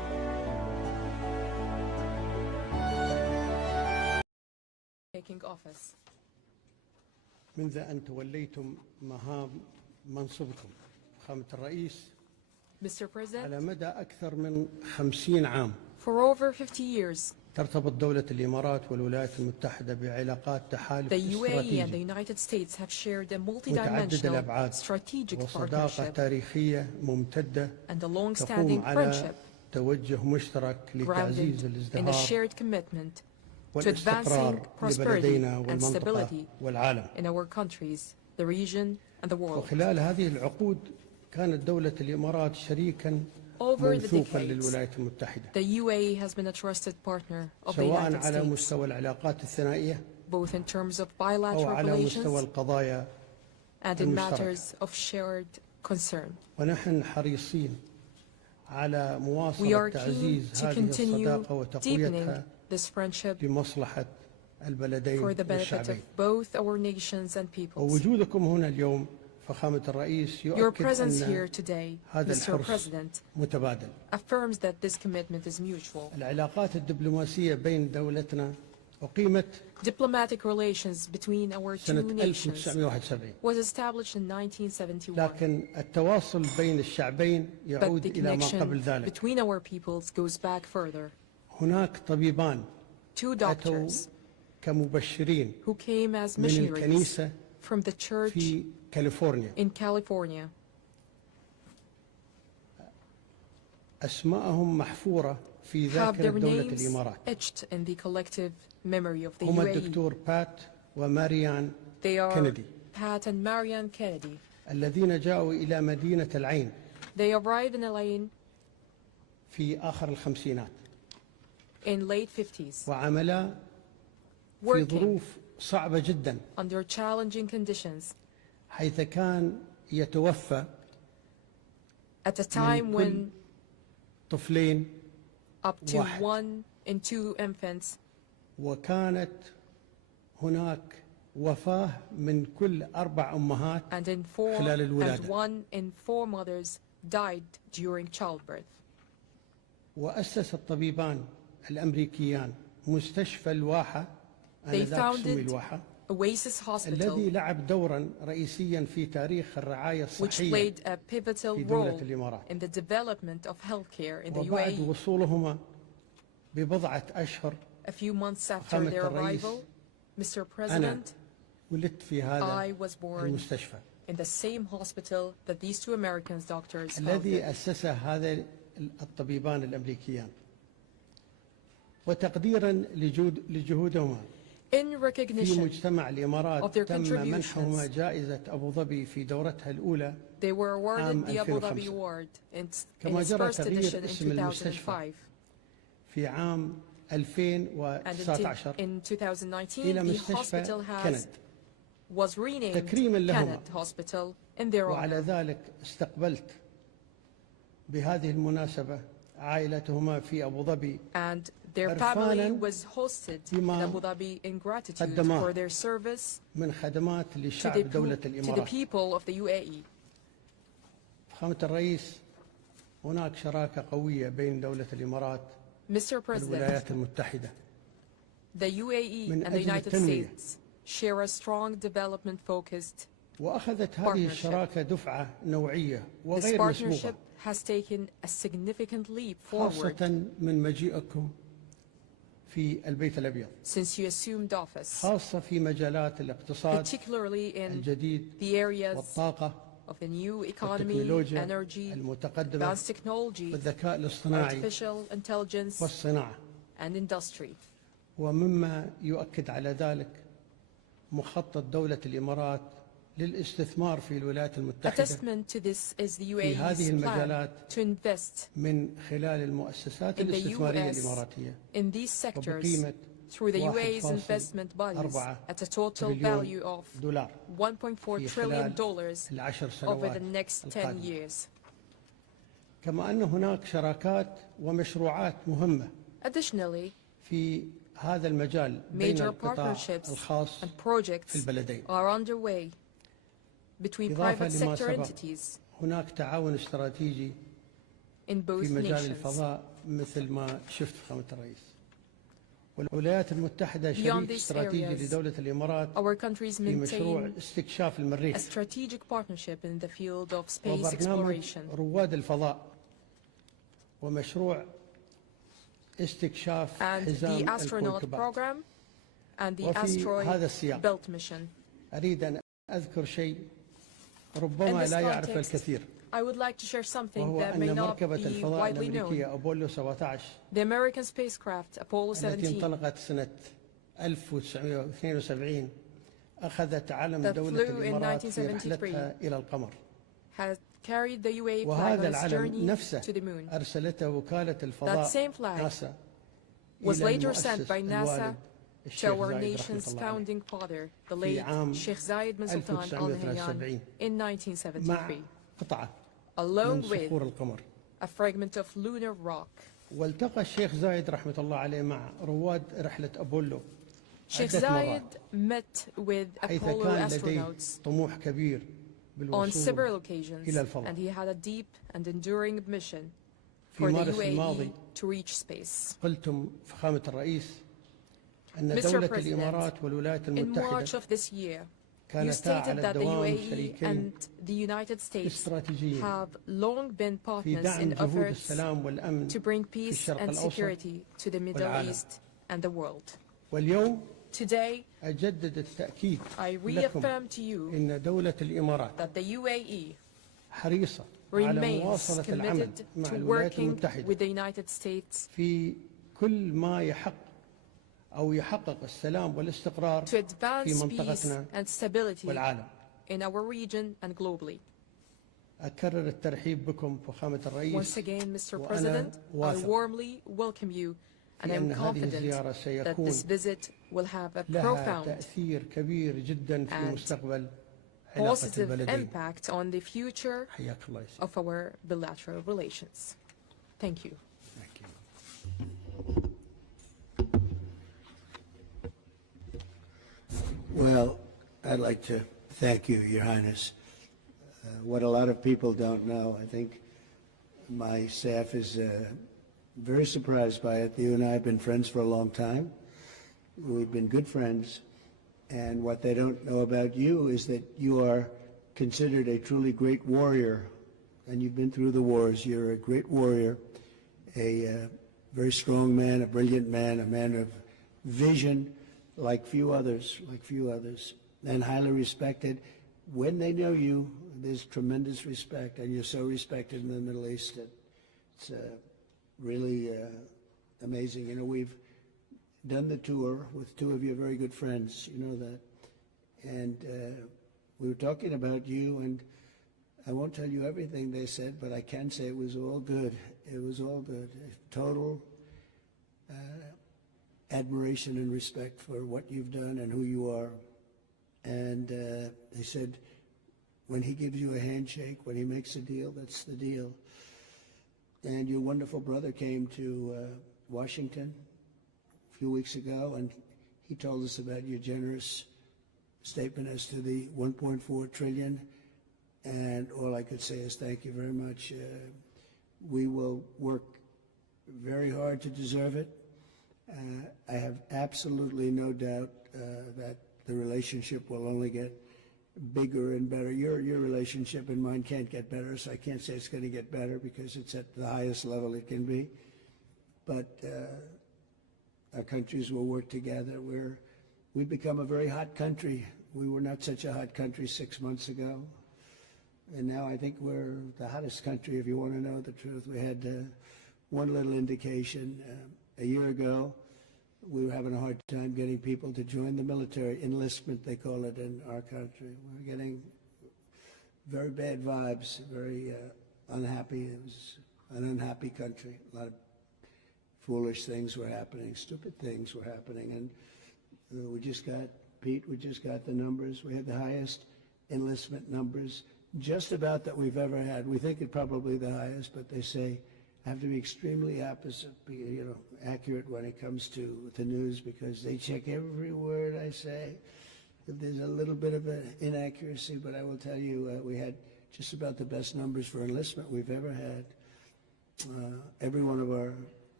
taking office. منذ أن توليتم مهام منصبكم فخامة الرئيس Mr. President, على مدى أكثر من 50 عام for over 50 years, ترتبط دولة الإمارات والولايات المتحدة بعلاقات تحالف the UAE and the استراتيجي United States have shared a متعدد multidimensional الأبعاد strategic وصداقة partnership تاريخية ممتدة and a تقوم long-standing على friendship توجه مشترك لتعزيز grounded in a الازدهار shared commitment to advancing والاستقرار prosperity لبلدينا and والمنطقة stability والعالم. in our countries, the region, and the world. وخلال هذه العقود كانت دولة الإمارات شريكا Over the موثوقا decades, للولايات المتحدة the UAE has been a trusted partner of the سواء United على States, مستوى العلاقات الثنائية both in terms of أو bilateral على مستوى relations القضايا and in المشتركة. matters of shared concern. ونحن حريصين على We مواصلة are keen تعزيز to هذه continue الصداقة وتقويتها deepening this friendship لمصلحة البلدين for the benefit of والشعبين. both our nations and peoples. ووجودكم هنا اليوم فخامة الرئيس Your يؤكد presence here أن today, هذا Mr. الحرص President, متبادل. affirms that this commitment is mutual. العلاقات الدبلوماسية بين دولتنا أقيمت Diplomatic relations between our two سنة nations 1971 was established in 1971, لكن التواصل بين الشعبين but يعود the إلى ما قبل connection ذلك. between our peoples goes back further. هناك طبيبان Two أتوا doctors كمبشرين who came as من missionaries الكنيسة from the church في كاليفورنيا in California. أسماءهم محفورة في Have ذاكرة their دولة names الإمارات. etched in the collective memory of the هما UAE. الدكتور بات وماريان They are كينيدي Pat and Marianne Kennedy. الذين جاءوا إلى مدينة العين They arrived in Elaine في آخر الخمسينات in late 50s, وعملا في working ظروف صعبة جدا under challenging conditions حيث كان يتوفى at a time من كل when طفلين up to واحد. 1 in 2 infants, وكانت هناك وفاة من كل 4 أمهات and in 4 خلال and الولادة. 1 in 4 mothers died during childbirth. وأسس الطبيبان الأمريكيان مستشفى الواحة They آنذاك سمي founded الواحة Oasis Hospital, الذي لعب دورا رئيسيا في تاريخ الرعاية which الصحية played a pivotal في دولة role الإمارات. in the development of healthcare in the وبعد UAE. وصولهما ببضعة أشهر A few months after فخامة their الرئيس، arrival, Mr. أنا President, ولدت في هذا I was born المستشفى in the same hospital that these 2 American doctors الذي founded. أسسه هذا الطبيبان الأمريكيان وتقديرا لجهودهما In في recognition مجتمع of الإمارات their تم منحهما contributions, جائزة أبو ظبي في دورتها الأولى they were awarded the Abu 2005. Dhabi Award in its كما جرى first تغيير edition in اسم المستشفى 2005. في عام And 2019 in 2019, إلى the مستشفى hospital كند was renamed تكريما لهما. Kenneth Hospital in their وعلى honor. ذلك استقبلت بهذه المناسبة عائلتهما في أبو ظبي And their عرفاناً family was hosted in بما Abu Dhabi in gratitude قدماه for their service من خدمات to لشعب the, دولة to the الإمارات. people of the UAE. فخامة الرئيس هناك شراكة قوية بين دولة الإمارات Mr. President, والولايات المتحدة the UAE من and the أجل United التنمية. States share a strong development-focused وأخذت هذه partnership. الشراكة دفعة نوعية This وغير partnership مسبوقة has taken a significant leap forward خاصة من مجيئكم في البيت الأبيض since you assumed office, خاصة في مجالات الاقتصاد particularly in الجديد the areas والطاقة of the new economy, والتكنولوجيا energy, المتقدمة advanced technology, والذكاء الاصطناعي artificial intelligence, والصناعة and industry. ومما يؤكد على ذلك مخطط دولة الإمارات للاستثمار في الولايات A المتحدة testament to this is the في هذه UAE's plan المجالات to invest من خلال المؤسسات in the الاستثمارية US الإماراتية in these sectors وبقيمة through the UAE's 1.4 investment bodies at a total تريليون value of دولار $1.4 في trillion خلال العشر over سنوات the next 10 القادمة. years. كما أن هناك شراكات ومشروعات مهمة Additionally, في هذا المجال بين major القطاع partnerships الخاص and في projects البلدين. are underway between إضافة private لما sector سبق entities هناك تعاون استراتيجي in both في مجال nations. الفضاء مثل ما شفت فخامة الرئيس والولايات المتحدة شريك استراتيجي لدولة الإمارات في مشروع استكشاف المريخ a strategic partnership in the field of space وبرنامج exploration رواد الفضاء ومشروع استكشاف and حزام the astronaut الكويكبات. program and the وفي هذا السياق asteroid belt mission. أريد أن أذكر شيء In ربما this لا يعرف context, الكثير، I would like to share something وهو that may أن not مركبة be الفضاء widely known. الأمريكية أبولو 17 The American spacecraft Apollo التي 17 انطلقت سنة 1972 أخذت علم that دولة flew in الإمارات في 1973 رحلتها إلى القمر. has carried the UAE flag وهذا on its العلم journey نفسه to the moon. أرسلته وكالة That الفضاء same flag ناسا was إلى later sent المؤسس by NASA الوالد to الشيخ our زايد nation's رحمة الله عليه founding father, the في late عام Sheikh Zayed bin Sultan al Nahyan 1973 in مع 1973, قطعة along من with صخور القمر. a fragment of lunar rock. والتقى الشيخ زايد رحمة الله عليه مع رواد رحلة أبولو Sheikh عدة Zayed مرات، met with حيث Apollo كان لديه astronauts طموح كبير on several بالوصول occasions, إلى الفضاء. and he had a deep and enduring mission في for the مارس الماضي UAE to reach space. قلتم فخامة الرئيس أن Mr. دولة President, الإمارات والولايات In March المتحدة of this year, you كانتا stated على that the الدوام UAE شريكين and the United States استراتيجيين have long been في partners دعم in جهود efforts السلام والأمن to bring في peace الشرق and الأوسط security to the Middle والعالم. East and the world. واليوم Today, أجدد التأكيد I لكم reaffirm to you إن دولة الإمارات that the UAE حريصة على remains مواصلة العمل committed مع to الولايات working المتحدة with the United States في كل ما يحقق السلام والاستقرار to advance في peace منطقتنا and stability والعالم. in our region and globally. أكرر الترحيب بكم فخامة الرئيس. Once again, Mr. وأنا President, I واثق warmly welcome you, and I'm بأن هذه confident الزيارة that سيكون this visit will have a لها profound تأثير كبير جدا في and مستقبل علاقة positive البلدين. impact on the future حياك الله يا سيدي. of our bilateral relations. Thank you. Well, I'd like to thank you, Your Highness. What a lot of people don't know, I think my staff is very surprised by it. You and I have been friends for a long time. We've been good friends. And what they don't know about you is that you are considered a truly great warrior. And you've been through the wars. You're a great warrior, a very strong man, a brilliant man, a man of vision, like few others, and highly respected. When they know you, there's tremendous respect, and you're so respected in the Middle East that it's really amazing. You know, we've done the tour with two of your very good friends, you know that, and we were talking about you, and I won't tell you everything they said, but I can say it was all good. It was all good. Total admiration and respect for what you've done and who you are. And they said, when he gives you a handshake, when he makes a deal, that's the deal. And your wonderful brother came to Washington a few weeks ago, and he told us about your generous statement as to the 1.4 trillion. And all I could say is thank you very much. We will work very hard to deserve it. I have absolutely no doubt that the relationship will only get bigger and better. Your relationship and mine can't get better, so I can't say it's going to get better because it's at the highest level it can be. But our countries will work together. We've become a very hot country. We were not such a hot country 6 months ago. And now I think we're the hottest country, if you want to know the truth. We had one little indication. A year ago, we were having a hard time getting people to join the military. Enlistment, they call it in our country. We're getting very bad vibes, very unhappy. It was an unhappy country. A lot of foolish things were happening, stupid things were happening. And we just got the numbers. We had the highest enlistment numbers just about that we've ever had. We think it probably the highest, but they say have to be extremely accurate when it comes to the news, because they check every word I say. If there's a little bit of an inaccuracy, but I will tell you, we had just about the best numbers for enlistment we've ever had. Every one of our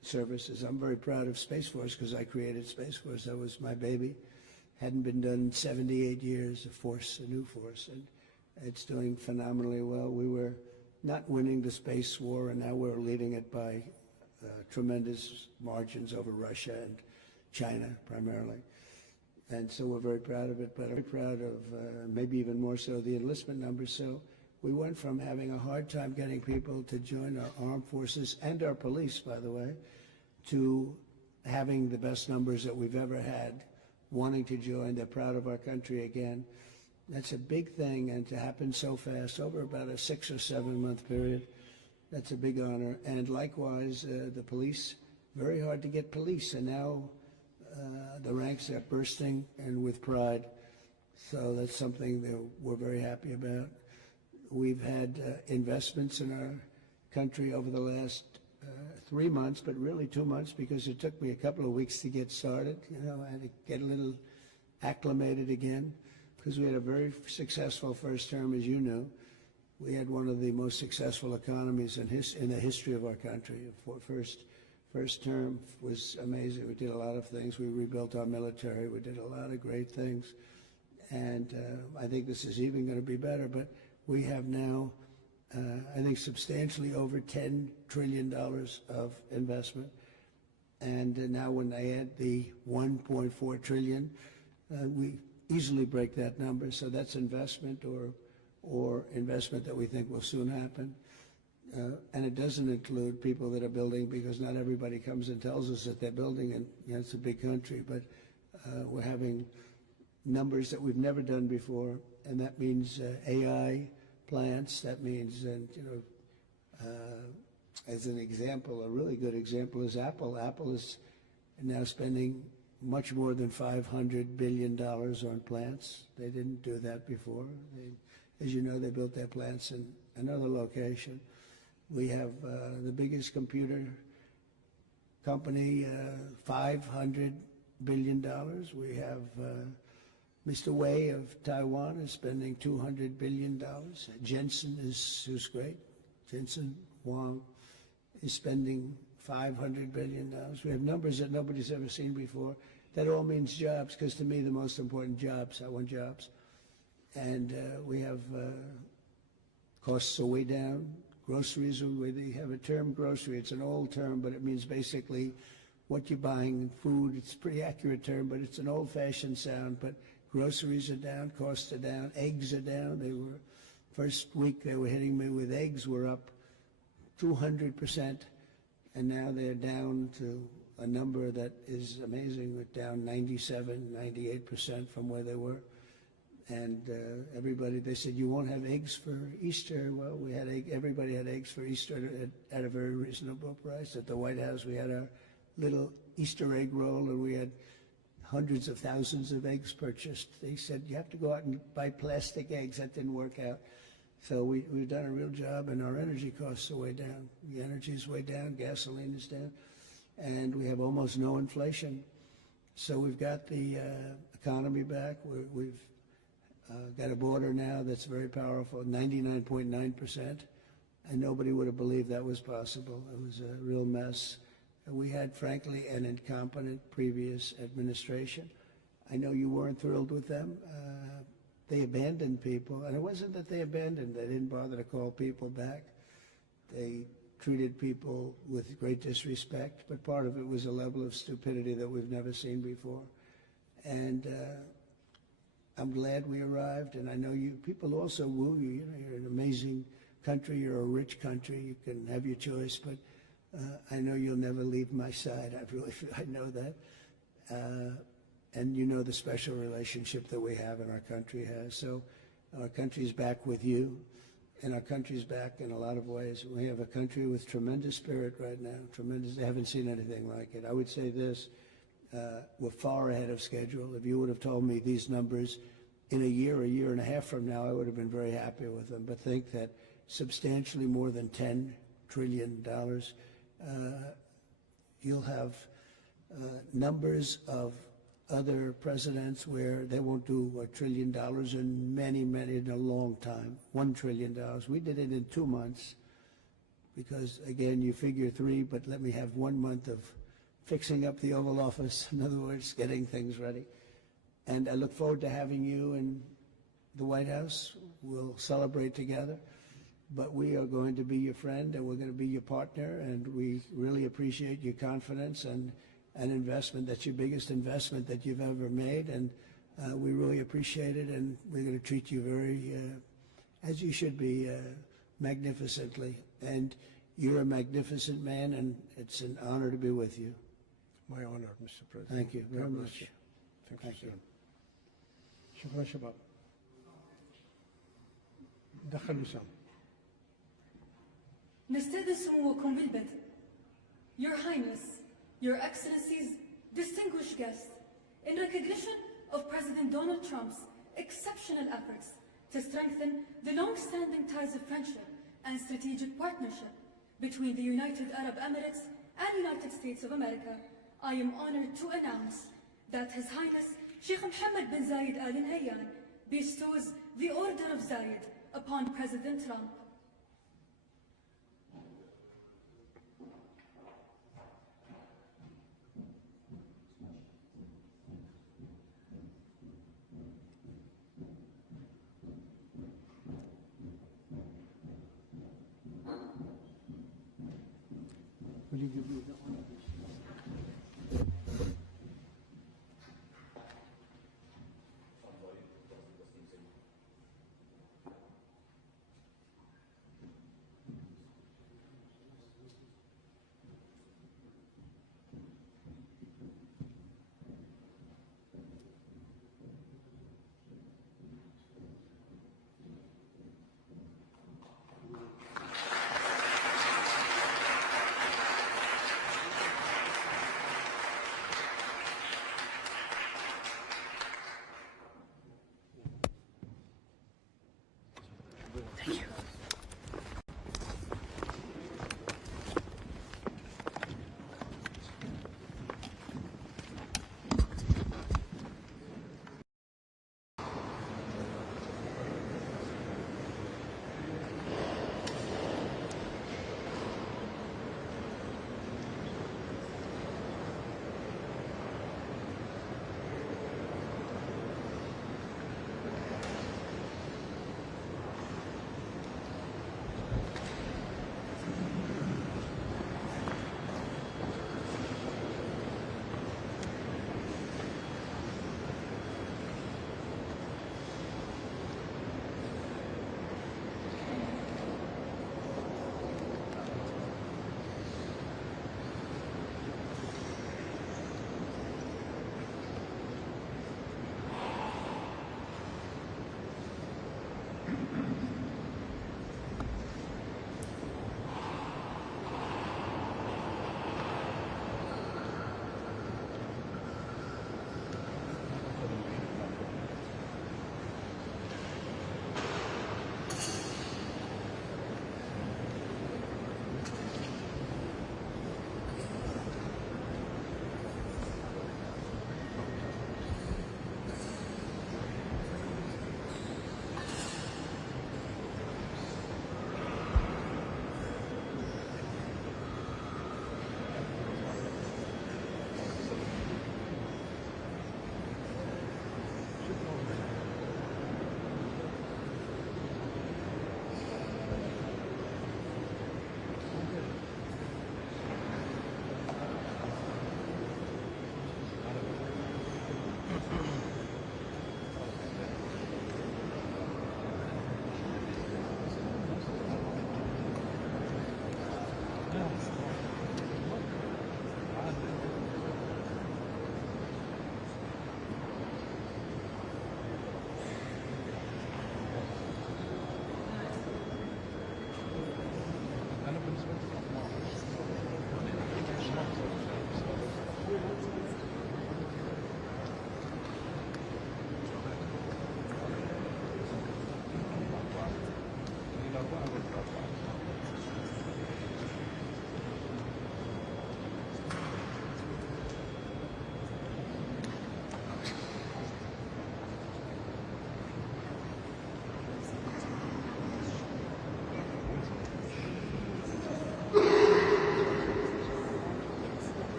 services. I'm very proud of Space Force because I created Space Force. That was my baby. Hadn't been done in 78 years, a new force, and it's doing phenomenally well. We were not winning the space war, and now we're leading it by tremendous margins over Russia and China primarily. And so we're very proud of it, but I'm very proud of maybe even more so the enlistment numbers. So we went from having a hard time getting people to join our armed forces and our police, by the way, to having the best numbers that we've ever had, wanting to join. They're proud of our country again. That's a big thing, and to happen so fast, over about a 6 or 7 month period, that's a big honor. And likewise, the police, very hard to get police, and now the ranks are bursting and with pride. So that's something that we're very happy about. We've had investments in our country over the last 3 months, but really 2 months, because it took me a couple of weeks to get started. I had to get a little acclimated again, because we had a very successful first term, as you know. We had one of the most successful economies in the history of our country. First term was amazing. We did a lot of things. We rebuilt our military. We did a lot of great things. And I think this is even going to be better. But we have now, I think, substantially over $10 trillion of investment. And now when they add the $1.4 trillion, we easily break that number. So that's investment or investment that we think will soon happen. And it doesn't include people that are building, because not everybody comes and tells us that they're building, and it's a big country, but we're having numbers that we've never done before, and that means AI plants. That means, as an example, a really good example is Apple. Apple is now spending much more than $500 billion on plants. They didn't do that before. As you know, they built their plants in another location. We have the biggest computer company, $500 billion. We have Mr. Wei of Taiwan is spending $200 billion. Jensen who's great. Jensen Huang is spending $500 billion. We have numbers that nobody's ever seen before. That all means jobs, because to me the most important jobs, I want jobs. And we have costs are way down. Groceries, we have a term, grocery. It's an old term, but it means basically what you're buying, food. It's a pretty accurate term, but it's an old-fashioned sound. But groceries are down, costs are down, eggs are down. They were, first week they were hitting me with eggs were up 200%, and now they're down to a number that is amazing. We're down 97, 98% from where they were. And everybody, they said, you won't have eggs for Easter. Well, we had everybody had eggs for Easter at a very reasonable price. At the White House, we had our little Easter egg roll, and we had hundreds of thousands of eggs purchased. They said, you have to go out and buy plastic eggs. That didn't work out. So we've done a real job, and our energy costs are way down. The energy is way down, gasoline is down, and we have almost no inflation. So we've got the economy back. We've got a border now that's very powerful, 99.9%, and nobody would have believed that was possible. It was a real mess. And we had, frankly, an incompetent previous administration. I know you weren't thrilled with them. They abandoned people, and it wasn't that they abandoned. They didn't bother to call people back. They treated people with great disrespect, but part of it was a level of stupidity that we've never seen before. And I'm glad we arrived, and I know you people also woo you. You know, you're an amazing country. You're a rich country. You can have your choice, but I know you'll never leave my side. I know that. And you know the special relationship that we have and our country has. So our country's back with you, and our country's back in a lot of ways. We have a country with tremendous spirit right now, tremendous. I haven't seen anything like it. I would say this, we're far ahead of schedule. If you would have told me these numbers in a year and a half from now, I would have been very happy with them. But think that substantially more than $10 trillion, you'll have numbers of other presidents where they won't do $1 trillion in in a long time, $1 trillion. We did it in 2 months. because, again, you figure 3, but let me have 1 month of fixing up the Oval Office, in other words, getting things ready. And I look forward to having you in the White House. We'll celebrate together. But we are going to be your friend, and we're going to be your partner, and we really appreciate your confidence and an investment. That's your biggest investment that you've ever made, and we really appreciate it, and we're going to treat you very, as you should be, magnificently. And you're a magnificent man, and it's an honor to be with you. My honor, Mr. President. Thank you very much. You. Thank you. شكرا شباب. دخل وسام. نستأذن سموكم بالبدء. Your Highness, Your Excellencies, distinguished guests, in recognition of President Donald Trump's exceptional efforts to strengthen the long-standing ties of friendship and strategic partnership between the United Arab Emirates and United States of America, I am honored to announce that His Highness Sheikh Mohammed bin Zayed Al Nahyan bestows the Order of Zayed upon President Trump. Will you give me the honor?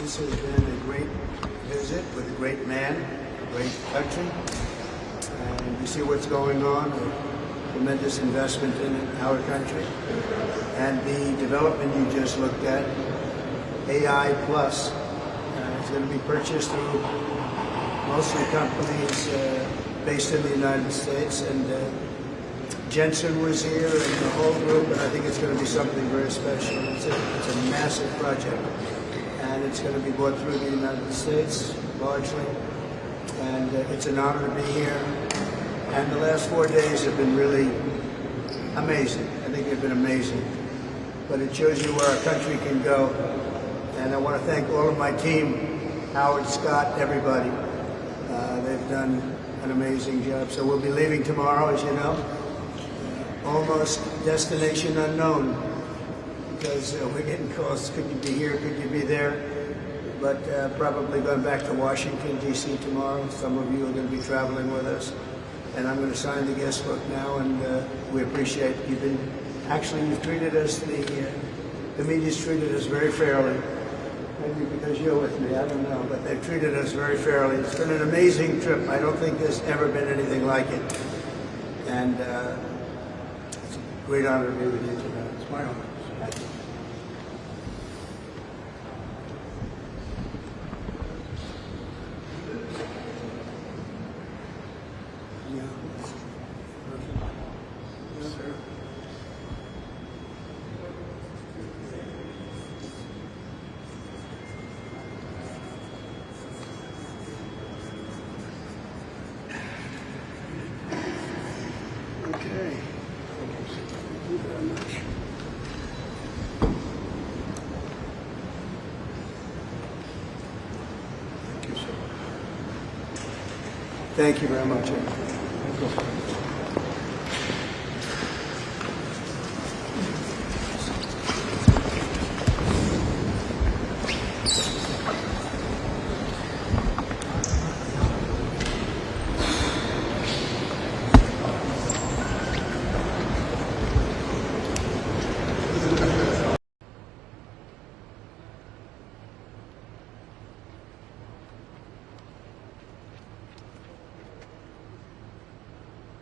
This has been a great visit with a great man, a great country, and you see what's going on, a tremendous investment in our country, and the development you just looked at, AI Plus, is going to be purchased through mostly companies based in the United States, and Jensen was here and the whole group, and I think it's going to be something very special. It's a massive project, and it's going to be brought through the United States largely, and it's an honor to be here. And the last 4 days have been really amazing. I think they've been amazing, but it shows you where our country can go, and I want to thank all of my team, Howard, Scott, everybody. They've done an amazing job. So we'll be leaving tomorrow, as you know. Almost destination unknown, because we're getting calls, could you be here, could you be there? But probably going back to Washington, D.C. tomorrow. Some of you are going to be traveling with us. And I'm going to sign the guest book now, and we appreciate you've treated us, the media's treated us very fairly. Maybe because you're with me, I don't know, but they've treated us very fairly. It's been an amazing trip. I don't think there's ever been anything like it. And it's a great honor to be with you tonight. It's my honor. Thank you. Thank you very much.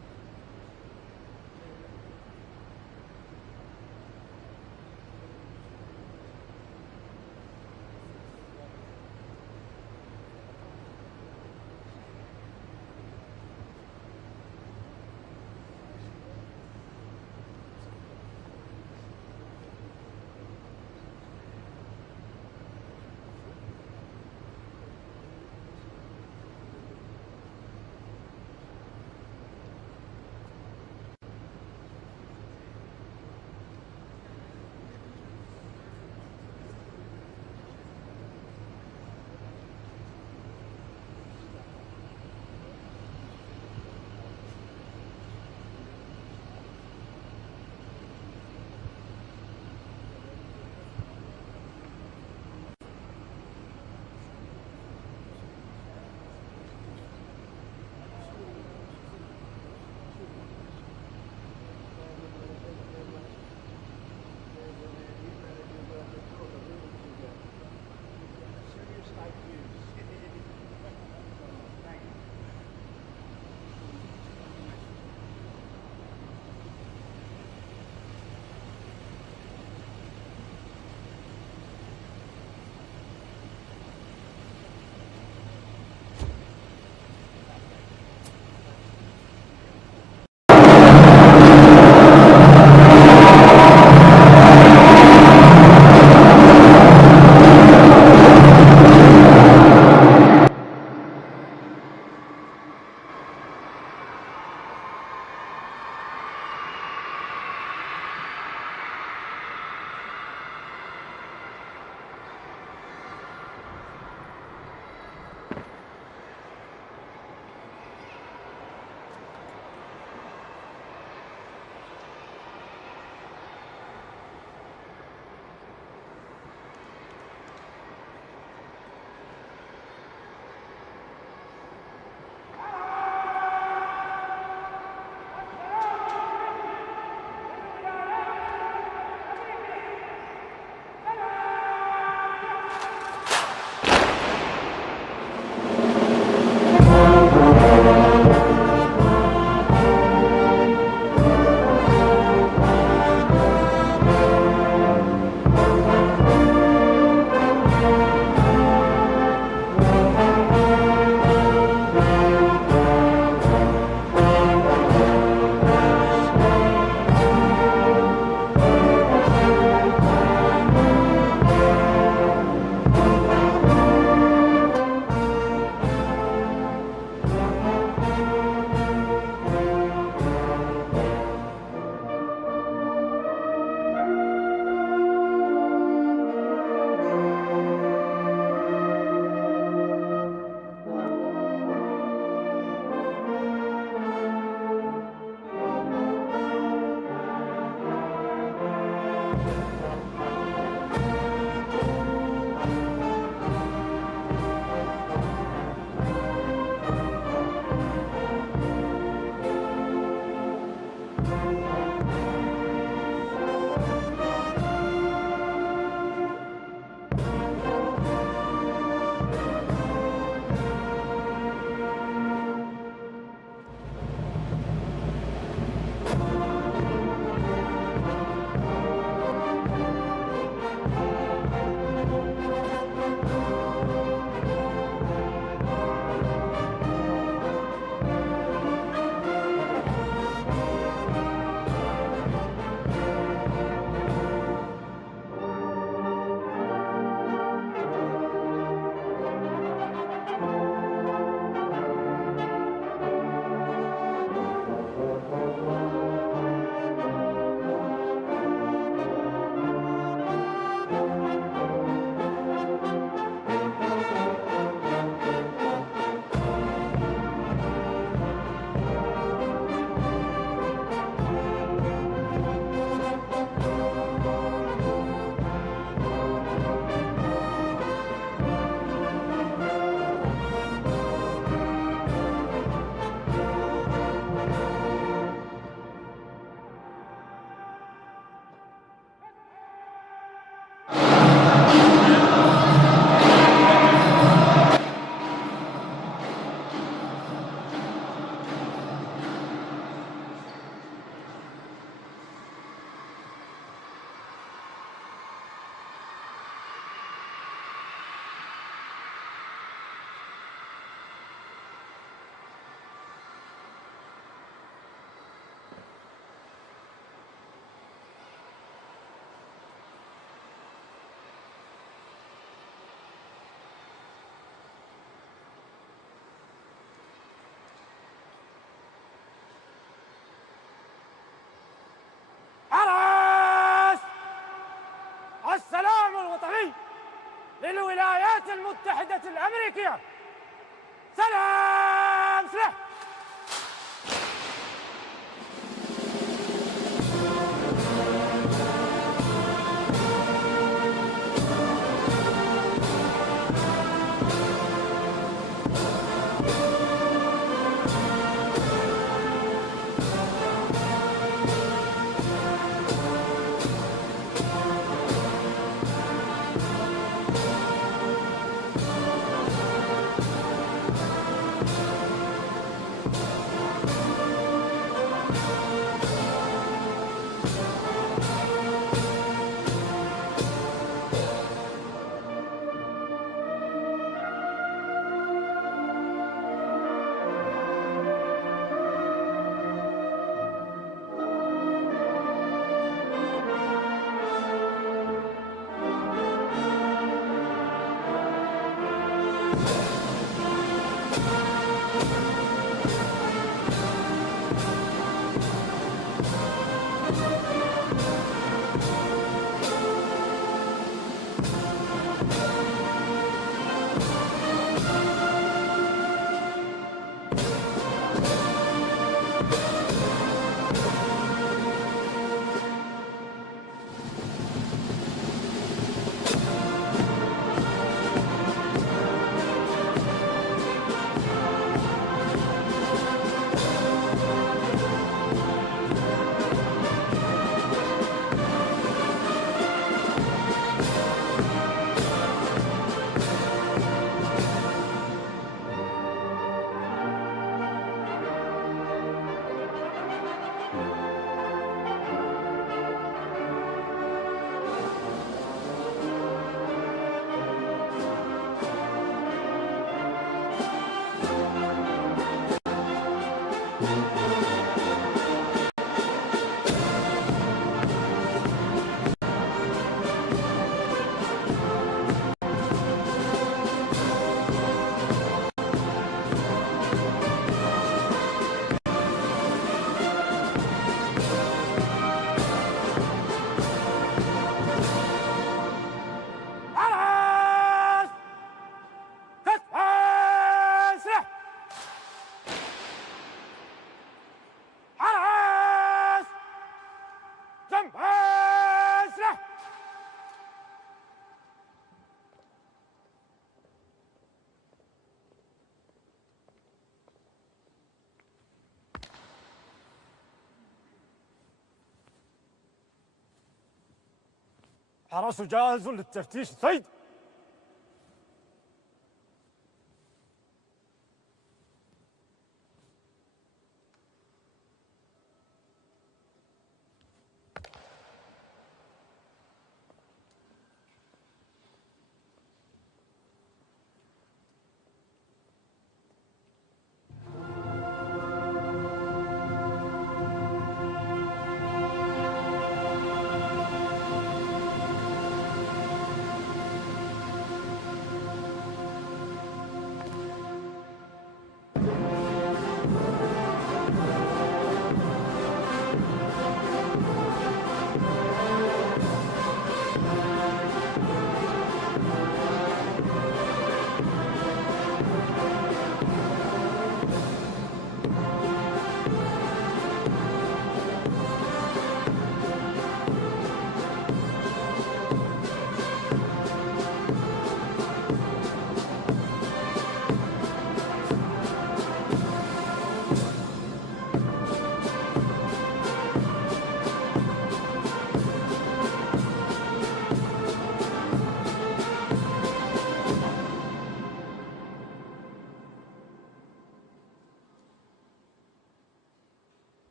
للولايات المتحدة الأمريكية. سلام سلاح. حرس جاهز للتفتيش سيد.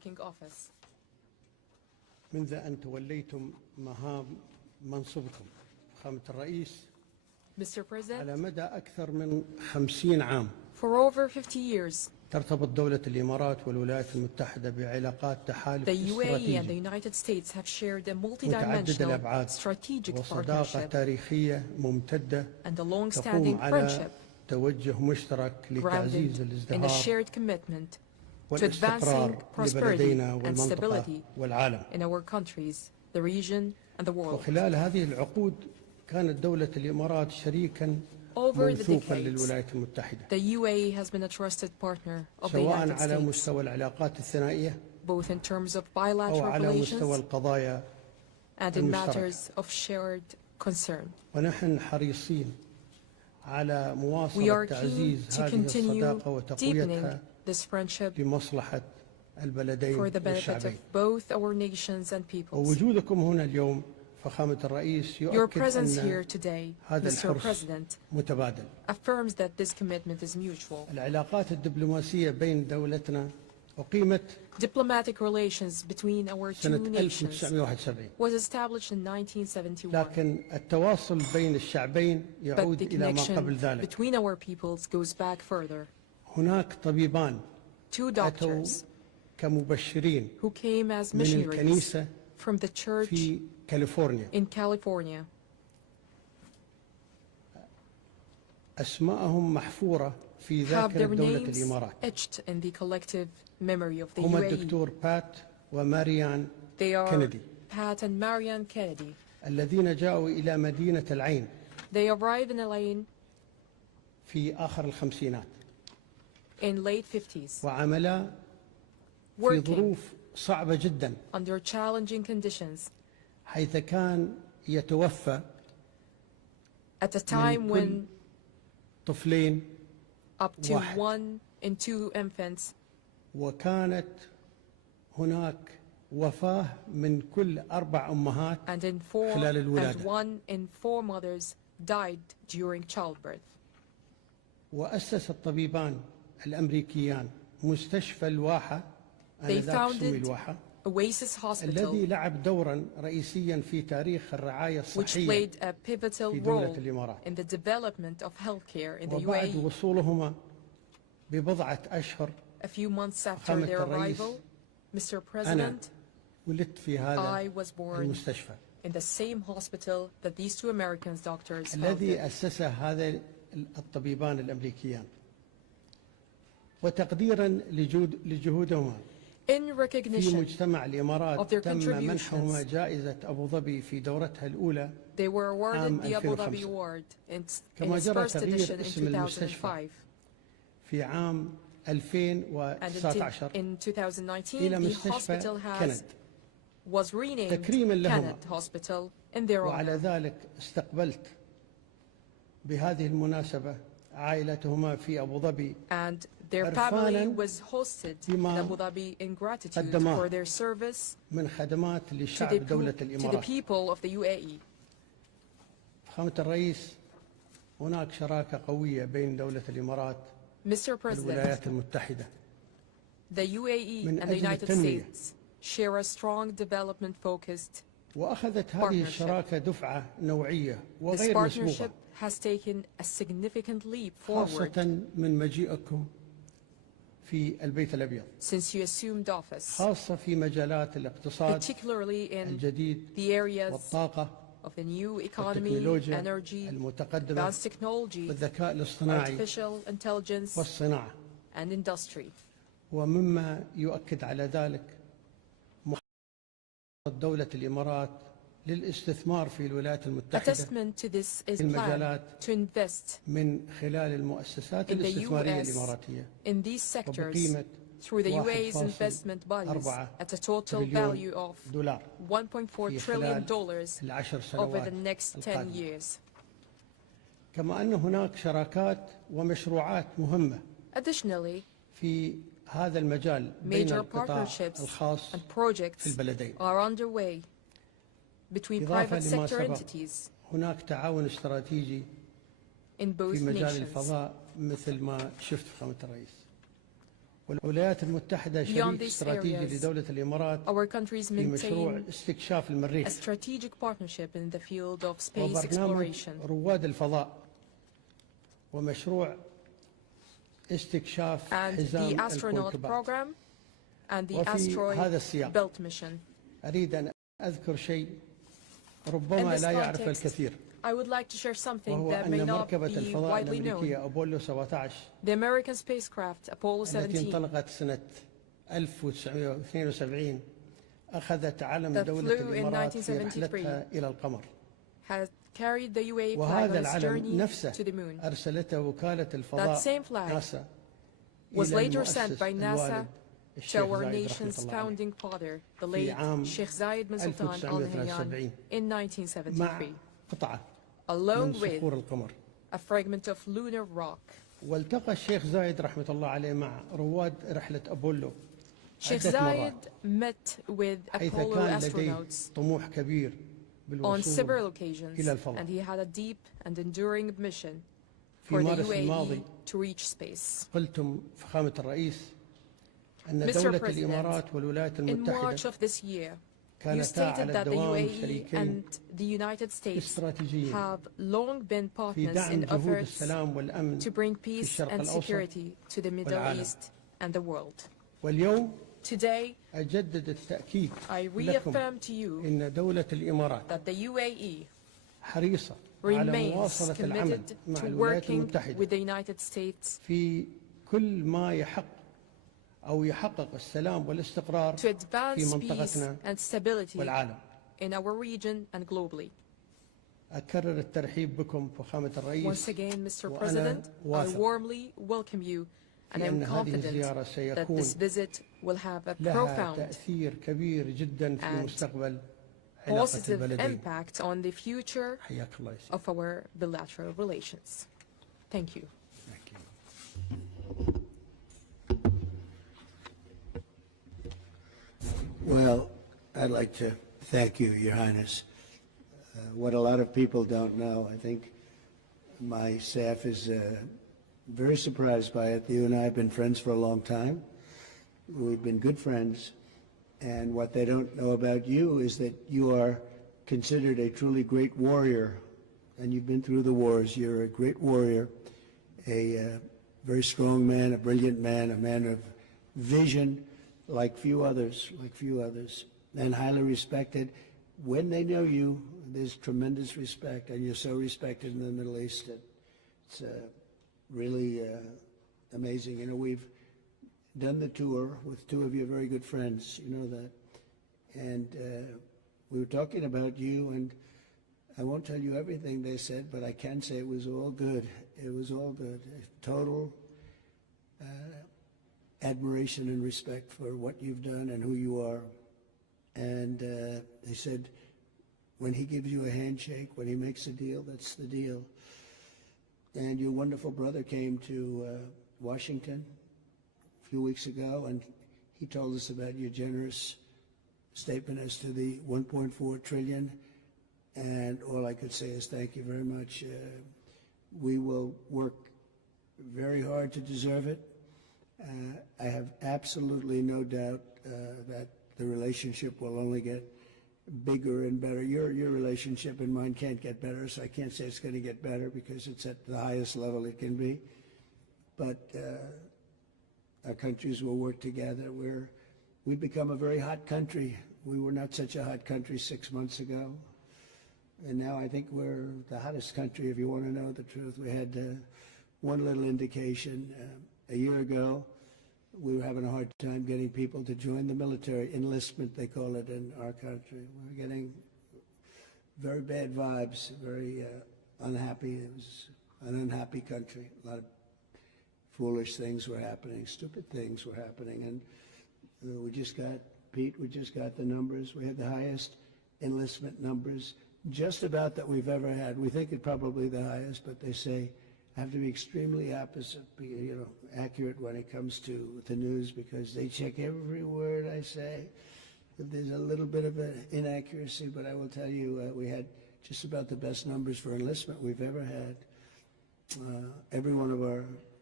taking office. منذ أن توليتم مهام منصبكم فخامة الرئيس Mr. President, على مدى أكثر من 50 عام for over 50 years, ترتبط دولة الإمارات والولايات المتحدة بعلاقات تحالف the UAE and the استراتيجي United States have shared a متعدد multidimensional الأبعاد strategic وصداقة partnership تاريخية ممتدة and a تقوم long-standing على friendship توجه مشترك لتعزيز grounded in a الازدهار shared commitment to advancing والاستقرار prosperity لبلدينا and والمنطقة stability والعالم. in our countries, the region, and the world. وخلال هذه العقود كانت دولة الإمارات شريكا Over the موثوقا decades, للولايات المتحدة the UAE has been a trusted partner of the سواء United على States, مستوى العلاقات الثنائية both in terms of أو bilateral على مستوى relations القضايا and in المشتركة. matters of shared concern. ونحن حريصين على We مواصلة are keen تعزيز to هذه continue الصداقة وتقويتها deepening this friendship لمصلحة البلدين for the benefit of والشعبين. both our nations and peoples. ووجودكم هنا اليوم فخامة الرئيس Your يؤكد presence أن here today, هذا Mr. الحرص President, متبادل. affirms that this commitment is mutual. العلاقات الدبلوماسية بين دولتنا أقيمت Diplomatic relations between our two سنة nations 1971 was established in 1971, لكن التواصل بين الشعبين but يعود the إلى ما قبل connection ذلك. between our peoples goes back further. هناك طبيبان Two أتوا doctors كمبشرين who came as من missionaries الكنيسة from the church في كاليفورنيا in California. أسماءهم محفورة في Have ذاكرة their دولة names الإمارات. etched in the collective memory of the هما UAE. الدكتور بات وماريان They are كينيدي Pat and Marianne Kennedy. الذين جاءوا إلى مدينة العين They arrived in Elaine في آخر الخمسينات in late 50s, وعملا في working ظروف صعبة جدا under challenging conditions حيث كان يتوفى at a time كل when طفلين up to واحد. 1 in 2 infants, وكانت هناك وفاة من كل 4 أمهات and in 4 خلال and الولادة. 1 in 4 mothers died during childbirth. وأسس الطبيبان الأمريكيان مستشفى الواحة They آنذاك سمي founded الواحة Oasis Hospital, الذي لعب دورا رئيسيا في تاريخ الرعاية which الصحية played a pivotal في دولة role الإمارات. in the development of healthcare in the وبعد UAE. وصولهما ببضعة أشهر A few months after فخامة their الرئيس، arrival, Mr. أنا President, ولدت في هذا I was born المستشفى in the same hospital that these 2 American doctors الذي founded. أسسه هذا الطبيبان الأمريكيان وتقديرا لجهودهما In في recognition مجتمع of الإمارات their تم contributions, منحهما جائزة أبو ظبي في دورتها الأولى they were awarded عام the Abu Dhabi 2005. Award in كما its جرى first تغيير edition in اسم المستشفى 2005. في عام And 2019 in 2019, إلى the مستشفى hospital كند was renamed تكريما لهما. Kenneth Hospital in their وعلى honor. ذلك استقبلت بهذه المناسبة عائلتهما في أبو ظبي And their family عرفاناً was hosted in بما Abu Dhabi in gratitude قدماه for their service من خدمات to لشعب دولة to the الإمارات. people of the UAE. فخامة الرئيس هناك شراكة قوية بين دولة الإمارات Mr. President, والولايات المتحدة the UAE من and the أجل United التنمية. States share a strong development-focused. وأخذت هذه الشراكة دفعة نوعية This وغير مسبوقة partnership has taken a significant leap forward خاصة من مجيئكم في البيت الأبيض since you assumed office, خاصة في مجالات الاقتصاد particularly in الجديد the areas والطاقة of the new economy, والتكنولوجيا energy, المتقدمة advanced technology, والذكاء الاصطناعي artificial intelligence, والصناعة and industry. ومما يؤكد على ذلك محافظة دولة الإمارات للاستثمار في الولايات A المتحدة testament to this is المجالات planned to invest من خلال المؤسسات in the الاستثمارية US الإماراتية in these sectors وبقيمة through the UAE's 1.4 investment bodies at a total تريليون value of دولار $1.4 في trillion خلال العشر over سنوات the next 10 القادمة. years. كما أن هناك شراكات ومشروعات مهمة Additionally, في هذا المجال بين major القطاع partnerships الخاص and في projects البلدين. are underway between إضافة private لما sector سبق entities هناك تعاون استراتيجي in both في مجال nations. الفضاء مثل ما شفت فخامة الرئيس والولايات المتحدة شريك استراتيجي لدولة الإمارات في مشروع استكشاف المريخ وبرنامج رواد الفضاء ومشروع استكشاف حزام الكويكبات. وفي هذا السياق أريد أن أذكر شيء ربما لا يعرف الكثير، وهو أن مركبة الفضاء الأمريكية أبولو 17 التي انطلقت سنة 1972 أخذت علم دولة الإمارات في رحلتها إلى القمر. وهذا العلم نفسه أرسلته وكالة الفضاء ناسا إلى المؤسس الوالد الشيخ زايد رحمة الله عليه في عام 1973 مع قطعة من صخور القمر. والتقى الشيخ زايد رحمة الله عليه مع رواد رحلة أبولو عدة مرات، حيث كان لديه طموح كبير بالوصول إلى الفضاء. في مارس الماضي قلتم فخامة الرئيس أن دولة الإمارات والولايات المتحدة كانتا على الدوام شريكين استراتيجيين في دعم جهود السلام والأمن في الشرق الأوسط والعالم. واليوم أجدد التأكيد لكم إن دولة الإمارات حريصة على مواصلة العمل مع الولايات المتحدة في كل ما يحقق السلام والاستقرار في منطقتنا والعالم. أكرر الترحيب بكم فخامة الرئيس، وأنا واثق أن هذه الزيارة سيكون لها تأثير كبير جدا في مستقبل علاقة البلدين. حياك الله يا سيدي. Well, I'd like to thank you, Your Highness. What a lot of people don't know, I think my staff is very surprised by it. You and I have been friends for a long time. We've been good friends. And what they don't know about you is that you are considered a truly great warrior. And you've been through the wars. You're a great warrior, a very strong man, a brilliant man, a man of vision, like few others, and highly respected. When they know you, there's tremendous respect, and you're so respected in the Middle East that it's really amazing. You know, we've done the tour with two of your very good friends, you know that, and we were talking about you, and I won't tell you everything they said, but I can say it was all good. It was all good. Total admiration and respect for what you've done and who you are. And they said, when he gives you a handshake, when he makes a deal, that's the deal. And your wonderful brother came to Washington a few weeks ago, and he told us about your generous statement as to the 1.4 trillion. And all I could say is thank you very much. We will work very hard to deserve it. I have absolutely no doubt that the relationship will only get bigger and better. Your relationship and mine can't get better, so I can't say it's going to get better because it's at the highest level it can be. But our countries will work together. We've become a very hot country. We were not such a hot country 6 months ago. And now I think we're the hottest country, if you want to know the truth. We had one little indication. A year ago, we were having a hard time getting people to join the military. Enlistment, they call it in our country. We're getting very bad vibes, very unhappy. It was an unhappy country. A lot of foolish things were happening, stupid things were happening. And we just got the numbers. We had the highest enlistment numbers just about that we've ever had. We think it probably the highest, but they say have to be extremely accurate when it comes to the news, because they check every word I say. There's a little bit of an inaccuracy, but I will tell you we had just about the best numbers for enlistment we've ever had. Every one of our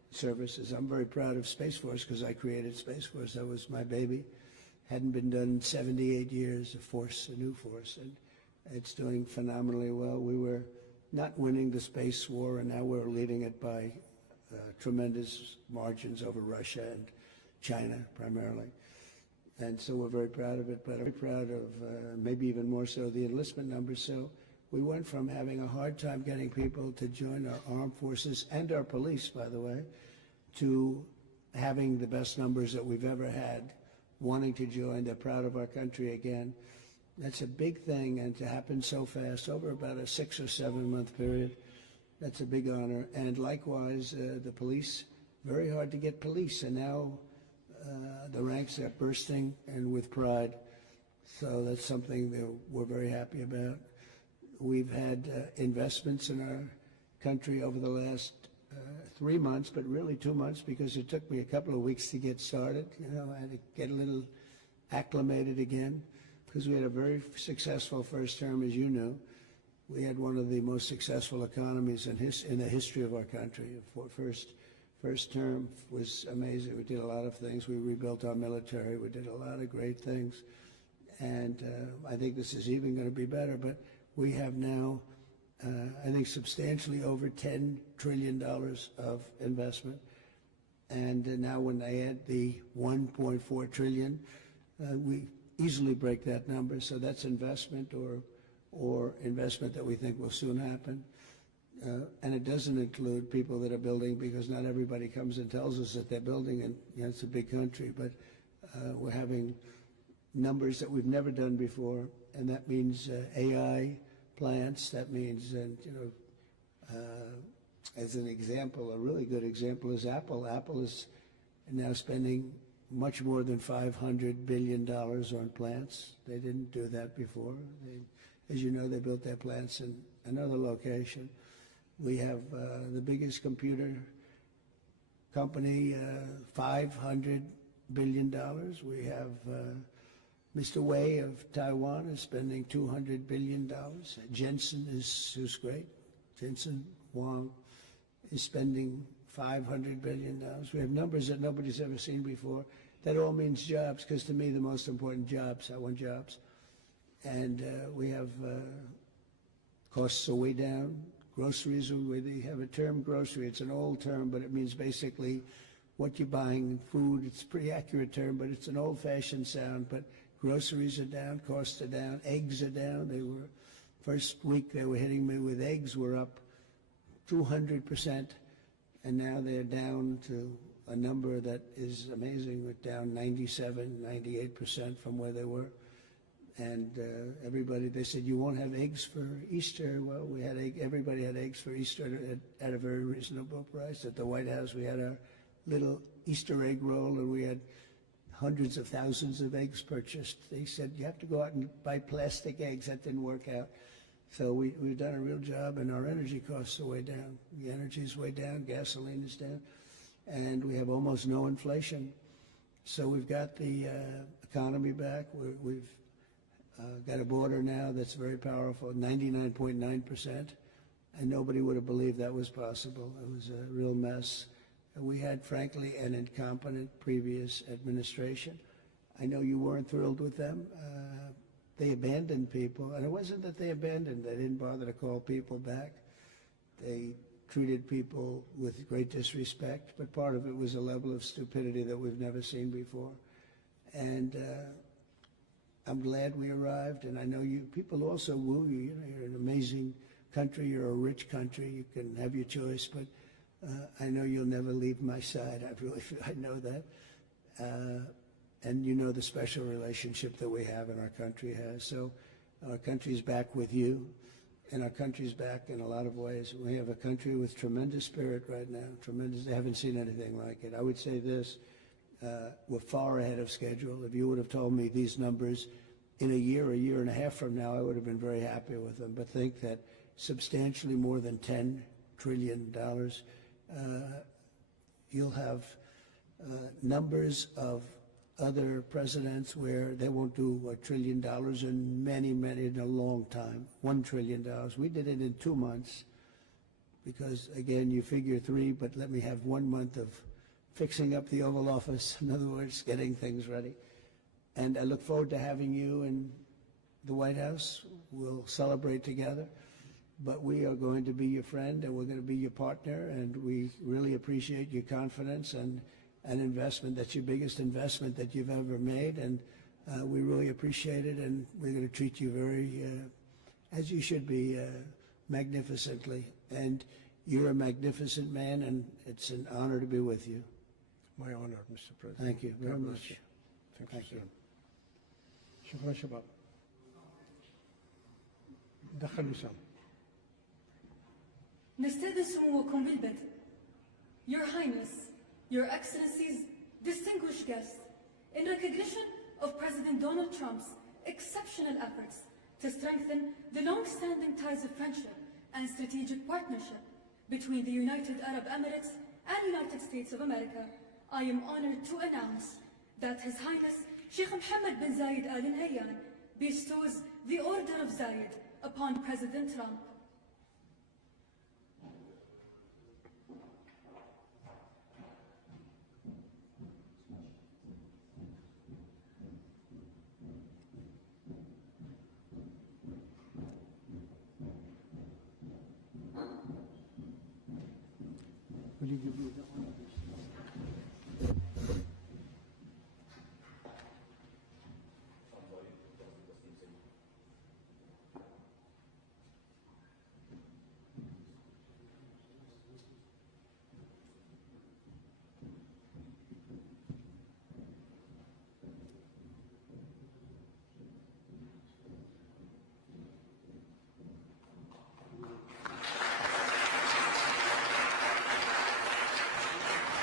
services. I'm very proud of Space Force because I created Space Force. That was my baby. Hadn't been done in 78 years, a new force, and it's doing phenomenally well. We were not winning the space war, and now we're leading it by tremendous margins over Russia and China primarily. And so we're very proud of it, but I'm very proud of maybe even more so the enlistment numbers. So we went from having a hard time getting people to join our armed forces and our police, by the way, to having the best numbers that we've ever had, wanting to join. They're proud of our country again. That's a big thing, and to happen so fast, over about a 6 or 7 month period, that's a big honor. And likewise, the police, very hard to get police, and now the ranks are bursting and with pride. So that's something that we're very happy about. We've had investments in our country over the last 3 months, but really 2 months, because it took me a couple of weeks to get started. You know, I had to get a little acclimated again, because we had a very successful first term, as you knew. We had one of the most successful economies in the history of our country. First term was amazing. We did a lot of things. We rebuilt our military. We did a lot of great things. And I think this is even going to be better. But we have now, I think, substantially over $10 trillion of investment. And now when they add the $1.4 trillion, we easily break that number. So that's investment or investment that we think will soon happen. And it doesn't include people that are building, because not everybody comes and tells us that they're building, and you know, it's a big country, but we're having numbers that we've never done before, and that means AI plants. That means, as an example, a really good example is Apple. Apple is now spending much more than $500 billion on plants. They didn't do that before. As you know, they built their plants in another location. We have the biggest computer company, $500 billion. We have Mr. Wei of Taiwan is spending $200 billion. Jensen who's great. Jensen Huang is spending $500 billion. We have numbers that nobody's ever seen before. That all means jobs, because to me the most important jobs, I want jobs. And we have costs are way down. Groceries, we have a term grocery. It's an old term, but it means basically what you're buying, food. It's a pretty accurate term, but it's an old-fashioned sound. But groceries are down, costs are down, eggs are down. They were, first week they were hitting me with eggs were up 200%, and now they're down to a number that is amazing. We're down 97, 98% from where they were. And everybody, they said, you won't have eggs for Easter. Well, we had everybody had eggs for Easter at a very reasonable price. At the White House, we had our little Easter egg roll, and we had hundreds of thousands of eggs purchased. They said, you have to go out and buy plastic eggs. That didn't work out. So we've done a real job, and our energy costs are way down. The energy is way down, gasoline is down, and we have almost no inflation. So we've got the economy back. We've got a border now that's very powerful, 99.9%, and nobody would have believed that was possible. It was a real mess. And we had, frankly, an incompetent previous administration. I know you weren't thrilled with them. They abandoned people, and it wasn't that they abandoned. They didn't bother to call people back. They treated people with great disrespect, but part of it was a level of stupidity that we've never seen before. And I'm glad we arrived, and I know you people also woo you. You know, you're an amazing country. You're a rich country. You can have your choice, but I know you'll never leave my side. I know that, and you know the special relationship that we have and our country has. So our country's back with you, and our country's back in a lot of ways. We have a country with tremendous spirit right now. Tremendous. They haven't seen anything like it. I would say this. We're far ahead of schedule. If you would have told me these numbers in a year and a half from now, I would have been very happy with them. But think that substantially more than $10 trillion, you'll have numbers of other presidents where they won't do $1 trillion in in a long time, $1 trillion. We did it in 2 months. because, again, you figure 3, but let me have 1 month of fixing up the Oval Office, in other words, getting things ready. And I look forward to having you in the White House. We'll celebrate together. But we are going to be your friend, and we're going to be your partner, and we really appreciate your confidence and an investment. That's your biggest investment that you've ever made, and we really appreciate it, and we're going to treat you very, as you should be, magnificently. And you're a magnificent man, and it's an honor to be with you. My honor, Mr. President. Thank you very much. Thank you. شكرا شباب. دخل وسام. نستأذن سموكم بالبدء. Your Highness, Your Excellencies, distinguished guests, in recognition of President Donald Trump's exceptional efforts to strengthen the long-standing ties of friendship and strategic partnership between the United Arab Emirates and United States of America, I am honored to announce that His Highness Sheikh Mohammed bin Zayed Al Nahyan bestows the Order of Zayed upon President Trump. Will you give me the honor?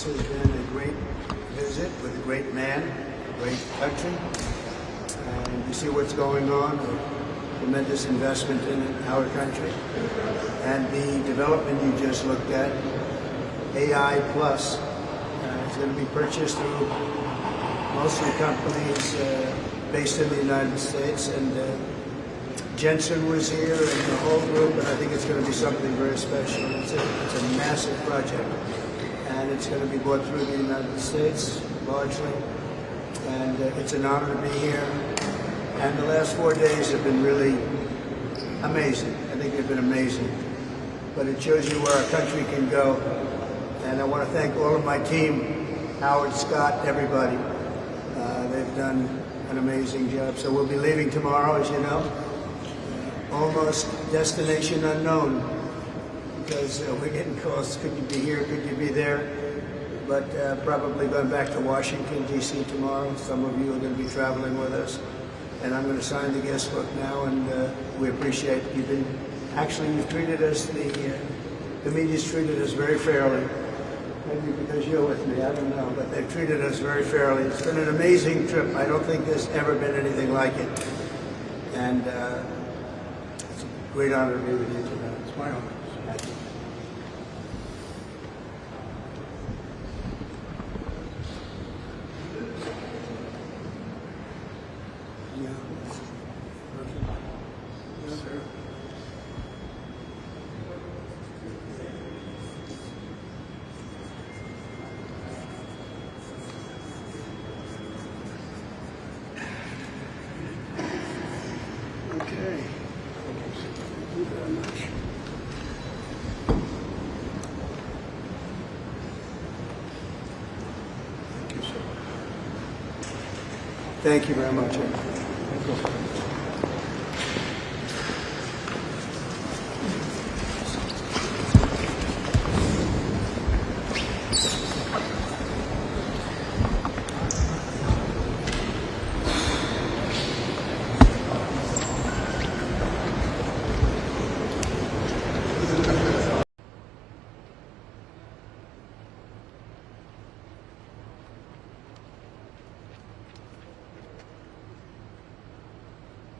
This has been a great visit with a great man, a great country. And you see what's going on, a tremendous investment in our country. And the development you just looked at, AI Plus, is going to be purchased through mostly companies based in the United States. And Jensen was here and the whole group, and I think it's going to be something very special. It's a massive project, and it's going to be bought through the United States largely, and it's an honor to be here. And the last 4 days have been really amazing. I think they've been amazing, but it shows you where our country can go. And I want to thank all of my team, Howard, Scott, everybody. They've done an amazing job. So we'll be leaving tomorrow, as you know. Almost destination unknown, because we're getting calls, could you be here, could you be there? But probably going back to Washington, D.C. tomorrow. Some of you are going to be traveling with us. And I'm going to sign the guest book now, and we appreciate you've treated us, the media's treated us very fairly. Maybe because you're with me, I don't know, but they've treated us very fairly. It's been an amazing trip. I don't think there's ever been anything like it. And it's a great honor to be with you tonight. It's my honor. Thank you. Thank you very much.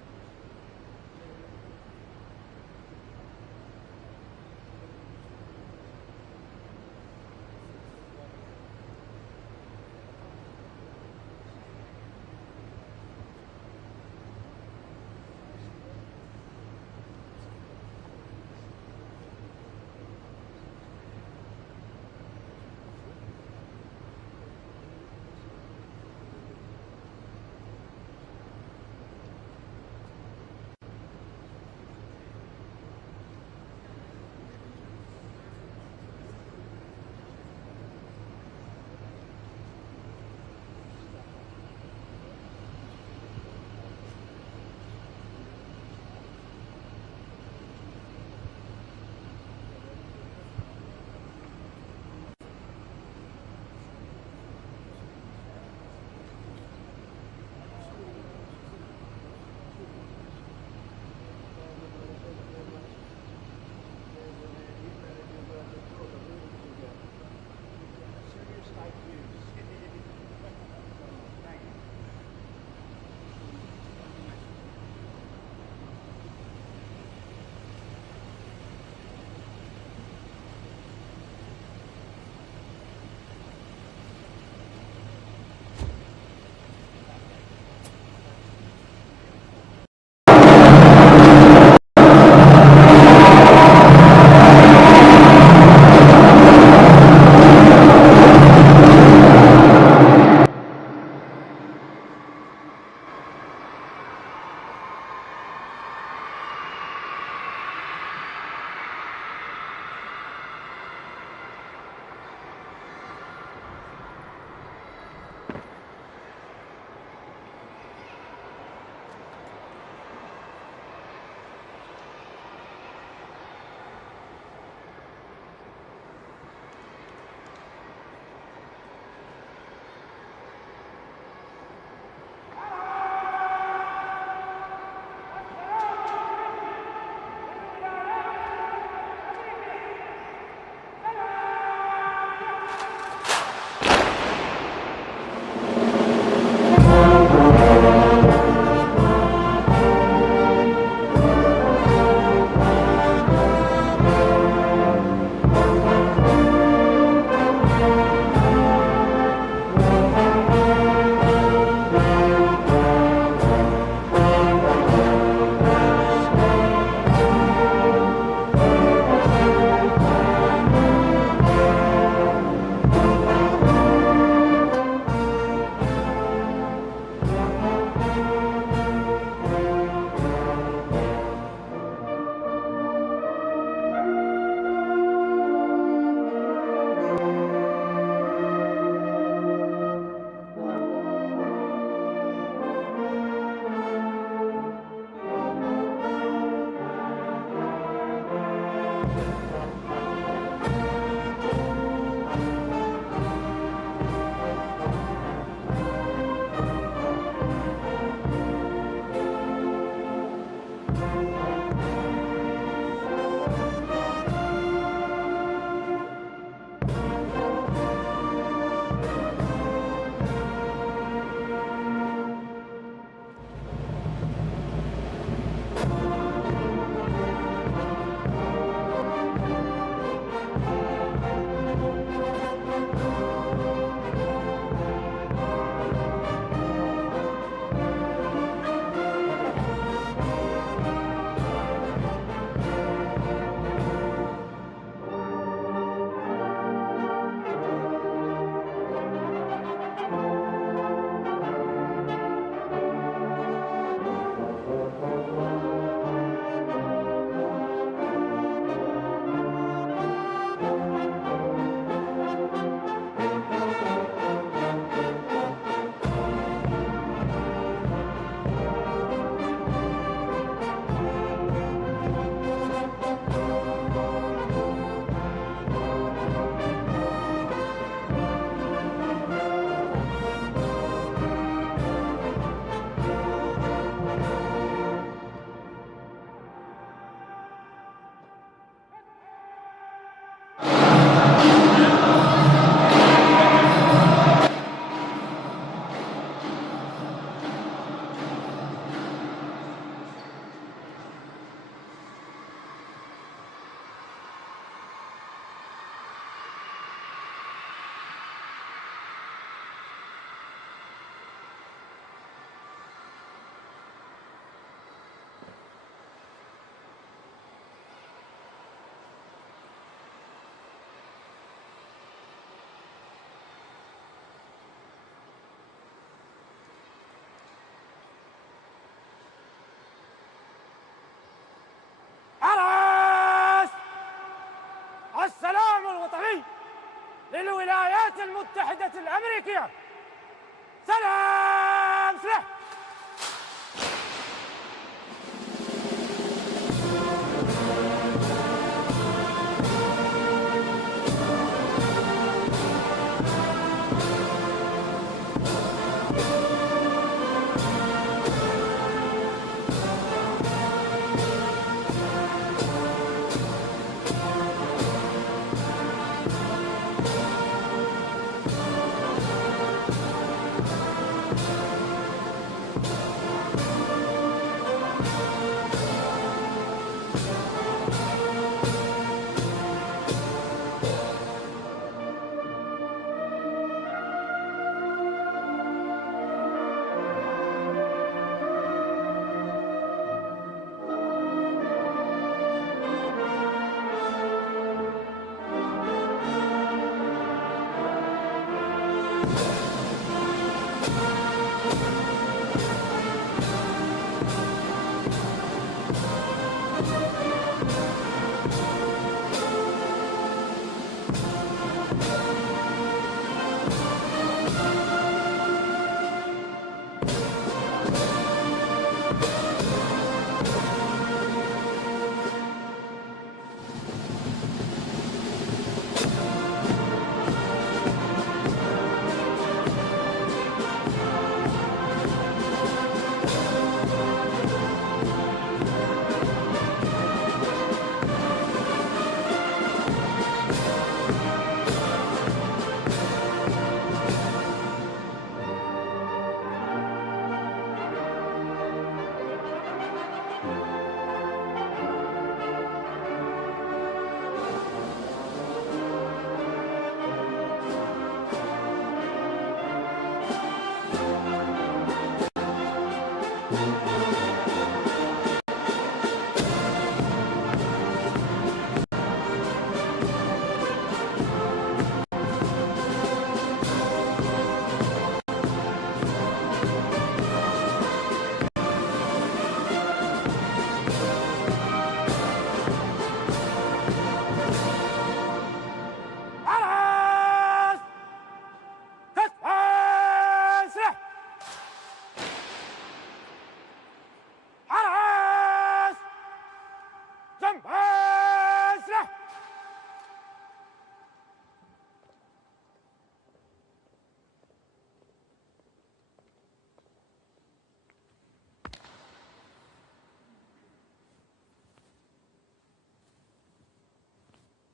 عرس السلام الوطني للولايات المتحدة الأمريكية. سلام سلاح.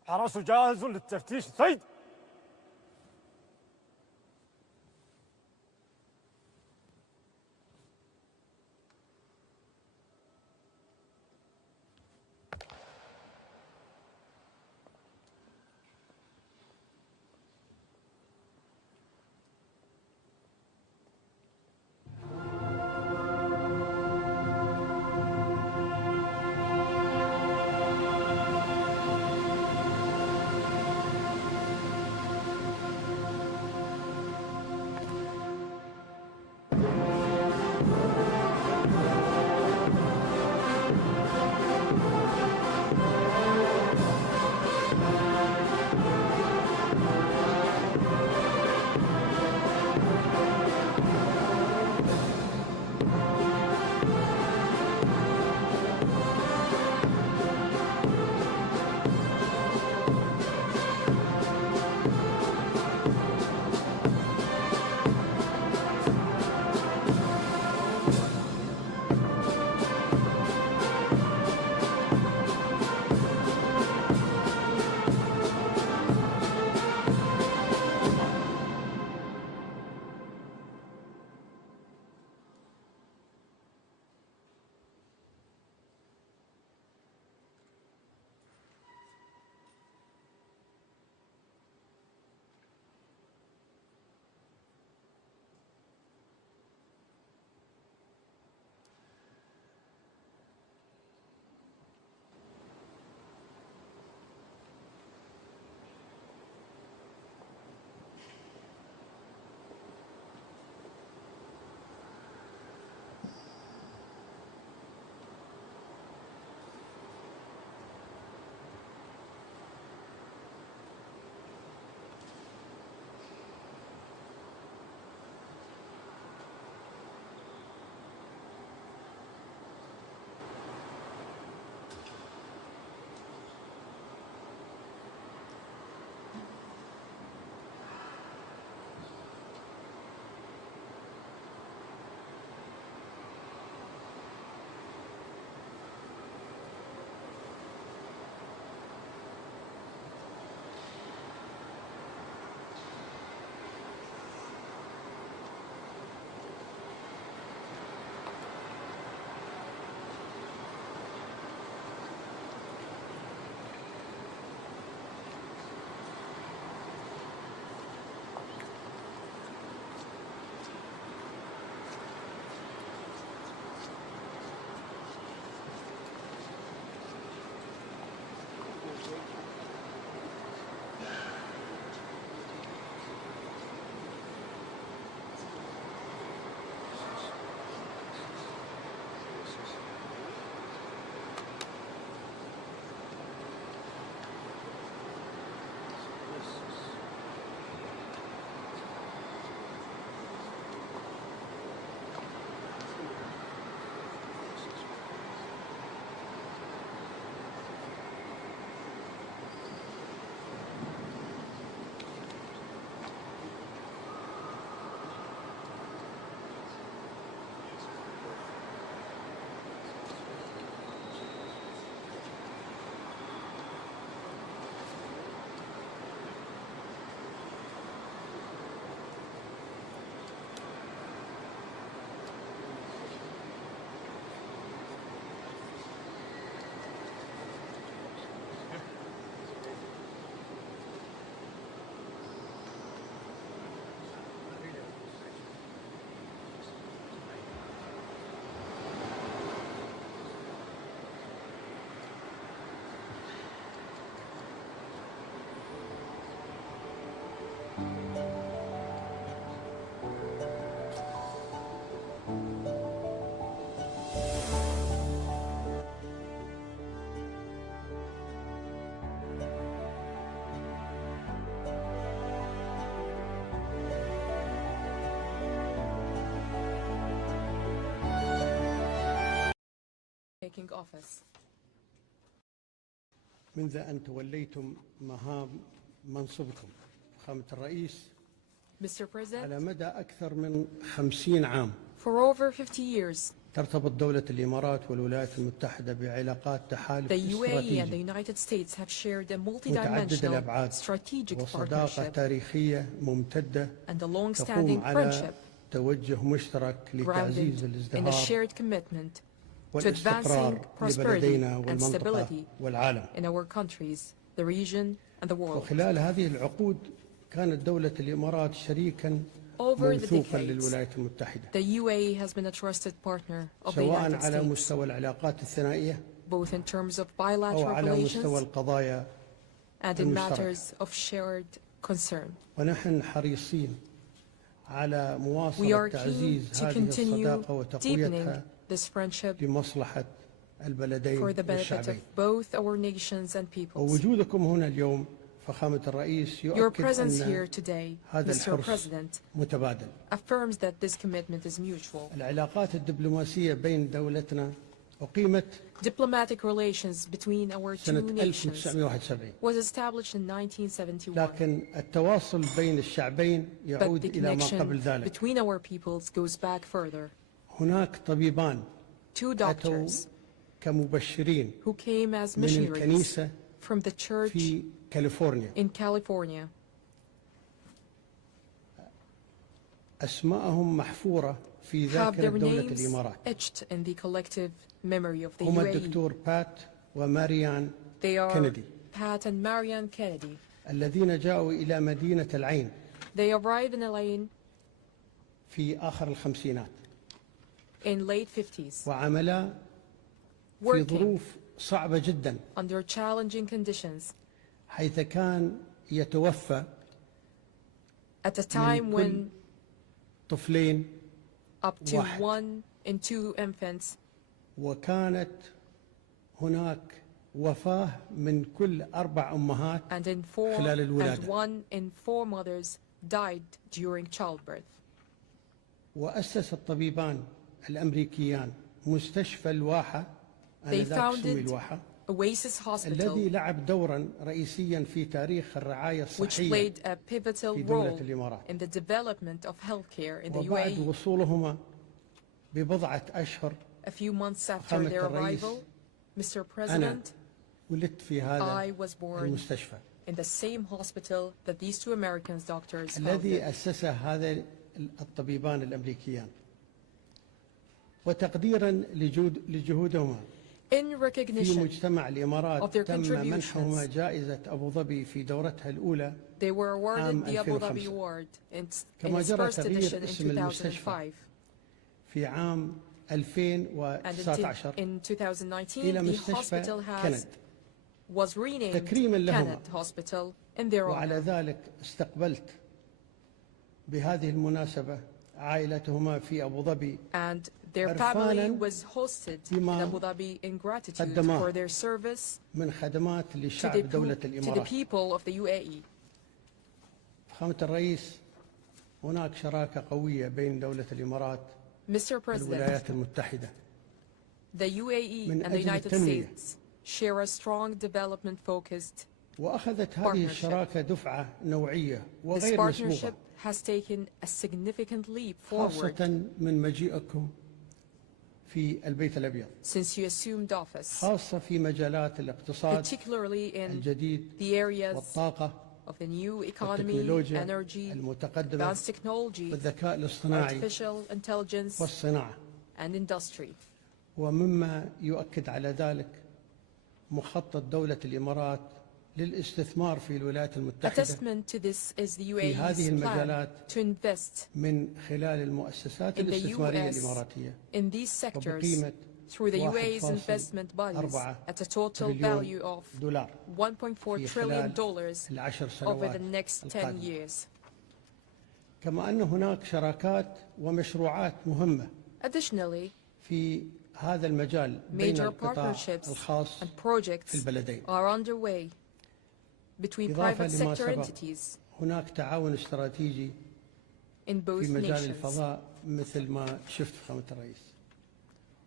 الحرس جاهز للتفتيش سيد. taking office. منذ أن توليتم مهام منصبكم فخامة الرئيس Mr. President, على مدى أكثر من 50 عام for over 50 years, ترتبط دولة الإمارات والولايات المتحدة بعلاقات تحالف the UAE and the استراتيجي United States have shared a متعدد multidimensional الأبعاد strategic وصداقة partnership تاريخية ممتدة and a تقوم long-standing على friendship توجه مشترك لتعزيز grounded in a الازدهار shared commitment to advancing والاستقرار prosperity لبلدينا and والمنطقة stability والعالم. in our countries, the region, and the world. وخلال هذه العقود كانت دولة الإمارات شريكا Over the موثوقا decades, للولايات المتحدة the UAE has been a trusted partner of the سواء United على States, مستوى العلاقات الثنائية both in terms of أو bilateral على مستوى relations القضايا and in المشتركة. matters of shared concern. ونحن حريصين على We مواصلة are keen تعزيز to هذه continue الصداقة وتقويتها deepening this friendship لمصلحة البلدين for the benefit of والشعبين. both our nations and peoples. ووجودكم هنا اليوم فخامة الرئيس Your يؤكد presence أن here today, هذا Mr. الحرص President, متبادل. affirms that this commitment is mutual. العلاقات الدبلوماسية بين دولتنا أقيمت Diplomatic relations between our two سنة nations 1971 was established in 1971, لكن التواصل بين الشعبين but يعود the إلى ما قبل connection ذلك. between our peoples goes back further. هناك طبيبان Two أتوا doctors كمبشرين who came as من missionaries الكنيسة from the church في كاليفورنيا in California. أسماءهم محفورة في Have ذاكرة their دولة names الإمارات. etched in the collective memory of the هما UAE. الدكتور بات وماريان They are كينيدي Pat and Marianne Kennedy. الذين جاءوا إلى مدينة العين They arrived in Elaine في آخر الخمسينات in late 50s, وعملا في working ظروف صعبة جدا under challenging conditions حيث كان يتوفى at a time كل when طفلين up to واحد. 1 in 2 infants, وكانت هناك وفاة من كل 4 أمهات and in 4 خلال and الولادة. 1 in 4 mothers died during childbirth. وأسس الطبيبان الأمريكيان مستشفى الواحة They آنذاك سمي founded الواحة Oasis الذي Hospital, لعب دورا رئيسيا في تاريخ الرعاية which الصحية played a pivotal في دولة role الإمارات. in the development of healthcare in the وبعد UAE. وصولهما ببضعة أشهر A few months after فخامة their الرئيس، arrival, Mr. أنا President, ولدت في I هذا was born المستشفى in the same hospital that these 2 American doctors الذي founded. أسسه هذا الطبيبان الأمريكيان وتقديرا لجهودهما In في recognition, مجتمع الإمارات of their تم منحهما contributions, جائزة أبو ظبي في دورتها الأولى they were عام awarded the Abu Dhabi 2005. Award in كما its جرى first تغيير edition in اسم المستشفى 2005. في عام And 2019 in 2019, إلى the مستشفى hospital كند was renamed تكريما لهما. Kenneth Hospital in their وعلى honor. ذلك استقبلت بهذه المناسبة عائلتهما في أبو ظبي And their family عرفاناً was hosted in بما Abu Dhabi in gratitude قدماه for their service من خدمات to لشعب دولة the الإمارات. people of the UAE. فخامة الرئيس هناك شراكة قوية بين دولة الإمارات Mr. President, والولايات المتحدة the UAE من and the أجل United التنمية. States share a strong development-focused. وأخذت هذه الشراكة دفعة نوعية This وغير مسبوقة partnership has taken a significant leap forward خاصة من مجيئكم في البيت الأبيض since you assumed office, خاصة في مجالات الاقتصاد particularly in الجديد the areas والطاقة of the new economy, والتكنولوجيا energy, المتقدمة advanced technology, والذكاء الاصطناعي artificial intelligence, والصناعة and industry. ومما يؤكد على ذلك مخطط دولة الإمارات للاستثمار في الولايات A المتحدة testament to this is the هذه UAE's plan المجالات to invest من خلال المؤسسات in the الاستثمارية US الإماراتية in these sectors وبقيمة through the UAE's 1.4 investment bodies at a total تريليون value of دولار $1.4 في trillion خلال العشر over سنوات the next 10 القادمة. years. كما أن هناك شراكات ومشروعات مهمة Additionally, في هذا المجال بين major القطاع partnerships الخاص and projects في البلدين. are underway between إضافة private لما sector سبق entities هناك تعاون استراتيجي in both في مجال nations. الفضاء مثل ما شفت فخامة الرئيس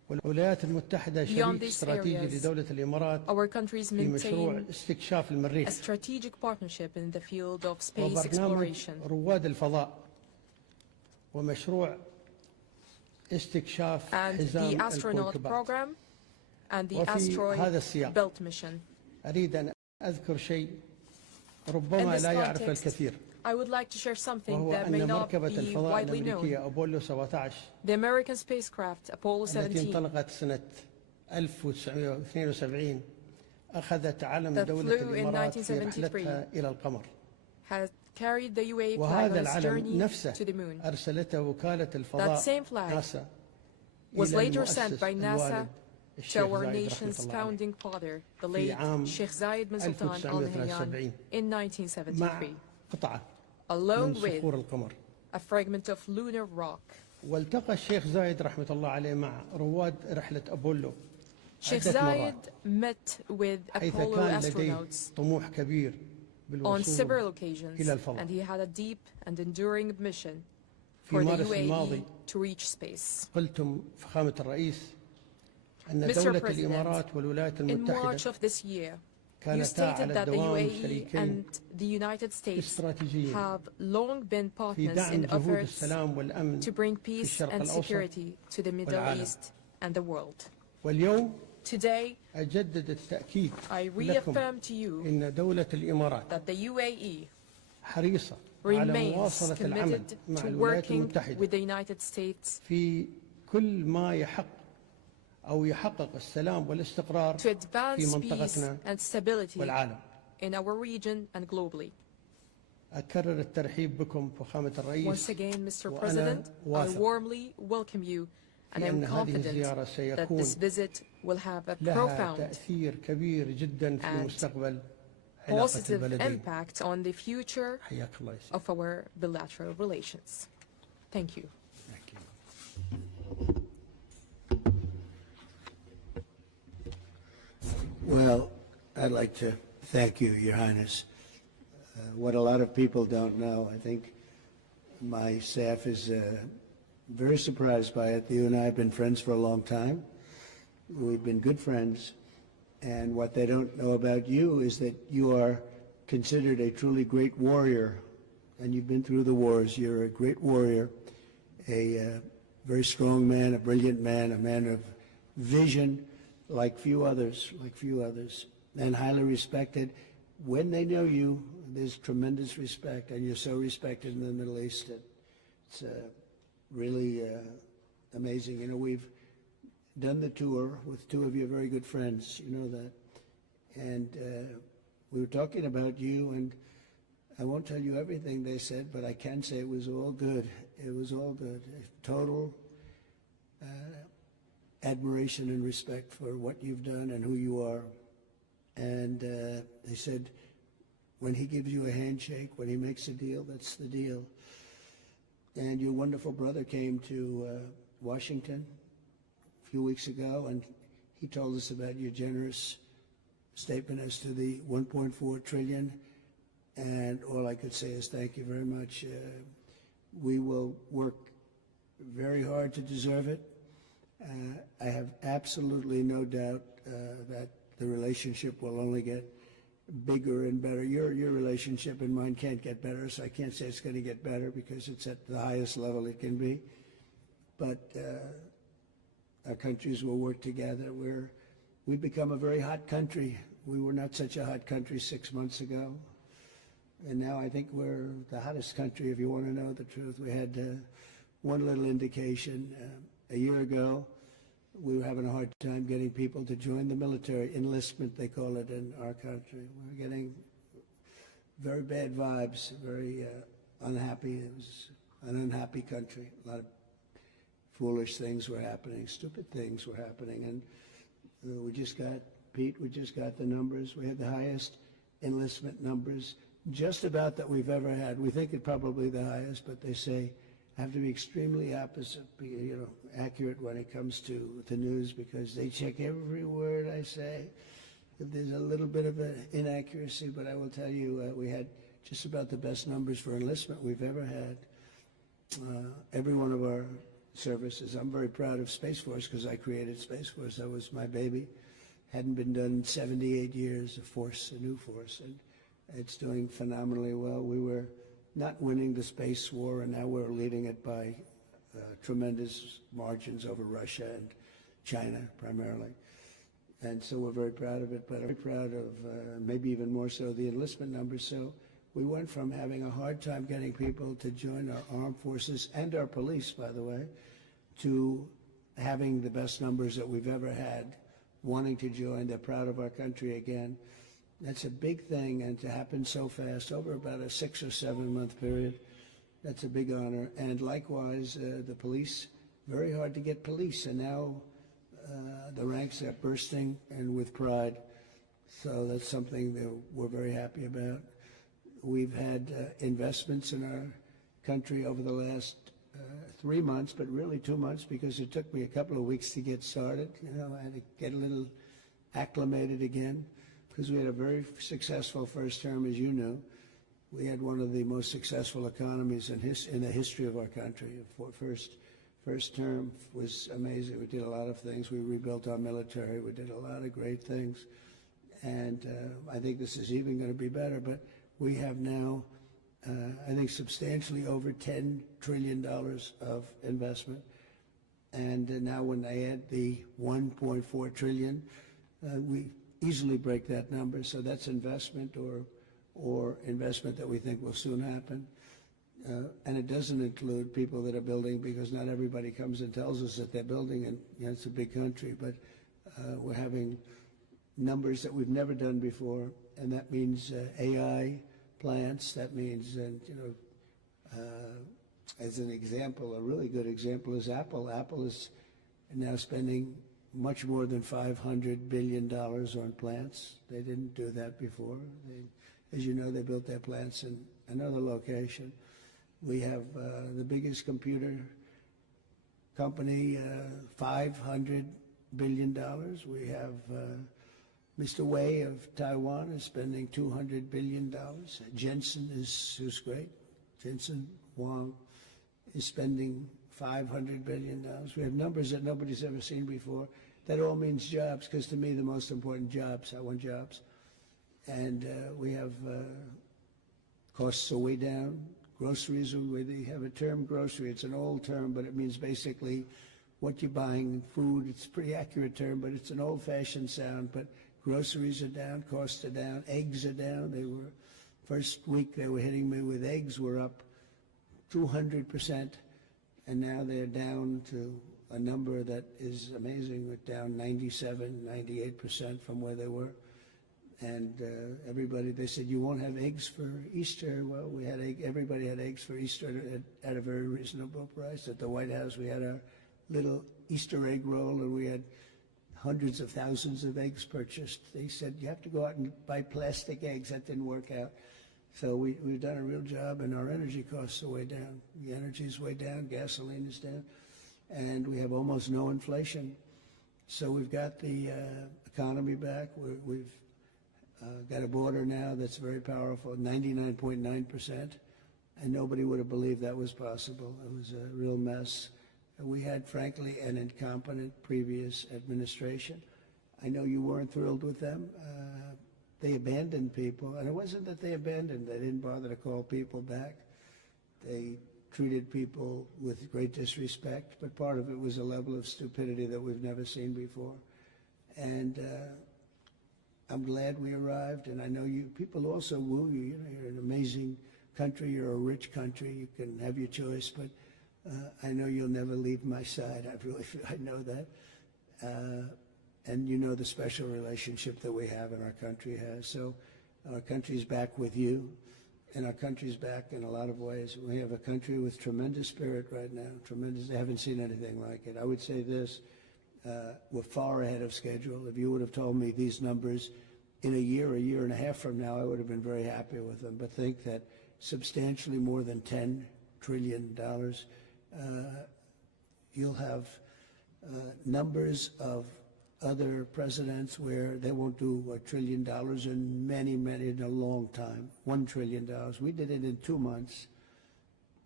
والولايات المتحدة شريك استراتيجي لدولة الإمارات our countries في مشروع maintain استكشاف a المريخ strategic partnership in the field of space وبرنامج exploration رواد الفضاء ومشروع استكشاف and حزام the astronaut الكويكبات. program and the وفي هذا السياق asteroid belt mission. أريد أن أذكر شيء ربما لا يعرف الكثير I would like to share something وهو that may أن not مركبة be الفضاء widely known. الأمريكية أبولو 17 The American spacecraft Apollo التي 17 انطلقت سنة 1972 أخذت علم that دولة flew in الإمارات في 1973 رحلتها إلى القمر has carried the UAE flag on وهذا its العلم journey نفسه to the moon. أرسلته وكالة That الفضاء same flag ناسا was إلى later sent المؤسس by NASA الوالد to الشيخ our زايد رحمة nation's الله عليه founding father, the في late عام Sheikh Zayed bin Sultan Al Nahyan 1973 in مع 1973, قطعة along من with صخور القمر. a fragment of lunar rock. والتقى الشيخ زايد رحمة الله عليه مع رواد رحلة أبولو Sheikh عدة Zayed مرات met with حيث Apollo كان لديه astronauts طموح كبير on بالوصول several occasions, إلى الفضاء. and he had a deep and enduring mission في for the مارس UAE الماضي to reach space. قلتم فخامة الرئيس أن Mr. دولة President, الإمارات والولايات in March المتحدة of this year, you كانتا stated على that the الدوام UAE شريكين and the United States استراتيجيين have long been في partners دعم in جهود efforts السلام والأمن to bring في peace الشرق and الأوسط security to the Middle والعالم. East and the world. واليوم Today, أجدد التأكيد I لكم reaffirm to you إن دولة الإمارات that the UAE حريصة على remains مواصلة العمل committed مع to الولايات working المتحدة with the United States في كل ما يحقق السلام والاستقرار to في advance peace منطقتنا and stability والعالم. in our region and globally. أكرر الترحيب بكم فخامة الرئيس Once again, Mr. وأنا President, I واثق warmly welcome you, and في I'm أن هذه confident الزيارة that سيكون this visit will have a لها profound تأثير كبير جدا في and مستقبل علاقة positive البلدين. impact on the future حياك الله يسلمك. of our bilateral relations. Thank you. Well, I'd like to thank you, Your Highness. What a lot of people don't know, I think my staff is very surprised by it. You and I have been friends for a long time. We've been good friends. And what they don't know about you is that you are considered a truly great warrior. And you've been through the wars. You're a great warrior, a very strong man, a brilliant man, a man of vision like few others, and highly respected. When they know you, there's tremendous respect, and you're so respected in the Middle East. It's really amazing. You know, we've done the tour with two of your very good friends, you know that. And we were talking about you, and I won't tell you everything they said, but I can say it was all good. It was all good. Total admiration and respect for what you've done and who you are. And they said, when he gives you a handshake, when he makes a deal, that's the deal. And your wonderful brother came to Washington a few weeks ago, and he told us about your generous statement as to the 1.4 trillion. And all I could say is thank you very much. We will work very hard to deserve it. I have absolutely no doubt that the relationship will only get bigger and better. Your relationship and mine can't get better, so I can't say it's going to get better because it's at the highest level it can be. But our countries will work together. We've become a very hot country. We were not such a hot country 6 months ago. And now I think we're the hottest country, if you want to know the truth. We had one little indication a year ago. We were having a hard time getting people to join the military. Enlistment, they call it in our country. We're getting very bad vibes, very unhappy. It was an unhappy country. A lot of foolish things were happening, stupid things were happening. And we just got the numbers. We had the highest enlistment numbers just about that we've ever had. We think it probably the highest, but they say have to be extremely accurate when it comes to the news because they check every word I say. If there's a little bit of an inaccuracy, but I will tell you we had just about the best numbers for enlistment we've ever had. Every one of our services. I'm very proud of Space Force because I created Space Force. That was my baby. Hadn't been done in 78 years, a new force, and it's doing phenomenally well. We were not winning the space war, and now we're leading it by tremendous margins over Russia and China primarily. And so we're very proud of it, but I'm very proud of, maybe even more so, the enlistment numbers. So we went from having a hard time getting people to join our armed forces and our police, by the way, to having the best numbers that we've ever had, wanting to join. They're proud of our country again. That's a big thing, and to happen so fast, over about a 6 or 7 month period, that's a big honor. And likewise, the police, very hard to get police, and now the ranks are bursting and with pride. So that's something that we're very happy about. We've had investments in our country over the last 3 months, but really 2 months, because it took me a couple of weeks to get started. You know, I had to get a little acclimated again, because we had a very successful first term, as you know. We had one of the most successful economies in the history of our country. First term was amazing. We did a lot of things. We rebuilt our military. We did a lot of great things. And I think this is even going to be better. But we have now, I think, substantially over $10 trillion of investment. And now when they add the $1.4 trillion, we easily break that number. So that's investment or investment that we think will soon happen. And it doesn't include people that are building, because not everybody comes and tells us that they're building, and you know, it's a big country, but we're having numbers that we've never done before, and that means AI plants. That means, as an example, a really good example is Apple. Apple is now spending much more than $500 billion on plants. They didn't do that before. As you know, they built their plants in another location. We have the biggest computer company, $500 billion. We have Mr. Wei of Taiwan is spending $200 billion. Jensen who's great. Jensen Huang is spending $500 billion. We have numbers that nobody's ever seen before. That all means jobs, because to me the most important jobs, I want jobs. And we have costs are way down. Groceries, we have a term, grocery. It's an old term, but it means basically what you're buying, food. It's a pretty accurate term, but it's an old-fashioned sound. But groceries are down, costs are down, eggs are down. They were, first week they were hitting me with eggs were up 200%, and now they're down to a number that is amazing. We're down 97, 98% from where they were. And everybody, they said, you won't have eggs for Easter. Well, we had everybody had eggs for Easter at a very reasonable price. At the White House, we had our little Easter egg roll, and we had hundreds of thousands of eggs purchased. They said, you have to go out and buy plastic eggs. That didn't work out. So we've done a real job, and our energy costs are way down. The energy is way down, gasoline is down, and we have almost no inflation. So we've got the economy back. Got a border now that's very powerful, 99.9%, and nobody would have believed that was possible. It was a real mess. We had, frankly, an incompetent previous administration. I know you weren't thrilled with them. They abandoned people, and it wasn't that they abandoned. They didn't bother to call people back. They treated people with great disrespect, but part of it was a level of stupidity that we've never seen before. And I'm glad we arrived, and I know people also woo you. You know, you're an amazing country, you're a rich country, you can have your choice, but I know you'll never leave my side. I know that. And you know the special relationship that we have and our country has. So our country's back with you, and our country's back in a lot of ways. We have a country with tremendous spirit right now, tremendous. I haven't seen anything like it. I would say this. We're far ahead of schedule. If you would have told me these numbers in a year and a half from now, I would have been very happy with them. But think that substantially more than $10 trillion, you'll have numbers of other presidents where they won't do $1 trillion in in a long time, $1 trillion. We did it in 2 months.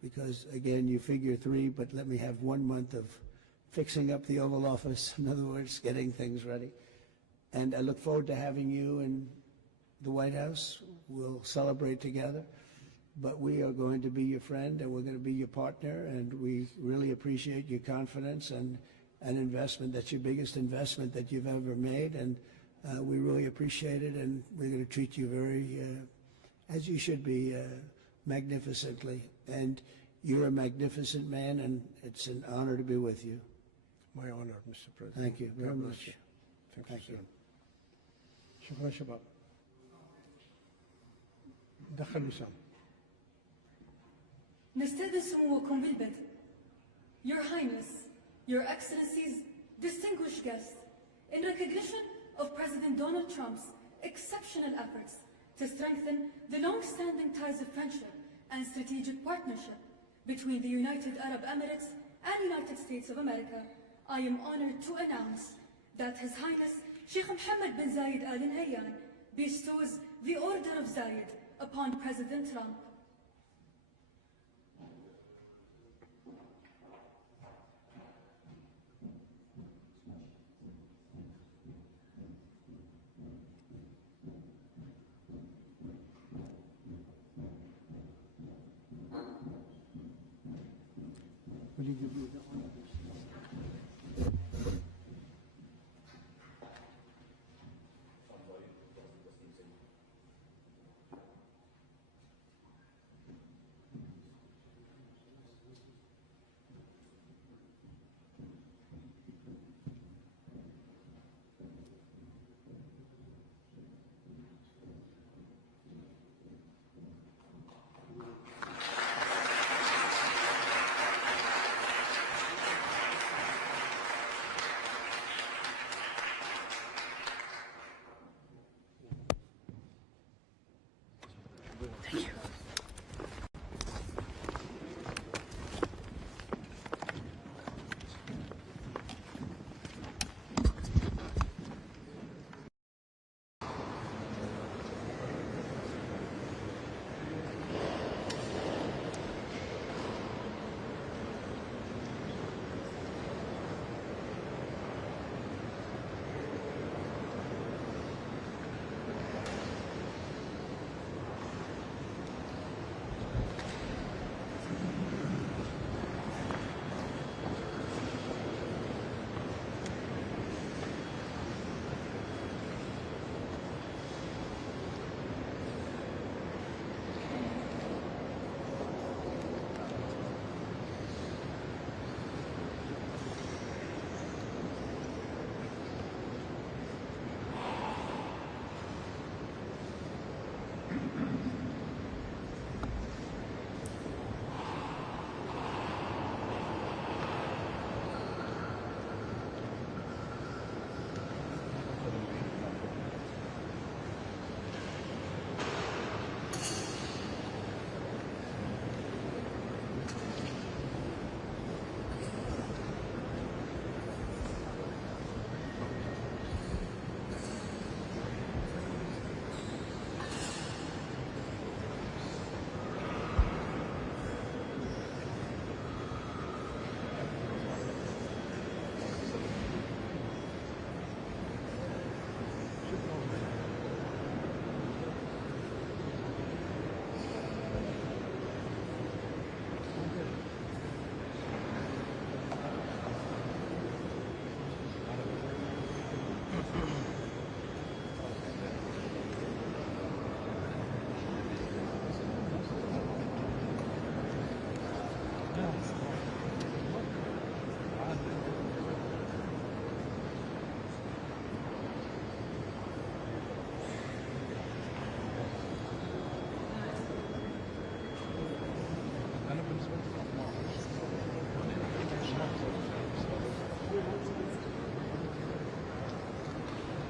because, again, you figure 3, but let me have 1 month of fixing up the Oval Office, in other words, getting things ready. And I look forward to having you in the White House. We'll celebrate together. But we are going to be your friend, and we're going to be your partner, and we really appreciate your confidence and an investment. That's your biggest investment that you've ever made, and we really appreciate it, and we're going to treat you very, as you should be, magnificently. And you're a magnificent man, and it's an honor to be with you. My honor, Mr. President. Thank you very God much. bless you. Thank you. شكرا شباب. دخل وسام. نستأذن سموكم بالبدء. Your Highness, Your Excellencies, distinguished guests, in recognition of President Donald Trump's exceptional efforts to strengthen the long-standing ties of friendship and strategic partnership between the United Arab Emirates and United States of America, I am honored to announce that His Highness Sheikh Mohammed bin Zayed Al Nahyan bestows the Order of Zayed upon President Trump. Will you give me that one?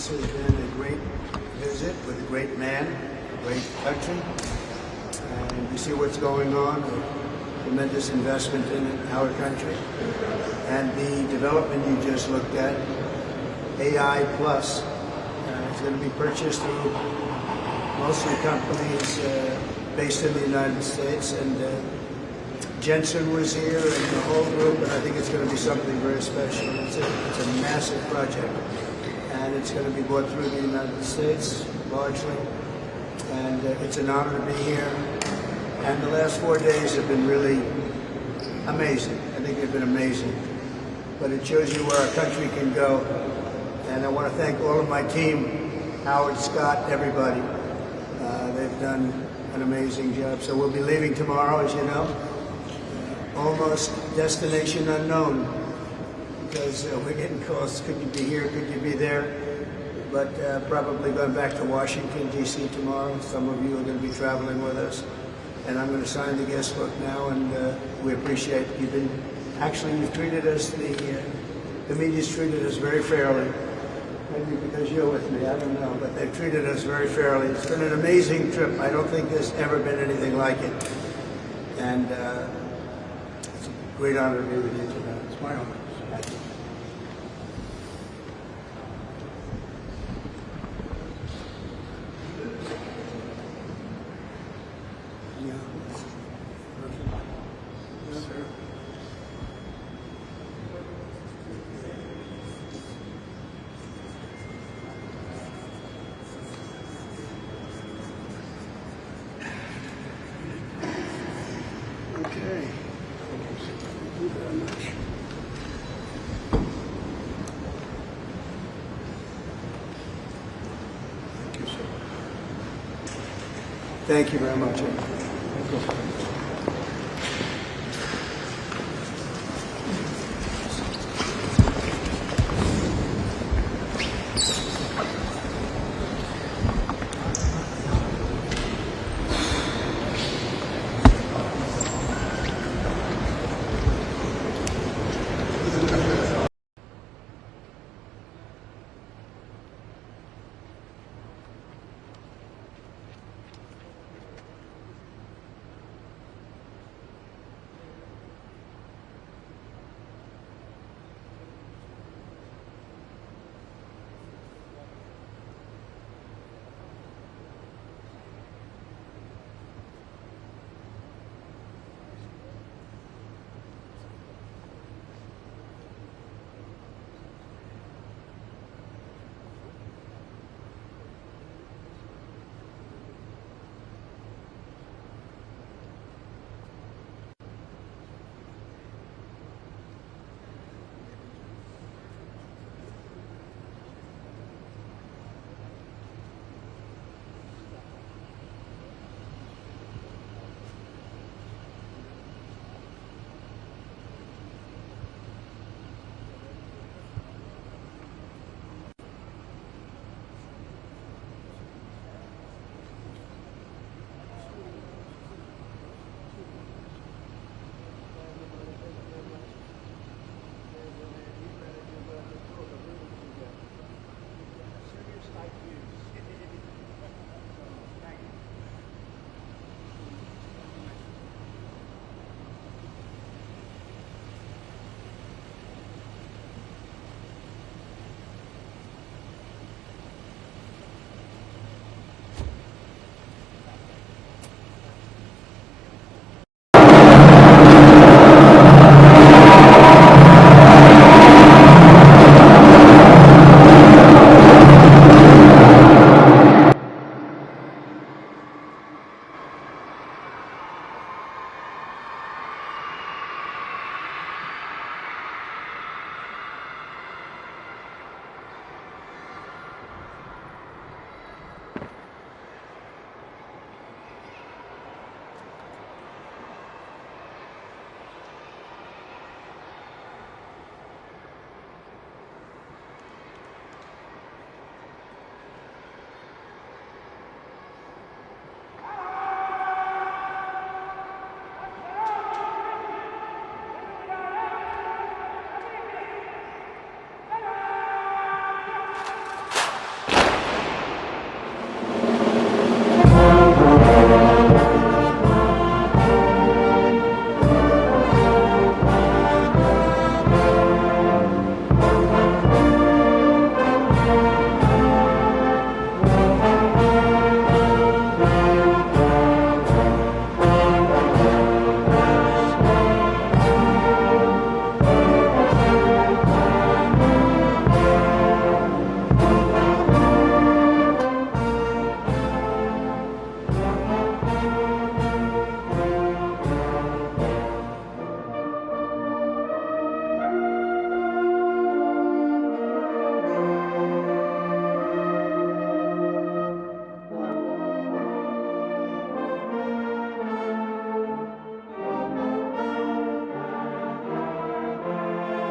This has been a great visit with a great man, a great country, and we see what's going on, a tremendous investment in our country, and the development you just looked at, AI Plus, is going to be purchased through mostly companies based in the United States, and Jensen was here and the whole group, and I think it's going to be something very special. It's a massive project, and it's going to be brought through the United States largely, and it's an honor to be here. And the last 4 days have been really amazing. I think they've been amazing, but it shows you where our country can go, and I want to thank all of my team, Howard, Scott, everybody. They've done an amazing job. So we'll be leaving tomorrow, as you know. Almost destination unknown, because we're getting calls, could you be here, could you be there? But probably going back to Washington, D.C. tomorrow. Some of you are going to be traveling with us. And I'm going to sign the guest book now, and we appreciate you've treated us, the media's treated us very fairly. Maybe because you're with me, I don't know, but they've treated us very fairly. It's been an amazing trip. I don't think there's ever been anything like it. And it's a great honor to be with you tonight. It's my honor. Thank you. Yes, sir. Okay. Thank you very much. Thank you, sir. Thank you very much. Thank you.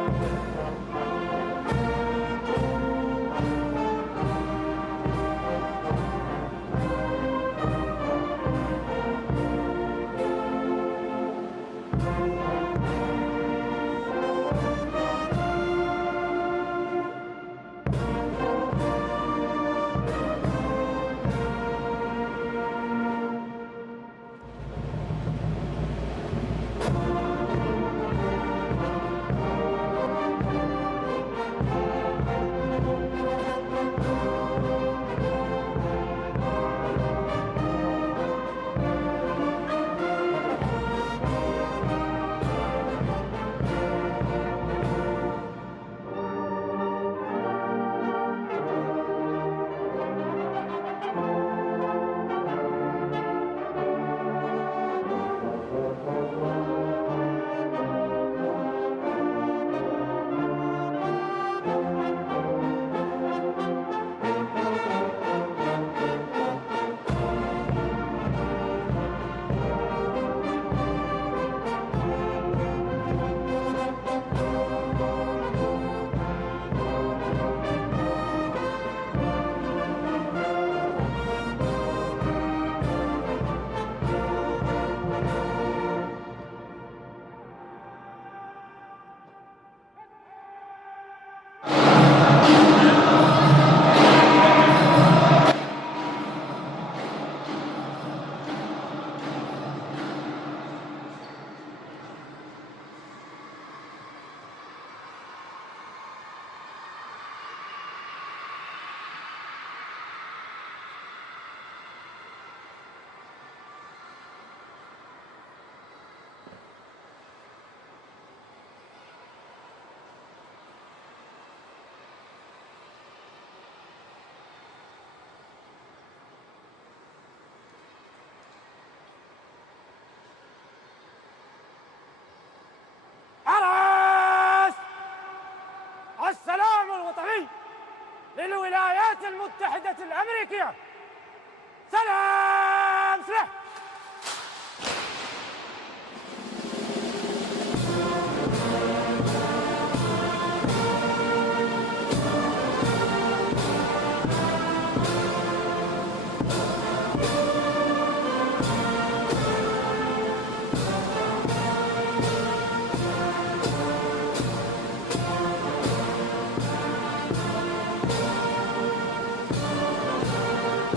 حرس السلام الوطني للولايات المتحدة الأمريكية. سلام سلاح.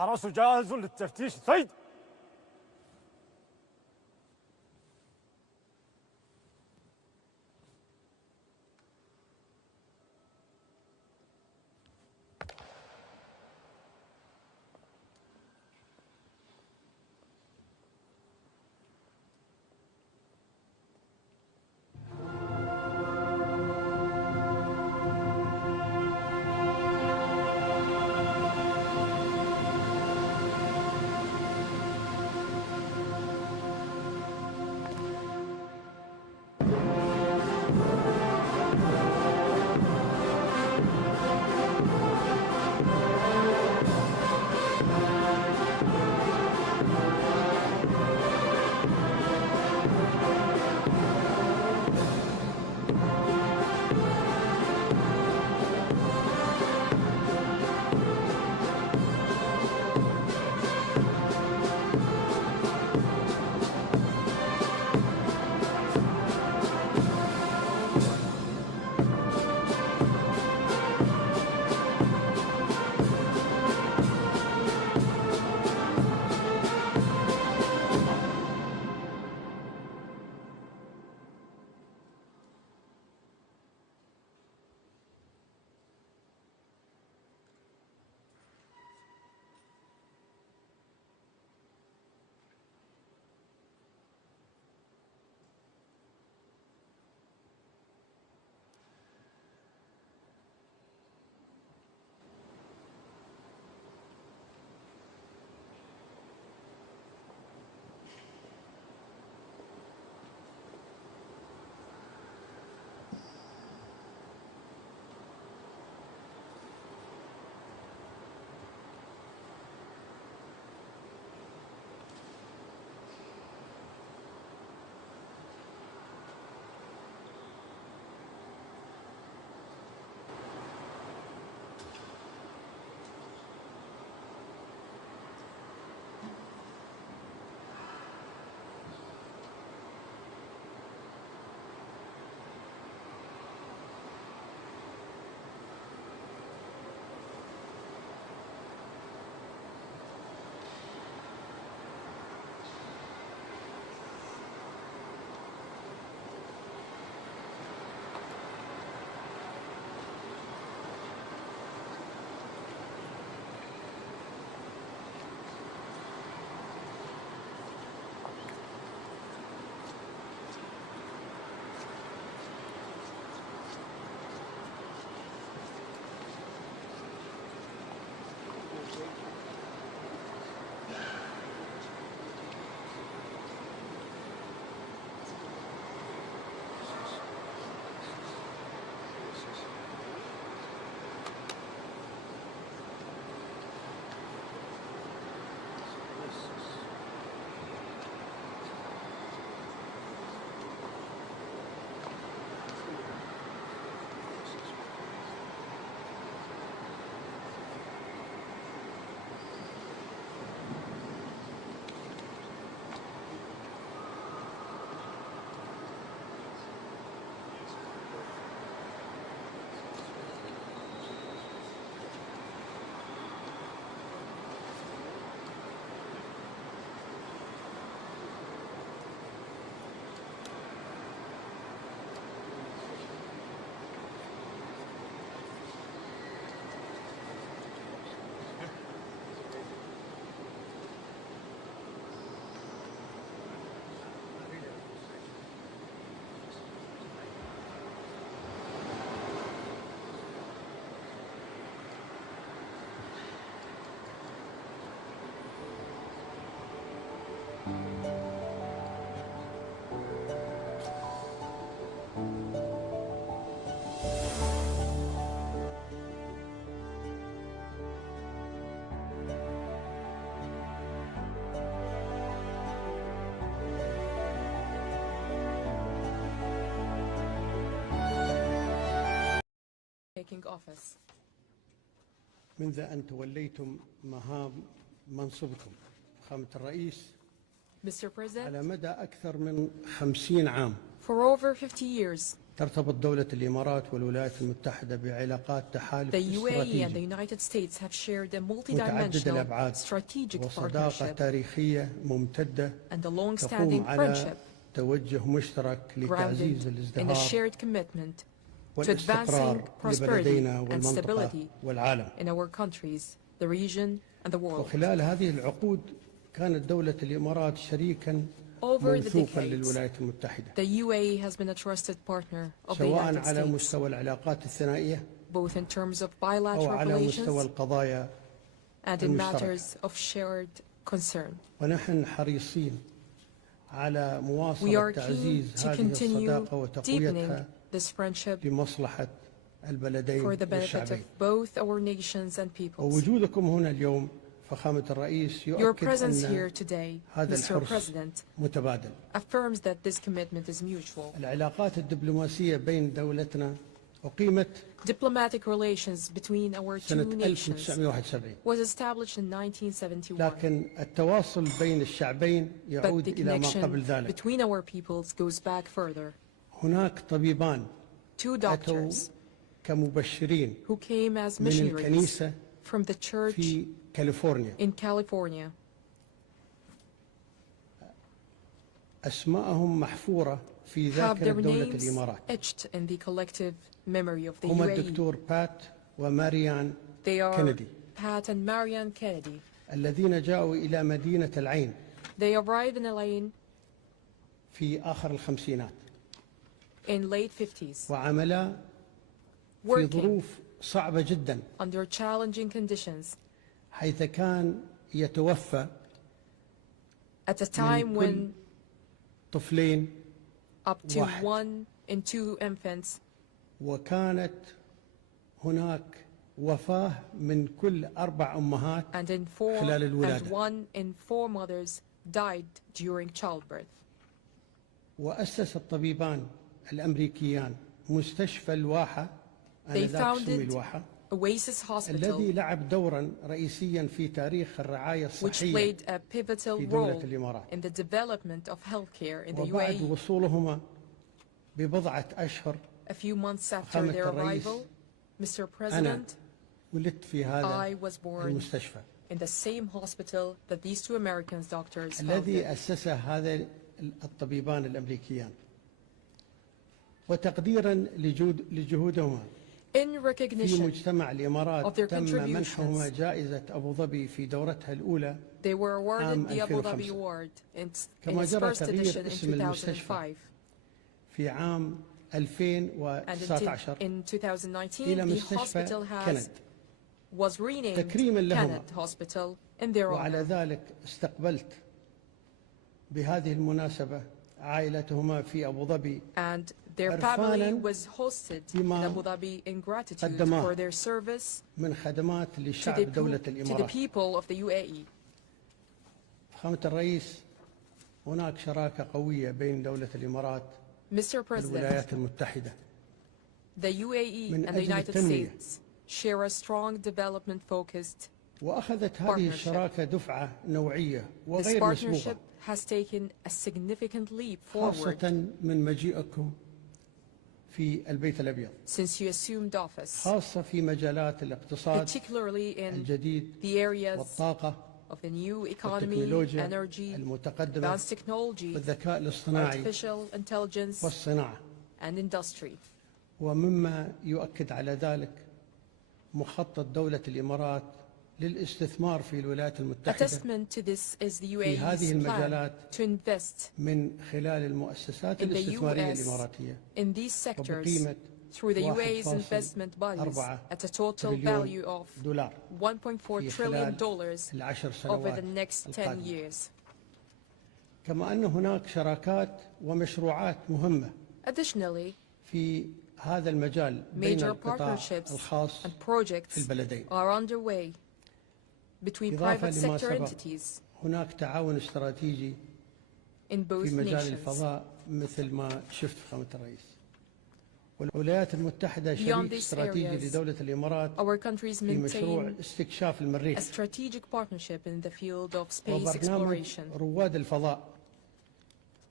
الحرس جاهز للتفتيش سيد. taking office. منذ أن توليتم مهام منصبكم فخامة الرئيس Mr. President, على مدى أكثر من 50 عام for over 50 years, ترتبط دولة الإمارات والولايات المتحدة بعلاقات تحالف the UAE and the استراتيجي United States have shared a متعدد multidimensional الأبعاد strategic وصداقة partnership تاريخية ممتدة and a تقوم long-standing على friendship توجه مشترك لتعزيز grounded in a الازدهار shared commitment to والاستقرار advancing prosperity لبلدينا and والمنطقة stability والعالم. in our countries, the region, and the world. وخلال هذه العقود كانت دولة الإمارات شريكا Over the موثوقا decades, للولايات المتحدة the UAE has been a trusted partner of the سواء United على States, مستوى العلاقات الثنائية both in terms of أو bilateral على مستوى relations القضايا and in المشتركة. matters of shared concern. ونحن حريصين على We مواصلة are keen تعزيز to هذه continue الصداقة وتقويتها deepening this friendship لمصلحة البلدين for the benefit of والشعبين. both our nations and peoples. ووجودكم هنا اليوم فخامة الرئيس Your يؤكد presence أن here today, هذا Mr. الحرص President, متبادل. affirms that this commitment is mutual. العلاقات الدبلوماسية بين دولتنا أقيمت Diplomatic relations between our two سنة nations 1971 was established in 1971, لكن التواصل بين الشعبين but يعود the إلى ما قبل connection ذلك. between our peoples goes back further. هناك طبيبان Two أتوا doctors كمبشرين who came as من missionaries الكنيسة from the church في كاليفورنيا in California. أسماءهم محفورة في Have ذاكرة their دولة names الإمارات. etched in the collective memory of the هما UAE. الدكتور بات وماريان They are كينيدي Pat and Marianne Kennedy. الذين جاءوا إلى مدينة العين They arrived in Elaine في آخر الخمسينات in late 50s, وعملا في working ظروف صعبة جدا under challenging conditions حيث كان يتوفى at a time كل when طفلين up to واحد. 1 in 2 infants, وكانت هناك وفاة من كل 4 أمهات and in 4 خلال and الولادة 1 in 4 mothers died during childbirth. وأسس الطبيبان الأمريكيان مستشفى الواحة They آنذاك سمي founded الواحة Oasis Hospital, الذي لعب دورا رئيسيا في تاريخ الرعاية which الصحية played a pivotal في دولة role الإمارات. in the development of healthcare in the وبعد UAE. وصولهما ببضعة أشهر A few months after فخامة their الرئيس، arrival, Mr. أنا President, ولدت في هذا I was born المستشفى in the same hospital that these 2 American doctors الذي founded. أسسه هذا الطبيبان الأمريكيان وتقديرا لجهودهما In في recognition مجتمع of الإمارات their تم منحهما contributions, جائزة أبو ظبي في دورتها الأولى they were awarded عام the Abu Dhabi 2005. Award in كما its جرى first تغيير edition in اسم المستشفى 2005. في عام And 2019 in 2019, إلى the مستشفى hospital كند was renamed تكريما لهما. Kenneth Hospital in their وعلى honor. ذلك استقبلت بهذه المناسبة عائلتهما في أبو ظبي And their family عرفاناً was hosted in بما Abu Dhabi in gratitude قدماه for their service من خدمات to لشعب دولة the الإمارات. people of the UAE. فخامة الرئيس هناك شراكة قوية بين دولة الإمارات Mr. President, والولايات المتحدة the UAE من and the أجل United التنمية. States share a strong development-focused. وأخذت هذه الشراكة دفعة نوعية This وغير مسبوقة partnership has taken a significant leap forward خاصة من مجيئكم في البيت الأبيض since you assumed office, خاصة في مجالات الاقتصاد particularly in الجديد the areas والطاقة of the new economy, والتكنولوجيا energy, المتقدمة advanced technology, والذكاء الاصطناعي artificial intelligence, والصناعة and industry. ومما يؤكد على ذلك مخطط دولة الإمارات للاستثمار في الولايات A المتحدة testament to this is the في هذه UAE's plan المجالات to invest من خلال المؤسسات in the الاستثمارية US الإماراتية in these sectors وبقيمة through the UAE's 1.4 investment bodies at a total تريليون value of دولار $1.4 في trillion خلال العشر over سنوات the next 10 القادمة. years. كما أن هناك شراكات ومشروعات مهمة Additionally, في هذا المجال بين major القطاع partnerships الخاص and في projects البلدين. are underway between إضافة private لما sector سبق entities هناك تعاون استراتيجي in both في مجال nations. الفضاء مثل ما شفت فخامة الرئيس. والولايات المتحدة Beyond شريك these استراتيجي areas, لدولة الإمارات our countries في مشروع maintain استكشاف a المريخ strategic partnership in the field of space وبرنامج exploration رواد الفضاء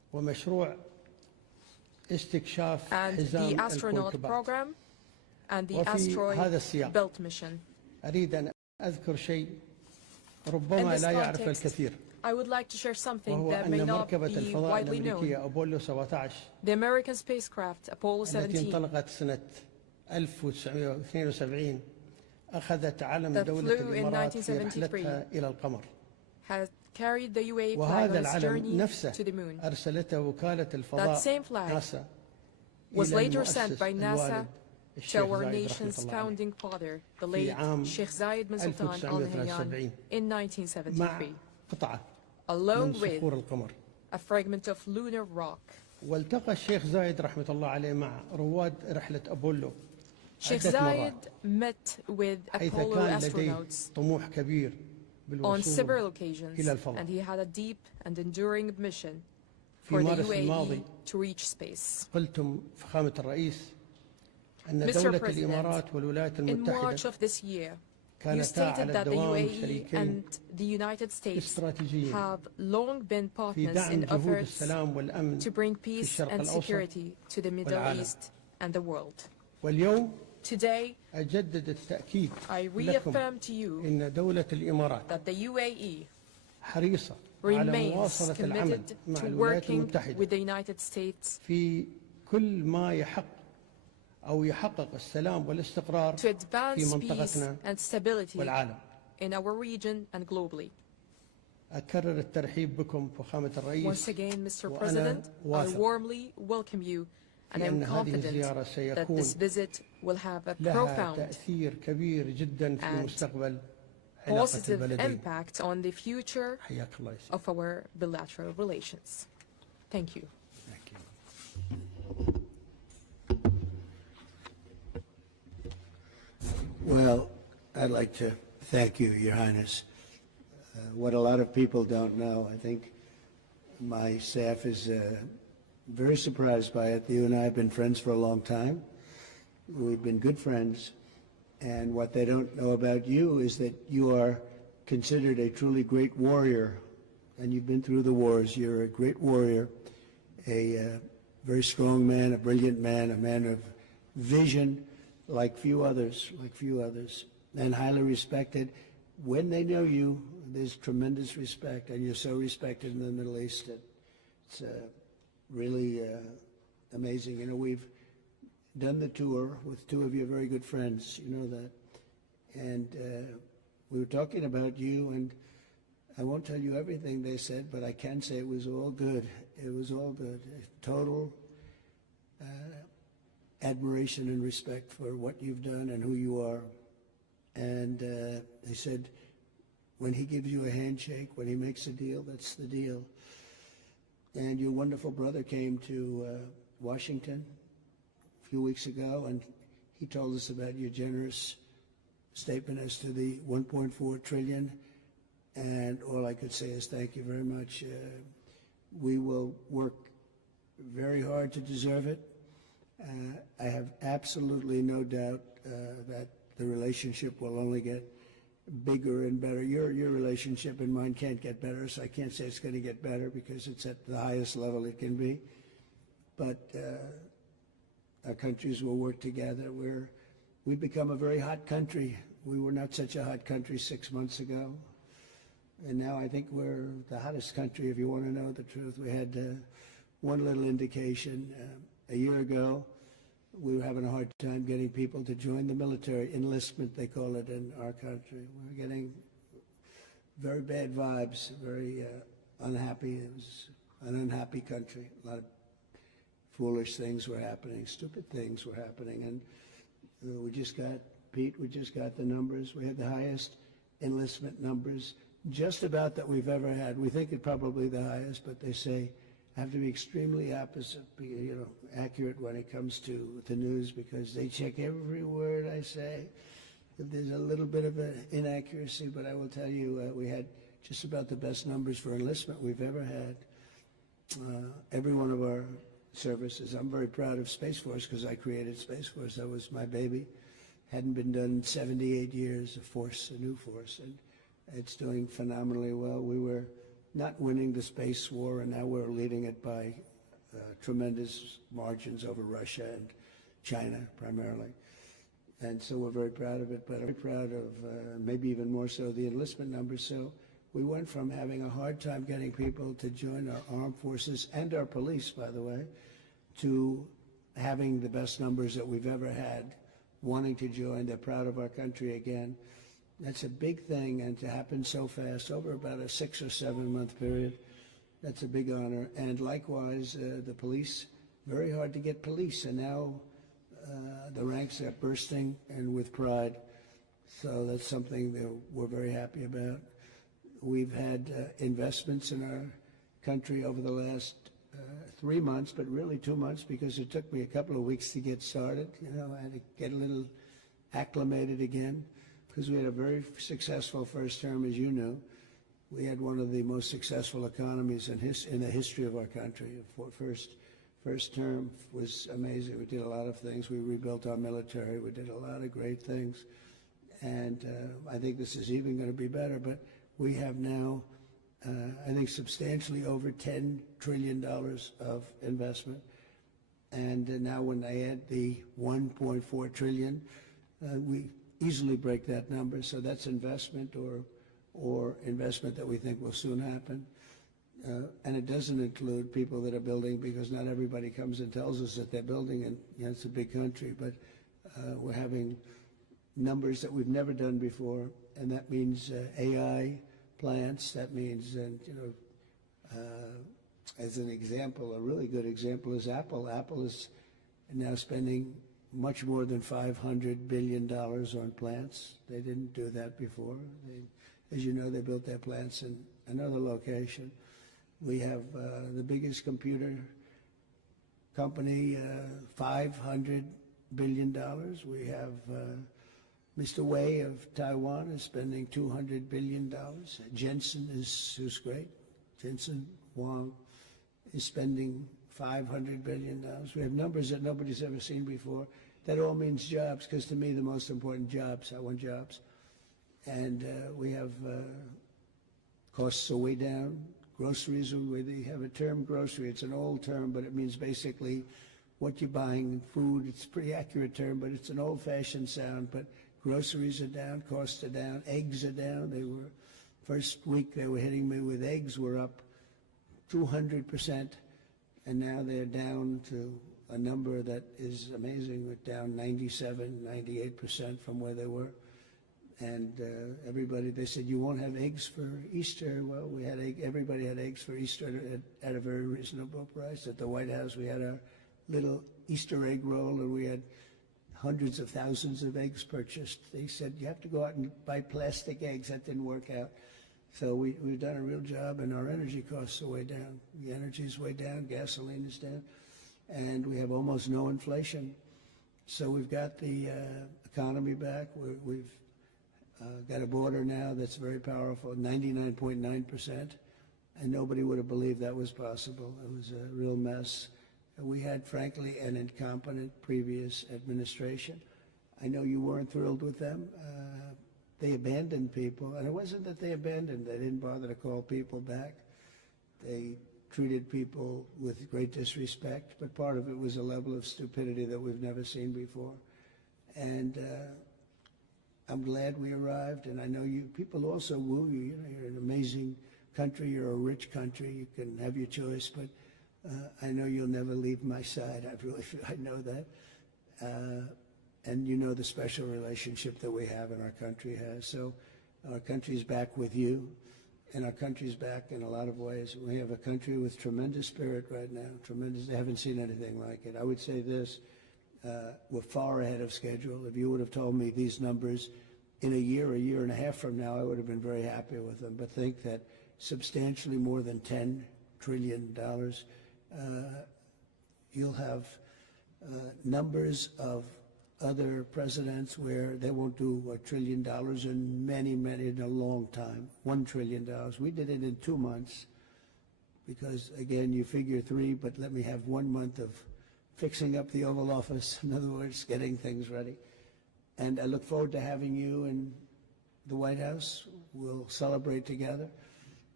ومشروع استكشاف and the حزام astronaut الكويكبات. program and the وفي هذا السياق asteroid belt mission. أريد أن أذكر شيء In ربما this لا يعرف context, الكثير، I would like to share something وهو that may أن not مركبة be الفضاء widely known. الأمريكية أبولو 17 The American spacecraft Apollo التي 17 انطلقت سنة 1972 أخذت علم that دولة flew in الإمارات في 1973 رحلتها إلى القمر. has carried the UAE flag وهذا on its العلم journey نفسه to the moon. أرسلته وكالة That الفضاء same flag ناسا was إلى later sent المؤسس by NASA الوالد to الشيخ our زايد nation's رحمة الله عليه founding father, the في late عام Sheikh Zayed bin Sultan Al Nahyan 1973 in مع 1973, قطعة along من with صخور القمر. a fragment of lunar rock. والتقى الشيخ زايد رحمة الله عليه مع رواد رحلة أبولو Sheikh عدة Zayed مرات، met with حيث Apollo كان لديه astronauts طموح كبير on بالوصول several occasions, إلى الفضاء. and he had a deep and enduring mission في for the مارس UAE الماضي to reach space. قلتم فخامة الرئيس أن Mr. دولة President, الإمارات والولايات in March المتحدة of this year, you كانتا stated على that the الدوام UAE شريكين and the United States استراتيجيين have long been في partners دعم in جهود efforts السلام والأمن to bring في peace الشرق and الأوسط security to the Middle والعالم. East and the world. واليوم Today, أجدد التأكيد I لكم reaffirm to you إن دولة الإمارات that the UAE حريصة على remains مواصلة العمل committed مع to الولايات working المتحدة with the United States في كل ما يحقق السلام والاستقرار to في advance peace منطقتنا and stability والعالم. in our region and globally. أكرر الترحيب بكم فخامة الرئيس. Once again, Mr. وأنا President, I واثق warmly welcome you, and I'm بأن هذه confident الزيارة that سيكون this visit will have a لها profound تأثير كبير جدا في and مستقبل علاقة positive البلدين. impact on the future حياك الله يسلمك. of our bilateral relations. Thank you. Thank you. Well, I'd like to thank you, Your Highness. What a lot of people don't know, I think my staff is very surprised by it. You and I have been friends for a long time. We've been good friends. And what they don't know about you is that you are considered a truly great warrior. And you've been through the wars. You're a great warrior, a very strong man, a brilliant man, a man of vision, like few others, and highly respected. When they know you, there's tremendous respect, and you're so respected in the Middle East that it's really amazing. You know, we've done the tour with two of your very good friends, you know that, and we were talking about you, and I won't tell you everything they said, but I can say it was all good. It was all good. Total admiration and respect for what you've done and who you are. And they said, when he gives you a handshake, when he makes a deal, that's the deal. And your wonderful brother came to Washington a few weeks ago, and he told us about your generous statement as to the 1.4 trillion. And all I could say is thank you very much. We will work very hard to deserve it. I have absolutely no doubt that the relationship will only get bigger and better. Your relationship and mine can't get better, so I can't say it's going to get better because it's at the highest level it can be. But our countries will work together. We've become a very hot country. We were not such a hot country 6 months ago. And now I think we're the hottest country, if you want to know the truth. We had one little indication. A year ago, we were having a hard time getting people to join the military. Enlistment, they call it in our country. We're getting very bad vibes, very unhappy. It was an unhappy country. A lot of foolish things were happening, stupid things were happening. And we just got the numbers. We had the highest enlistment numbers just about that we've ever had. We think it probably the highest, but they say have to be extremely accurate when it comes to the news because they check every word I say. If there's a little bit of an inaccuracy, but I will tell you we had just about the best numbers for enlistment we've ever had. Every one of our services. I'm very proud of Space Force because I created Space Force. That was my baby. Hadn't been done in 78 years, a new force, and it's doing phenomenally well. We were not winning the space war, and now we're leading it by tremendous margins over Russia and China primarily. And so we're very proud of it, but very proud of maybe even more so the enlistment numbers. So we went from having a hard time getting people to join our armed forces and our police, by the way, to having the best numbers that we've ever had, wanting to join. They're proud of our country again. That's a big thing, and to happen so fast, over about a 6 or 7 month period, that's a big honor. And likewise, the police, very hard to get police, and now the ranks are bursting and with pride. So that's something that we're very happy about. We've had investments in our country over the last 3 months, but really 2 months, because it took me a couple of weeks to get started. You know, I had to get a little acclimated again, because we had a very successful first term, as you knew. We had one of the most successful economies in the history of our country. First term was amazing. We did a lot of things. We rebuilt our military. We did a lot of great things. And I think this is even going to be better. But we have now, I think, substantially over $10 trillion of investment. And now when I add the $1.4 trillion, we easily break that number. So that's investment or investment that we think will soon happen. And it doesn't include people that are building, because not everybody comes and tells us that they're building, and you know, it's a big country, but we're having numbers that we've never done before, and that means AI plants. That means, as an example, a really good example is Apple. Apple is now spending much more than $500 billion on plants. They didn't do that before. As you know, they built their plants in another location. We have the biggest computer company, $500 billion. We have Mr. Wei of Taiwan is spending $200 billion. Jensen who's great. Jensen Huang is spending $500 billion. We have numbers that nobody's ever seen before. That all means jobs, because to me the most important jobs, I want jobs. And we have costs are way down. Groceries, we have a term, grocery. It's an old term, but it means basically what you're buying, food. It's a pretty accurate term, but it's an old-fashioned sound. But groceries are down, costs are down, eggs are down. They were, first week they were hitting me with eggs were up 200%, and now they're down to a number that is amazing. We're down 97, 98% from where they were. And everybody, they said, you won't have eggs for Easter. Well, we had everybody had eggs for Easter at a very reasonable price. At the White House, we had our little Easter egg roll, and we had hundreds of thousands of eggs purchased. They said, you have to go out and buy plastic eggs. That didn't work out. So we've done a real job, and our energy costs are way down. The energy is way down, gasoline is down, and we have almost no inflation. So we've got the economy back. We've got a border now that's very powerful, 99.9%, and nobody would have believed that was possible. It was a real mess. We had, frankly, an incompetent previous administration. I know you weren't thrilled with them. They abandoned people, and it wasn't that they abandoned. They didn't bother to call people back. They treated people with great disrespect, but part of it was a level of stupidity that we've never seen before. And I'm glad we arrived, and I know you people also woo you. You know, you're an amazing country. You're a rich country. You can have your choice, but I know you'll never leave my side. I know that. And you know the special relationship that we have and our country has. So our country's back with you, and our country's back in a lot of ways. We have a country with tremendous spirit right now, tremendous. They haven't seen anything like it. I would say this, we're far ahead of schedule. If you would have told me these numbers in a year and a half from now, I would have been very happy with them. But think that substantially more than $10 trillion, you'll have numbers of other presidents where they won't do $1 trillion in a long time, $1 trillion. We did it in 2 months because, again, you figure 3, but let me have 1 month of fixing up the Oval Office, in other words, getting things ready. And I look forward to having you in the White House. We'll celebrate together.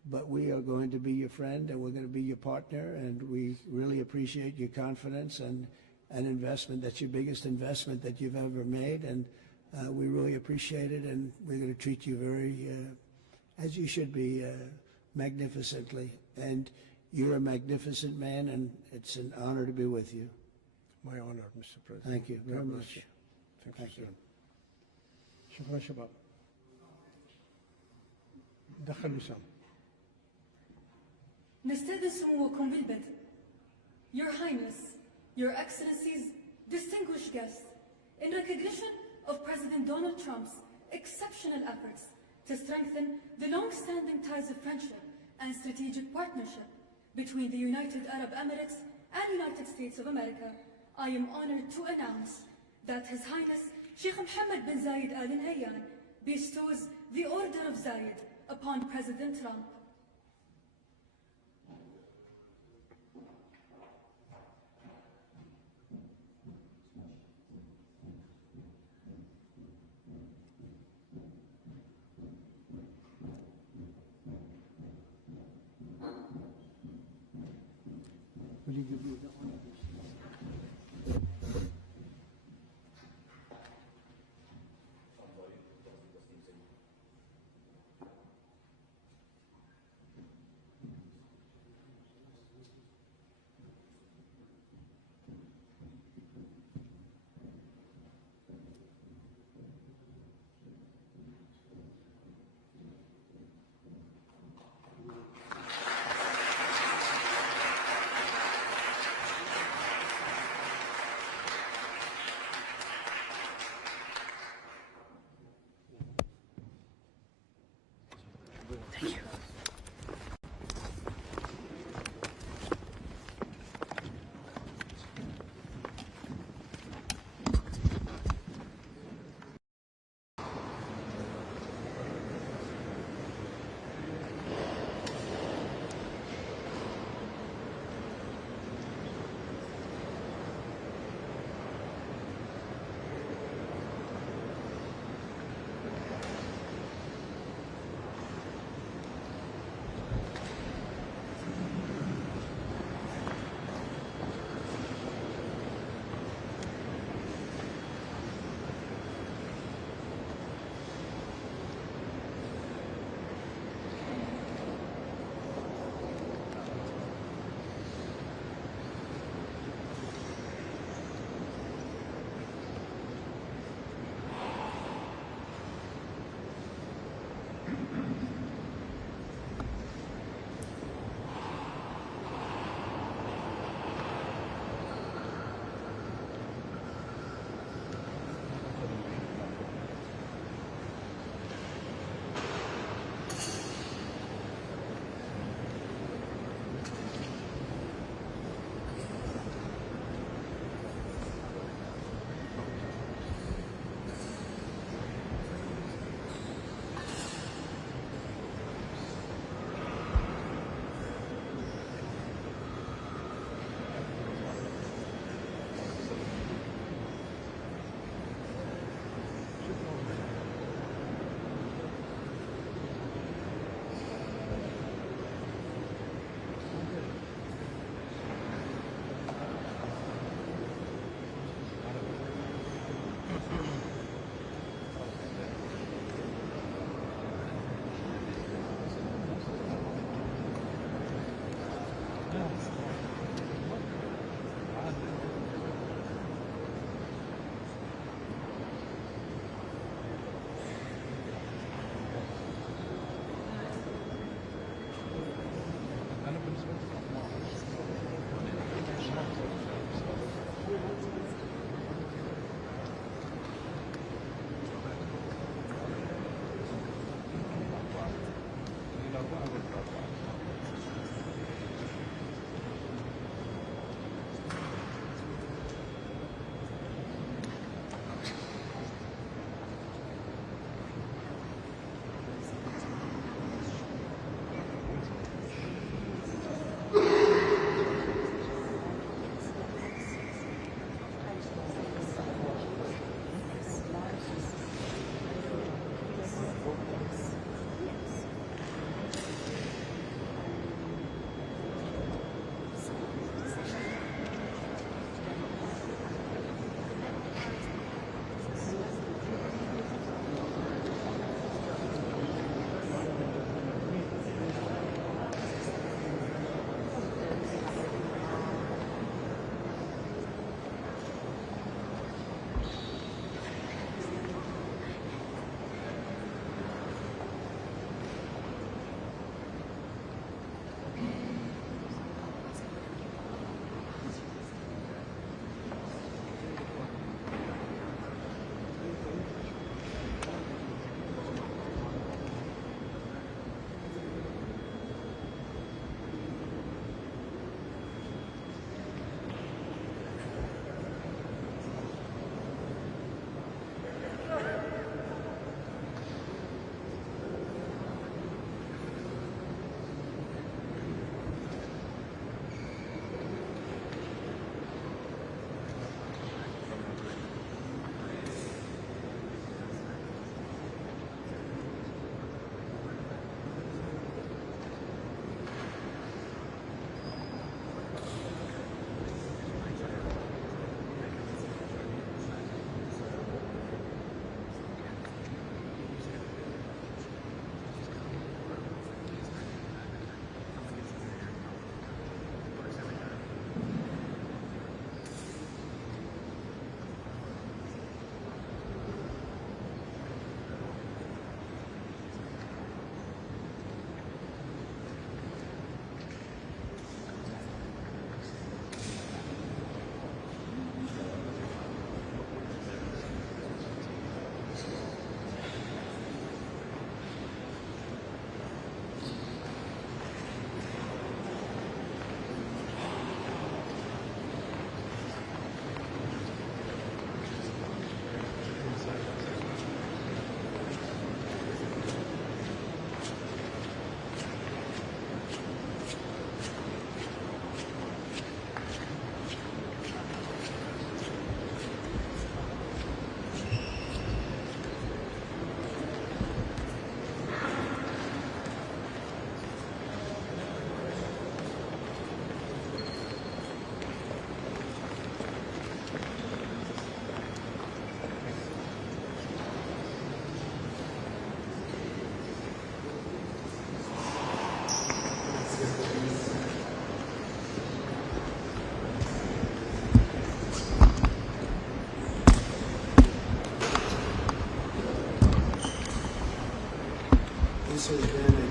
but we are going to be your friend and we're going to be your partner, and we really appreciate your confidence and an investment. That's your biggest investment that you've ever made, and we really appreciate it, and we're going to treat you very, as you should be, magnificently. And you're a magnificent man, and it's an honor to be with you. My honor, Mr. President. Thank you very much. Thank you. شكرا شباب. دخل وسام. نستأذن سموكم بالبدء. Your Highness, Your Excellencies, distinguished guests, in recognition of President Donald Trump's exceptional efforts to strengthen the long-standing ties of friendship and strategic partnership between the United Arab Emirates and United States of America, I am honored to announce that His Highness Sheikh Mohammed bin Zayed Al Nahyan bestows the Order of Zayed upon President Trump. Will you give me the honor?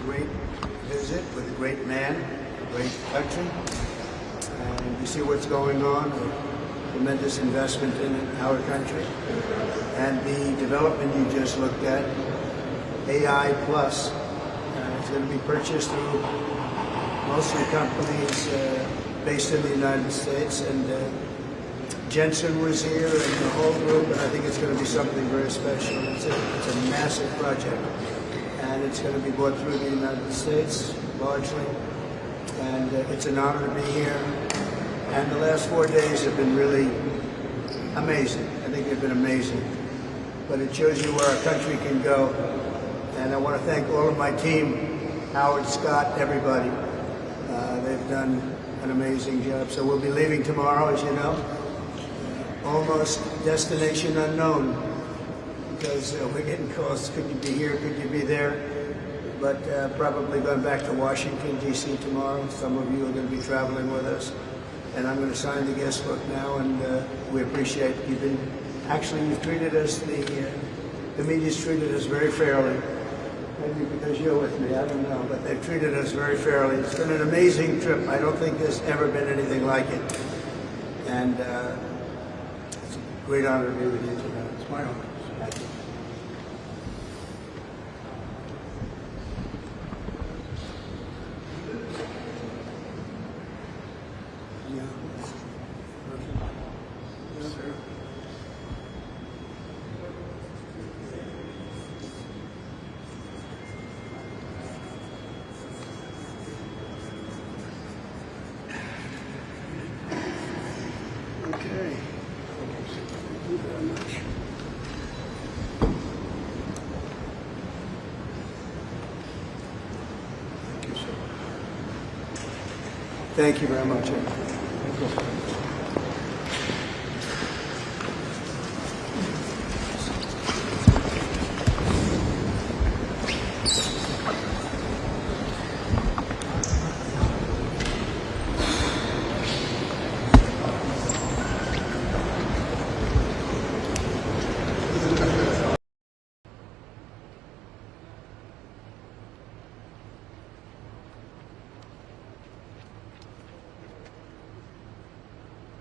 great visit with a great man, a great country. And you see what's going on, a tremendous investment in our country. And the development you just looked at, AI Plus, is going to be purchased through mostly companies based in the United States. And Jensen was here and the whole group, and I think it's going to be something very special. It's a massive project, and it's going to be brought through the United States largely, and it's an honor to be here. And the last 4 days have been really amazing. I think they've been amazing, but it shows you where our country can go. And I want to thank all of my team, Howard, Scott, everybody. They've done an amazing job. So we'll be leaving tomorrow, as you know. Almost destination unknown, because we're getting calls, could you be here, could you be there? But probably going back to Washington, D.C. tomorrow. Some of you are going to be traveling with us. And I'm going to sign the guest book now, and we appreciate you've treated us, the media's treated us very fairly. Maybe because you're with me, I don't know, but they've treated us very fairly. It's been an amazing trip. I don't think there's ever been anything like it. And it's a great honor to be with you tonight. It's my honor. Thank you. Thank you very much.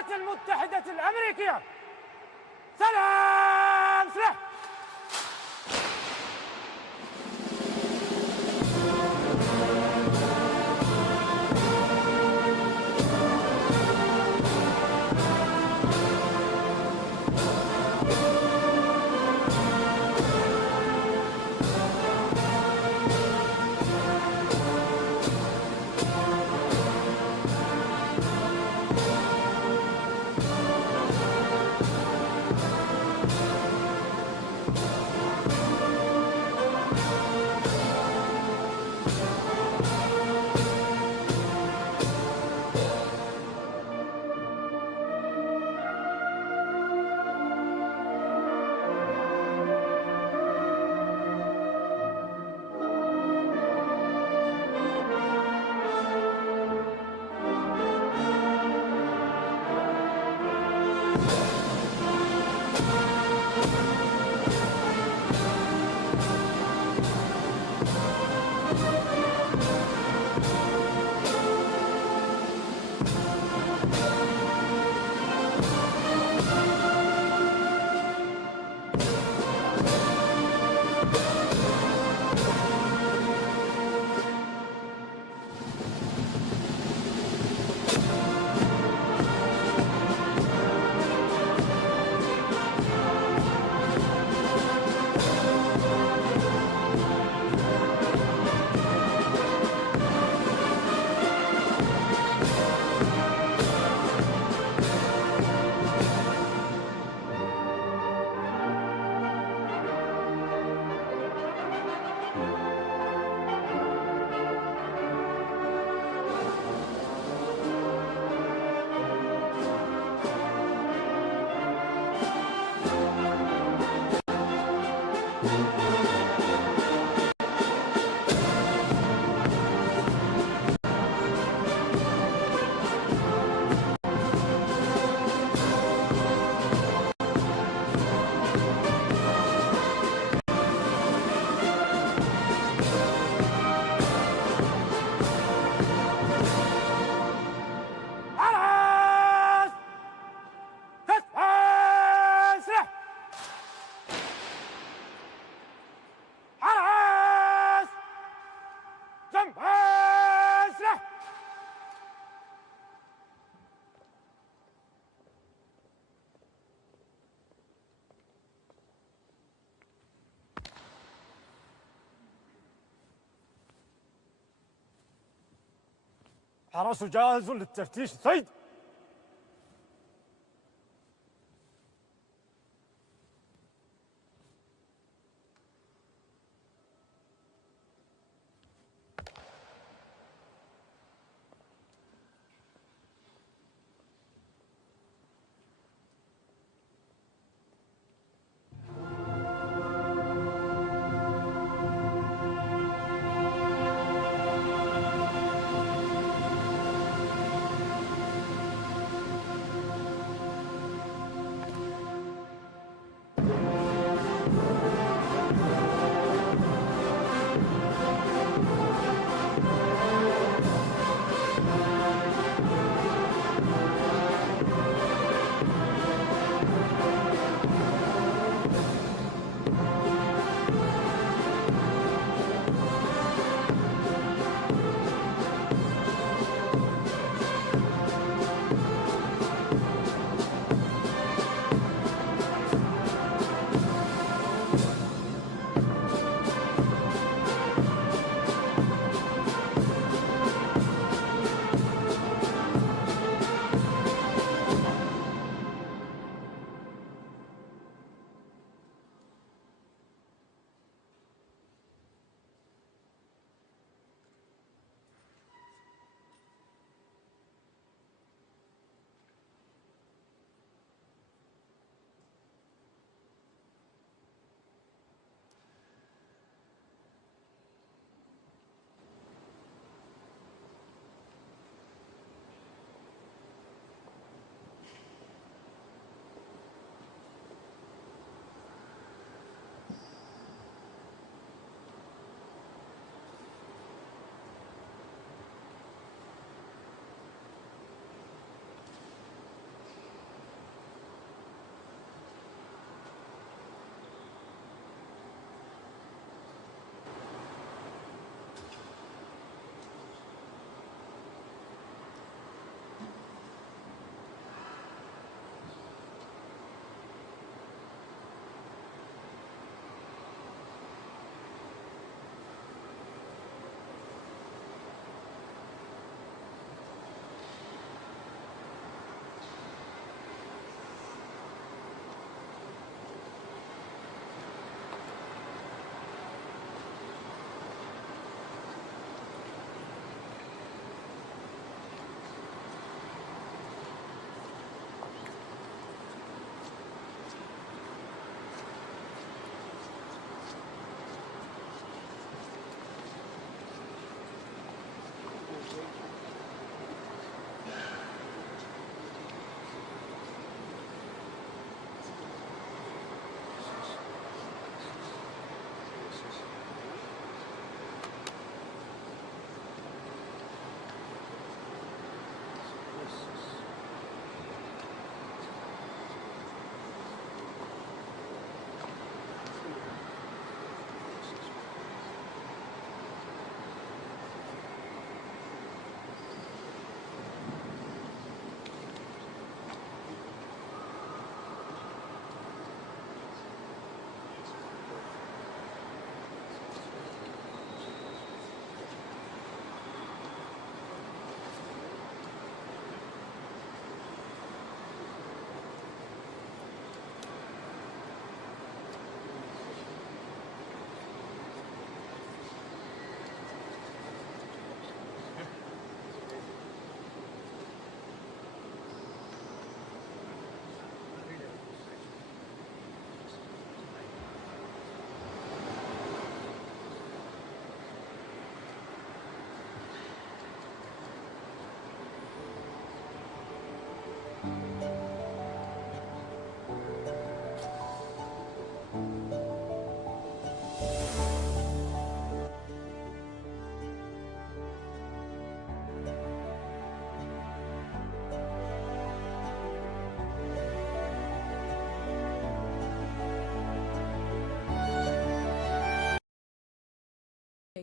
الولايات المتحدة الأمريكية. سلام سلاح. حرس جاهز للتفتيش سيد.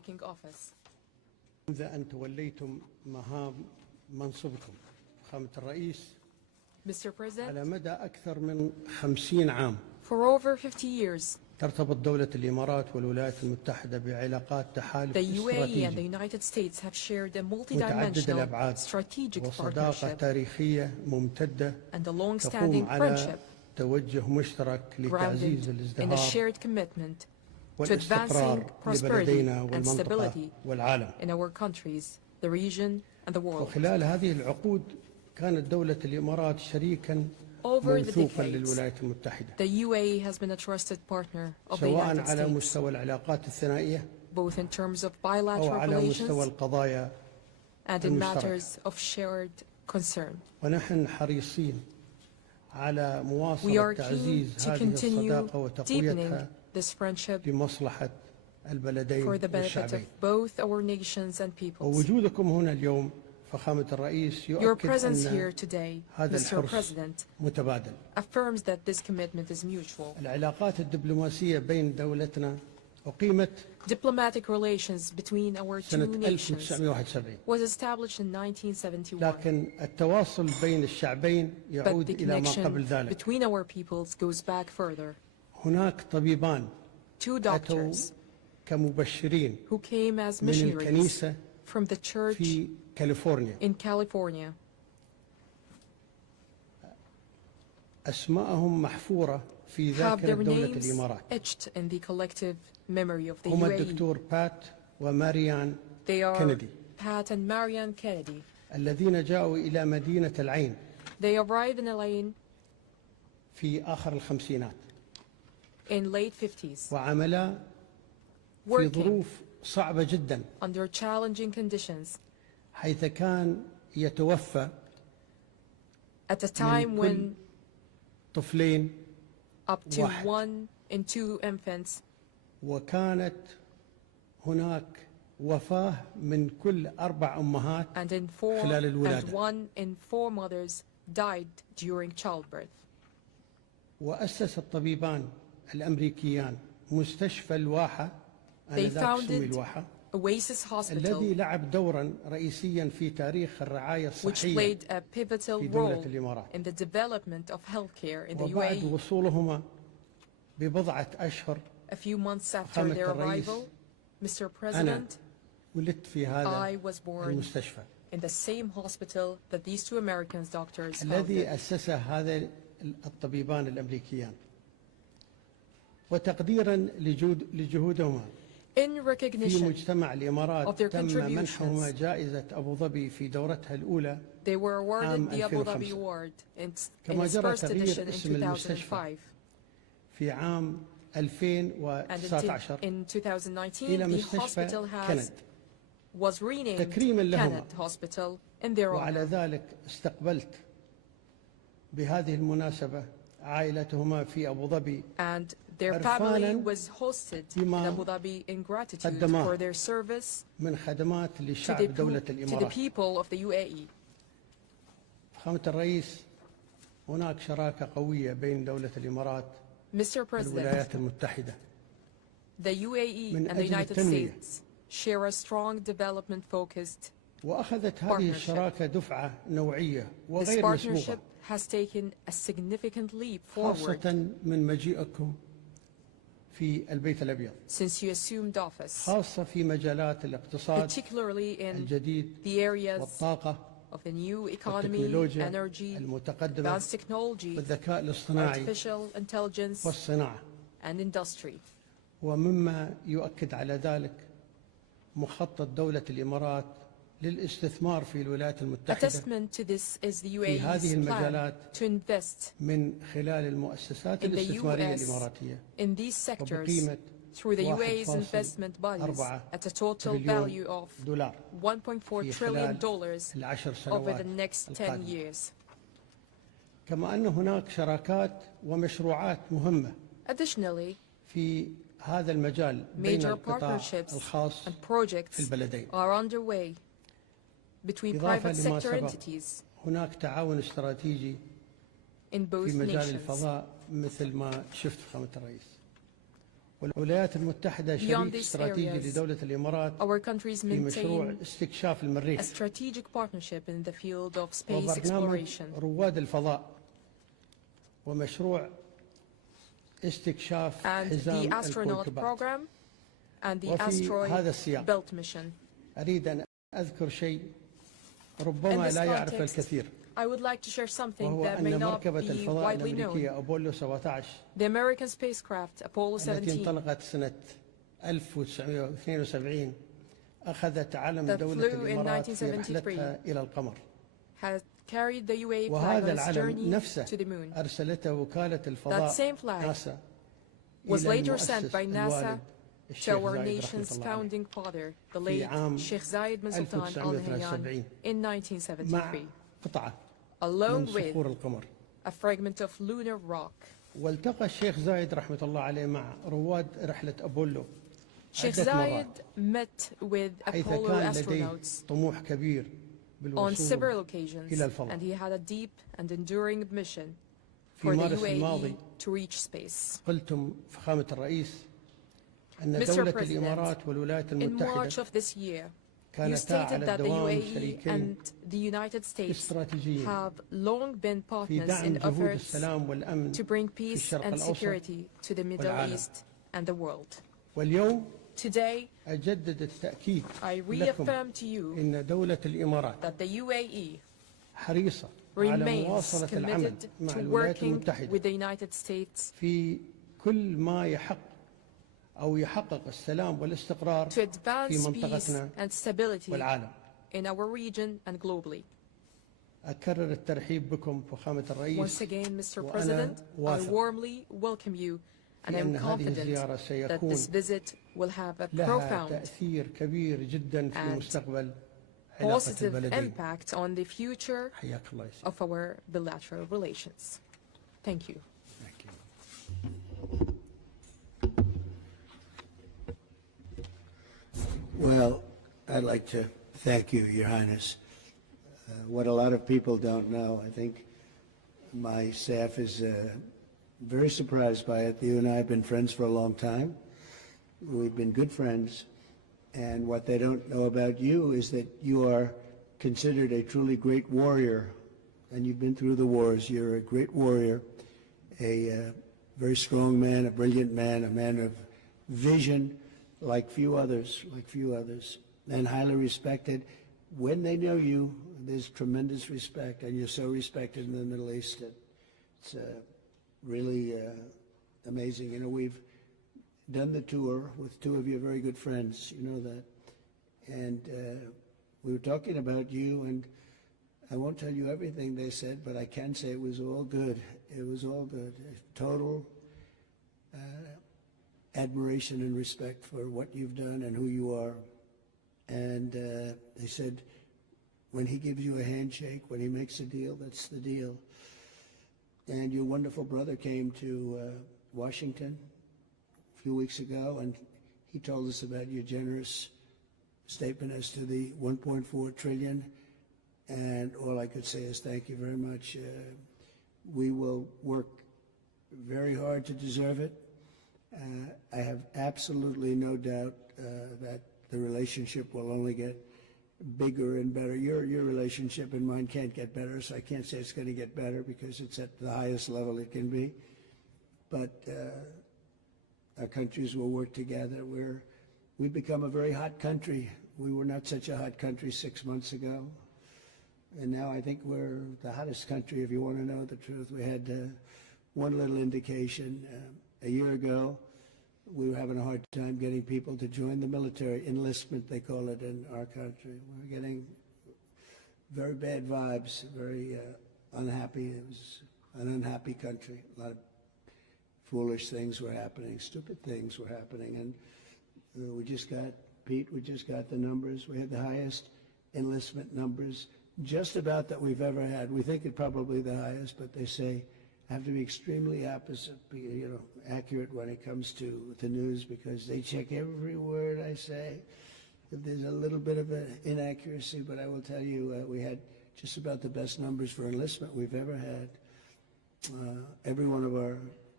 taking office. منذ أن توليتم مهام منصبكم فخامة الرئيس Mr. President, على مدى أكثر من 50 عام for over 50 years, ترتبط دولة الإمارات والولايات المتحدة بعلاقات تحالف the UAE and the استراتيجي United States have shared a متعدد multidimensional الأبعاد strategic وصداقة partnership تاريخية ممتدة and a تقوم long-standing على friendship توجه مشترك لتعزيز grounded in a الازدهار shared commitment to advancing والاستقرار prosperity لبلدينا and والمنطقة stability والعالم. in our countries, the region, and the world. وخلال هذه العقود كانت دولة الإمارات شريكا Over the موثوقا decades, للولايات المتحدة the UAE has been a trusted partner of the سواء United على States, مستوى العلاقات الثنائية both in terms of أو bilateral على مستوى relations القضايا and in المشتركة. matters of shared concern. ونحن حريصين على We مواصلة are keen تعزيز to هذه continue الصداقة وتقويتها deepening this friendship لمصلحة البلدين for the benefit والشعبين. of both our nations and peoples. ووجودكم هنا اليوم فخامة الرئيس Your يؤكد presence here أن today, هذا Mr. الحرص President, متبادل. affirms that this commitment is mutual. العلاقات الدبلوماسية بين دولتنا أقيمت Diplomatic relations between our two سنة nations 1971 was established in 1971, لكن التواصل بين الشعبين but يعود the إلى ما قبل connection ذلك. between our peoples goes back further. هناك طبيبان Two أتوا doctors كمبشرين who came as من missionaries الكنيسة from the church في كاليفورنيا. in California. أسماءهم محفورة في Have ذاكرة their دولة names الإمارات. etched in the collective memory of the هما UAE. الدكتور بات وماريان They are كينيدي Pat and Marianne Kennedy. الذين جاءوا إلى مدينة العين They arrived in Elaine في آخر الخمسينات in late 50s, وعملا في working ظروف صعبة جدا under challenging conditions حيث كان يتوفى at a time كل when طفلين up to واحد. 1 in 2 infants, وكانت هناك وفاة من كل 4 أمهات and in 4 خلال and الولادة. 1 in 4 mothers died during childbirth. وأسس الطبيبان الأمريكيان مستشفى الواحة They آنذاك سمي founded الواحة Oasis Hospital, الذي لعب دورا رئيسيا في تاريخ الرعاية which الصحية played a pivotal في دولة role الإمارات. in the development of healthcare in the وبعد UAE. وصولهما ببضعة أشهر A few months after فخامة their الرئيس، arrival, Mr. أنا President, ولدت في I هذا was born المستشفى in the same hospital that these 2 Americans doctors الذي founded. أسسه هذا الطبيبان الأمريكيان وتقديرا لجهودهما In في recognition مجتمع of الإمارات their تم منحهما contributions, جائزة أبو ظبي في دورتها الأولى they were awarded عام the Abu Dhabi 2005. Award in كما its جرى first تغيير edition in اسم المستشفى 2005. في عام And 2019 in 2019, إلى the مستشفى hospital كند was renamed تكريما لهما. Kenneth Hospital in their وعلى honor. ذلك استقبلت بهذه المناسبة عائلتهما في أبو ظبي And their عرفاناً family was hosted in بما Abu Dhabi in gratitude قدماه for their service من خدمات to لشعب the, دولة to the الإمارات. people of the UAE. فخامة الرئيس هناك شراكة قوية بين دولة الإمارات Mr. President, والولايات المتحدة the UAE من and the أجل United التنمية. States share a strong development-focused. وأخذت هذه الشراكة دفعة نوعية This وغير مسبوقة partnership has taken a significant leap forward خاصة من مجيئكم في البيت الأبيض since you assumed office, خاصة في مجالات الاقتصاد particularly in الجديد the areas والطاقة of the new economy, والتكنولوجيا energy, المتقدمة advanced technology, والذكاء الاصطناعي artificial intelligence, والصناعة and industry. ومما يؤكد على ذلك مخطط دولة الإمارات للاستثمار في الولايات A المتحدة testament to this is the في هذه UAE's plan المجالات to invest من خلال المؤسسات in the الاستثمارية US الإماراتية in these sectors وبقيمة through the UAE's 1.4 investment bodies at a total تريليون value of دولار $1.4 في trillion خلال العشر over سنوات the next 10 القادمة. years. كما أن هناك شراكات ومشروعات مهمة Additionally, في هذا المجال بين major القطاع partnerships الخاص and في projects البلدين. are underway between إضافة private لما sector سبق entities هناك تعاون استراتيجي in both في مجال nations. الفضاء مثل ما شفت فخامة الرئيس. والولايات المتحدة شريك استراتيجي لدولة الإمارات our countries في مشروع maintain استكشاف a المريخ strategic partnership in the field of space وبرنامج exploration رواد الفضاء ومشروع استكشاف and the حزام astronaut الكويكبات. program and the وفي هذا asteroid السياق belt mission. أريد أن أذكر شيء In ربما this لا يعرف context, الكثير I would like to share something وهو that may أن not مركبة be الفضاء widely known. الأمريكية أبولو 17 The American spacecraft Apollo التي 17 انطلقت سنة 1972 أخذت علم that دولة flew in الإمارات في 1973 رحلتها إلى القمر has carried the UAE flag وهذا on its العلم journey نفسه to the moon. أرسلته وكالة That الفضاء same flag ناسا was إلى later sent المؤسس by NASA الوالد to الشيخ our زايد nation's رحمة الله عليه founding father, the في late عام Sheikh Zayed bin Sultan Al Nahyan 1973 in مع 1973, قطعة along من with صخور القمر. a fragment of lunar rock. والتقى الشيخ زايد رحمة الله عليه مع رواد رحلة أبولو Sheikh عدة Zayed مرات met with حيث Apollo كان لديه astronauts طموح كبير on بالوصول several occasions, إلى الفضاء. and he had a deep and enduring mission في for the مارس الماضي UAE to reach space. قلتم فخامة الرئيس أن Mr. دولة President, الإمارات والولايات in المتحدة March of this year, you كانتا stated على that the الدوام UAE شريكين and the United States استراتيجيين have long been في partners دعم in جهود efforts السلام والأمن to bring في peace الشرق and الأوسط security to the Middle والعالم. East and the world. واليوم Today, أجدد التأكيد I لكم reaffirm to you إن دولة الإمارات that the UAE حريصة على remains مواصلة العمل committed مع to الولايات working المتحدة with the United States في كل ما يحقق السلام والاستقرار to في advance peace منطقتنا and stability والعالم. in our region and globally. أكرر الترحيب بكم فخامة الرئيس Once again, Mr. وأنا President, I واثق warmly welcome you, and بأن I'm هذه confident الزيارة that سيكون this visit will have a لها profound تأثير كبير جدا في and مستقبل علاقة positive البلدين. impact on the future حياك الله يا سيدي. of our bilateral relations. Thank you. Well, I'd like to thank you, Your Highness. What a lot of people don't know, I think my staff is very surprised by it. You and I have been friends for a long time. We've been good friends. And what they don't know about you is that you are considered a truly great warrior. And you've been through the wars. You're a great warrior, a very strong man, a brilliant man, a man of vision, like few others, and highly respected. When they know you, there's tremendous respect, and you're so respected in the Middle East that it's really amazing. You know, we've done the tour with two of your very good friends, you know that, and we were talking about you, and I won't tell you everything they said, but I can say it was all good. It was all good. Total admiration and respect for what you've done and who you are. And they said, when he gives you a handshake, when he makes a deal, that's the deal. And your wonderful brother came to Washington a few weeks ago, and he told us about your generous statement as to the 1.4 trillion. And all I could say is thank you very much. We will work very hard to deserve it. I have absolutely no doubt that the relationship will only get bigger and better. Your relationship and mine can't get better, so I can't say it's going to get better because it's at the highest level it can be. But our countries will work together. We've become a very hot country. We were not such a hot country 6 months ago. And now I think we're the hottest country, if you want to know the truth. We had one little indication. A year ago, we were having a hard time getting people to join the military. Enlistment, they call it in our country. We were getting very bad vibes, very unhappy. It was an unhappy country. A lot of foolish things were happening, stupid things were happening. And we just got the numbers. We had the highest enlistment numbers just about that we've ever had. We think it probably the highest, but they say have to be extremely accurate when it comes to the news because they check every word I say. If there's a little bit of an inaccuracy, but I will tell you we had just about the best numbers for enlistment we've ever had. Every one of our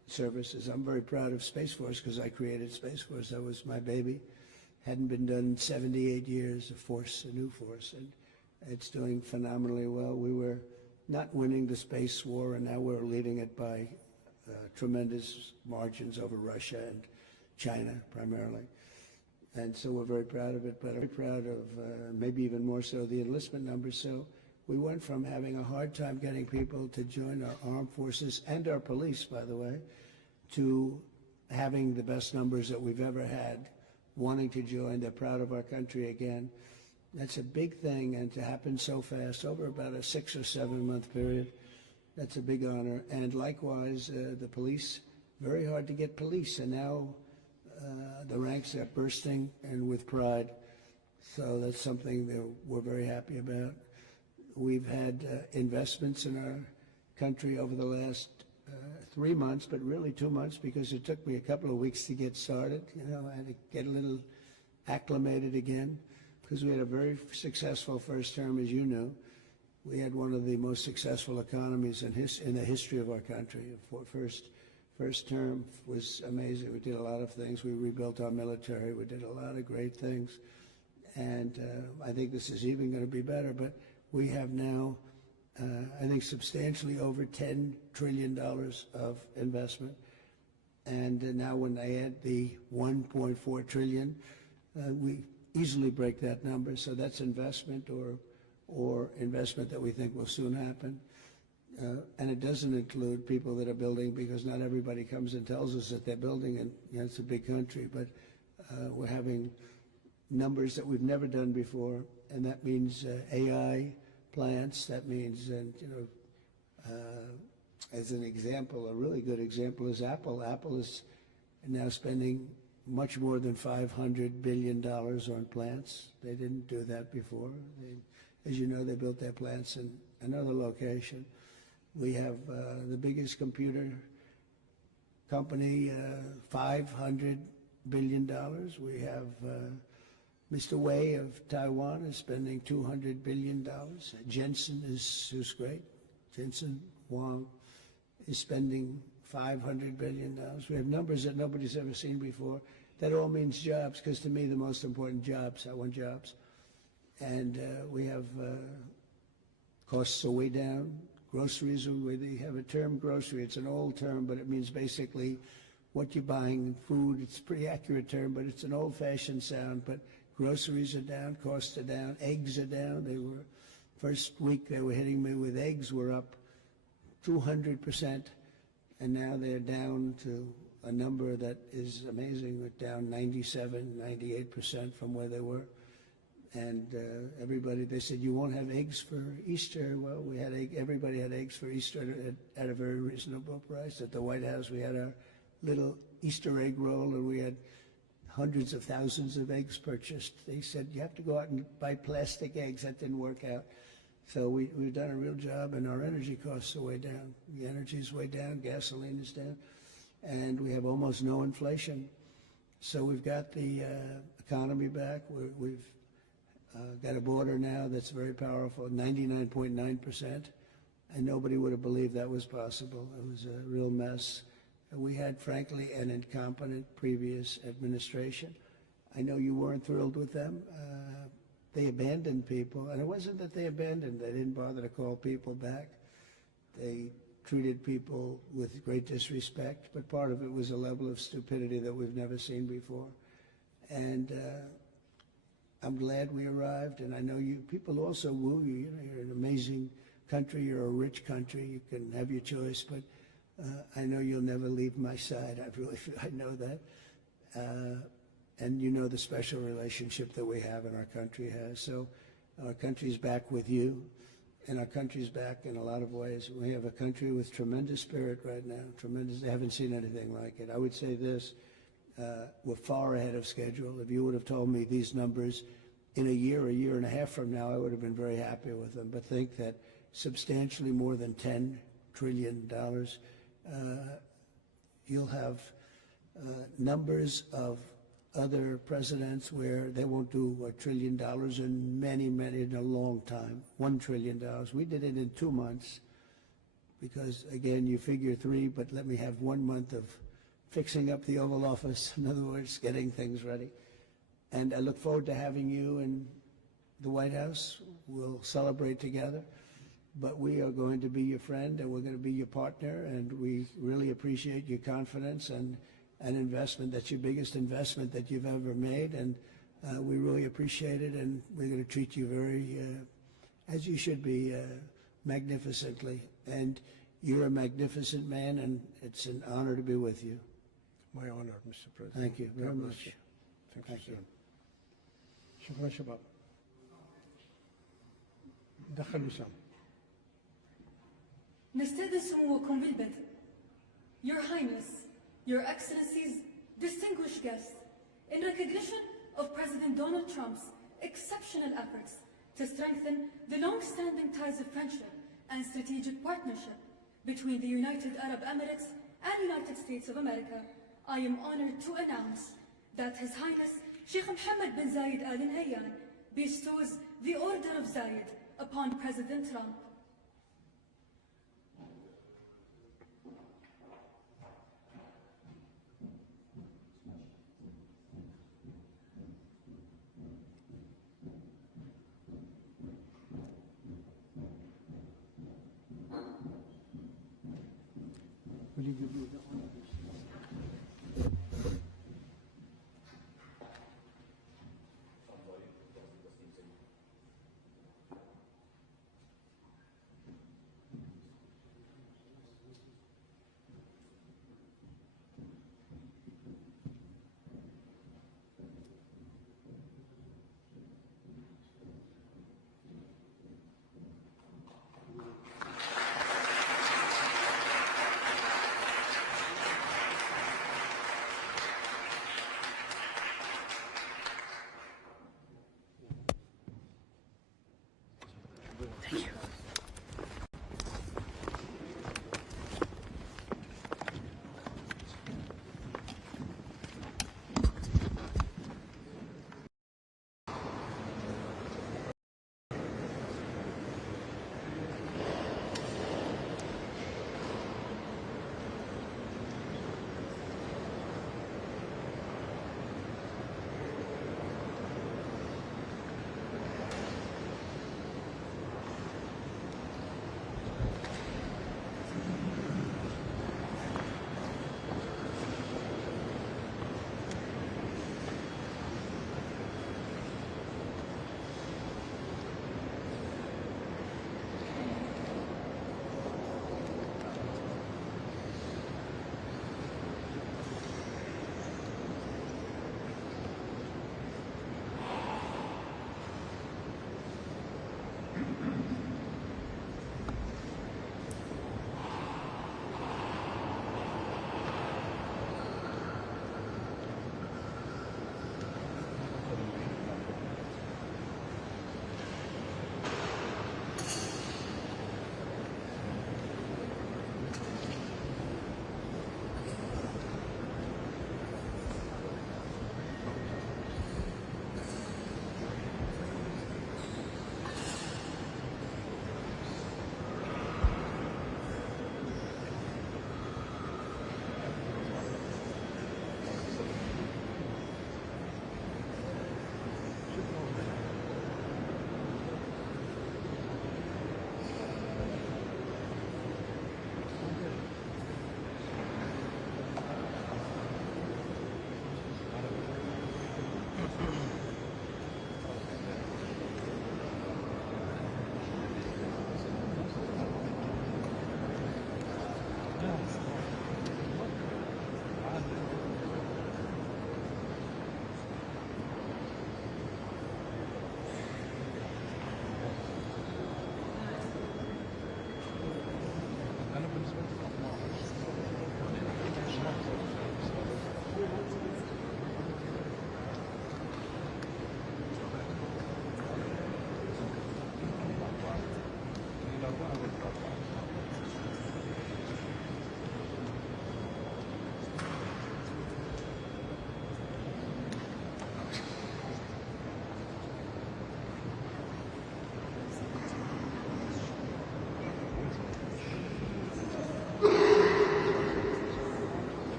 services. I'm very proud of Space Force because I created Space Force. That was my baby. Hadn't been done in 78 years, a new force, and it's doing phenomenally well. We were not winning the space war, and now we're leading it by tremendous margins over Russia and China primarily. And so we're very proud of it, but I'm very proud of maybe even more so the enlistment numbers. So we went from having a hard time getting people to join our armed forces and our police, by the way, to having the best numbers that we've ever had, wanting to join. They're proud of our country again. That's a big thing, and to happen so fast, over about a 6 or 7 month period, that's a big honor. And likewise, the police, very hard to get police, and now the ranks are bursting and with pride. So that's something that we're very happy about. We've had investments in our country over the last 3 months, but really 2 months, because it took me a couple of weeks to get started. You know, I had to get a little acclimated again, because we had a very successful first term, as you know. We had one of the most successful economies in the history of our country. First term was amazing. We did a lot of things. We rebuilt our military. We did a lot of great things. And I think this is even going to be better. But we have now, I think, substantially over $10 trillion of investment. And now when they add the $1.4 trillion, we easily break that number. So that's investment or investment that we think will soon happen. And it doesn't include people that are building, because not everybody comes and tells us that they're building, and you know, it's a big country, but we're having numbers that we've never done before, and that means AI plants. That means, and you know, as an example, a really good example is Apple. Apple is now spending much more than $500 billion on plants. They didn't do that before. As you know, they built their plants in another location. We have the biggest computer company, $500 billion. We have Mr. Wei of Taiwan is spending $200 billion. Jensen who's great. Jensen Huang is spending $500 billion. We have numbers that nobody's ever seen before. That all means jobs, because to me the most important jobs, I want jobs. And we have costs are way down. Groceries, we have a term grocery. It's an old term, but it means basically what you're buying, food. It's a pretty accurate term, but it's an old-fashioned sound. But groceries are down, costs are down, eggs are down. They were, first week they were hitting me with eggs were up 200%, and now they're down to a number that is amazing. We're down 97, 98% from where they were. And everybody, they said, you won't have eggs for Easter. Well, we had everybody had eggs for Easter at a very reasonable price. At the White House, we had our little Easter egg roll, and we had hundreds of thousands of eggs purchased. They said, you have to go out and buy plastic eggs. That didn't work out. So we've done a real job, and our energy costs are way down. The energy is way down, gasoline is down, and we have almost no inflation. So we've got the economy back. We've got a border now that's very powerful, 99.9%, and nobody would have believed that was possible. It was a real mess. We had, frankly, an incompetent previous administration. I know you weren't thrilled with them. They abandoned people, and it wasn't that they abandoned. They didn't bother to call people back. They treated people with great disrespect, but part of it was a level of stupidity that we've never seen before. And I'm glad we arrived, and I know you people also woo you. You know, you're an amazing country. You're a rich country. You can have your choice, but I know you'll never leave my side. I know that. And you know the special relationship that we have and our country has. So our country's back with you, and our country's back in a lot of ways. We have a country with tremendous spirit right now, tremendous. I haven't seen anything like it. I would say this. We're far ahead of schedule. If you would have told me these numbers in a year and a half from now, I would have been very happy with them. But think that substantially more than $10 trillion, you'll have numbers of other presidents where they won't do $1 trillion in a long time, $1 trillion. We did it in 2 months. because, again, you figure 3, but let me have 1 month of fixing up the Oval Office, in other words, getting things ready. And I look forward to having you in the White House. We'll celebrate together. But we are going to be your friend, and we're going to be your partner, and we really appreciate your confidence and an investment. That's your biggest investment that you've ever made, and we really appreciate it, and we're going to treat you very, as you should be, magnificently. And you're a magnificent man, and it's an honor to be with you. My honor, Mr. President. Thank you very much. Thank you. شكرا شباب. دخل وسام. نستأذن سموكم بالبدء. Your Highness, Your Excellencies, distinguished guests, in recognition of President Donald Trump's exceptional efforts to strengthen the long-standing ties of friendship and strategic partnership between the United Arab Emirates and United States of America, I am honored to announce that His Highness Sheikh Mohammed bin Zayed Al Nahyan bestows the Order of Zayed upon President Trump. Will you give me the honor?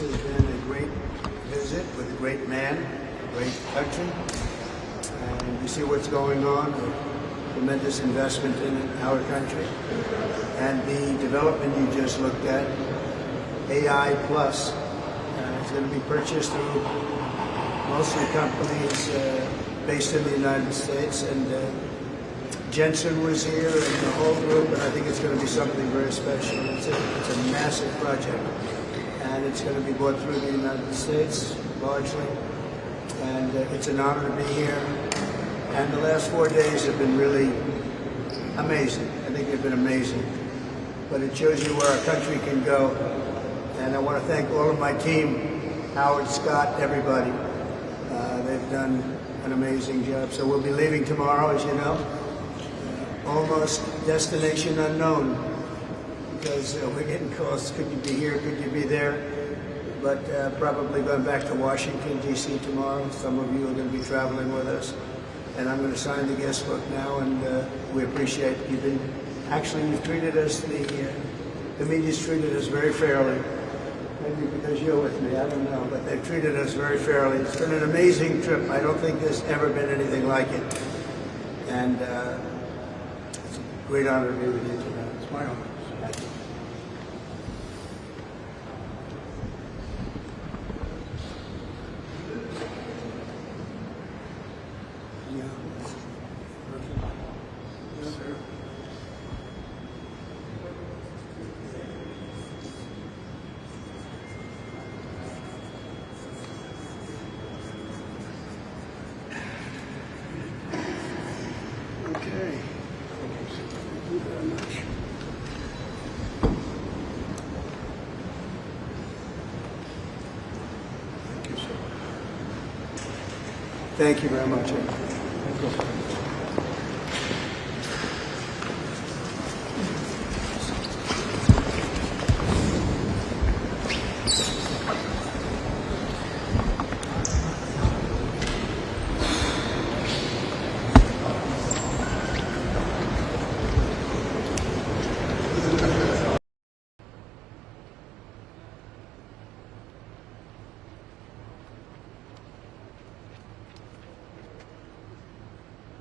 has been a great visit with a great man, a great country. And you see what's going on, a tremendous investment in our country. And the development you just looked at, AI Plus, is going to be purchased through mostly companies based in the United States. And Jensen was here and the whole group, and I think it's going to be something very special. It's a massive project, and it's going to be brought through the United States largely. And it's an honor to be here. And the last 4 days have been really amazing. I think they've been amazing. But it shows you where our country can go. And I want to thank all of my team, Howard, Scott, everybody. They've done an amazing job. So we'll be leaving tomorrow, as you know. Almost destination unknown, because we're getting calls, could you be here, could you be there? But probably going back to Washington, D.C. tomorrow. Some of you are going to be traveling with us. And I'm going to sign the guest book now, and we appreciate you've treated us, the media's treated us very fairly. Maybe because you're with me, I don't know, but they've treated us very fairly. It's been an amazing trip. I don't think there's ever been anything like it. And it's a great honor to be with you tonight. It's my honor. Thank you. Yes, sir. Okay. Thank you very much. Thank you, sir. Thank you very much. Thank you.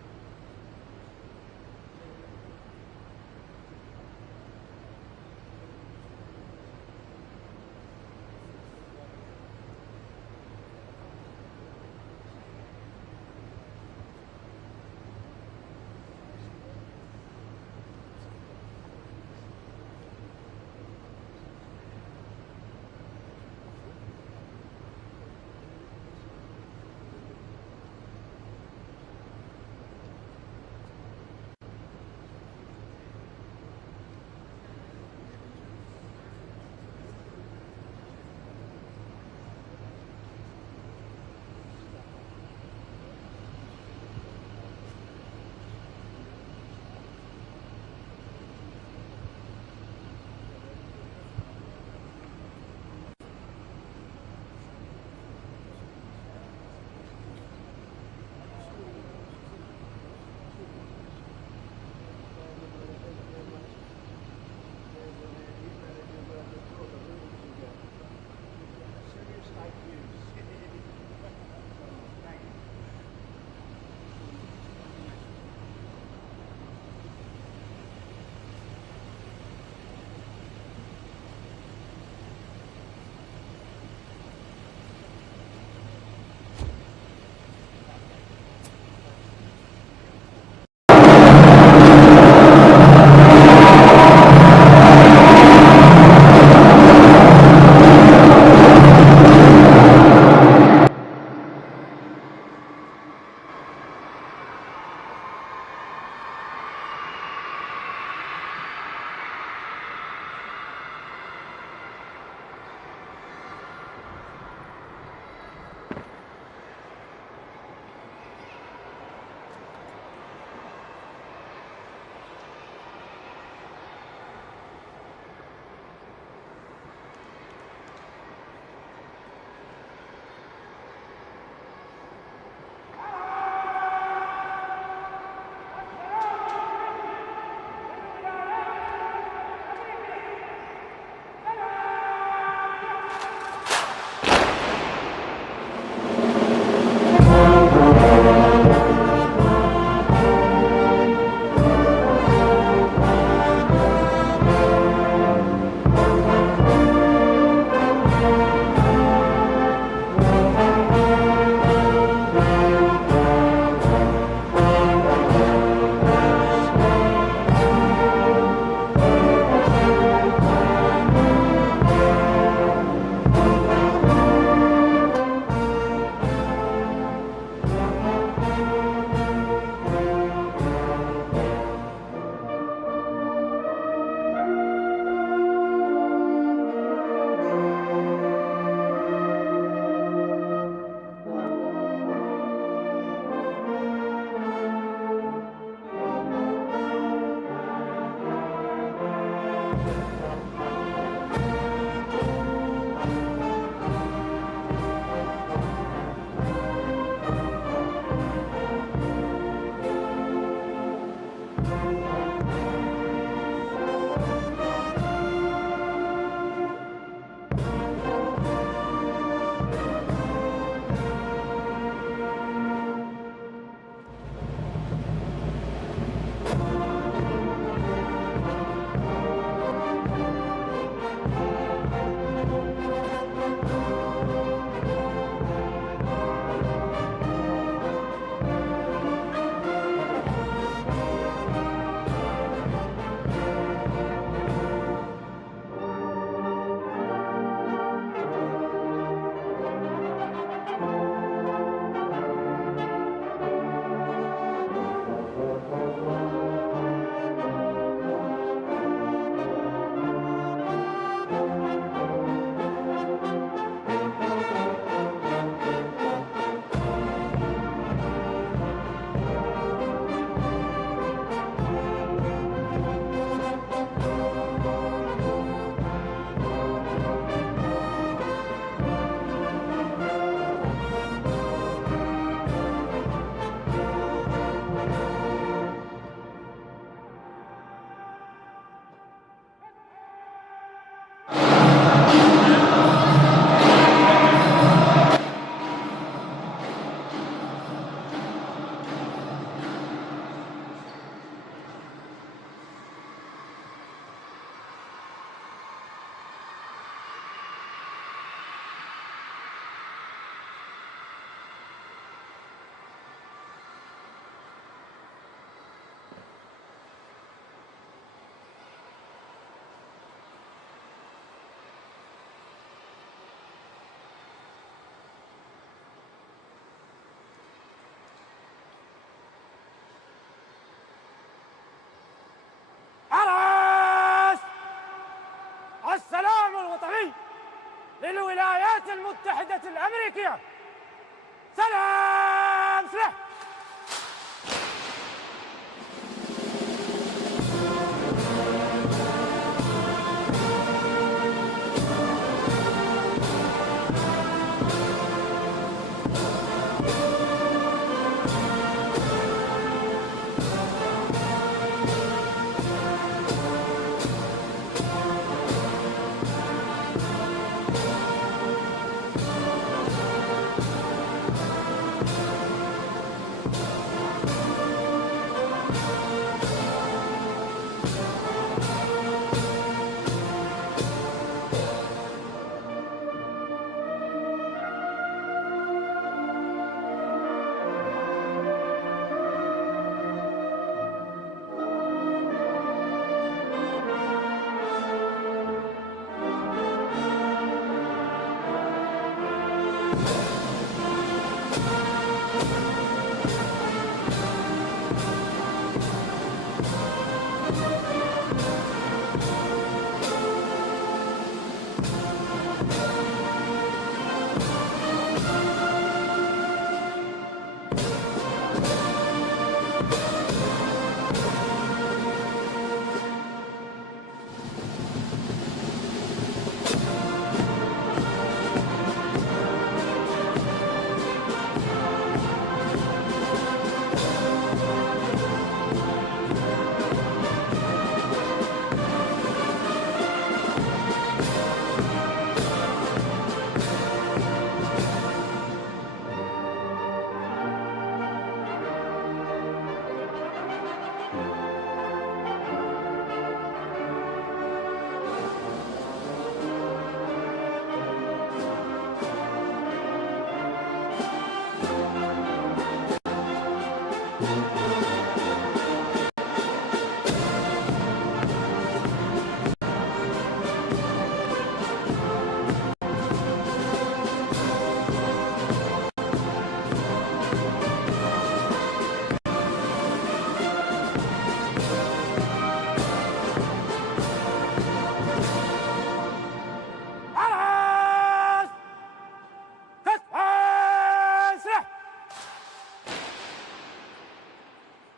عرس السلام الوطني للولايات المتحدة الأمريكية. سلام سلاح.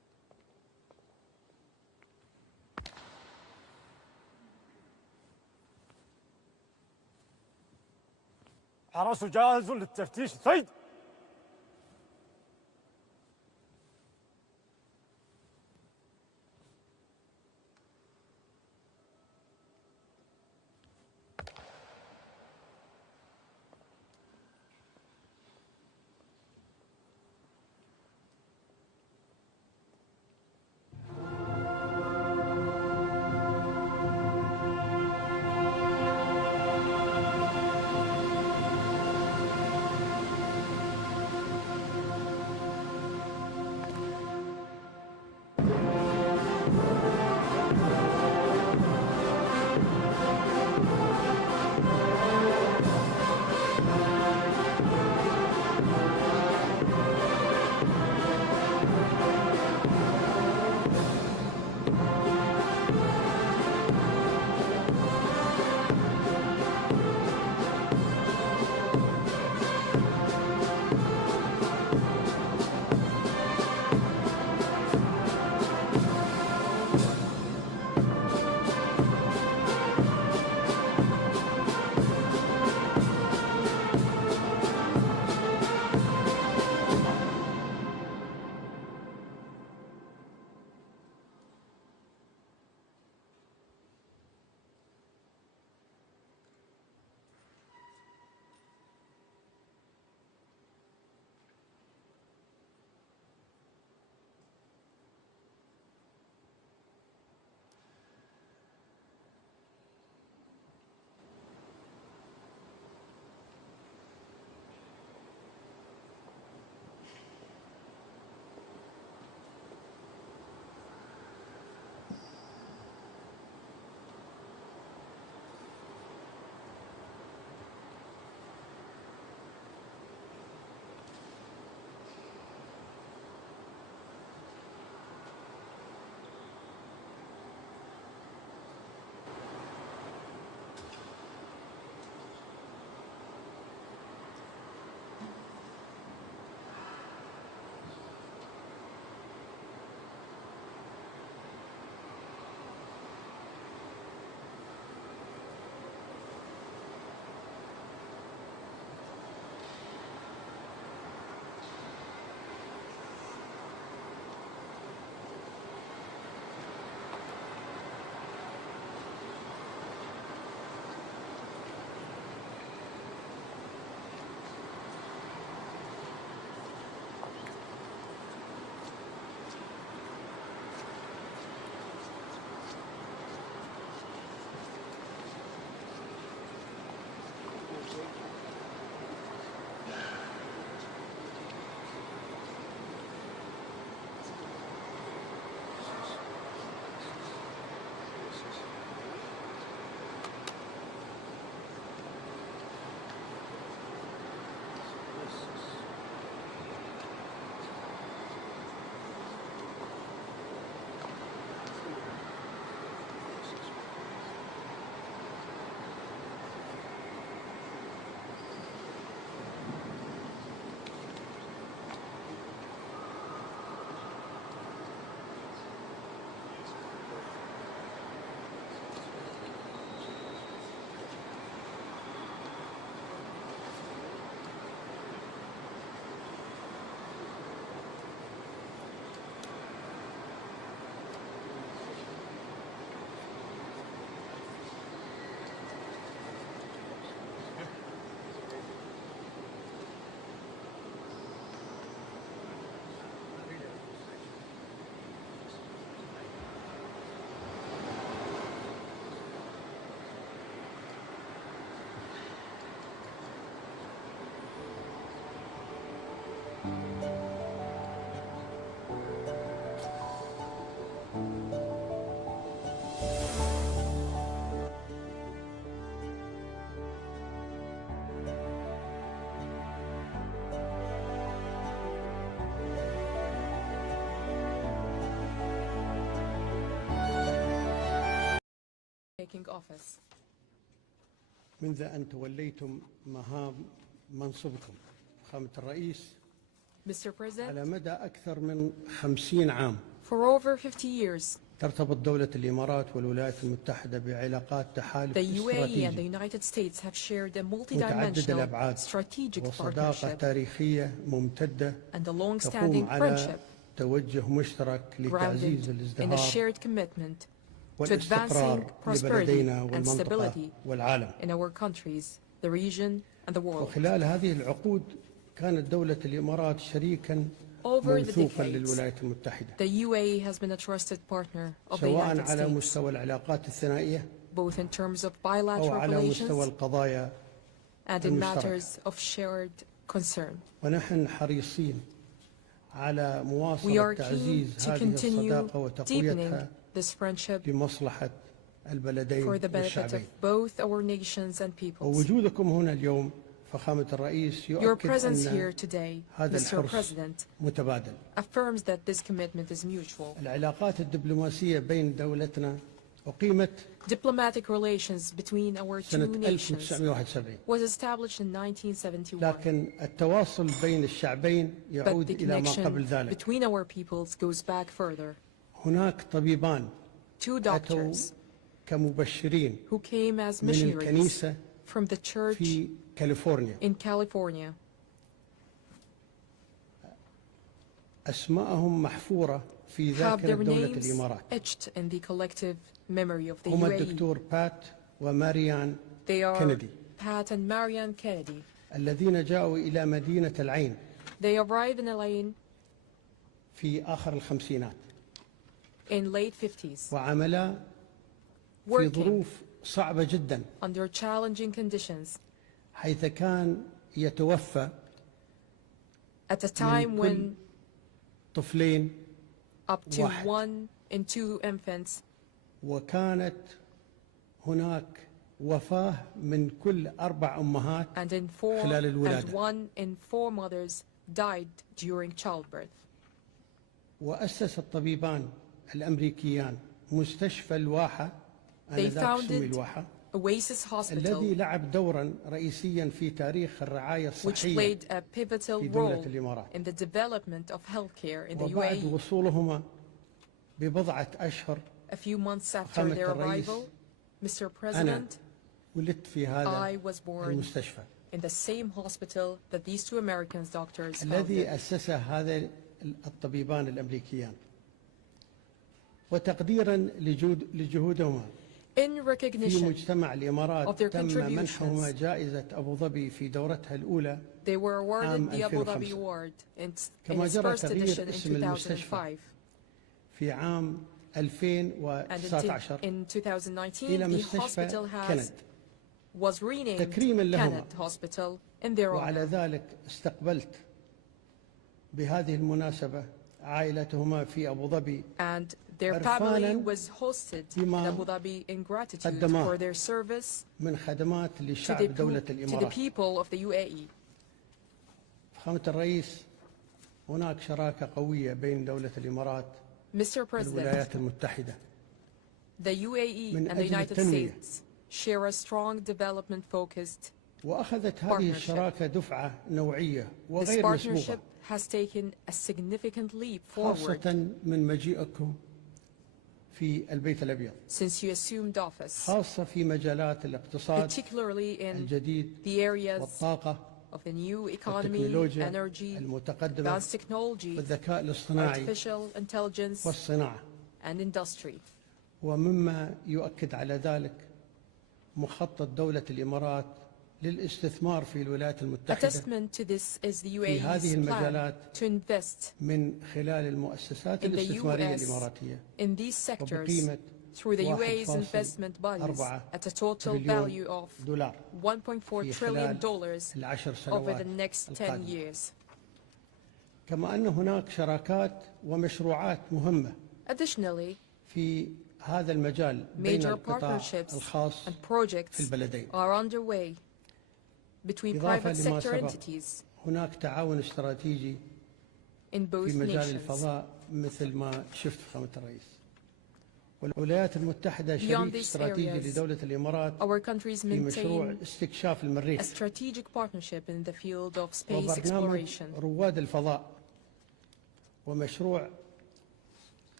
الحرس جاهز للتفتيش سيد. taking office. منذ أن توليتم مهام منصبكم فخامة الرئيس Mr. President, على مدى أكثر من 50 عام for over 50 years, ترتبط دولة الإمارات والولايات المتحدة بعلاقات تحالف The UAE and the استراتيجي United States have shared a متعدد multidimensional الأبعاد strategic وصداقة partnership تاريخية ممتدة and a تقوم long-standing على friendship توجه مشترك لتعزيز grounded in a الازدهار shared commitment to advancing والاستقرار prosperity لبلدينا and والمنطقة stability والعالم. in our countries, the region and the world. وخلال هذه العقود كانت دولة الإمارات شريكا Over the موثوقا decades, للولايات المتحدة the UAE has been a trusted partner of the سواء United على States, مستوى العلاقات الثنائية both in terms of أو bilateral على مستوى relations القضايا and in المشتركة. matters of shared concern. ونحن حريصين على We مواصلة are keen تعزيز to هذه continue الصداقة وتقويتها deepening this friendship لمصلحة البلدين for the benefit of والشعبين. both our nations and peoples. ووجودكم هنا اليوم فخامة الرئيس Your يؤكد presence أن here today, هذا Mr. الحرص President, متبادل. affirms that this commitment is mutual. العلاقات الدبلوماسية بين دولتنا أقيمت Diplomatic relations between our two سنة nations 1971 was established in 1971, لكن التواصل بين الشعبين but يعود the إلى ما connection قبل ذلك. between our peoples goes back further. هناك طبيبان Two أتوا doctors كمبشرين who came as من missionaries الكنيسة from the church في كاليفورنيا in California. أسماءهم محفورة في Have ذاكرة their دولة names الإمارات. etched in the collective memory of the هما UAE. الدكتور بات وماريان They are كينيدي Pat and Marianne Kennedy. الذين جاءوا إلى مدينة العين They arrived in Elaine في آخر الخمسينات in late 50s, وعملا في working ظروف صعبة جدا under challenging conditions حيث كان يتوفى at a time كل when طفلين up to واحد. 1 and 2 infants, وكانت هناك وفاة من كل 4 أمهات and in 4 خلال and الولادة. 1 in 4 mothers died during childbirth. وأسس الطبيبان الأمريكيان مستشفى الواحة They آنذاك سمي founded الواحة Oasis Hospital, الذي لعب دورا رئيسيا في تاريخ الرعاية which الصحية played a pivotal في دولة role الإمارات. in the development of healthcare in the وبعد UAE. وصولهما ببضعة أشهر A few months after فخامة their الرئيس، arrival, Mr. أنا President, ولدت في هذا I was born المستشفى in the same hospital that these two American doctors founded. الذي أسسه هذا الطبيبان الأمريكيان وتقديرا لجهودهما In في recognition مجتمع of الإمارات their تم منحهما contributions, جائزة أبو ظبي في دورتها الأولى they were awarded عام the Abu Dhabi 2005. Award in كما its جرى first تغيير edition in اسم المستشفى 2005. في عام And 2019 in 2019, إلى the مستشفى hospital كند was renamed تكريما لهما. Kenneth Hospital in their وعلى honor. ذلك استقبلت بهذه المناسبة عائلتهما في أبو ظبي And their family عرفاناً was hosted in بما Abu Dhabi in gratitude قدماه for their service من خدمات to لشعب دولة the الإمارات. people of the UAE. فخامة الرئيس هناك شراكة قوية بين دولة الإمارات Mr. President, والولايات المتحدة the UAE من and the أجل United التنمية. States share a strong development-focused. وأخذت هذه الشراكة دفعة نوعية This وغير مسبوقة partnership has taken a significant leap forward خاصة من مجيئكم في البيت الأبيض since you assumed office, خاصة في مجالات الاقتصاد particularly in الجديد the areas والطاقة of the new economy, والتكنولوجيا energy, المتقدمة advanced technology, والذكاء الاصطناعي artificial intelligence, والصناعة and industry. ومما يؤكد على ذلك مخطط دولة الإمارات للاستثمار في الولايات A المتحدة testament to this is the في هذه UAE's plan المجالات to invest من خلال المؤسسات in the الاستثمارية US الإماراتية in these sectors وبقيمة through the UAE's 1.4 investment bodies at a total تريليون value of دولار $1.4 في trillion خلال العشر over سنوات the next 10 القادمة. years. كما أن هناك شراكات ومشروعات مهمة Additionally, في هذا المجال بين major القطاع partnerships الخاص and في projects البلدين. are underway between إضافة private لما sector سبق entities هناك تعاون استراتيجي in both في مجال nations. الفضاء مثل ما شفت فخامة الرئيس. والولايات المتحدة Beyond شريك these استراتيجي areas, لدولة الإمارات our countries في مشروع maintain استكشاف a المريخ strategic partnership in the field of space وبرنامج exploration رواد الفضاء ومشروع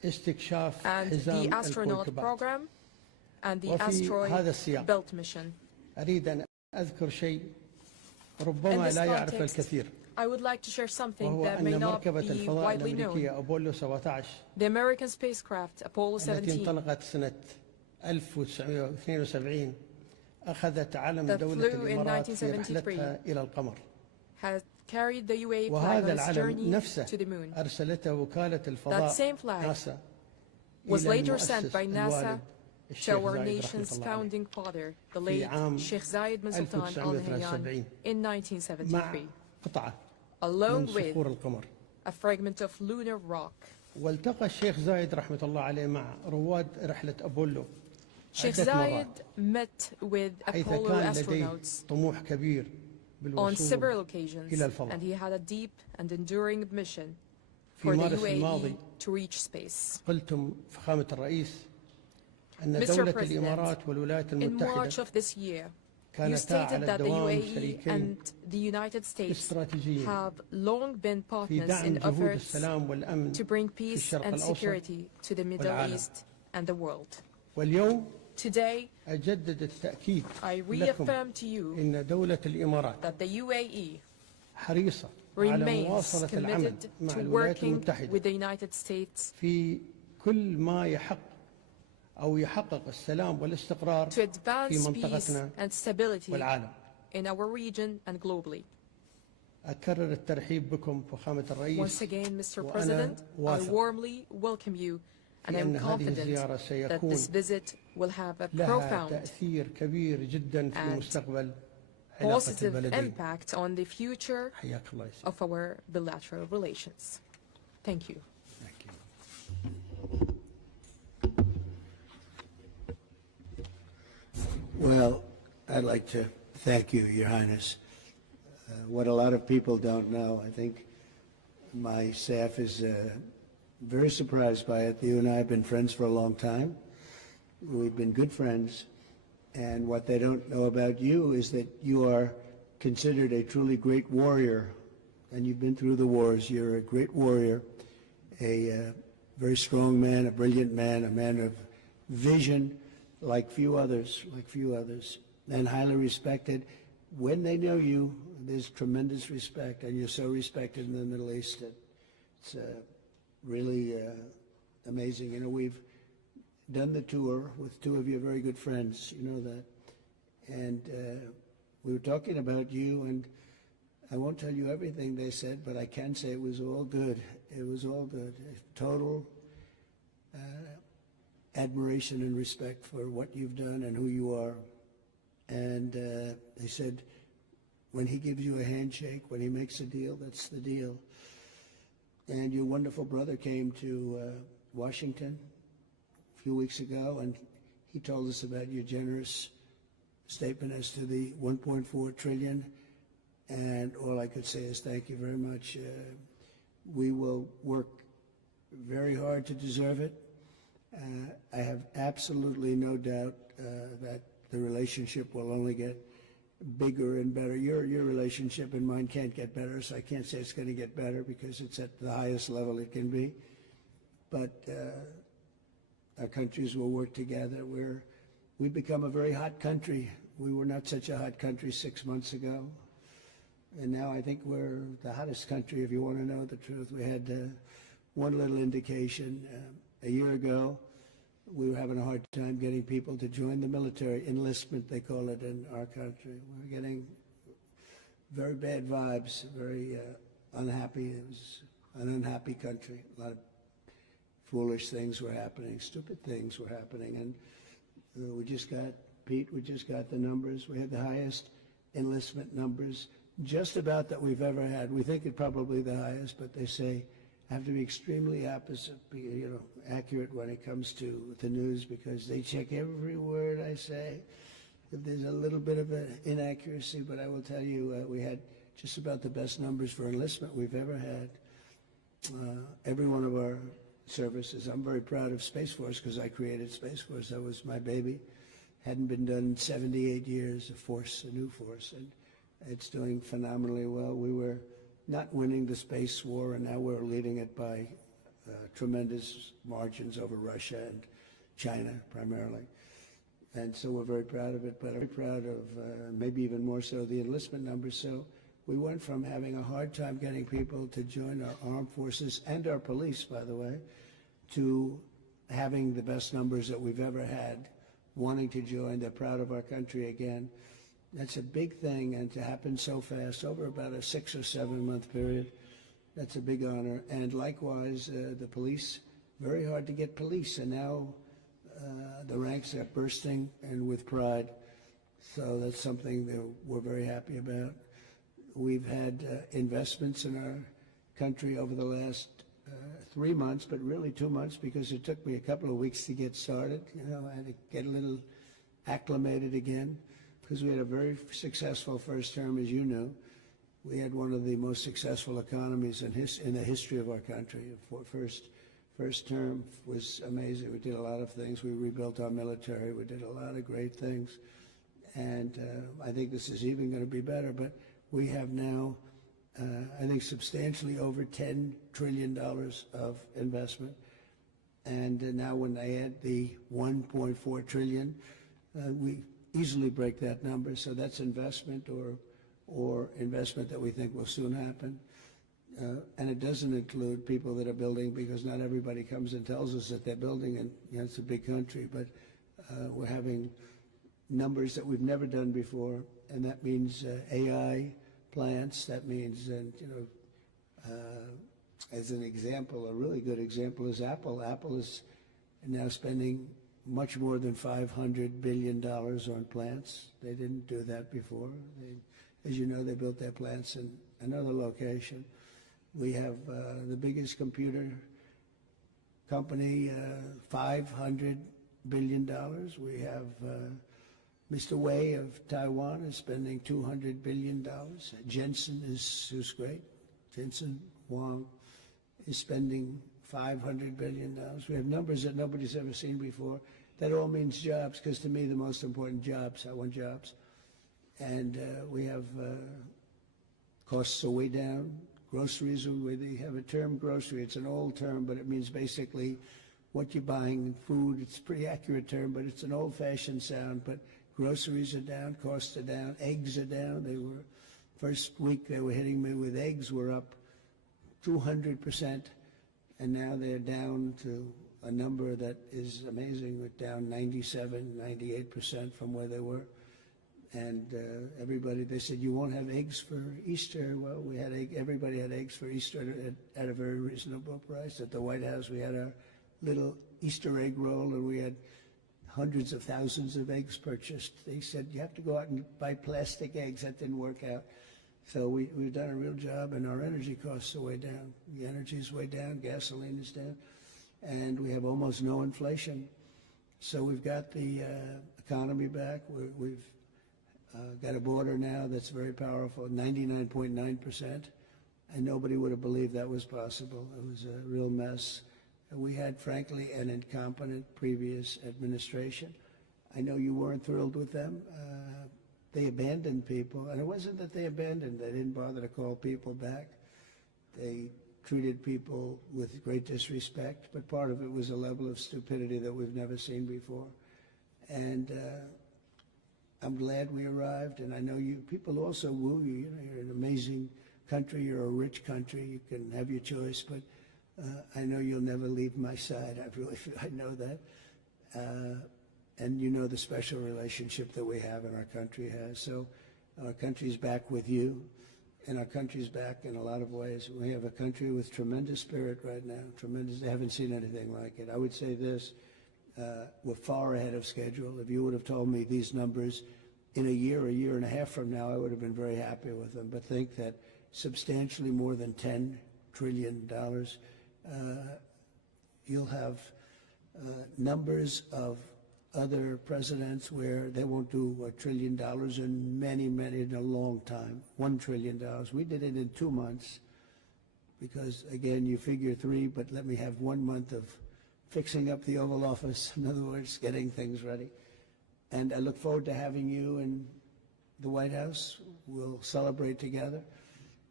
and the astronaut program and the asteroid belt mission. In this context, I would like to share something that may not be widely known. The American spacecraft Apollo 17 that flew in 1973 has carried the UAE flag on its journey to the moon. That same flag was later sent by NASA to our nation's founding father, the late Sheikh Zayed bin Sultan Al Nahyan, in 1973, along with a fragment of lunar rock. Sheikh Zayed met with Apollo astronauts on several occasions, and he had a deep and enduring mission for the UAE to reach space. Mr. President, in March of this year, you stated that the UAE and the United States have long been partners in efforts to bring peace and security to the Middle East and the world. Today, I reaffirm to you that the UAE remains committed to working with the United States to advance peace and stability in our region and globally. Once again, Mr. President, I warmly welcome you, and I'm confident that this visit will have a profound and positive impact on the future of our bilateral relations. Thank you. Well, I'd like to thank you, Your Highness. What a lot of people don't know, I think my staff is very surprised by it. You and I have been friends for a long time. We've been good friends. And what they don't know about you is that you are considered a truly great warrior. And you've been through the wars. You're a great warrior, a very strong man, a brilliant man, a man of vision like few others, and highly respected. When they know you, there's tremendous respect, and you're so respected in the Middle East that it's really amazing. You know, we've done the tour with two of your very good friends, you know that. And we were talking about you, and I won't tell you everything they said, but I can say it was all good. It was all good. Total admiration and respect for what you've done and who you are. And they said, when he gives you a handshake, when he makes a deal, that's the deal. And your wonderful brother came to Washington a few weeks ago, and he told us about your generous statement as to the 1.4 trillion. And all I could say is thank you very much. We will work very hard to deserve it. I have absolutely no doubt that the relationship will only get bigger and better. Your relationship and mine can't get better, so I can't say it's going to get better because it's at the highest level it can be. But our countries will work together. We've become a very hot country. We were not such a hot country 6 months ago. And now I think we're the hottest country, if you want to know the truth. We had one little indication. A year ago, we were having a hard time getting people to join the military. Enlistment, they call it in our country. We're getting very bad vibes, very unhappy. It was an unhappy country. A lot of foolish things were happening, stupid things were happening. And we just got the numbers. We had the highest enlistment numbers just about that we've ever had. We think it's probably the highest, but they say have to be extremely accurate when it comes to the news, because they check every word I say. If there's a little bit of an inaccuracy, but I will tell you, we had just about the best numbers for enlistment we've ever had. Every one of our services. I'm very proud of Space Force because I created Space Force. That was my baby. Hadn't been done in 78 years, a new force, and it's doing phenomenally well. We were not winning the space war, and now we're leading it by tremendous margins over Russia and China primarily. And so we're very proud of it, but very proud of maybe even more so the enlistment numbers. So we went from having a hard time getting people to join our armed forces and our police, by the way, to having the best numbers that we've ever had, wanting to join. They're proud of our country again. That's a big thing, and to happen so fast, over about a 6 or 7 month period, that's a big honor. And likewise, the police, very hard to get police, and now the ranks are bursting and with pride. So that's something that we're very happy about. We've had investments in our country over the last 3 months, but really 2 months, because it took me a couple of weeks to get started. You know, I had to get a little acclimated again, because we had a very successful first term, as you know. We had one of the most successful economies in the history of our country. First term was amazing. We did a lot of things. We rebuilt our military. We did a lot of great things. And I think this is even going to be better. But we have now, I think, substantially over $10 trillion of investment. And now when I add the $1.4 trillion, we easily break that number. So that's investment or investment that we think will soon happen. And it doesn't include people that are building, because not everybody comes and tells us that they're building, and you know, it's a big country, but we're having numbers that we've never done before, and that means AI plants. That means, as an example, a really good example is Apple. Apple is now spending much more than $500 billion on plants. They didn't do that before. As you know, they built their plants in another location. We have the biggest computer company, $500 billion. We have Mr. Wei of Taiwan is spending $200 billion. Jensen who's great. Jensen Huang is spending $500 billion. We have numbers that nobody's ever seen before. That all means jobs, because to me the most important jobs, I want jobs. And we have costs are way down. Groceries, they have a term, grocery. It's an old term, but it means basically what you're buying in food. It's a pretty accurate term, but it's an old-fashioned sound. But groceries are down, costs are down, eggs are down. They were, first week they were hitting me with eggs were up 200%, and now they're down to a number that is amazing. We're down 97, 98% from where they were. And everybody, they said, you won't have eggs for Easter. Well, we had everybody had eggs for Easter at a very reasonable price. At the White House, we had our little Easter egg roll, and we had hundreds of thousands of eggs purchased. They said, you have to go out and buy plastic eggs. That didn't work out. So we've done a real job, and our energy costs are way down. The energy is way down, gasoline is down, and we have almost no inflation. So we've got the economy back. We've got a border now that's very powerful, 99.9%, and nobody would have believed that was possible. It was a real mess. And we had, frankly, an incompetent previous administration. I know you weren't thrilled with them. They abandoned people, and it wasn't that they abandoned. They didn't bother to call people back. They treated people with great disrespect, but part of it was a level of stupidity that we've never seen before. And I'm glad we arrived, and I know people also woo you. You know, you're an amazing country, you're a rich country, you can have your choice, but I know you'll never leave my side. I know that. And you know the special relationship that we have and our country has. So our country's back with you, and our country's back in a lot of ways. We have a country with tremendous spirit right now, tremendous. They haven't seen anything like it. I would say this. We're far ahead of schedule. If you would have told me these numbers in a year and a half from now, I would have been very happy with them. But think that substantially more than $10 trillion, you'll have numbers of other presidents where they won't do $1 trillion in a long time, $1 trillion. We did it in 2 months because, again, you figure 3, but let me have 1 month of fixing up the Oval Office, in other words, getting things ready. And I look forward to having you in the White House. We'll celebrate together.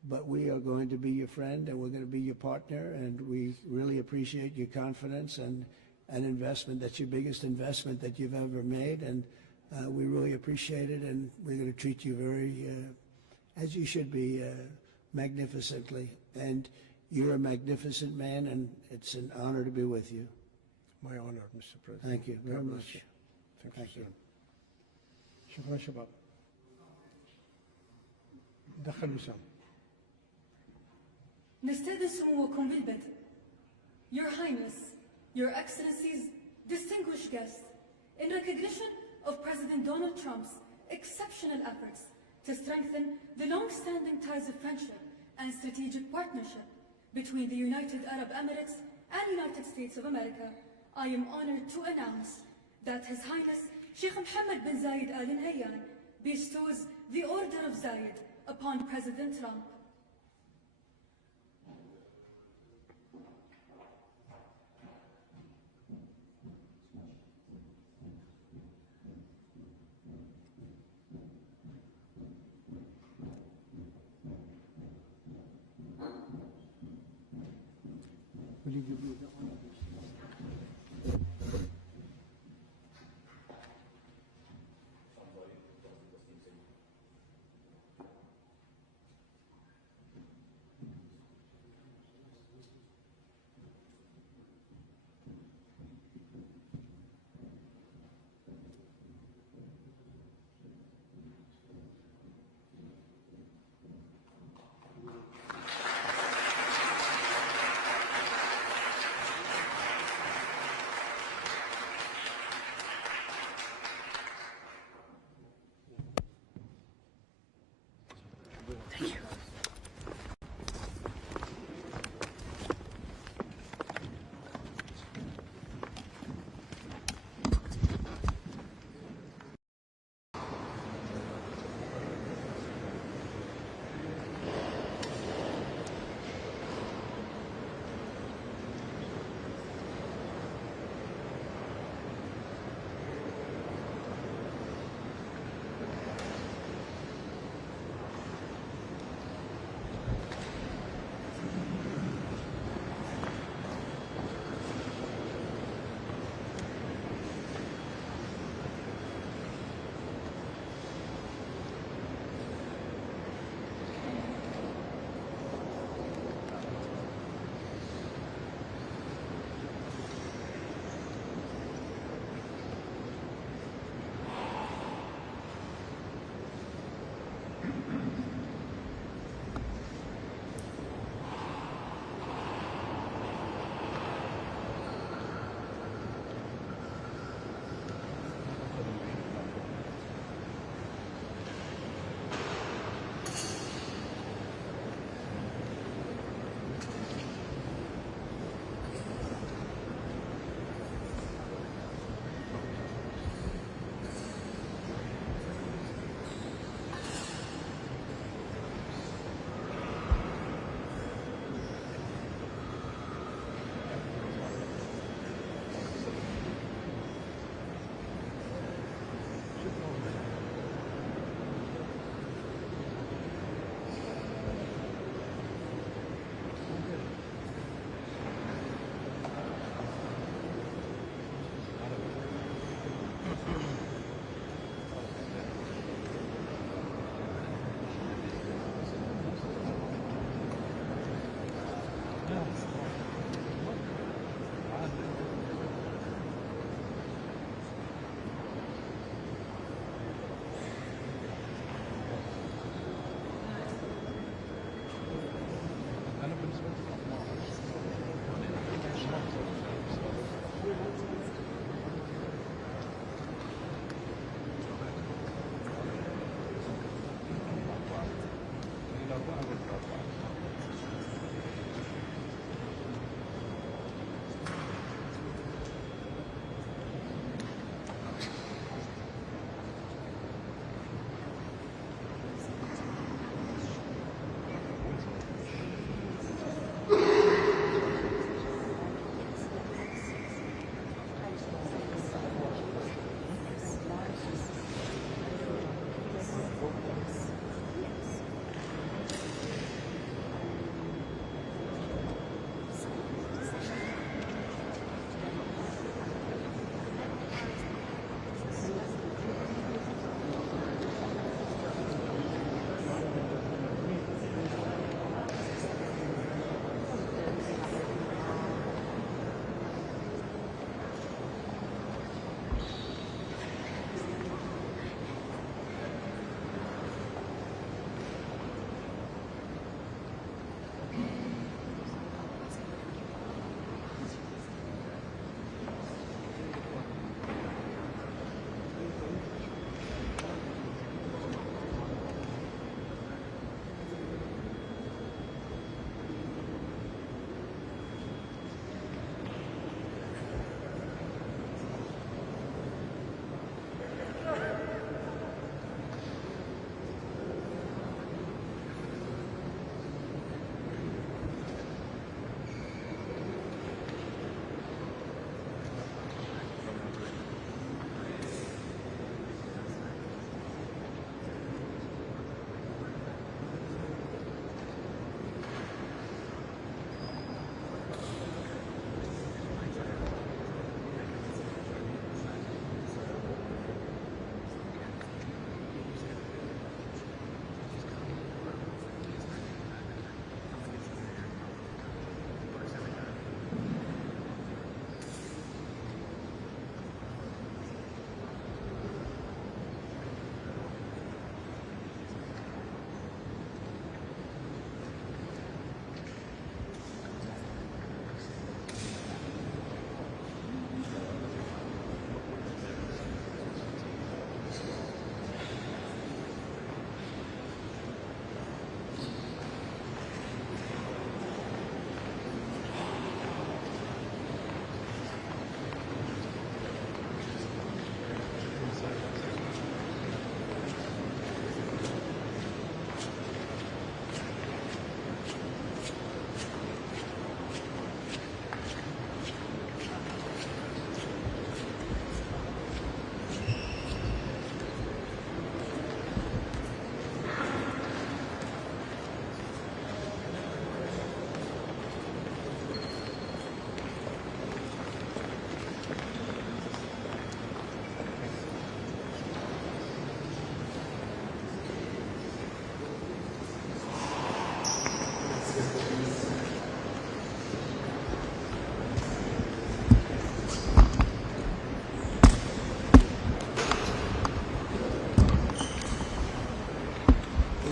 but we are going to be your friend and we're going to be your partner, and we really appreciate your confidence and an investment. That's your biggest investment that you've ever made, and we really appreciate it, and we're going to treat you very, as you should be, magnificently. And you're a magnificent man, and it's an honor to be with you. My honor, Mr. President. Thank you very much. Thank you. شكرا شباب. دخل وسام. نستأذن سموكم بالبدء. Your Highness, Your Excellencies, distinguished guests, in recognition of President Donald Trump's exceptional efforts to strengthen the long-standing ties of friendship and strategic partnership between the United Arab Emirates and United States of America, I am honored to announce that His Highness Sheikh Mohammed bin Zayed Al Nahyan bestows the Order of Zayed upon President Trump. Will you give me that one?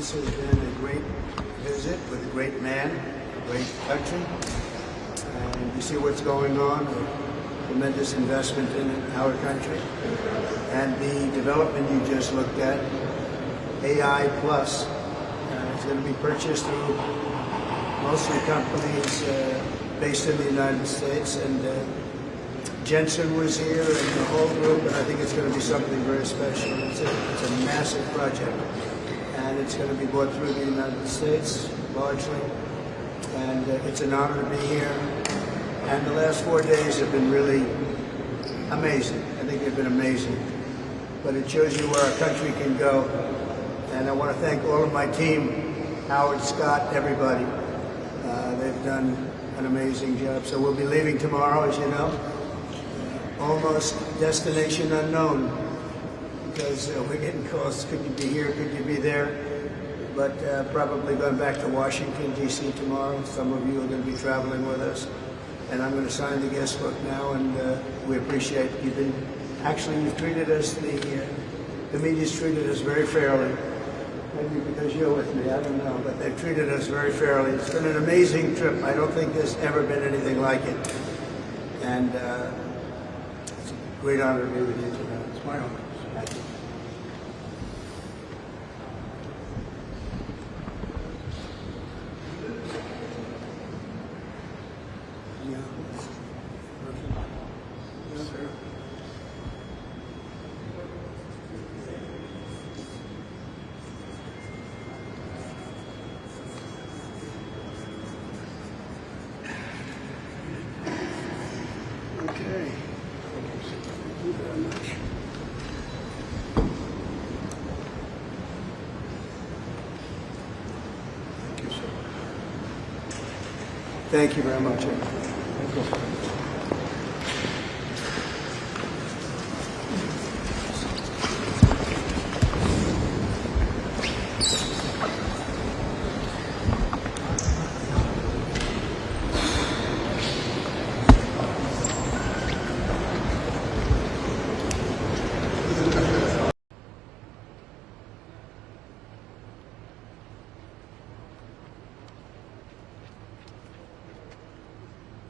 This has been a great visit with a great man, a great country. And you see what's going on, a tremendous investment in our country. And the development you just looked at, AI Plus, is going to be purchased through mostly companies based in the United States. And Jensen was here and the whole group, and I think it's going to be something very special. It's a massive project, and it's going to be brought through the United States largely, and it's an honor to be here. And the last 4 days have been really amazing. I think they've been amazing, but it shows you where our country can go. And I want to thank all of my team, Howard, Scott, everybody. They've done an amazing job. So we'll be leaving tomorrow, as you know. Almost destination unknown, because we're getting calls, could you be here, could you be there? But probably going back to Washington, D.C. tomorrow. Some of you are going to be traveling with us. And I'm going to sign the guest book now, and we appreciate you've treated us, the media's treated us very fairly. Maybe because you're with me, I don't know, but they've treated us very fairly. It's been an amazing trip. I don't think there's ever been anything like it. And it's a great honor to be with you tonight. It's my honor. Thank you. Thank you very much. Thank you.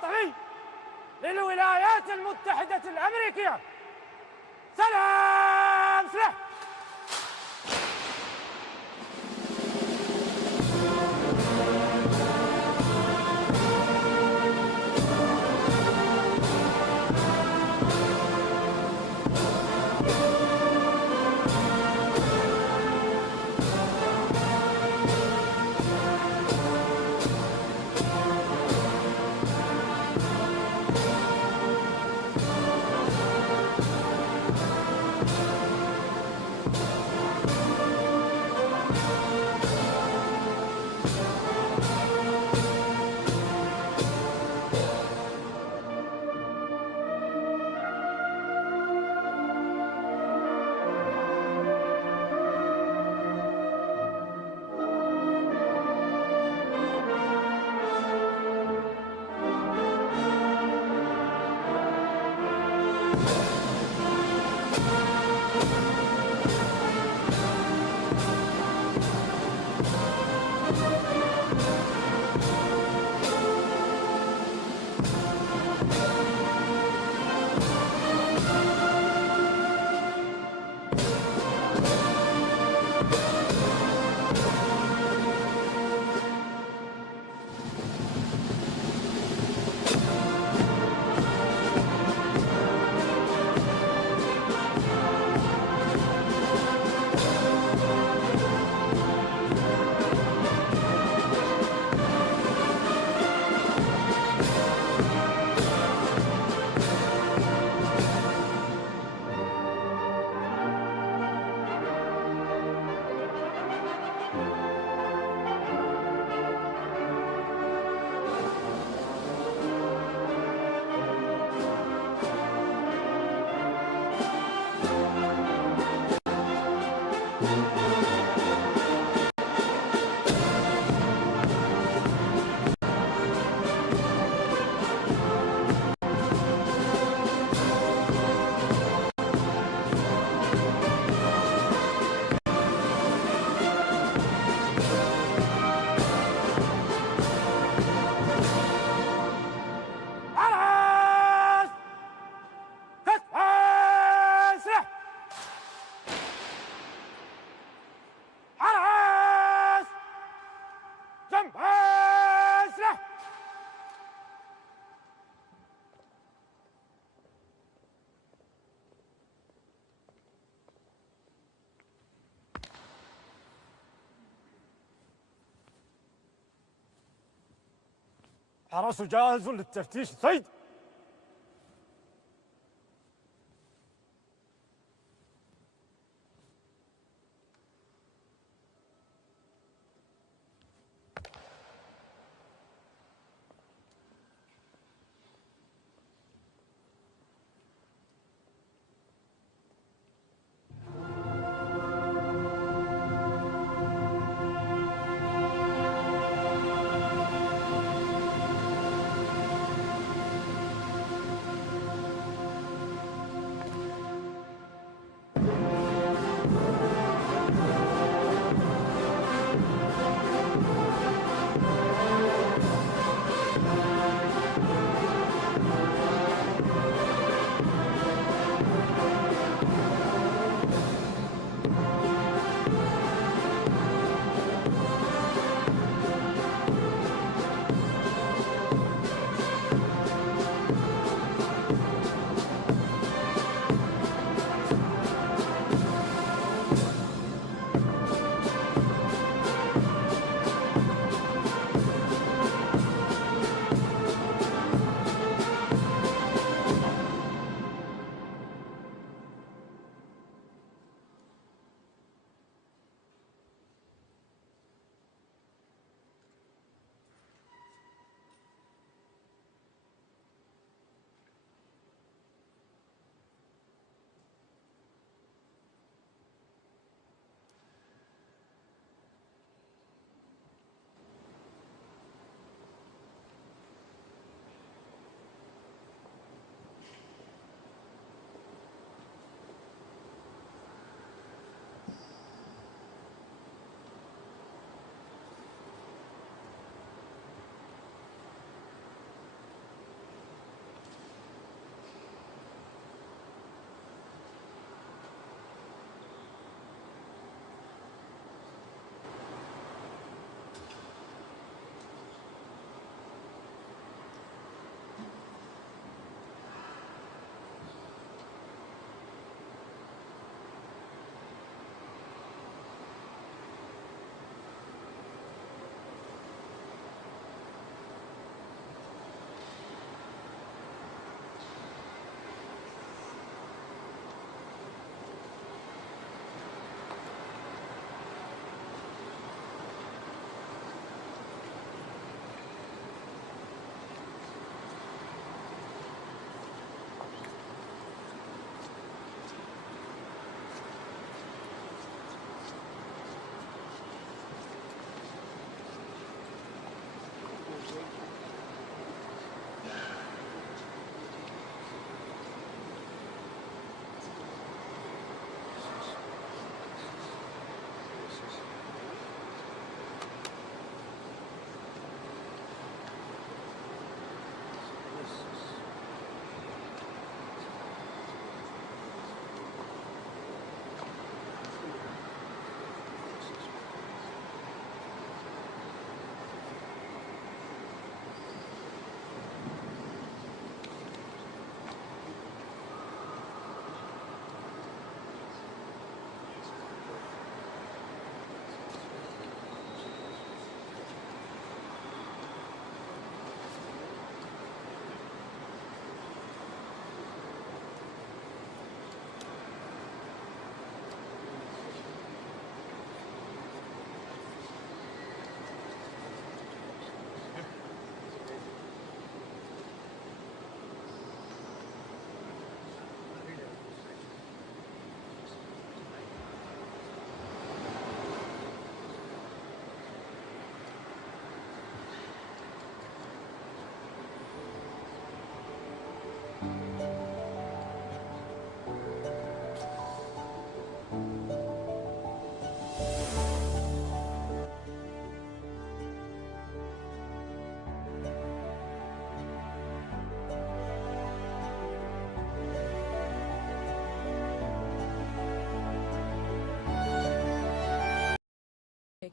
الوطني للولايات المتحدة الأمريكية. سلام سلاح. حرس جاهز للتفتيش. صيد.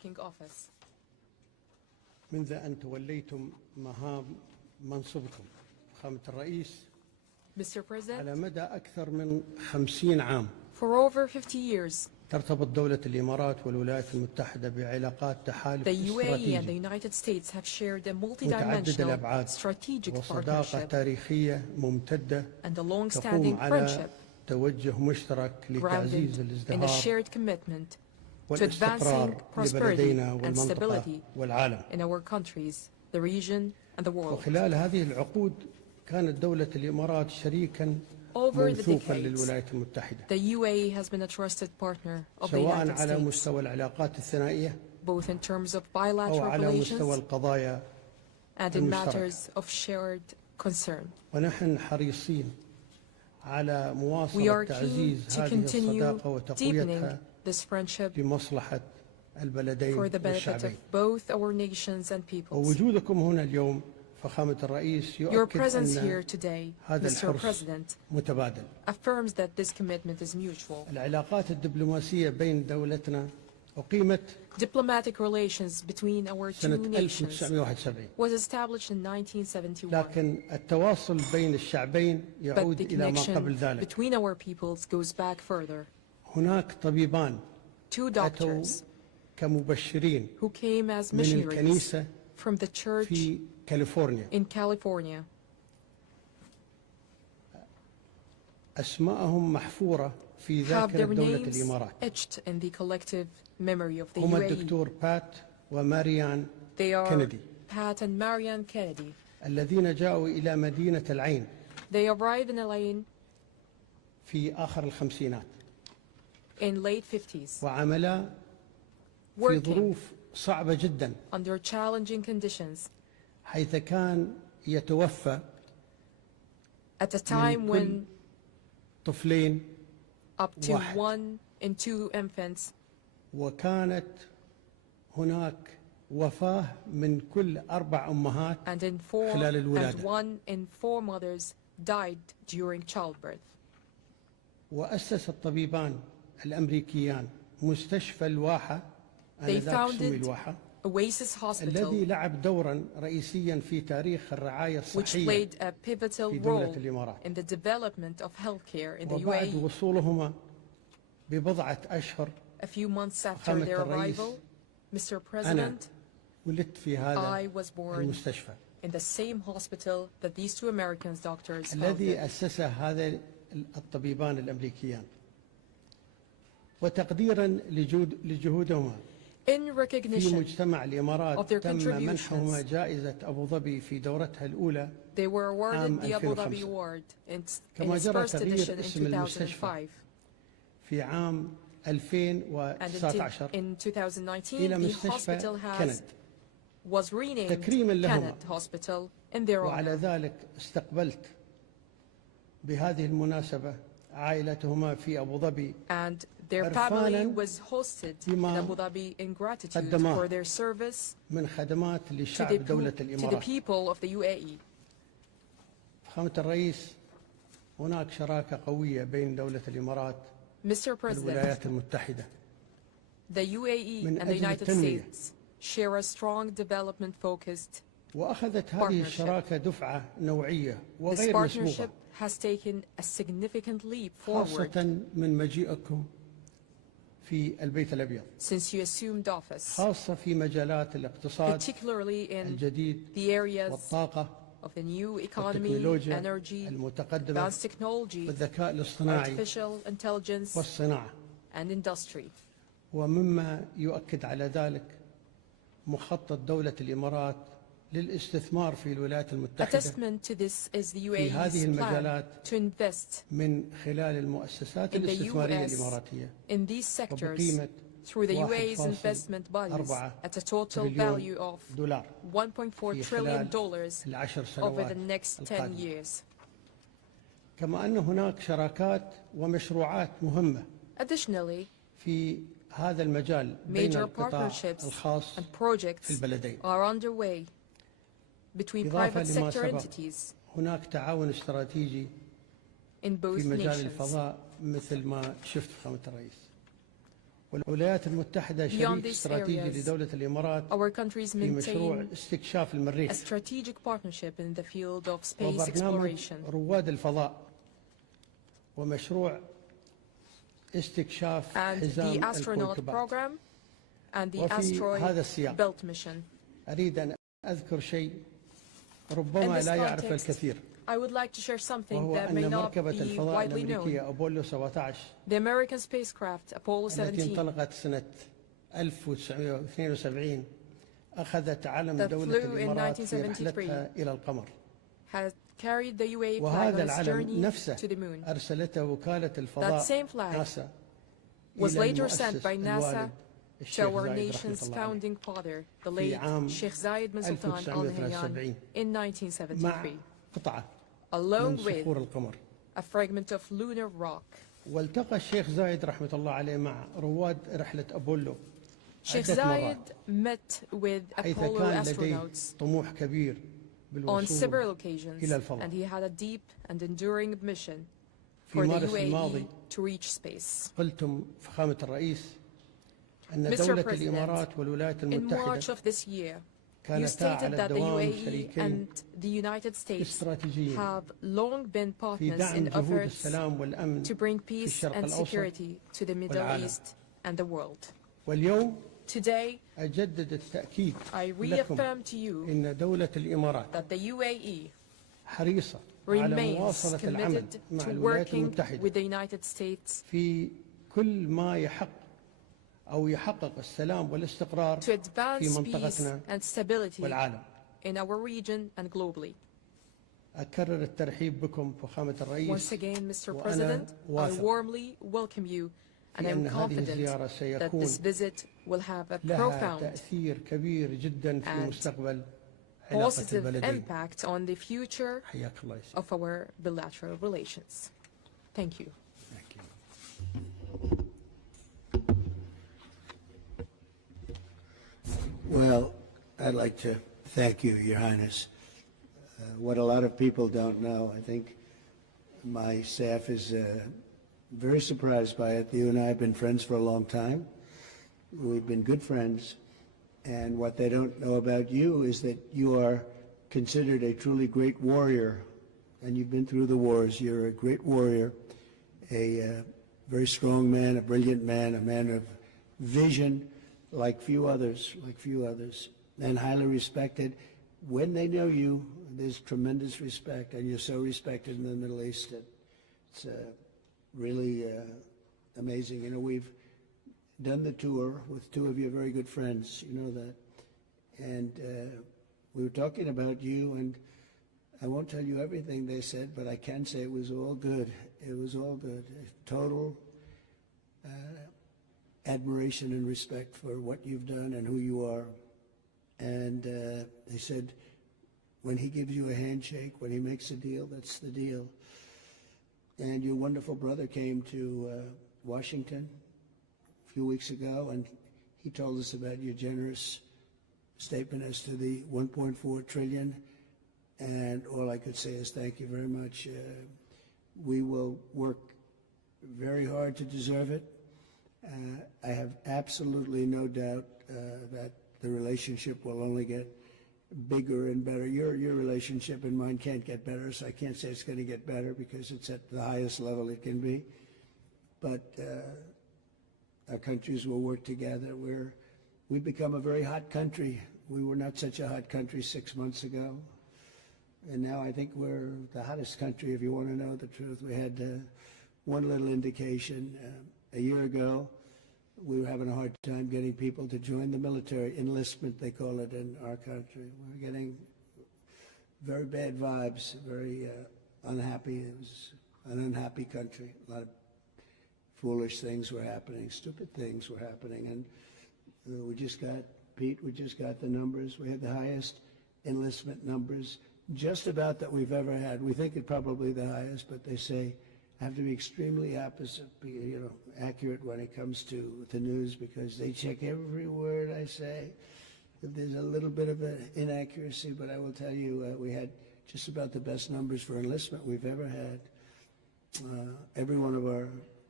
taking office. منذ أن توليتم مهام منصبكم فخامة الرئيس Mr. President, على مدى أكثر من 50 عام for over 50 years, ترتبط دولة الإمارات والولايات المتحدة بعلاقات تحالف the UAE and the استراتيجي United States have shared a متعدد multidimensional الأبعاد strategic وصداقة partnership تاريخية ممتدة and a تقوم long-standing على friendship توجه مشترك لتعزيز grounded in a الازدهار shared commitment to advancing والاستقرار prosperity لبلدينا and والمنطقة stability والعالم. in our countries, the region, and the world. وخلال هذه العقود كانت دولة الإمارات شريكا Over the موثوقا decades, للولايات المتحدة the UAE has been a trusted partner of the سواء United على States, مستوى العلاقات الثنائية both in terms of أو bilateral على مستوى relations القضايا and in المشتركة. matters of shared concern. ونحن حريصين على We مواصلة are keen تعزيز to هذه continue الصداقة وتقويتها deepening this friendship لمصلحة البلدين for the benefit of والشعبين. both our nations and peoples. ووجودكم هنا اليوم فخامة الرئيس Your يؤكد presence here أن today, هذا Mr. الحرص President, متبادل. affirms that this commitment is mutual. العلاقات الدبلوماسية بين دولتنا أقيمت Diplomatic relations between our two سنة nations 1971 was established in 1971, لكن التواصل بين الشعبين but يعود the إلى ما قبل connection ذلك. between our peoples goes back further. هناك طبيبان Two أتوا doctors كمبشرين who came as من missionaries الكنيسة from the church في كاليفورنيا in California. أسماءهم محفورة في Have ذاكرة their دولة names الإمارات. etched in the collective memory of the هما UAE. الدكتور بات وماريان They are كينيدي Pat and Marianne Kennedy. الذين جاءوا إلى مدينة العين They arrived in Elaine في آخر الخمسينات in late 50s, وعملا في working ظروف صعبة جدا under challenging conditions حيث كان يتوفى at a time من when كل طفلين up to واحد. 1 in 2 infants, وكانت هناك وفاة من كل 4 أمهات and in 4 خلال and الولادة. 1 in 4 mothers died during childbirth. وأسس الطبيبان الأمريكيان مستشفى الواحة They آنذاك سمي founded الواحة Oasis Hospital, الذي لعب دورا رئيسيا في تاريخ الرعاية which الصحية played a pivotal في دولة role الإمارات. in the development of healthcare in the وبعد UAE. وصولهما ببضعة أشهر A few months after فخامة their الرئيس arrival, Mr. أنا President, ولدت في هذا I was born المستشفى in the same hospital that these 2 American doctors الذي founded. أسسه هذا الطبيبان الأمريكيان وتقديرا لجهودهما In في recognition مجتمع of الإمارات their تم منحهما contributions, جائزة أبو ظبي في دورتها الأولى they were awarded the Abu 2005. Dhabi Award in its كما جرى first تغيير edition in اسم المستشفى 2005. في عام And 2019 in 2019, إلى the مستشفى hospital كند was renamed تكريما لهما. Kenneth Hospital in their وعلى honor. ذلك استقبلت بهذه المناسبة عائلتهما في أبو ظبي And their عرفاناً family was hosted in بما Abu Dhabi in gratitude قدماه for their service من خدمات to لشعب the, دولة to the الإمارات. people of the UAE. فخامة الرئيس هناك شراكة قوية بين دولة الإمارات Mr. President, والولايات المتحدة the UAE من and the أجل United التنمية. States share a strong development-focused وأخذت هذه partnership. الشراكة دفعة نوعية This وغير مسبوقة partnership has taken a significant leap forward خاصة من مجيئكم في البيت الأبيض since you assumed office, خاصة في مجالات الاقتصاد particularly in الجديد the areas والطاقة of the new economy, والتكنولوجيا energy, المتقدمة advanced technology, والذكاء الاصطناعي artificial intelligence, والصناعة and industry. ومما يؤكد على ذلك مخطط دولة الإمارات للاستثمار في الولايات A المتحدة testament to this is the في هذه UAE's plan المجالات to invest من خلال المؤسسات in the الاستثمارية US الإماراتية in these sectors وبقيمة through the UAE's 1.4 investment bodies at a total تريليون value of دولار $1.4 في trillion خلال العشر over سنوات the next 10 القادمة. years. كما أن هناك شراكات ومشروعات مهمة Additionally, في هذا المجال بين major القطاع partnerships الخاص and في projects البلدين. are underway between إضافة private لما sector سبق entities هناك تعاون استراتيجي in both في مجال nations. الفضاء مثل ما شفت فخامة الرئيس. والولايات المتحدة شريك استراتيجي لدولة الإمارات في مشروع استكشاف المريخ a strategic partnership in the field of space وبرنامج exploration رواد الفضاء ومشروع استكشاف and حزام the astronaut الكويكبات. program and the وفي هذا السياق asteroid belt mission. أريد أن أذكر شيء ربما لا يعرف الكثير I would like to share something وهو that may أن not مركبة be الفضاء widely known. الأمريكية أبولو 17 The American spacecraft Apollo التي 17 انطلقت سنة 1972 أخذت علم that دولة flew in الإمارات في 1973 رحلتها إلى القمر. has carried the UAE flag وهذا on its العلم journey نفسه to the moon. أرسلته وكالة That الفضاء same flag ناسا was إلى later sent المؤسس by NASA الوالد to الشيخ our زايد رحمة nation's الله عليه founding father, the في late عام Sheikh Zayed bin Sultan Al Nahyan 1973 in مع 1973, قطعة along من with صخور القمر. a fragment of lunar rock. والتقى الشيخ زايد رحمة الله عليه مع رواد رحلة أبولو Sheikh عدة Zayed مرات met with حيث Apollo كان لديه astronauts طموح كبير on بالوصول several occasions, إلى الفضاء. and he had a deep and enduring mission في for the مارس الماضي UAE to reach space. قلتم فخامة الرئيس أن Mr. دولة President, الإمارات والولايات in March المتحدة of this year, you كانتا stated على that the الدوام UAE شريكين and the United States استراتيجيين have long been في partners دعم in جهود efforts السلام والأمن to bring في peace الشرق and الأوسط security to the Middle والعالم. East and the world. واليوم Today, أجدد التأكيد I لكم reaffirm to you إن دولة الإمارات that the UAE حريصة على remains مواصلة العمل committed مع to الولايات working المتحدة with the United States في كل ما يحقق السلام والاستقرار to في advance peace منطقتنا and stability والعالم. in our region and globally. أكرر الترحيب بكم فخامة الرئيس. Once again, Mr. وأنا President, I واثق warmly welcome you, and في I'm أن هذه confident الزيارة that سيكون this visit will have a لها profound تأثير كبير جدا في and مستقبل علاقة positive البلدين. impact on the future حياك الله يا سيدي. of our bilateral relations. Thank you. Thank you. Well, I'd like to thank you, Your Highness. What a lot of people don't know, I think my staff is very surprised by it. You and I have been friends for a long time. We've been good friends. And what they don't know about you is that you are considered a truly great warrior. And you've been through the wars. You're a great warrior, a very strong man, a brilliant man, a man of vision like few others, and highly respected. When they know you, there's tremendous respect, and you're so respected in the Middle East. It's really amazing. You know, we've done the tour with two of your very good friends, you know that. And we were talking about you, and I won't tell you everything they said, but I can say it was all good. It was all good. Total admiration and respect for what you've done and who you are. And they said, when he gives you a handshake, when he makes a deal, that's the deal. And your wonderful brother came to Washington a few weeks ago, and he told us about your generous statement as to the 1.4 trillion. And all I could say is thank you very much. We will work very hard to deserve it. I have absolutely no doubt that the relationship will only get bigger and better. Your relationship and mine can't get better, so I can't say it's going to get better because it's at the highest level it can be. But our countries will work together. We've become a very hot country. We were not such a hot country 6 months ago. And now I think we're the hottest country, if you want to know the truth. We had one little indication. A year ago, we were having a hard time getting people to join the military. Enlistment, they call it in our country. We're getting very bad vibes, very unhappy. It was an unhappy country. A lot of foolish things were happening, stupid things were happening. And we just got the numbers. We had the highest enlistment numbers just about that we've ever had. We think it probably the highest, but they say have to be extremely accurate when it comes to the news because they check every word I say. If there's a little bit of an inaccuracy, but I will tell you we had just about the best numbers for enlistment we've ever had. Every one of our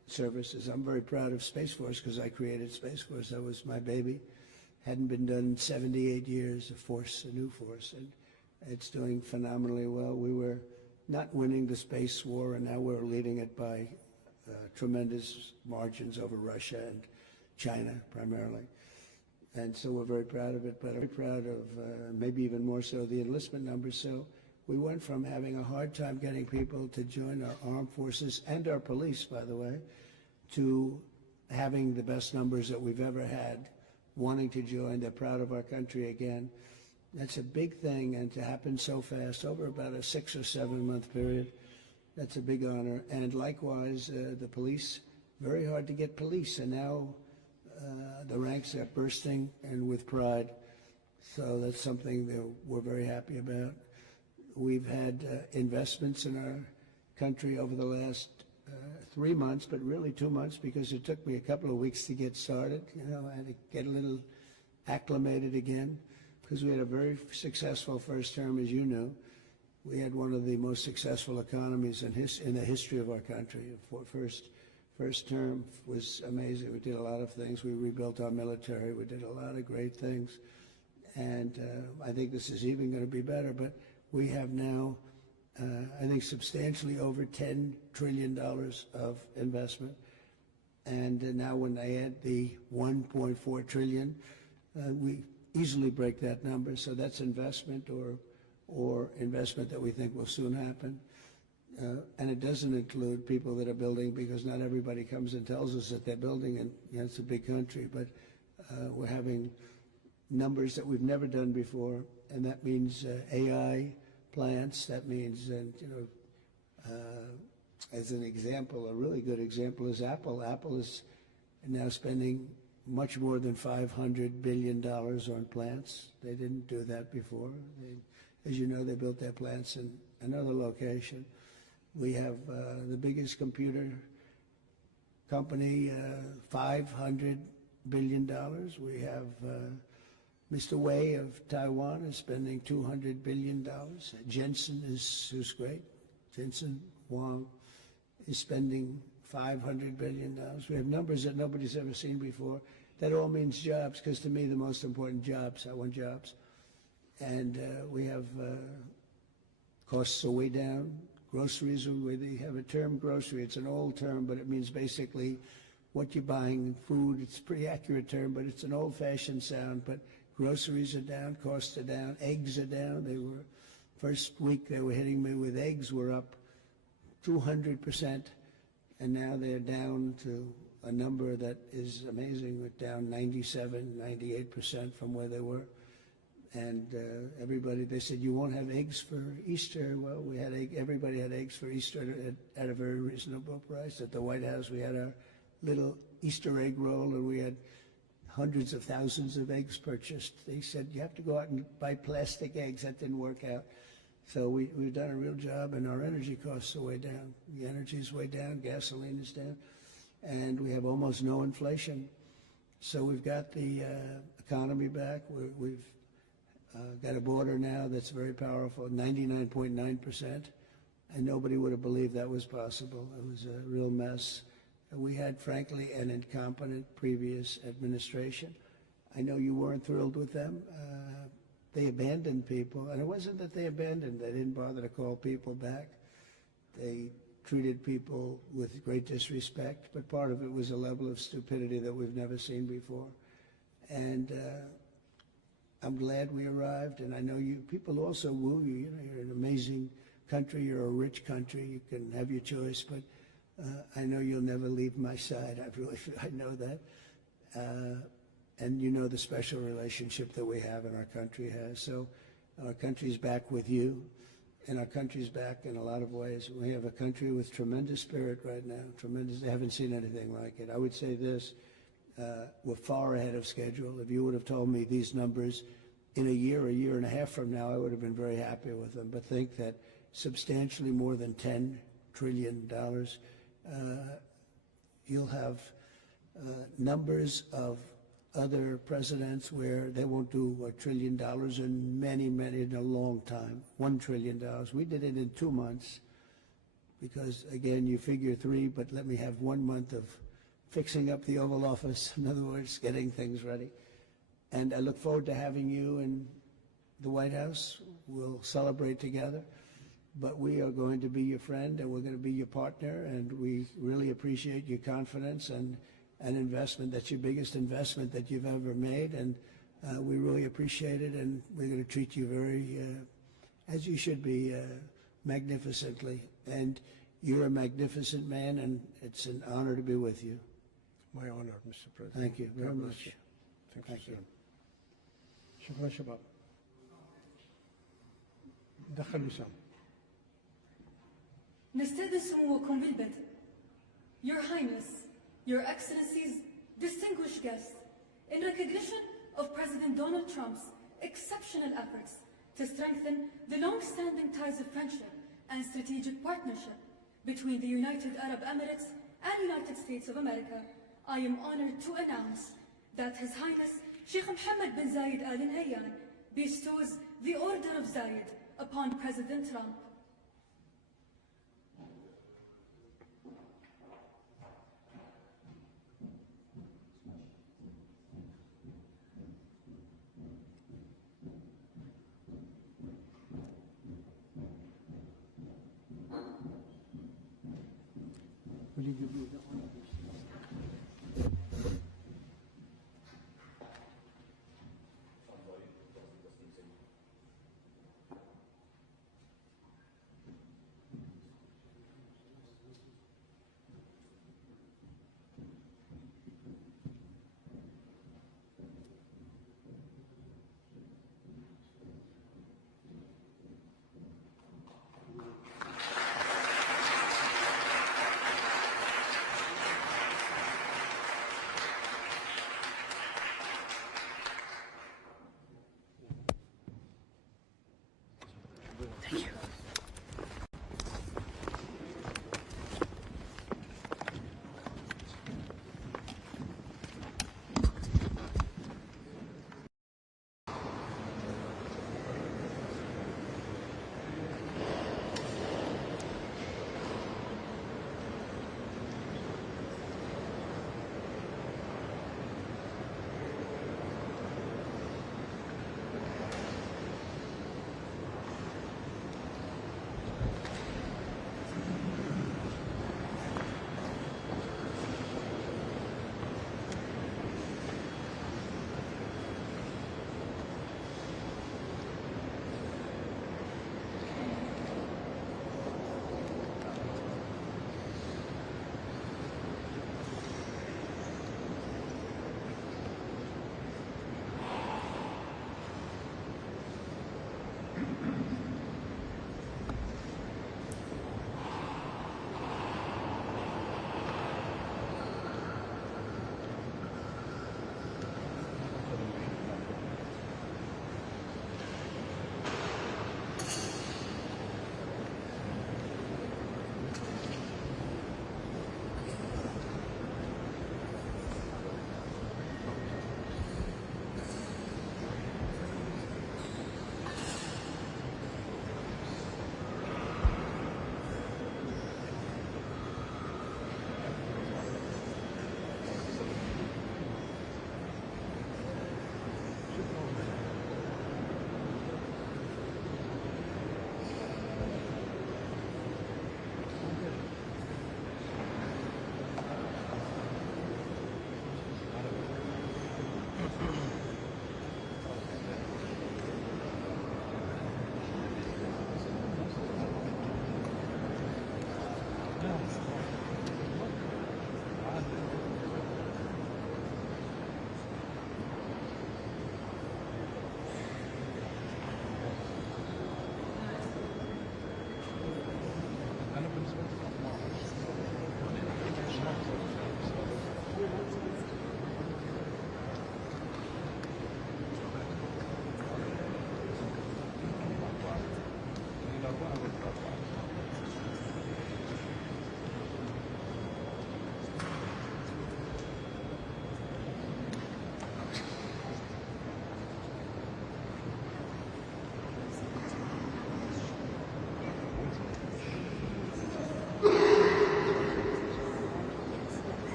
services. I'm very proud of Space Force because I created Space Force. That was my baby. Hadn't been done in 78 years, a new force, and it's doing phenomenally well. We were not winning the space war, and now we're leading it by tremendous margins over Russia and China primarily. And so we're very proud of it, but I'm very proud of maybe even more so the enlistment numbers. So we went from having a hard time getting people to join our armed forces and our police, by the way, to having the best numbers that we've ever had, wanting to join. They're proud of our country again. That's a big thing, and to happen so fast, over about a 6 or 7 month period, that's a big honor. And likewise, the police, very hard to get police, and now the ranks are bursting and with pride. So that's something that we're very happy about. We've had investments in our country over the last 3 months, but really 2 months, because it took me a couple of weeks to get started. You know, I had to get a little acclimated again, because we had a very successful first term, as you know. We had one of the most successful economies in the history of our country. First term was amazing. We did a lot of things. We rebuilt our military. We did a lot of great things. And I think this is even going to be better. But we have now, I think, substantially over $10 trillion of investment. And now when they add the $1.4 trillion, we easily break that number. So that's investment or investment that we think will soon happen. And it doesn't include people that are building, because not everybody comes and tells us that they're building, and you know, it's a big country, but we're having numbers that we've never done before, and that means AI plants. That means, as an example, a really good example is Apple. Apple is now spending much more than $500 billion on plants. They didn't do that before. As you know, they built their plants in another location. We have the biggest computer company, $500 billion. We have Mr. Wei of Taiwan is spending $200 billion. Jensen who's great. Jensen Huang is spending $500 billion. We have numbers that nobody's ever seen before. That all means jobs, because to me the most important jobs, I want jobs. And we have costs are way down. Groceries, we have a term, grocery. It's an old term, but it means basically what you're buying, food. It's a pretty accurate term, but it's an old-fashioned sound. But groceries are down, costs are down, eggs are down. They were, first week they were hitting me with eggs were up 200%, and now they're down to a number that is amazing. We're down 97, 98% from where they were. And everybody, they said, you won't have eggs for Easter. Well, we had everybody had eggs for Easter at a very reasonable price. At the White House, we had our little Easter egg roll, and we had hundreds of thousands of eggs purchased. They said, you have to go out and buy plastic eggs. That didn't work out. So we've done a real job, and our energy costs are way down. The energy is way down, gasoline is down, and we have almost no inflation. So we've got the economy back. We've got a border now that's very powerful, 99.9%, and nobody would have believed that was possible. It was a real mess. We had, frankly, an incompetent previous administration. I know you weren't thrilled with them. They abandoned people, and it wasn't that they abandoned. They didn't bother to call people back. They treated people with great disrespect, but part of it was a level of stupidity that we've never seen before. And I'm glad we arrived, and I know you people also woo you. You know, you're an amazing country. You're a rich country. You can have your choice, but I know you'll never leave my side. I know that. And you know the special relationship that we have and our country has. So our country's back with you, and our country's back in a lot of ways. We have a country with tremendous spirit right now, tremendous. I haven't seen anything like it. I would say this, we're far ahead of schedule. If you would have told me these numbers in a year and a half from now, I would have been very happy with them. But think that substantially more than $10 trillion, you'll have numbers of other presidents where they won't do $1 trillion in in a long time, $1 trillion. We did it in 2 months. because, again, you figure 3, but let me have 1 month of fixing up the Oval Office, in other words, getting things ready. And I look forward to having you in the White House. We'll celebrate together. But we are going to be your friend, and we're going to be your partner, and we really appreciate your confidence and an investment. That's your biggest investment that you've ever made, and we really appreciate it, and we're going to treat you very, as you should be, magnificently. And you're a magnificent man, and it's an honor to be with you. My honor, Mr. President. Thank you very much. Thank you. شكرا شباب. دخل وسام. نستأذن سموكم بالبدء. Your Highness, Your Excellencies, distinguished guests, in recognition of President Donald Trump's exceptional efforts to strengthen the long-standing ties of friendship and strategic partnership between the United Arab Emirates and United States of America, I am honored to announce that His Highness Sheikh Mohammed bin Zayed Al Nahyan bestows the Order of Zayed upon President Trump. Will you give me the honor? Thank you.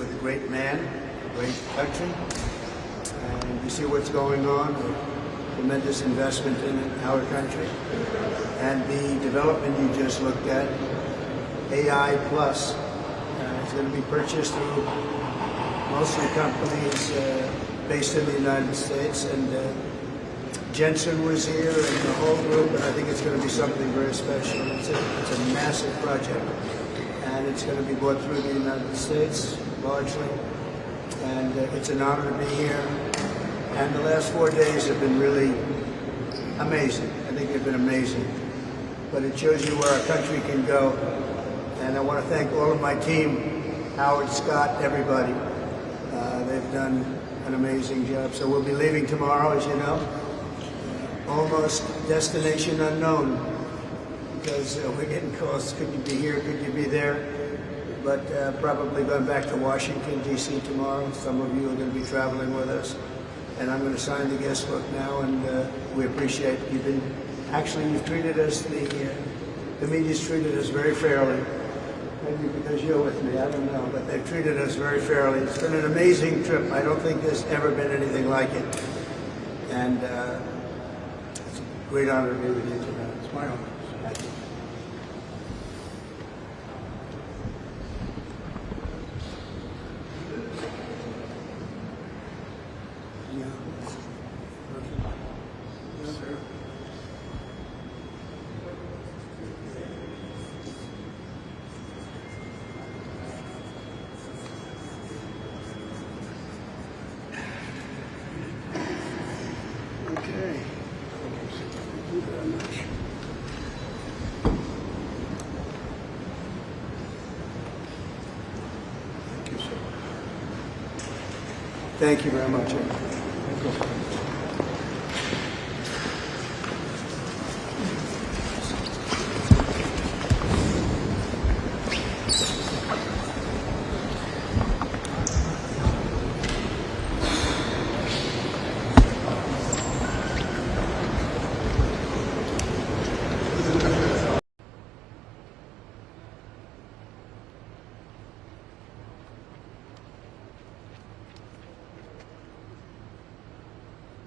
with a great man, a great country, and you see what's going on, a tremendous investment in our country, and the development you just looked at, AI Plus, is going to be purchased through mostly companies based in the United States, and Jensen was here and the whole group, and I think it's going to be something very special. It's a massive project, and it's going to be brought through the United States largely, and it's an honor to be here. And the last 4 days have been really amazing. I think they've been amazing, but it shows you where our country can go, and I want to thank all of my team, Howard, Scott, everybody. They've done an amazing job. So we'll be leaving tomorrow, as you know. Almost destination unknown, because we're getting close. Could you be here? Could you be there? But probably going back to Washington, D.C. tomorrow. Some of you are going to be traveling with us. And I'm going to sign the guest book now, and we appreciate you've treated us, the media's treated us very fairly. Maybe because you're with me, I don't know, but they've treated us very fairly. It's been an amazing trip. I don't think there's ever been anything like it. And it's a great honor to be with you tonight. It's my honor. Thank you. Thank you very much.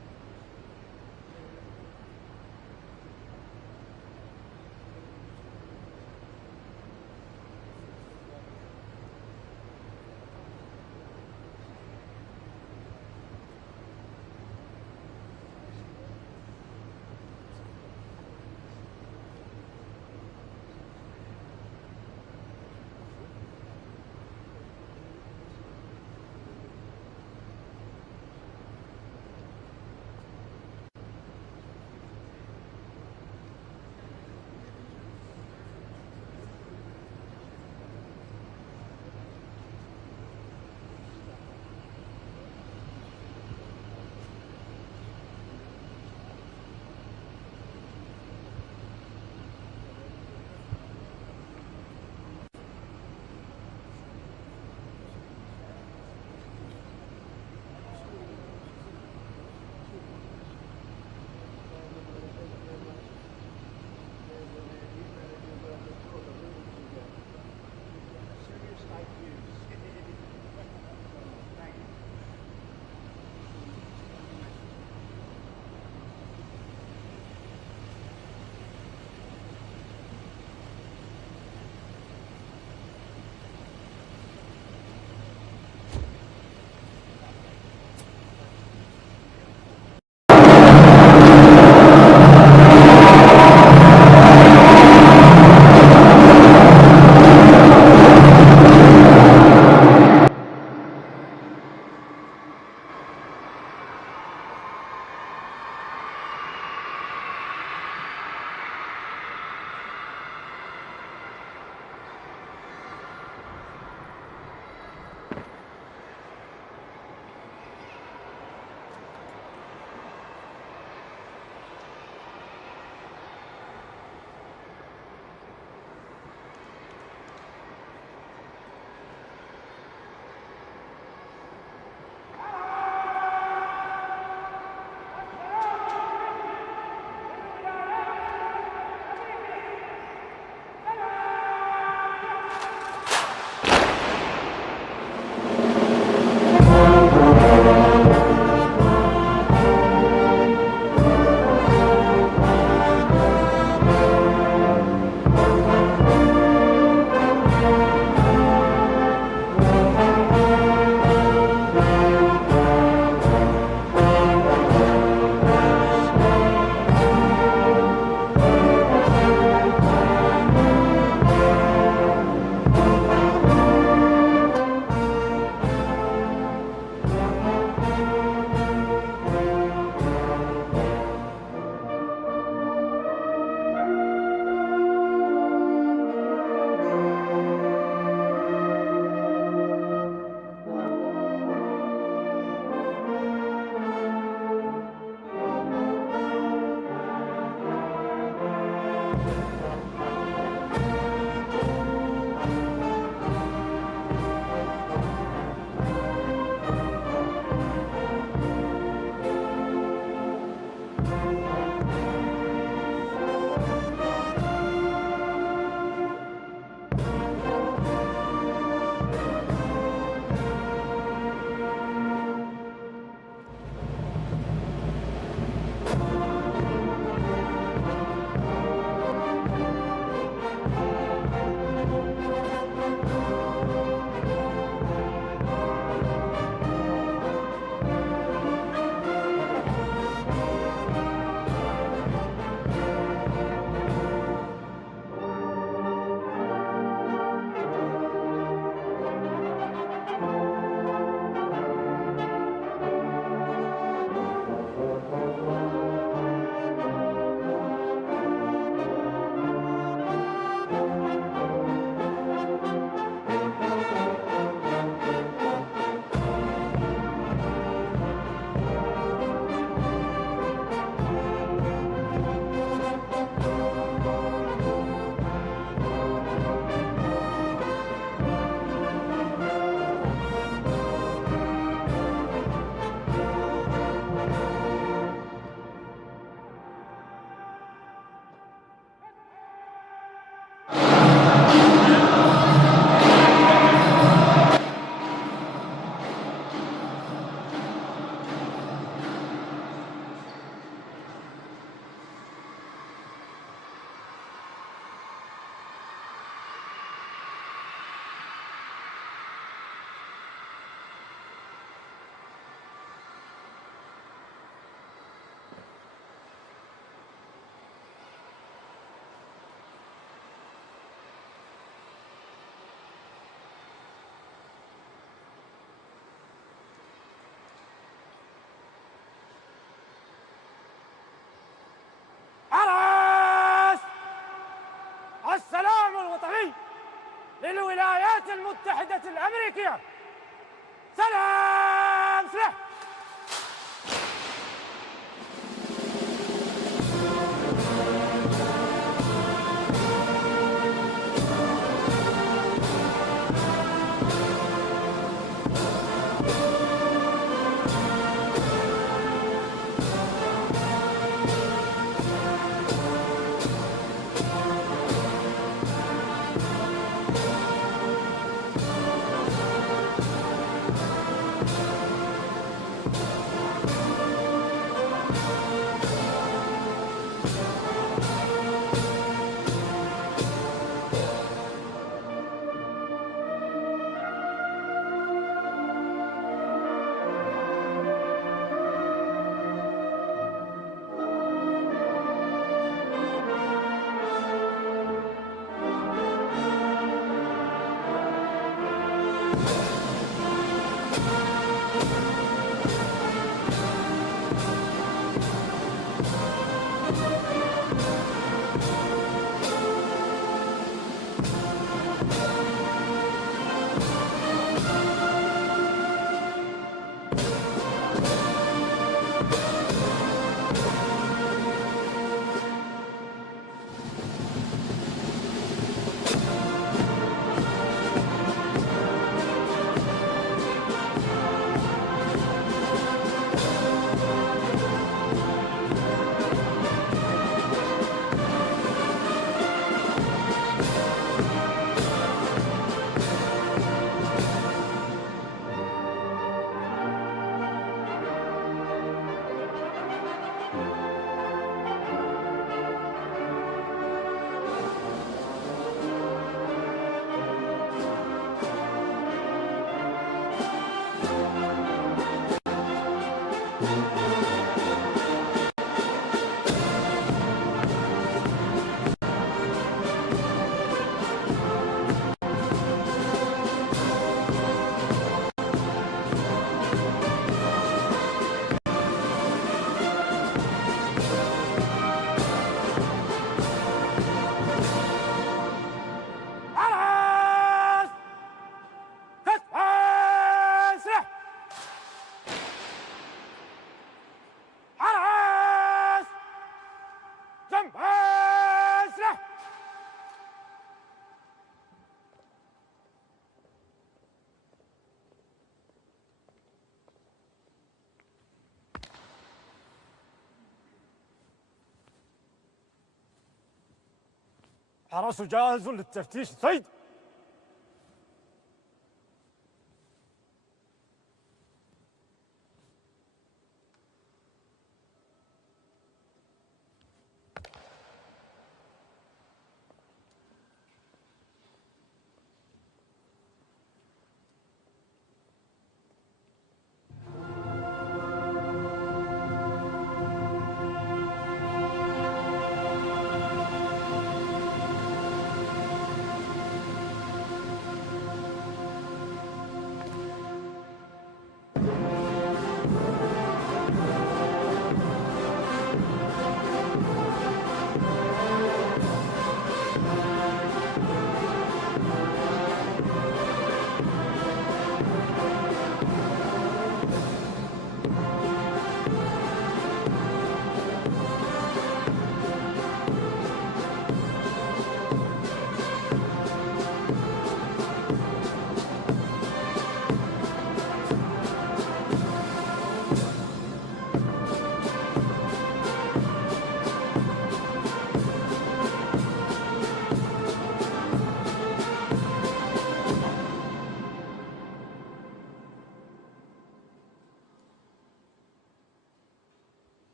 الولايات المتحدة الأمريكية. سلام سلاح. حرس جاهز للتفتيش. سيد.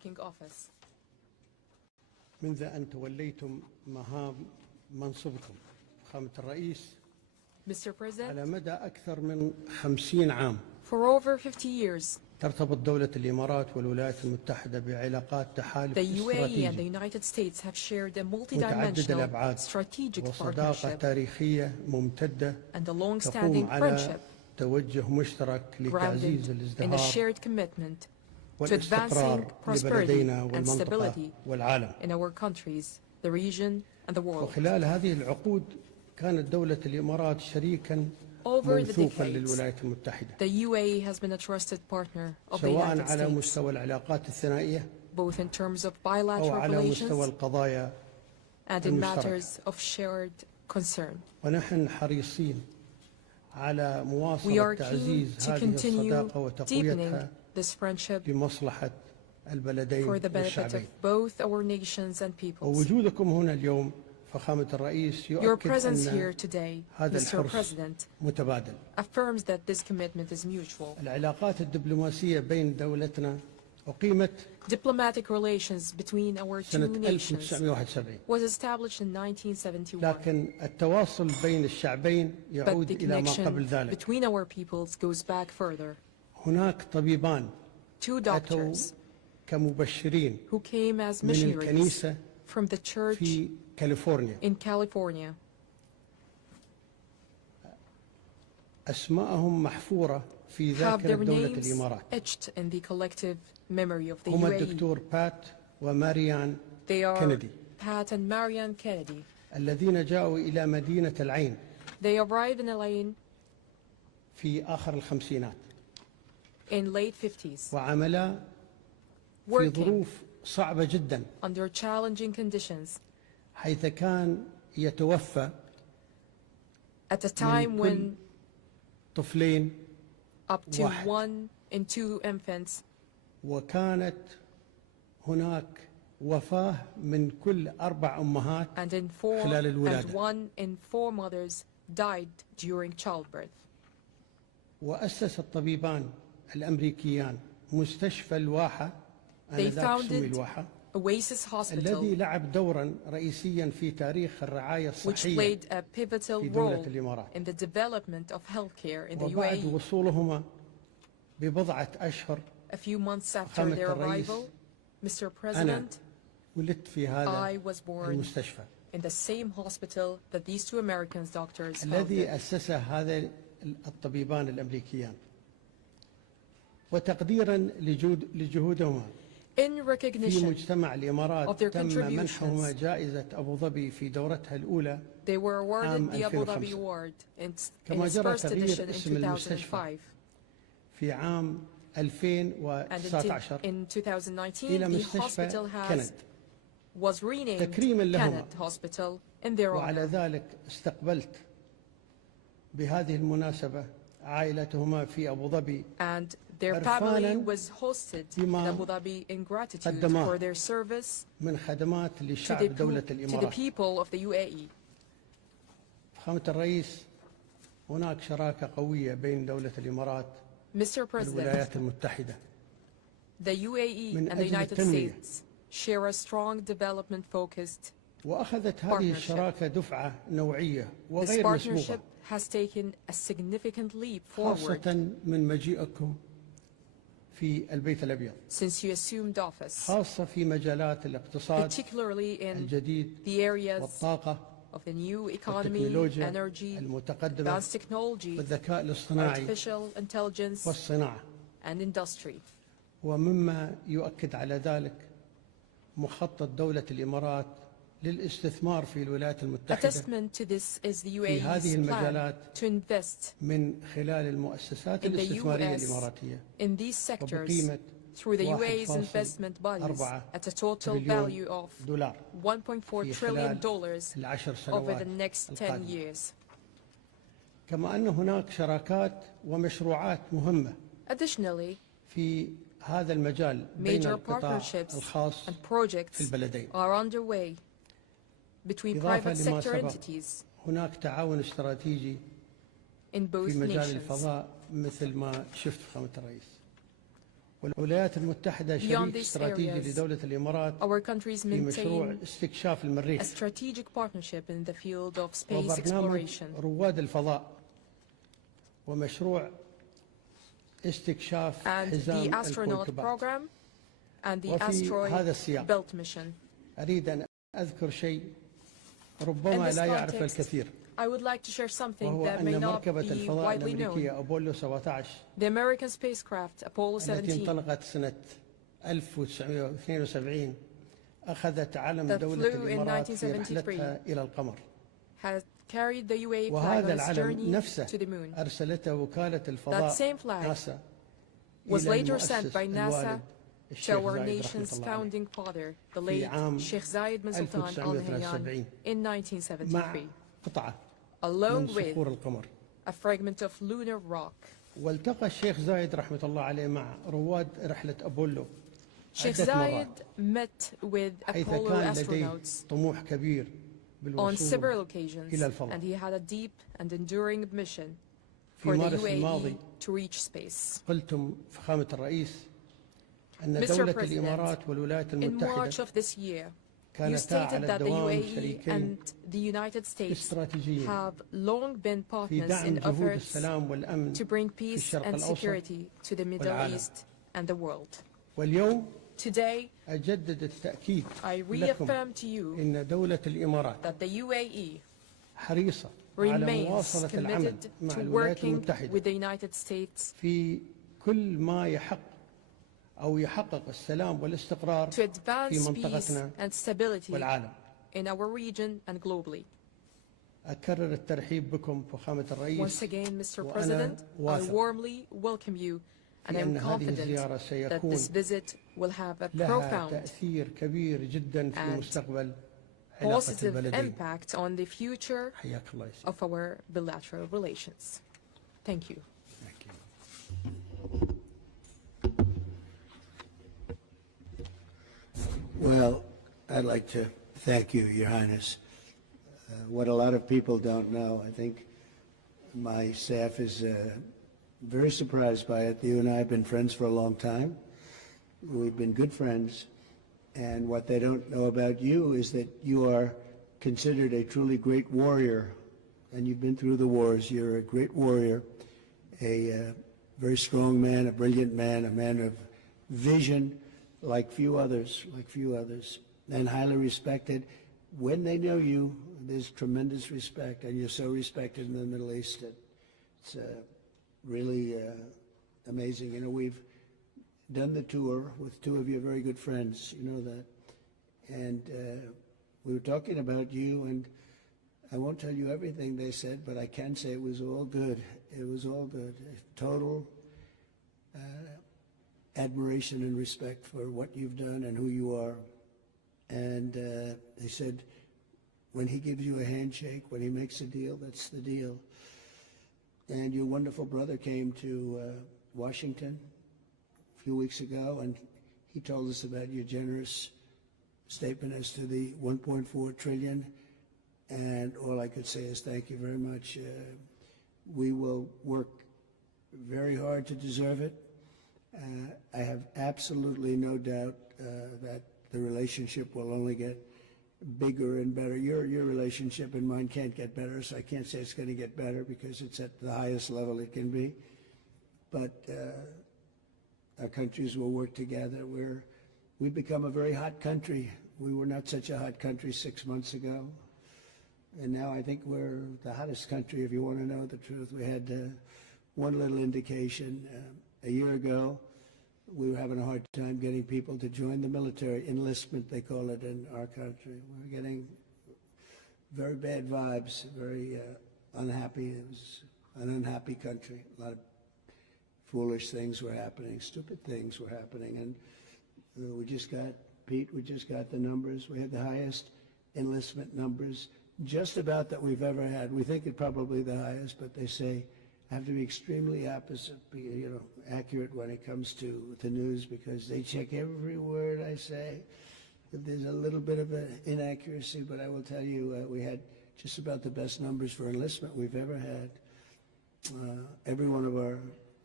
taking office. منذ أن توليتم مهام منصبكم فخامة الرئيس Mr. President, على مدى أكثر من 50 عام for over 50 years, ترتبط دولة الإمارات والولايات المتحدة بعلاقات تحالف the UAE and the استراتيجي United States have shared a متعدد multidimensional الأبعاد strategic وصداقة partnership تاريخية ممتدة and a تقوم long-standing على friendship توجه مشترك لتعزيز grounded in a الازدهار shared commitment to advancing والاستقرار prosperity لبلدينا and والمنطقة stability والعالم. in our countries, the region, and the world. وخلال هذه العقود كانت دولة الإمارات شريكا Over the موثوقا decades, للولايات المتحدة the UAE has been a trusted partner of the سواء United على States, مستوى العلاقات الثنائية both in terms of أو bilateral على مستوى relations القضايا and in المشتركة. matters of shared concern. ونحن حريصين على We مواصلة are keen تعزيز to هذه continue الصداقة deepening وتقويتها this friendship لمصلحة البلدين for the benefit of والشعبين. both our nations and peoples. ووجودكم هنا اليوم فخامة الرئيس Your يؤكد presence أن here today, هذا Mr. الحرص President, متبادل. affirms that this commitment is mutual. العلاقات الدبلوماسية بين دولتنا أقيمت Diplomatic relations between our two سنة nations 1971 was established in 1971, لكن التواصل بين الشعبين but يعود the إلى ما قبل connection ذلك. between our peoples goes back further. هناك طبيبان Two أتوا doctors كمبشرين who came as من missionaries الكنيسة from the church في كاليفورنيا. in California. أسماءهم محفورة في Have ذاكرة their دولة names الإمارات. etched in the collective memory of the هما UAE. الدكتور بات وماريان They are كينيدي Pat and Marianne Kennedy. الذين جاءوا إلى مدينة العين They arrived in Elaine في آخر الخمسينات in late 50s, وعملا في working ظروف صعبة جدا under challenging conditions حيث كان يتوفى at a time كل when طفلين up to واحد. 1 in 2 infants, وكانت هناك وفاة من كل 4 أمهات and in 4 خلال and الولادة. 1 in 4 mothers died during childbirth. وأسس الطبيبان الأمريكيان مستشفى الواحة They آنذاك سمي founded الواحة Oasis Hospital, الذي لعب دورا رئيسيا في تاريخ الرعاية which الصحية played a pivotal في دولة role الإمارات. in the development of healthcare in the وبعد UAE. وصولهما ببضعة أشهر A few months after فخامة their الرئيس، arrival, Mr. أنا President, ولدت في هذا I was born المستشفى in the same hospital that these 2 American doctors الذي founded. أسسه هذا الطبيبان الأمريكيان وتقديرا لجهودهما In في recognition مجتمع of الإمارات their تم منحهما contributions, جائزة أبو ظبي في دورتها الأولى they were عام awarded the Abu Dhabi 2005. Award in كما its جرى first تغيير edition in اسم المستشفى 2005. في عام And 2019 in 2019, إلى the مستشفى hospital كند was renamed تكريما لهما. Kenneth Hospital in their وعلى honor. ذلك استقبلت بهذه المناسبة عائلتهما في أبو ظبي And their family عرفاناً was hosted in بما Abu Dhabi in gratitude قدماه for their service من خدمات to لشعب دولة to the الإمارات. people of the UAE. فخامة الرئيس هناك شراكة قوية بين دولة الإمارات Mr. President, والولايات المتحدة the UAE من and the أجل United التنمية. States share a strong development-focused. وأخذت هذه الشراكة دفعة نوعية This وغير مسبوقة partnership has taken a significant leap forward خاصة من مجيئكم في البيت الأبيض since you assumed office, خاصة في مجالات الاقتصاد particularly in الجديد the areas والطاقة of the new economy, والتكنولوجيا energy, المتقدمة advanced technology, والذكاء الاصطناعي artificial intelligence, والصناعة. and industry. ومما يؤكد على ذلك مخطط دولة الإمارات للاستثمار في الولايات A المتحدة testament to this is the في هذه UAE's plan المجالات to invest من خلال المؤسسات in the الاستثمارية US الإماراتية in these sectors وبقيمة through the UAE's 1.4 investment bodies at a total تريليون value of دولار $1.4 في trillion خلال العشر over the سنوات next 10 القادمة. years. كما أن هناك شراكات ومشروعات مهمة Additionally, في هذا المجال بين major القطاع partnerships الخاص and في projects البلدين. are underway between إضافة private لما sector سبق entities هناك تعاون استراتيجي in both في مجال nations. الفضاء مثل ما شفت فخامة الرئيس. والولايات المتحدة شريك استراتيجي لدولة الإمارات في مشروع استكشاف المريخ a strategic partnership in the field of space وبرنامج exploration رواد الفضاء ومشروع استكشاف and حزام the astronaut الكويكبات. program and the وفي هذا asteroid السياق belt mission. أريد أن أذكر شيء In ربما this لا يعرف context, الكثير I would like to share something وهو that may أن not مركبة be الفضاء widely known. الأمريكية أبولو 17 The American spacecraft Apollo التي 17 انطلقت سنة 1972 أخذت علم that دولة flew in الإمارات في 1973 رحلتها إلى القمر. has carried the UAE flag on وهذا its العلم journey نفسه to the moon. أرسلته وكالة That الفضاء same flag ناسا was إلى later sent المؤسس by NASA الوالد to الشيخ our زايد رحمة nation's الله عليه founding father, the في late عام Sheikh Zayed Grand Sultan Al Nahyan 1973 in مع 1973, قطعة along من with صخور القمر. a fragment of lunar rock. والتقى الشيخ زايد رحمة الله عليه مع رواد رحلة أبولو Sheikh عدة Zayed مرات met with حيث Apollo كان لديه astronauts طموح كبير on بالوصول several occasions, إلى الفضاء. and he had a deep and enduring mission في for the مارس الماضي UAE to reach space. قلتم فخامة الرئيس أن Mr. دولة President, الإمارات والولايات in March المتحدة of this year, you كانتا stated على that the الدوام UAE شريكين and the United States استراتيجيين have long been في partners دعم in جهود efforts السلام والأمن to bring في peace الشرق and الأوسط security to the Middle والعالم. East and the world. واليوم Today, أجدد التأكيد I لكم reaffirm to you إن دولة الإمارات that the UAE حريصة على remains مواصلة العمل committed مع to الولايات working المتحدة with the United States في كل ما يحقق السلام والاستقرار to في advance peace منطقتنا and stability والعالم. in our region and globally. أكرر الترحيب بكم فخامة الرئيس Once again, Mr. وأنا President, I واثق warmly welcome you, and I'm بأن هذه confident الزيارة that سيكون this visit will have a لها profound تأثير كبير جدا في and مستقبل علاقة positive البلدين. impact on the future حياك الله يا سيدي. of our bilateral relations. Thank you. Well, I'd like to thank you, Your Highness. What a lot of people don't know, I think my staff is very surprised by it. You and I have been friends for a long time. We've been good friends. And what they don't know about you is that you are considered a truly great warrior. And you've been through the wars. You're a great warrior, a very strong man, a brilliant man, a man of vision, like few others, and highly respected. When they know you, there's tremendous respect, and you're so respected in the Middle East. It's really amazing. You know, we've done the tour with two of your very good friends, you know that. And we were talking about you, and I won't tell you everything they said, but I can say it was all good. It was all good. Total admiration and respect for what you've done and who you are. And they said, when he gives you a handshake, when he makes a deal, that's the deal. And your wonderful brother came to Washington a few weeks ago, and he told us about your generous statement as to the 1.4 trillion. And all I could say is thank you very much. We will work very hard to deserve it. I have absolutely no doubt that the relationship will only get bigger and better. Your relationship and mine can't get better, so I can't say it's going to get better because it's at the highest level it can be. But our countries will work together. We've become a very hot country. We were not such a hot country 6 months ago. And now I think we're the hottest country, if you want to know the truth. We had one little indication. A year ago, we were having a hard time getting people to join the military. Enlistment, they call it in our country. We were getting very bad vibes, very unhappy. It was an unhappy country. A lot of foolish things were happening, stupid things were happening. And we just got the numbers. We had the highest enlistment numbers just about that we've ever had. We think it probably the highest, but they say I have to be extremely accurate when it comes to the news because they check every word I say. There's a little bit of an inaccuracy, but I will tell you we had just about the best numbers for enlistment we've ever had. Every one of our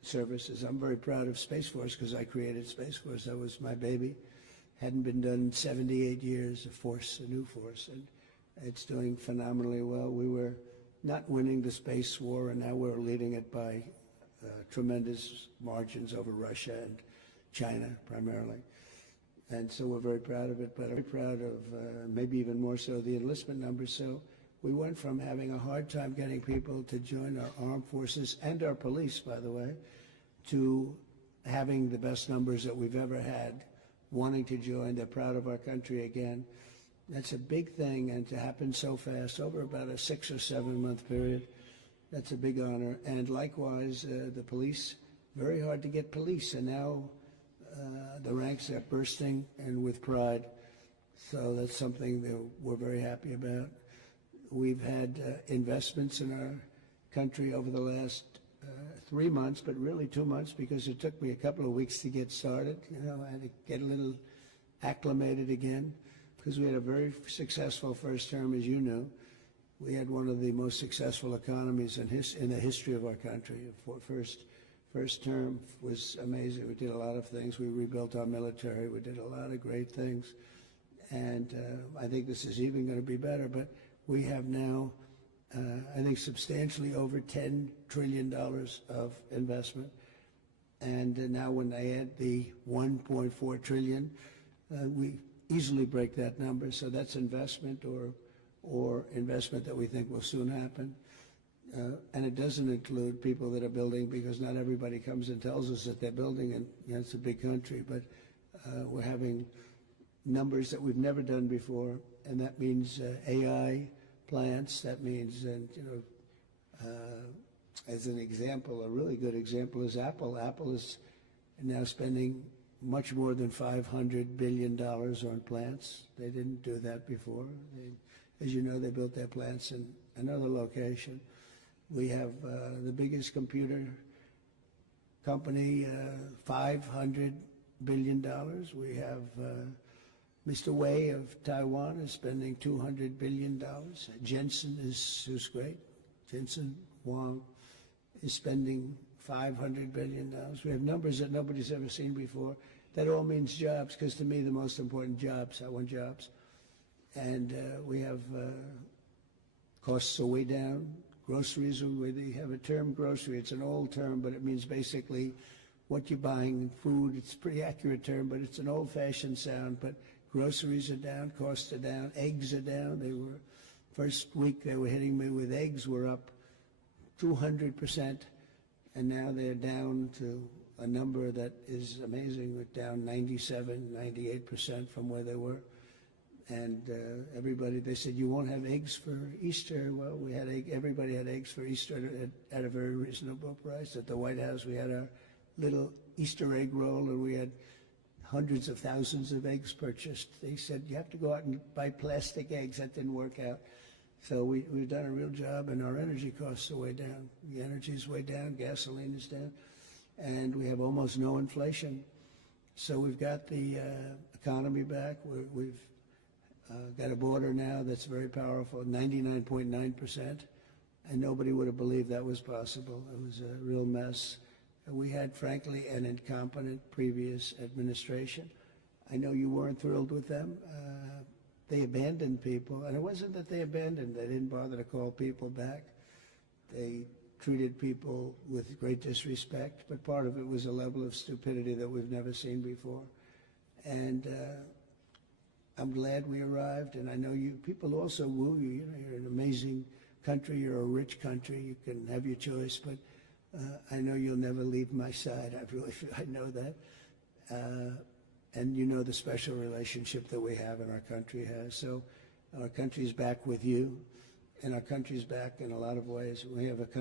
services. I'm very proud of Space Force because I created Space Force. That was my baby. Hadn't been done in 78 years, a new force, and it's doing phenomenally well. We were not winning the space war, and now we're leading it by tremendous margins over Russia and China primarily. And so we're very proud of it, but I'm very proud of maybe even more so the enlistment numbers. So we went from having a hard time getting people to join our armed forces and our police, by the way, to having the best numbers that we've ever had, wanting to join. They're proud of our country again. That's a big thing, and to happen so fast, over about a 6 or 7 month period, that's a big honor. And likewise, the police, very hard to get police, and now the ranks are bursting and with pride. So that's something that we're very happy about. We've had investments in our country over the last 3 months, but really 2 months, because it took me a couple of weeks to get started. You know, I had to get a little acclimated again, because we had a very successful first term, as you know. We had one of the most successful economies in the history of our country. First term was amazing. We did a lot of things. We rebuilt our military. We did a lot of great things. And I think this is even going to be better. But we have now, I think, substantially over $10 trillion of investment. And now when they add the $1.4 trillion, we easily break that number. So that's investment or investment that we think will soon happen. And it doesn't include people that are building, because not everybody comes and tells us that they're building, and you know, it's a big country, but we're having numbers that we've never done before, and that means AI plants. That means, and you know, as an example, a really good example is Apple. Apple is now spending much more than $500 billion on plants. They didn't do that before. As you know, they built their plants in another location. We have the biggest computer company, $500 billion. We have Mr. Wei of Taiwan is spending $200 billion. Jensen who's great. Jensen Huang is spending $500 billion. We have numbers that nobody's ever seen before. That all means jobs, because to me the most important jobs, I want jobs. And we have costs are way down. Groceries, we have a term, grocery. It's an old term, but it means basically what you're buying, food. It's a pretty accurate term, but it's an old-fashioned sound. But groceries are down, costs are down, eggs are down. They were, first week they were hitting me with eggs were up 200%, and now they're down to a number that is amazing. We're down 97, 98% from where they were. And everybody, they said, you won't have eggs for Easter. Well, we had everybody had eggs for Easter at a very reasonable price. At the White House, we had our little Easter egg roll, and we had hundreds of thousands of eggs purchased. They said, you have to go out and buy plastic eggs. That didn't work out. So we've done a real job, and our energy costs are way down. The energy is way down, gasoline is down, and we have almost no inflation. So we've got the economy back. We've got a border now that's very powerful, 99.9%, and nobody would have believed that was possible. It was a real mess. We had, frankly, an incompetent previous administration. I know you weren't thrilled with them. They abandoned people, and it wasn't that they abandoned. They didn't bother to call people back. They treated people with great disrespect, but part of it was a level of stupidity that we've never seen before. And I'm glad we arrived, and I know people also woo you. You know, you're an amazing country, you're a rich country, you can have your choice, but I know you'll never leave my side. I know that. And you know the special relationship that we have and our country has. So our country's back with you, and our country's back in a lot of ways. We have a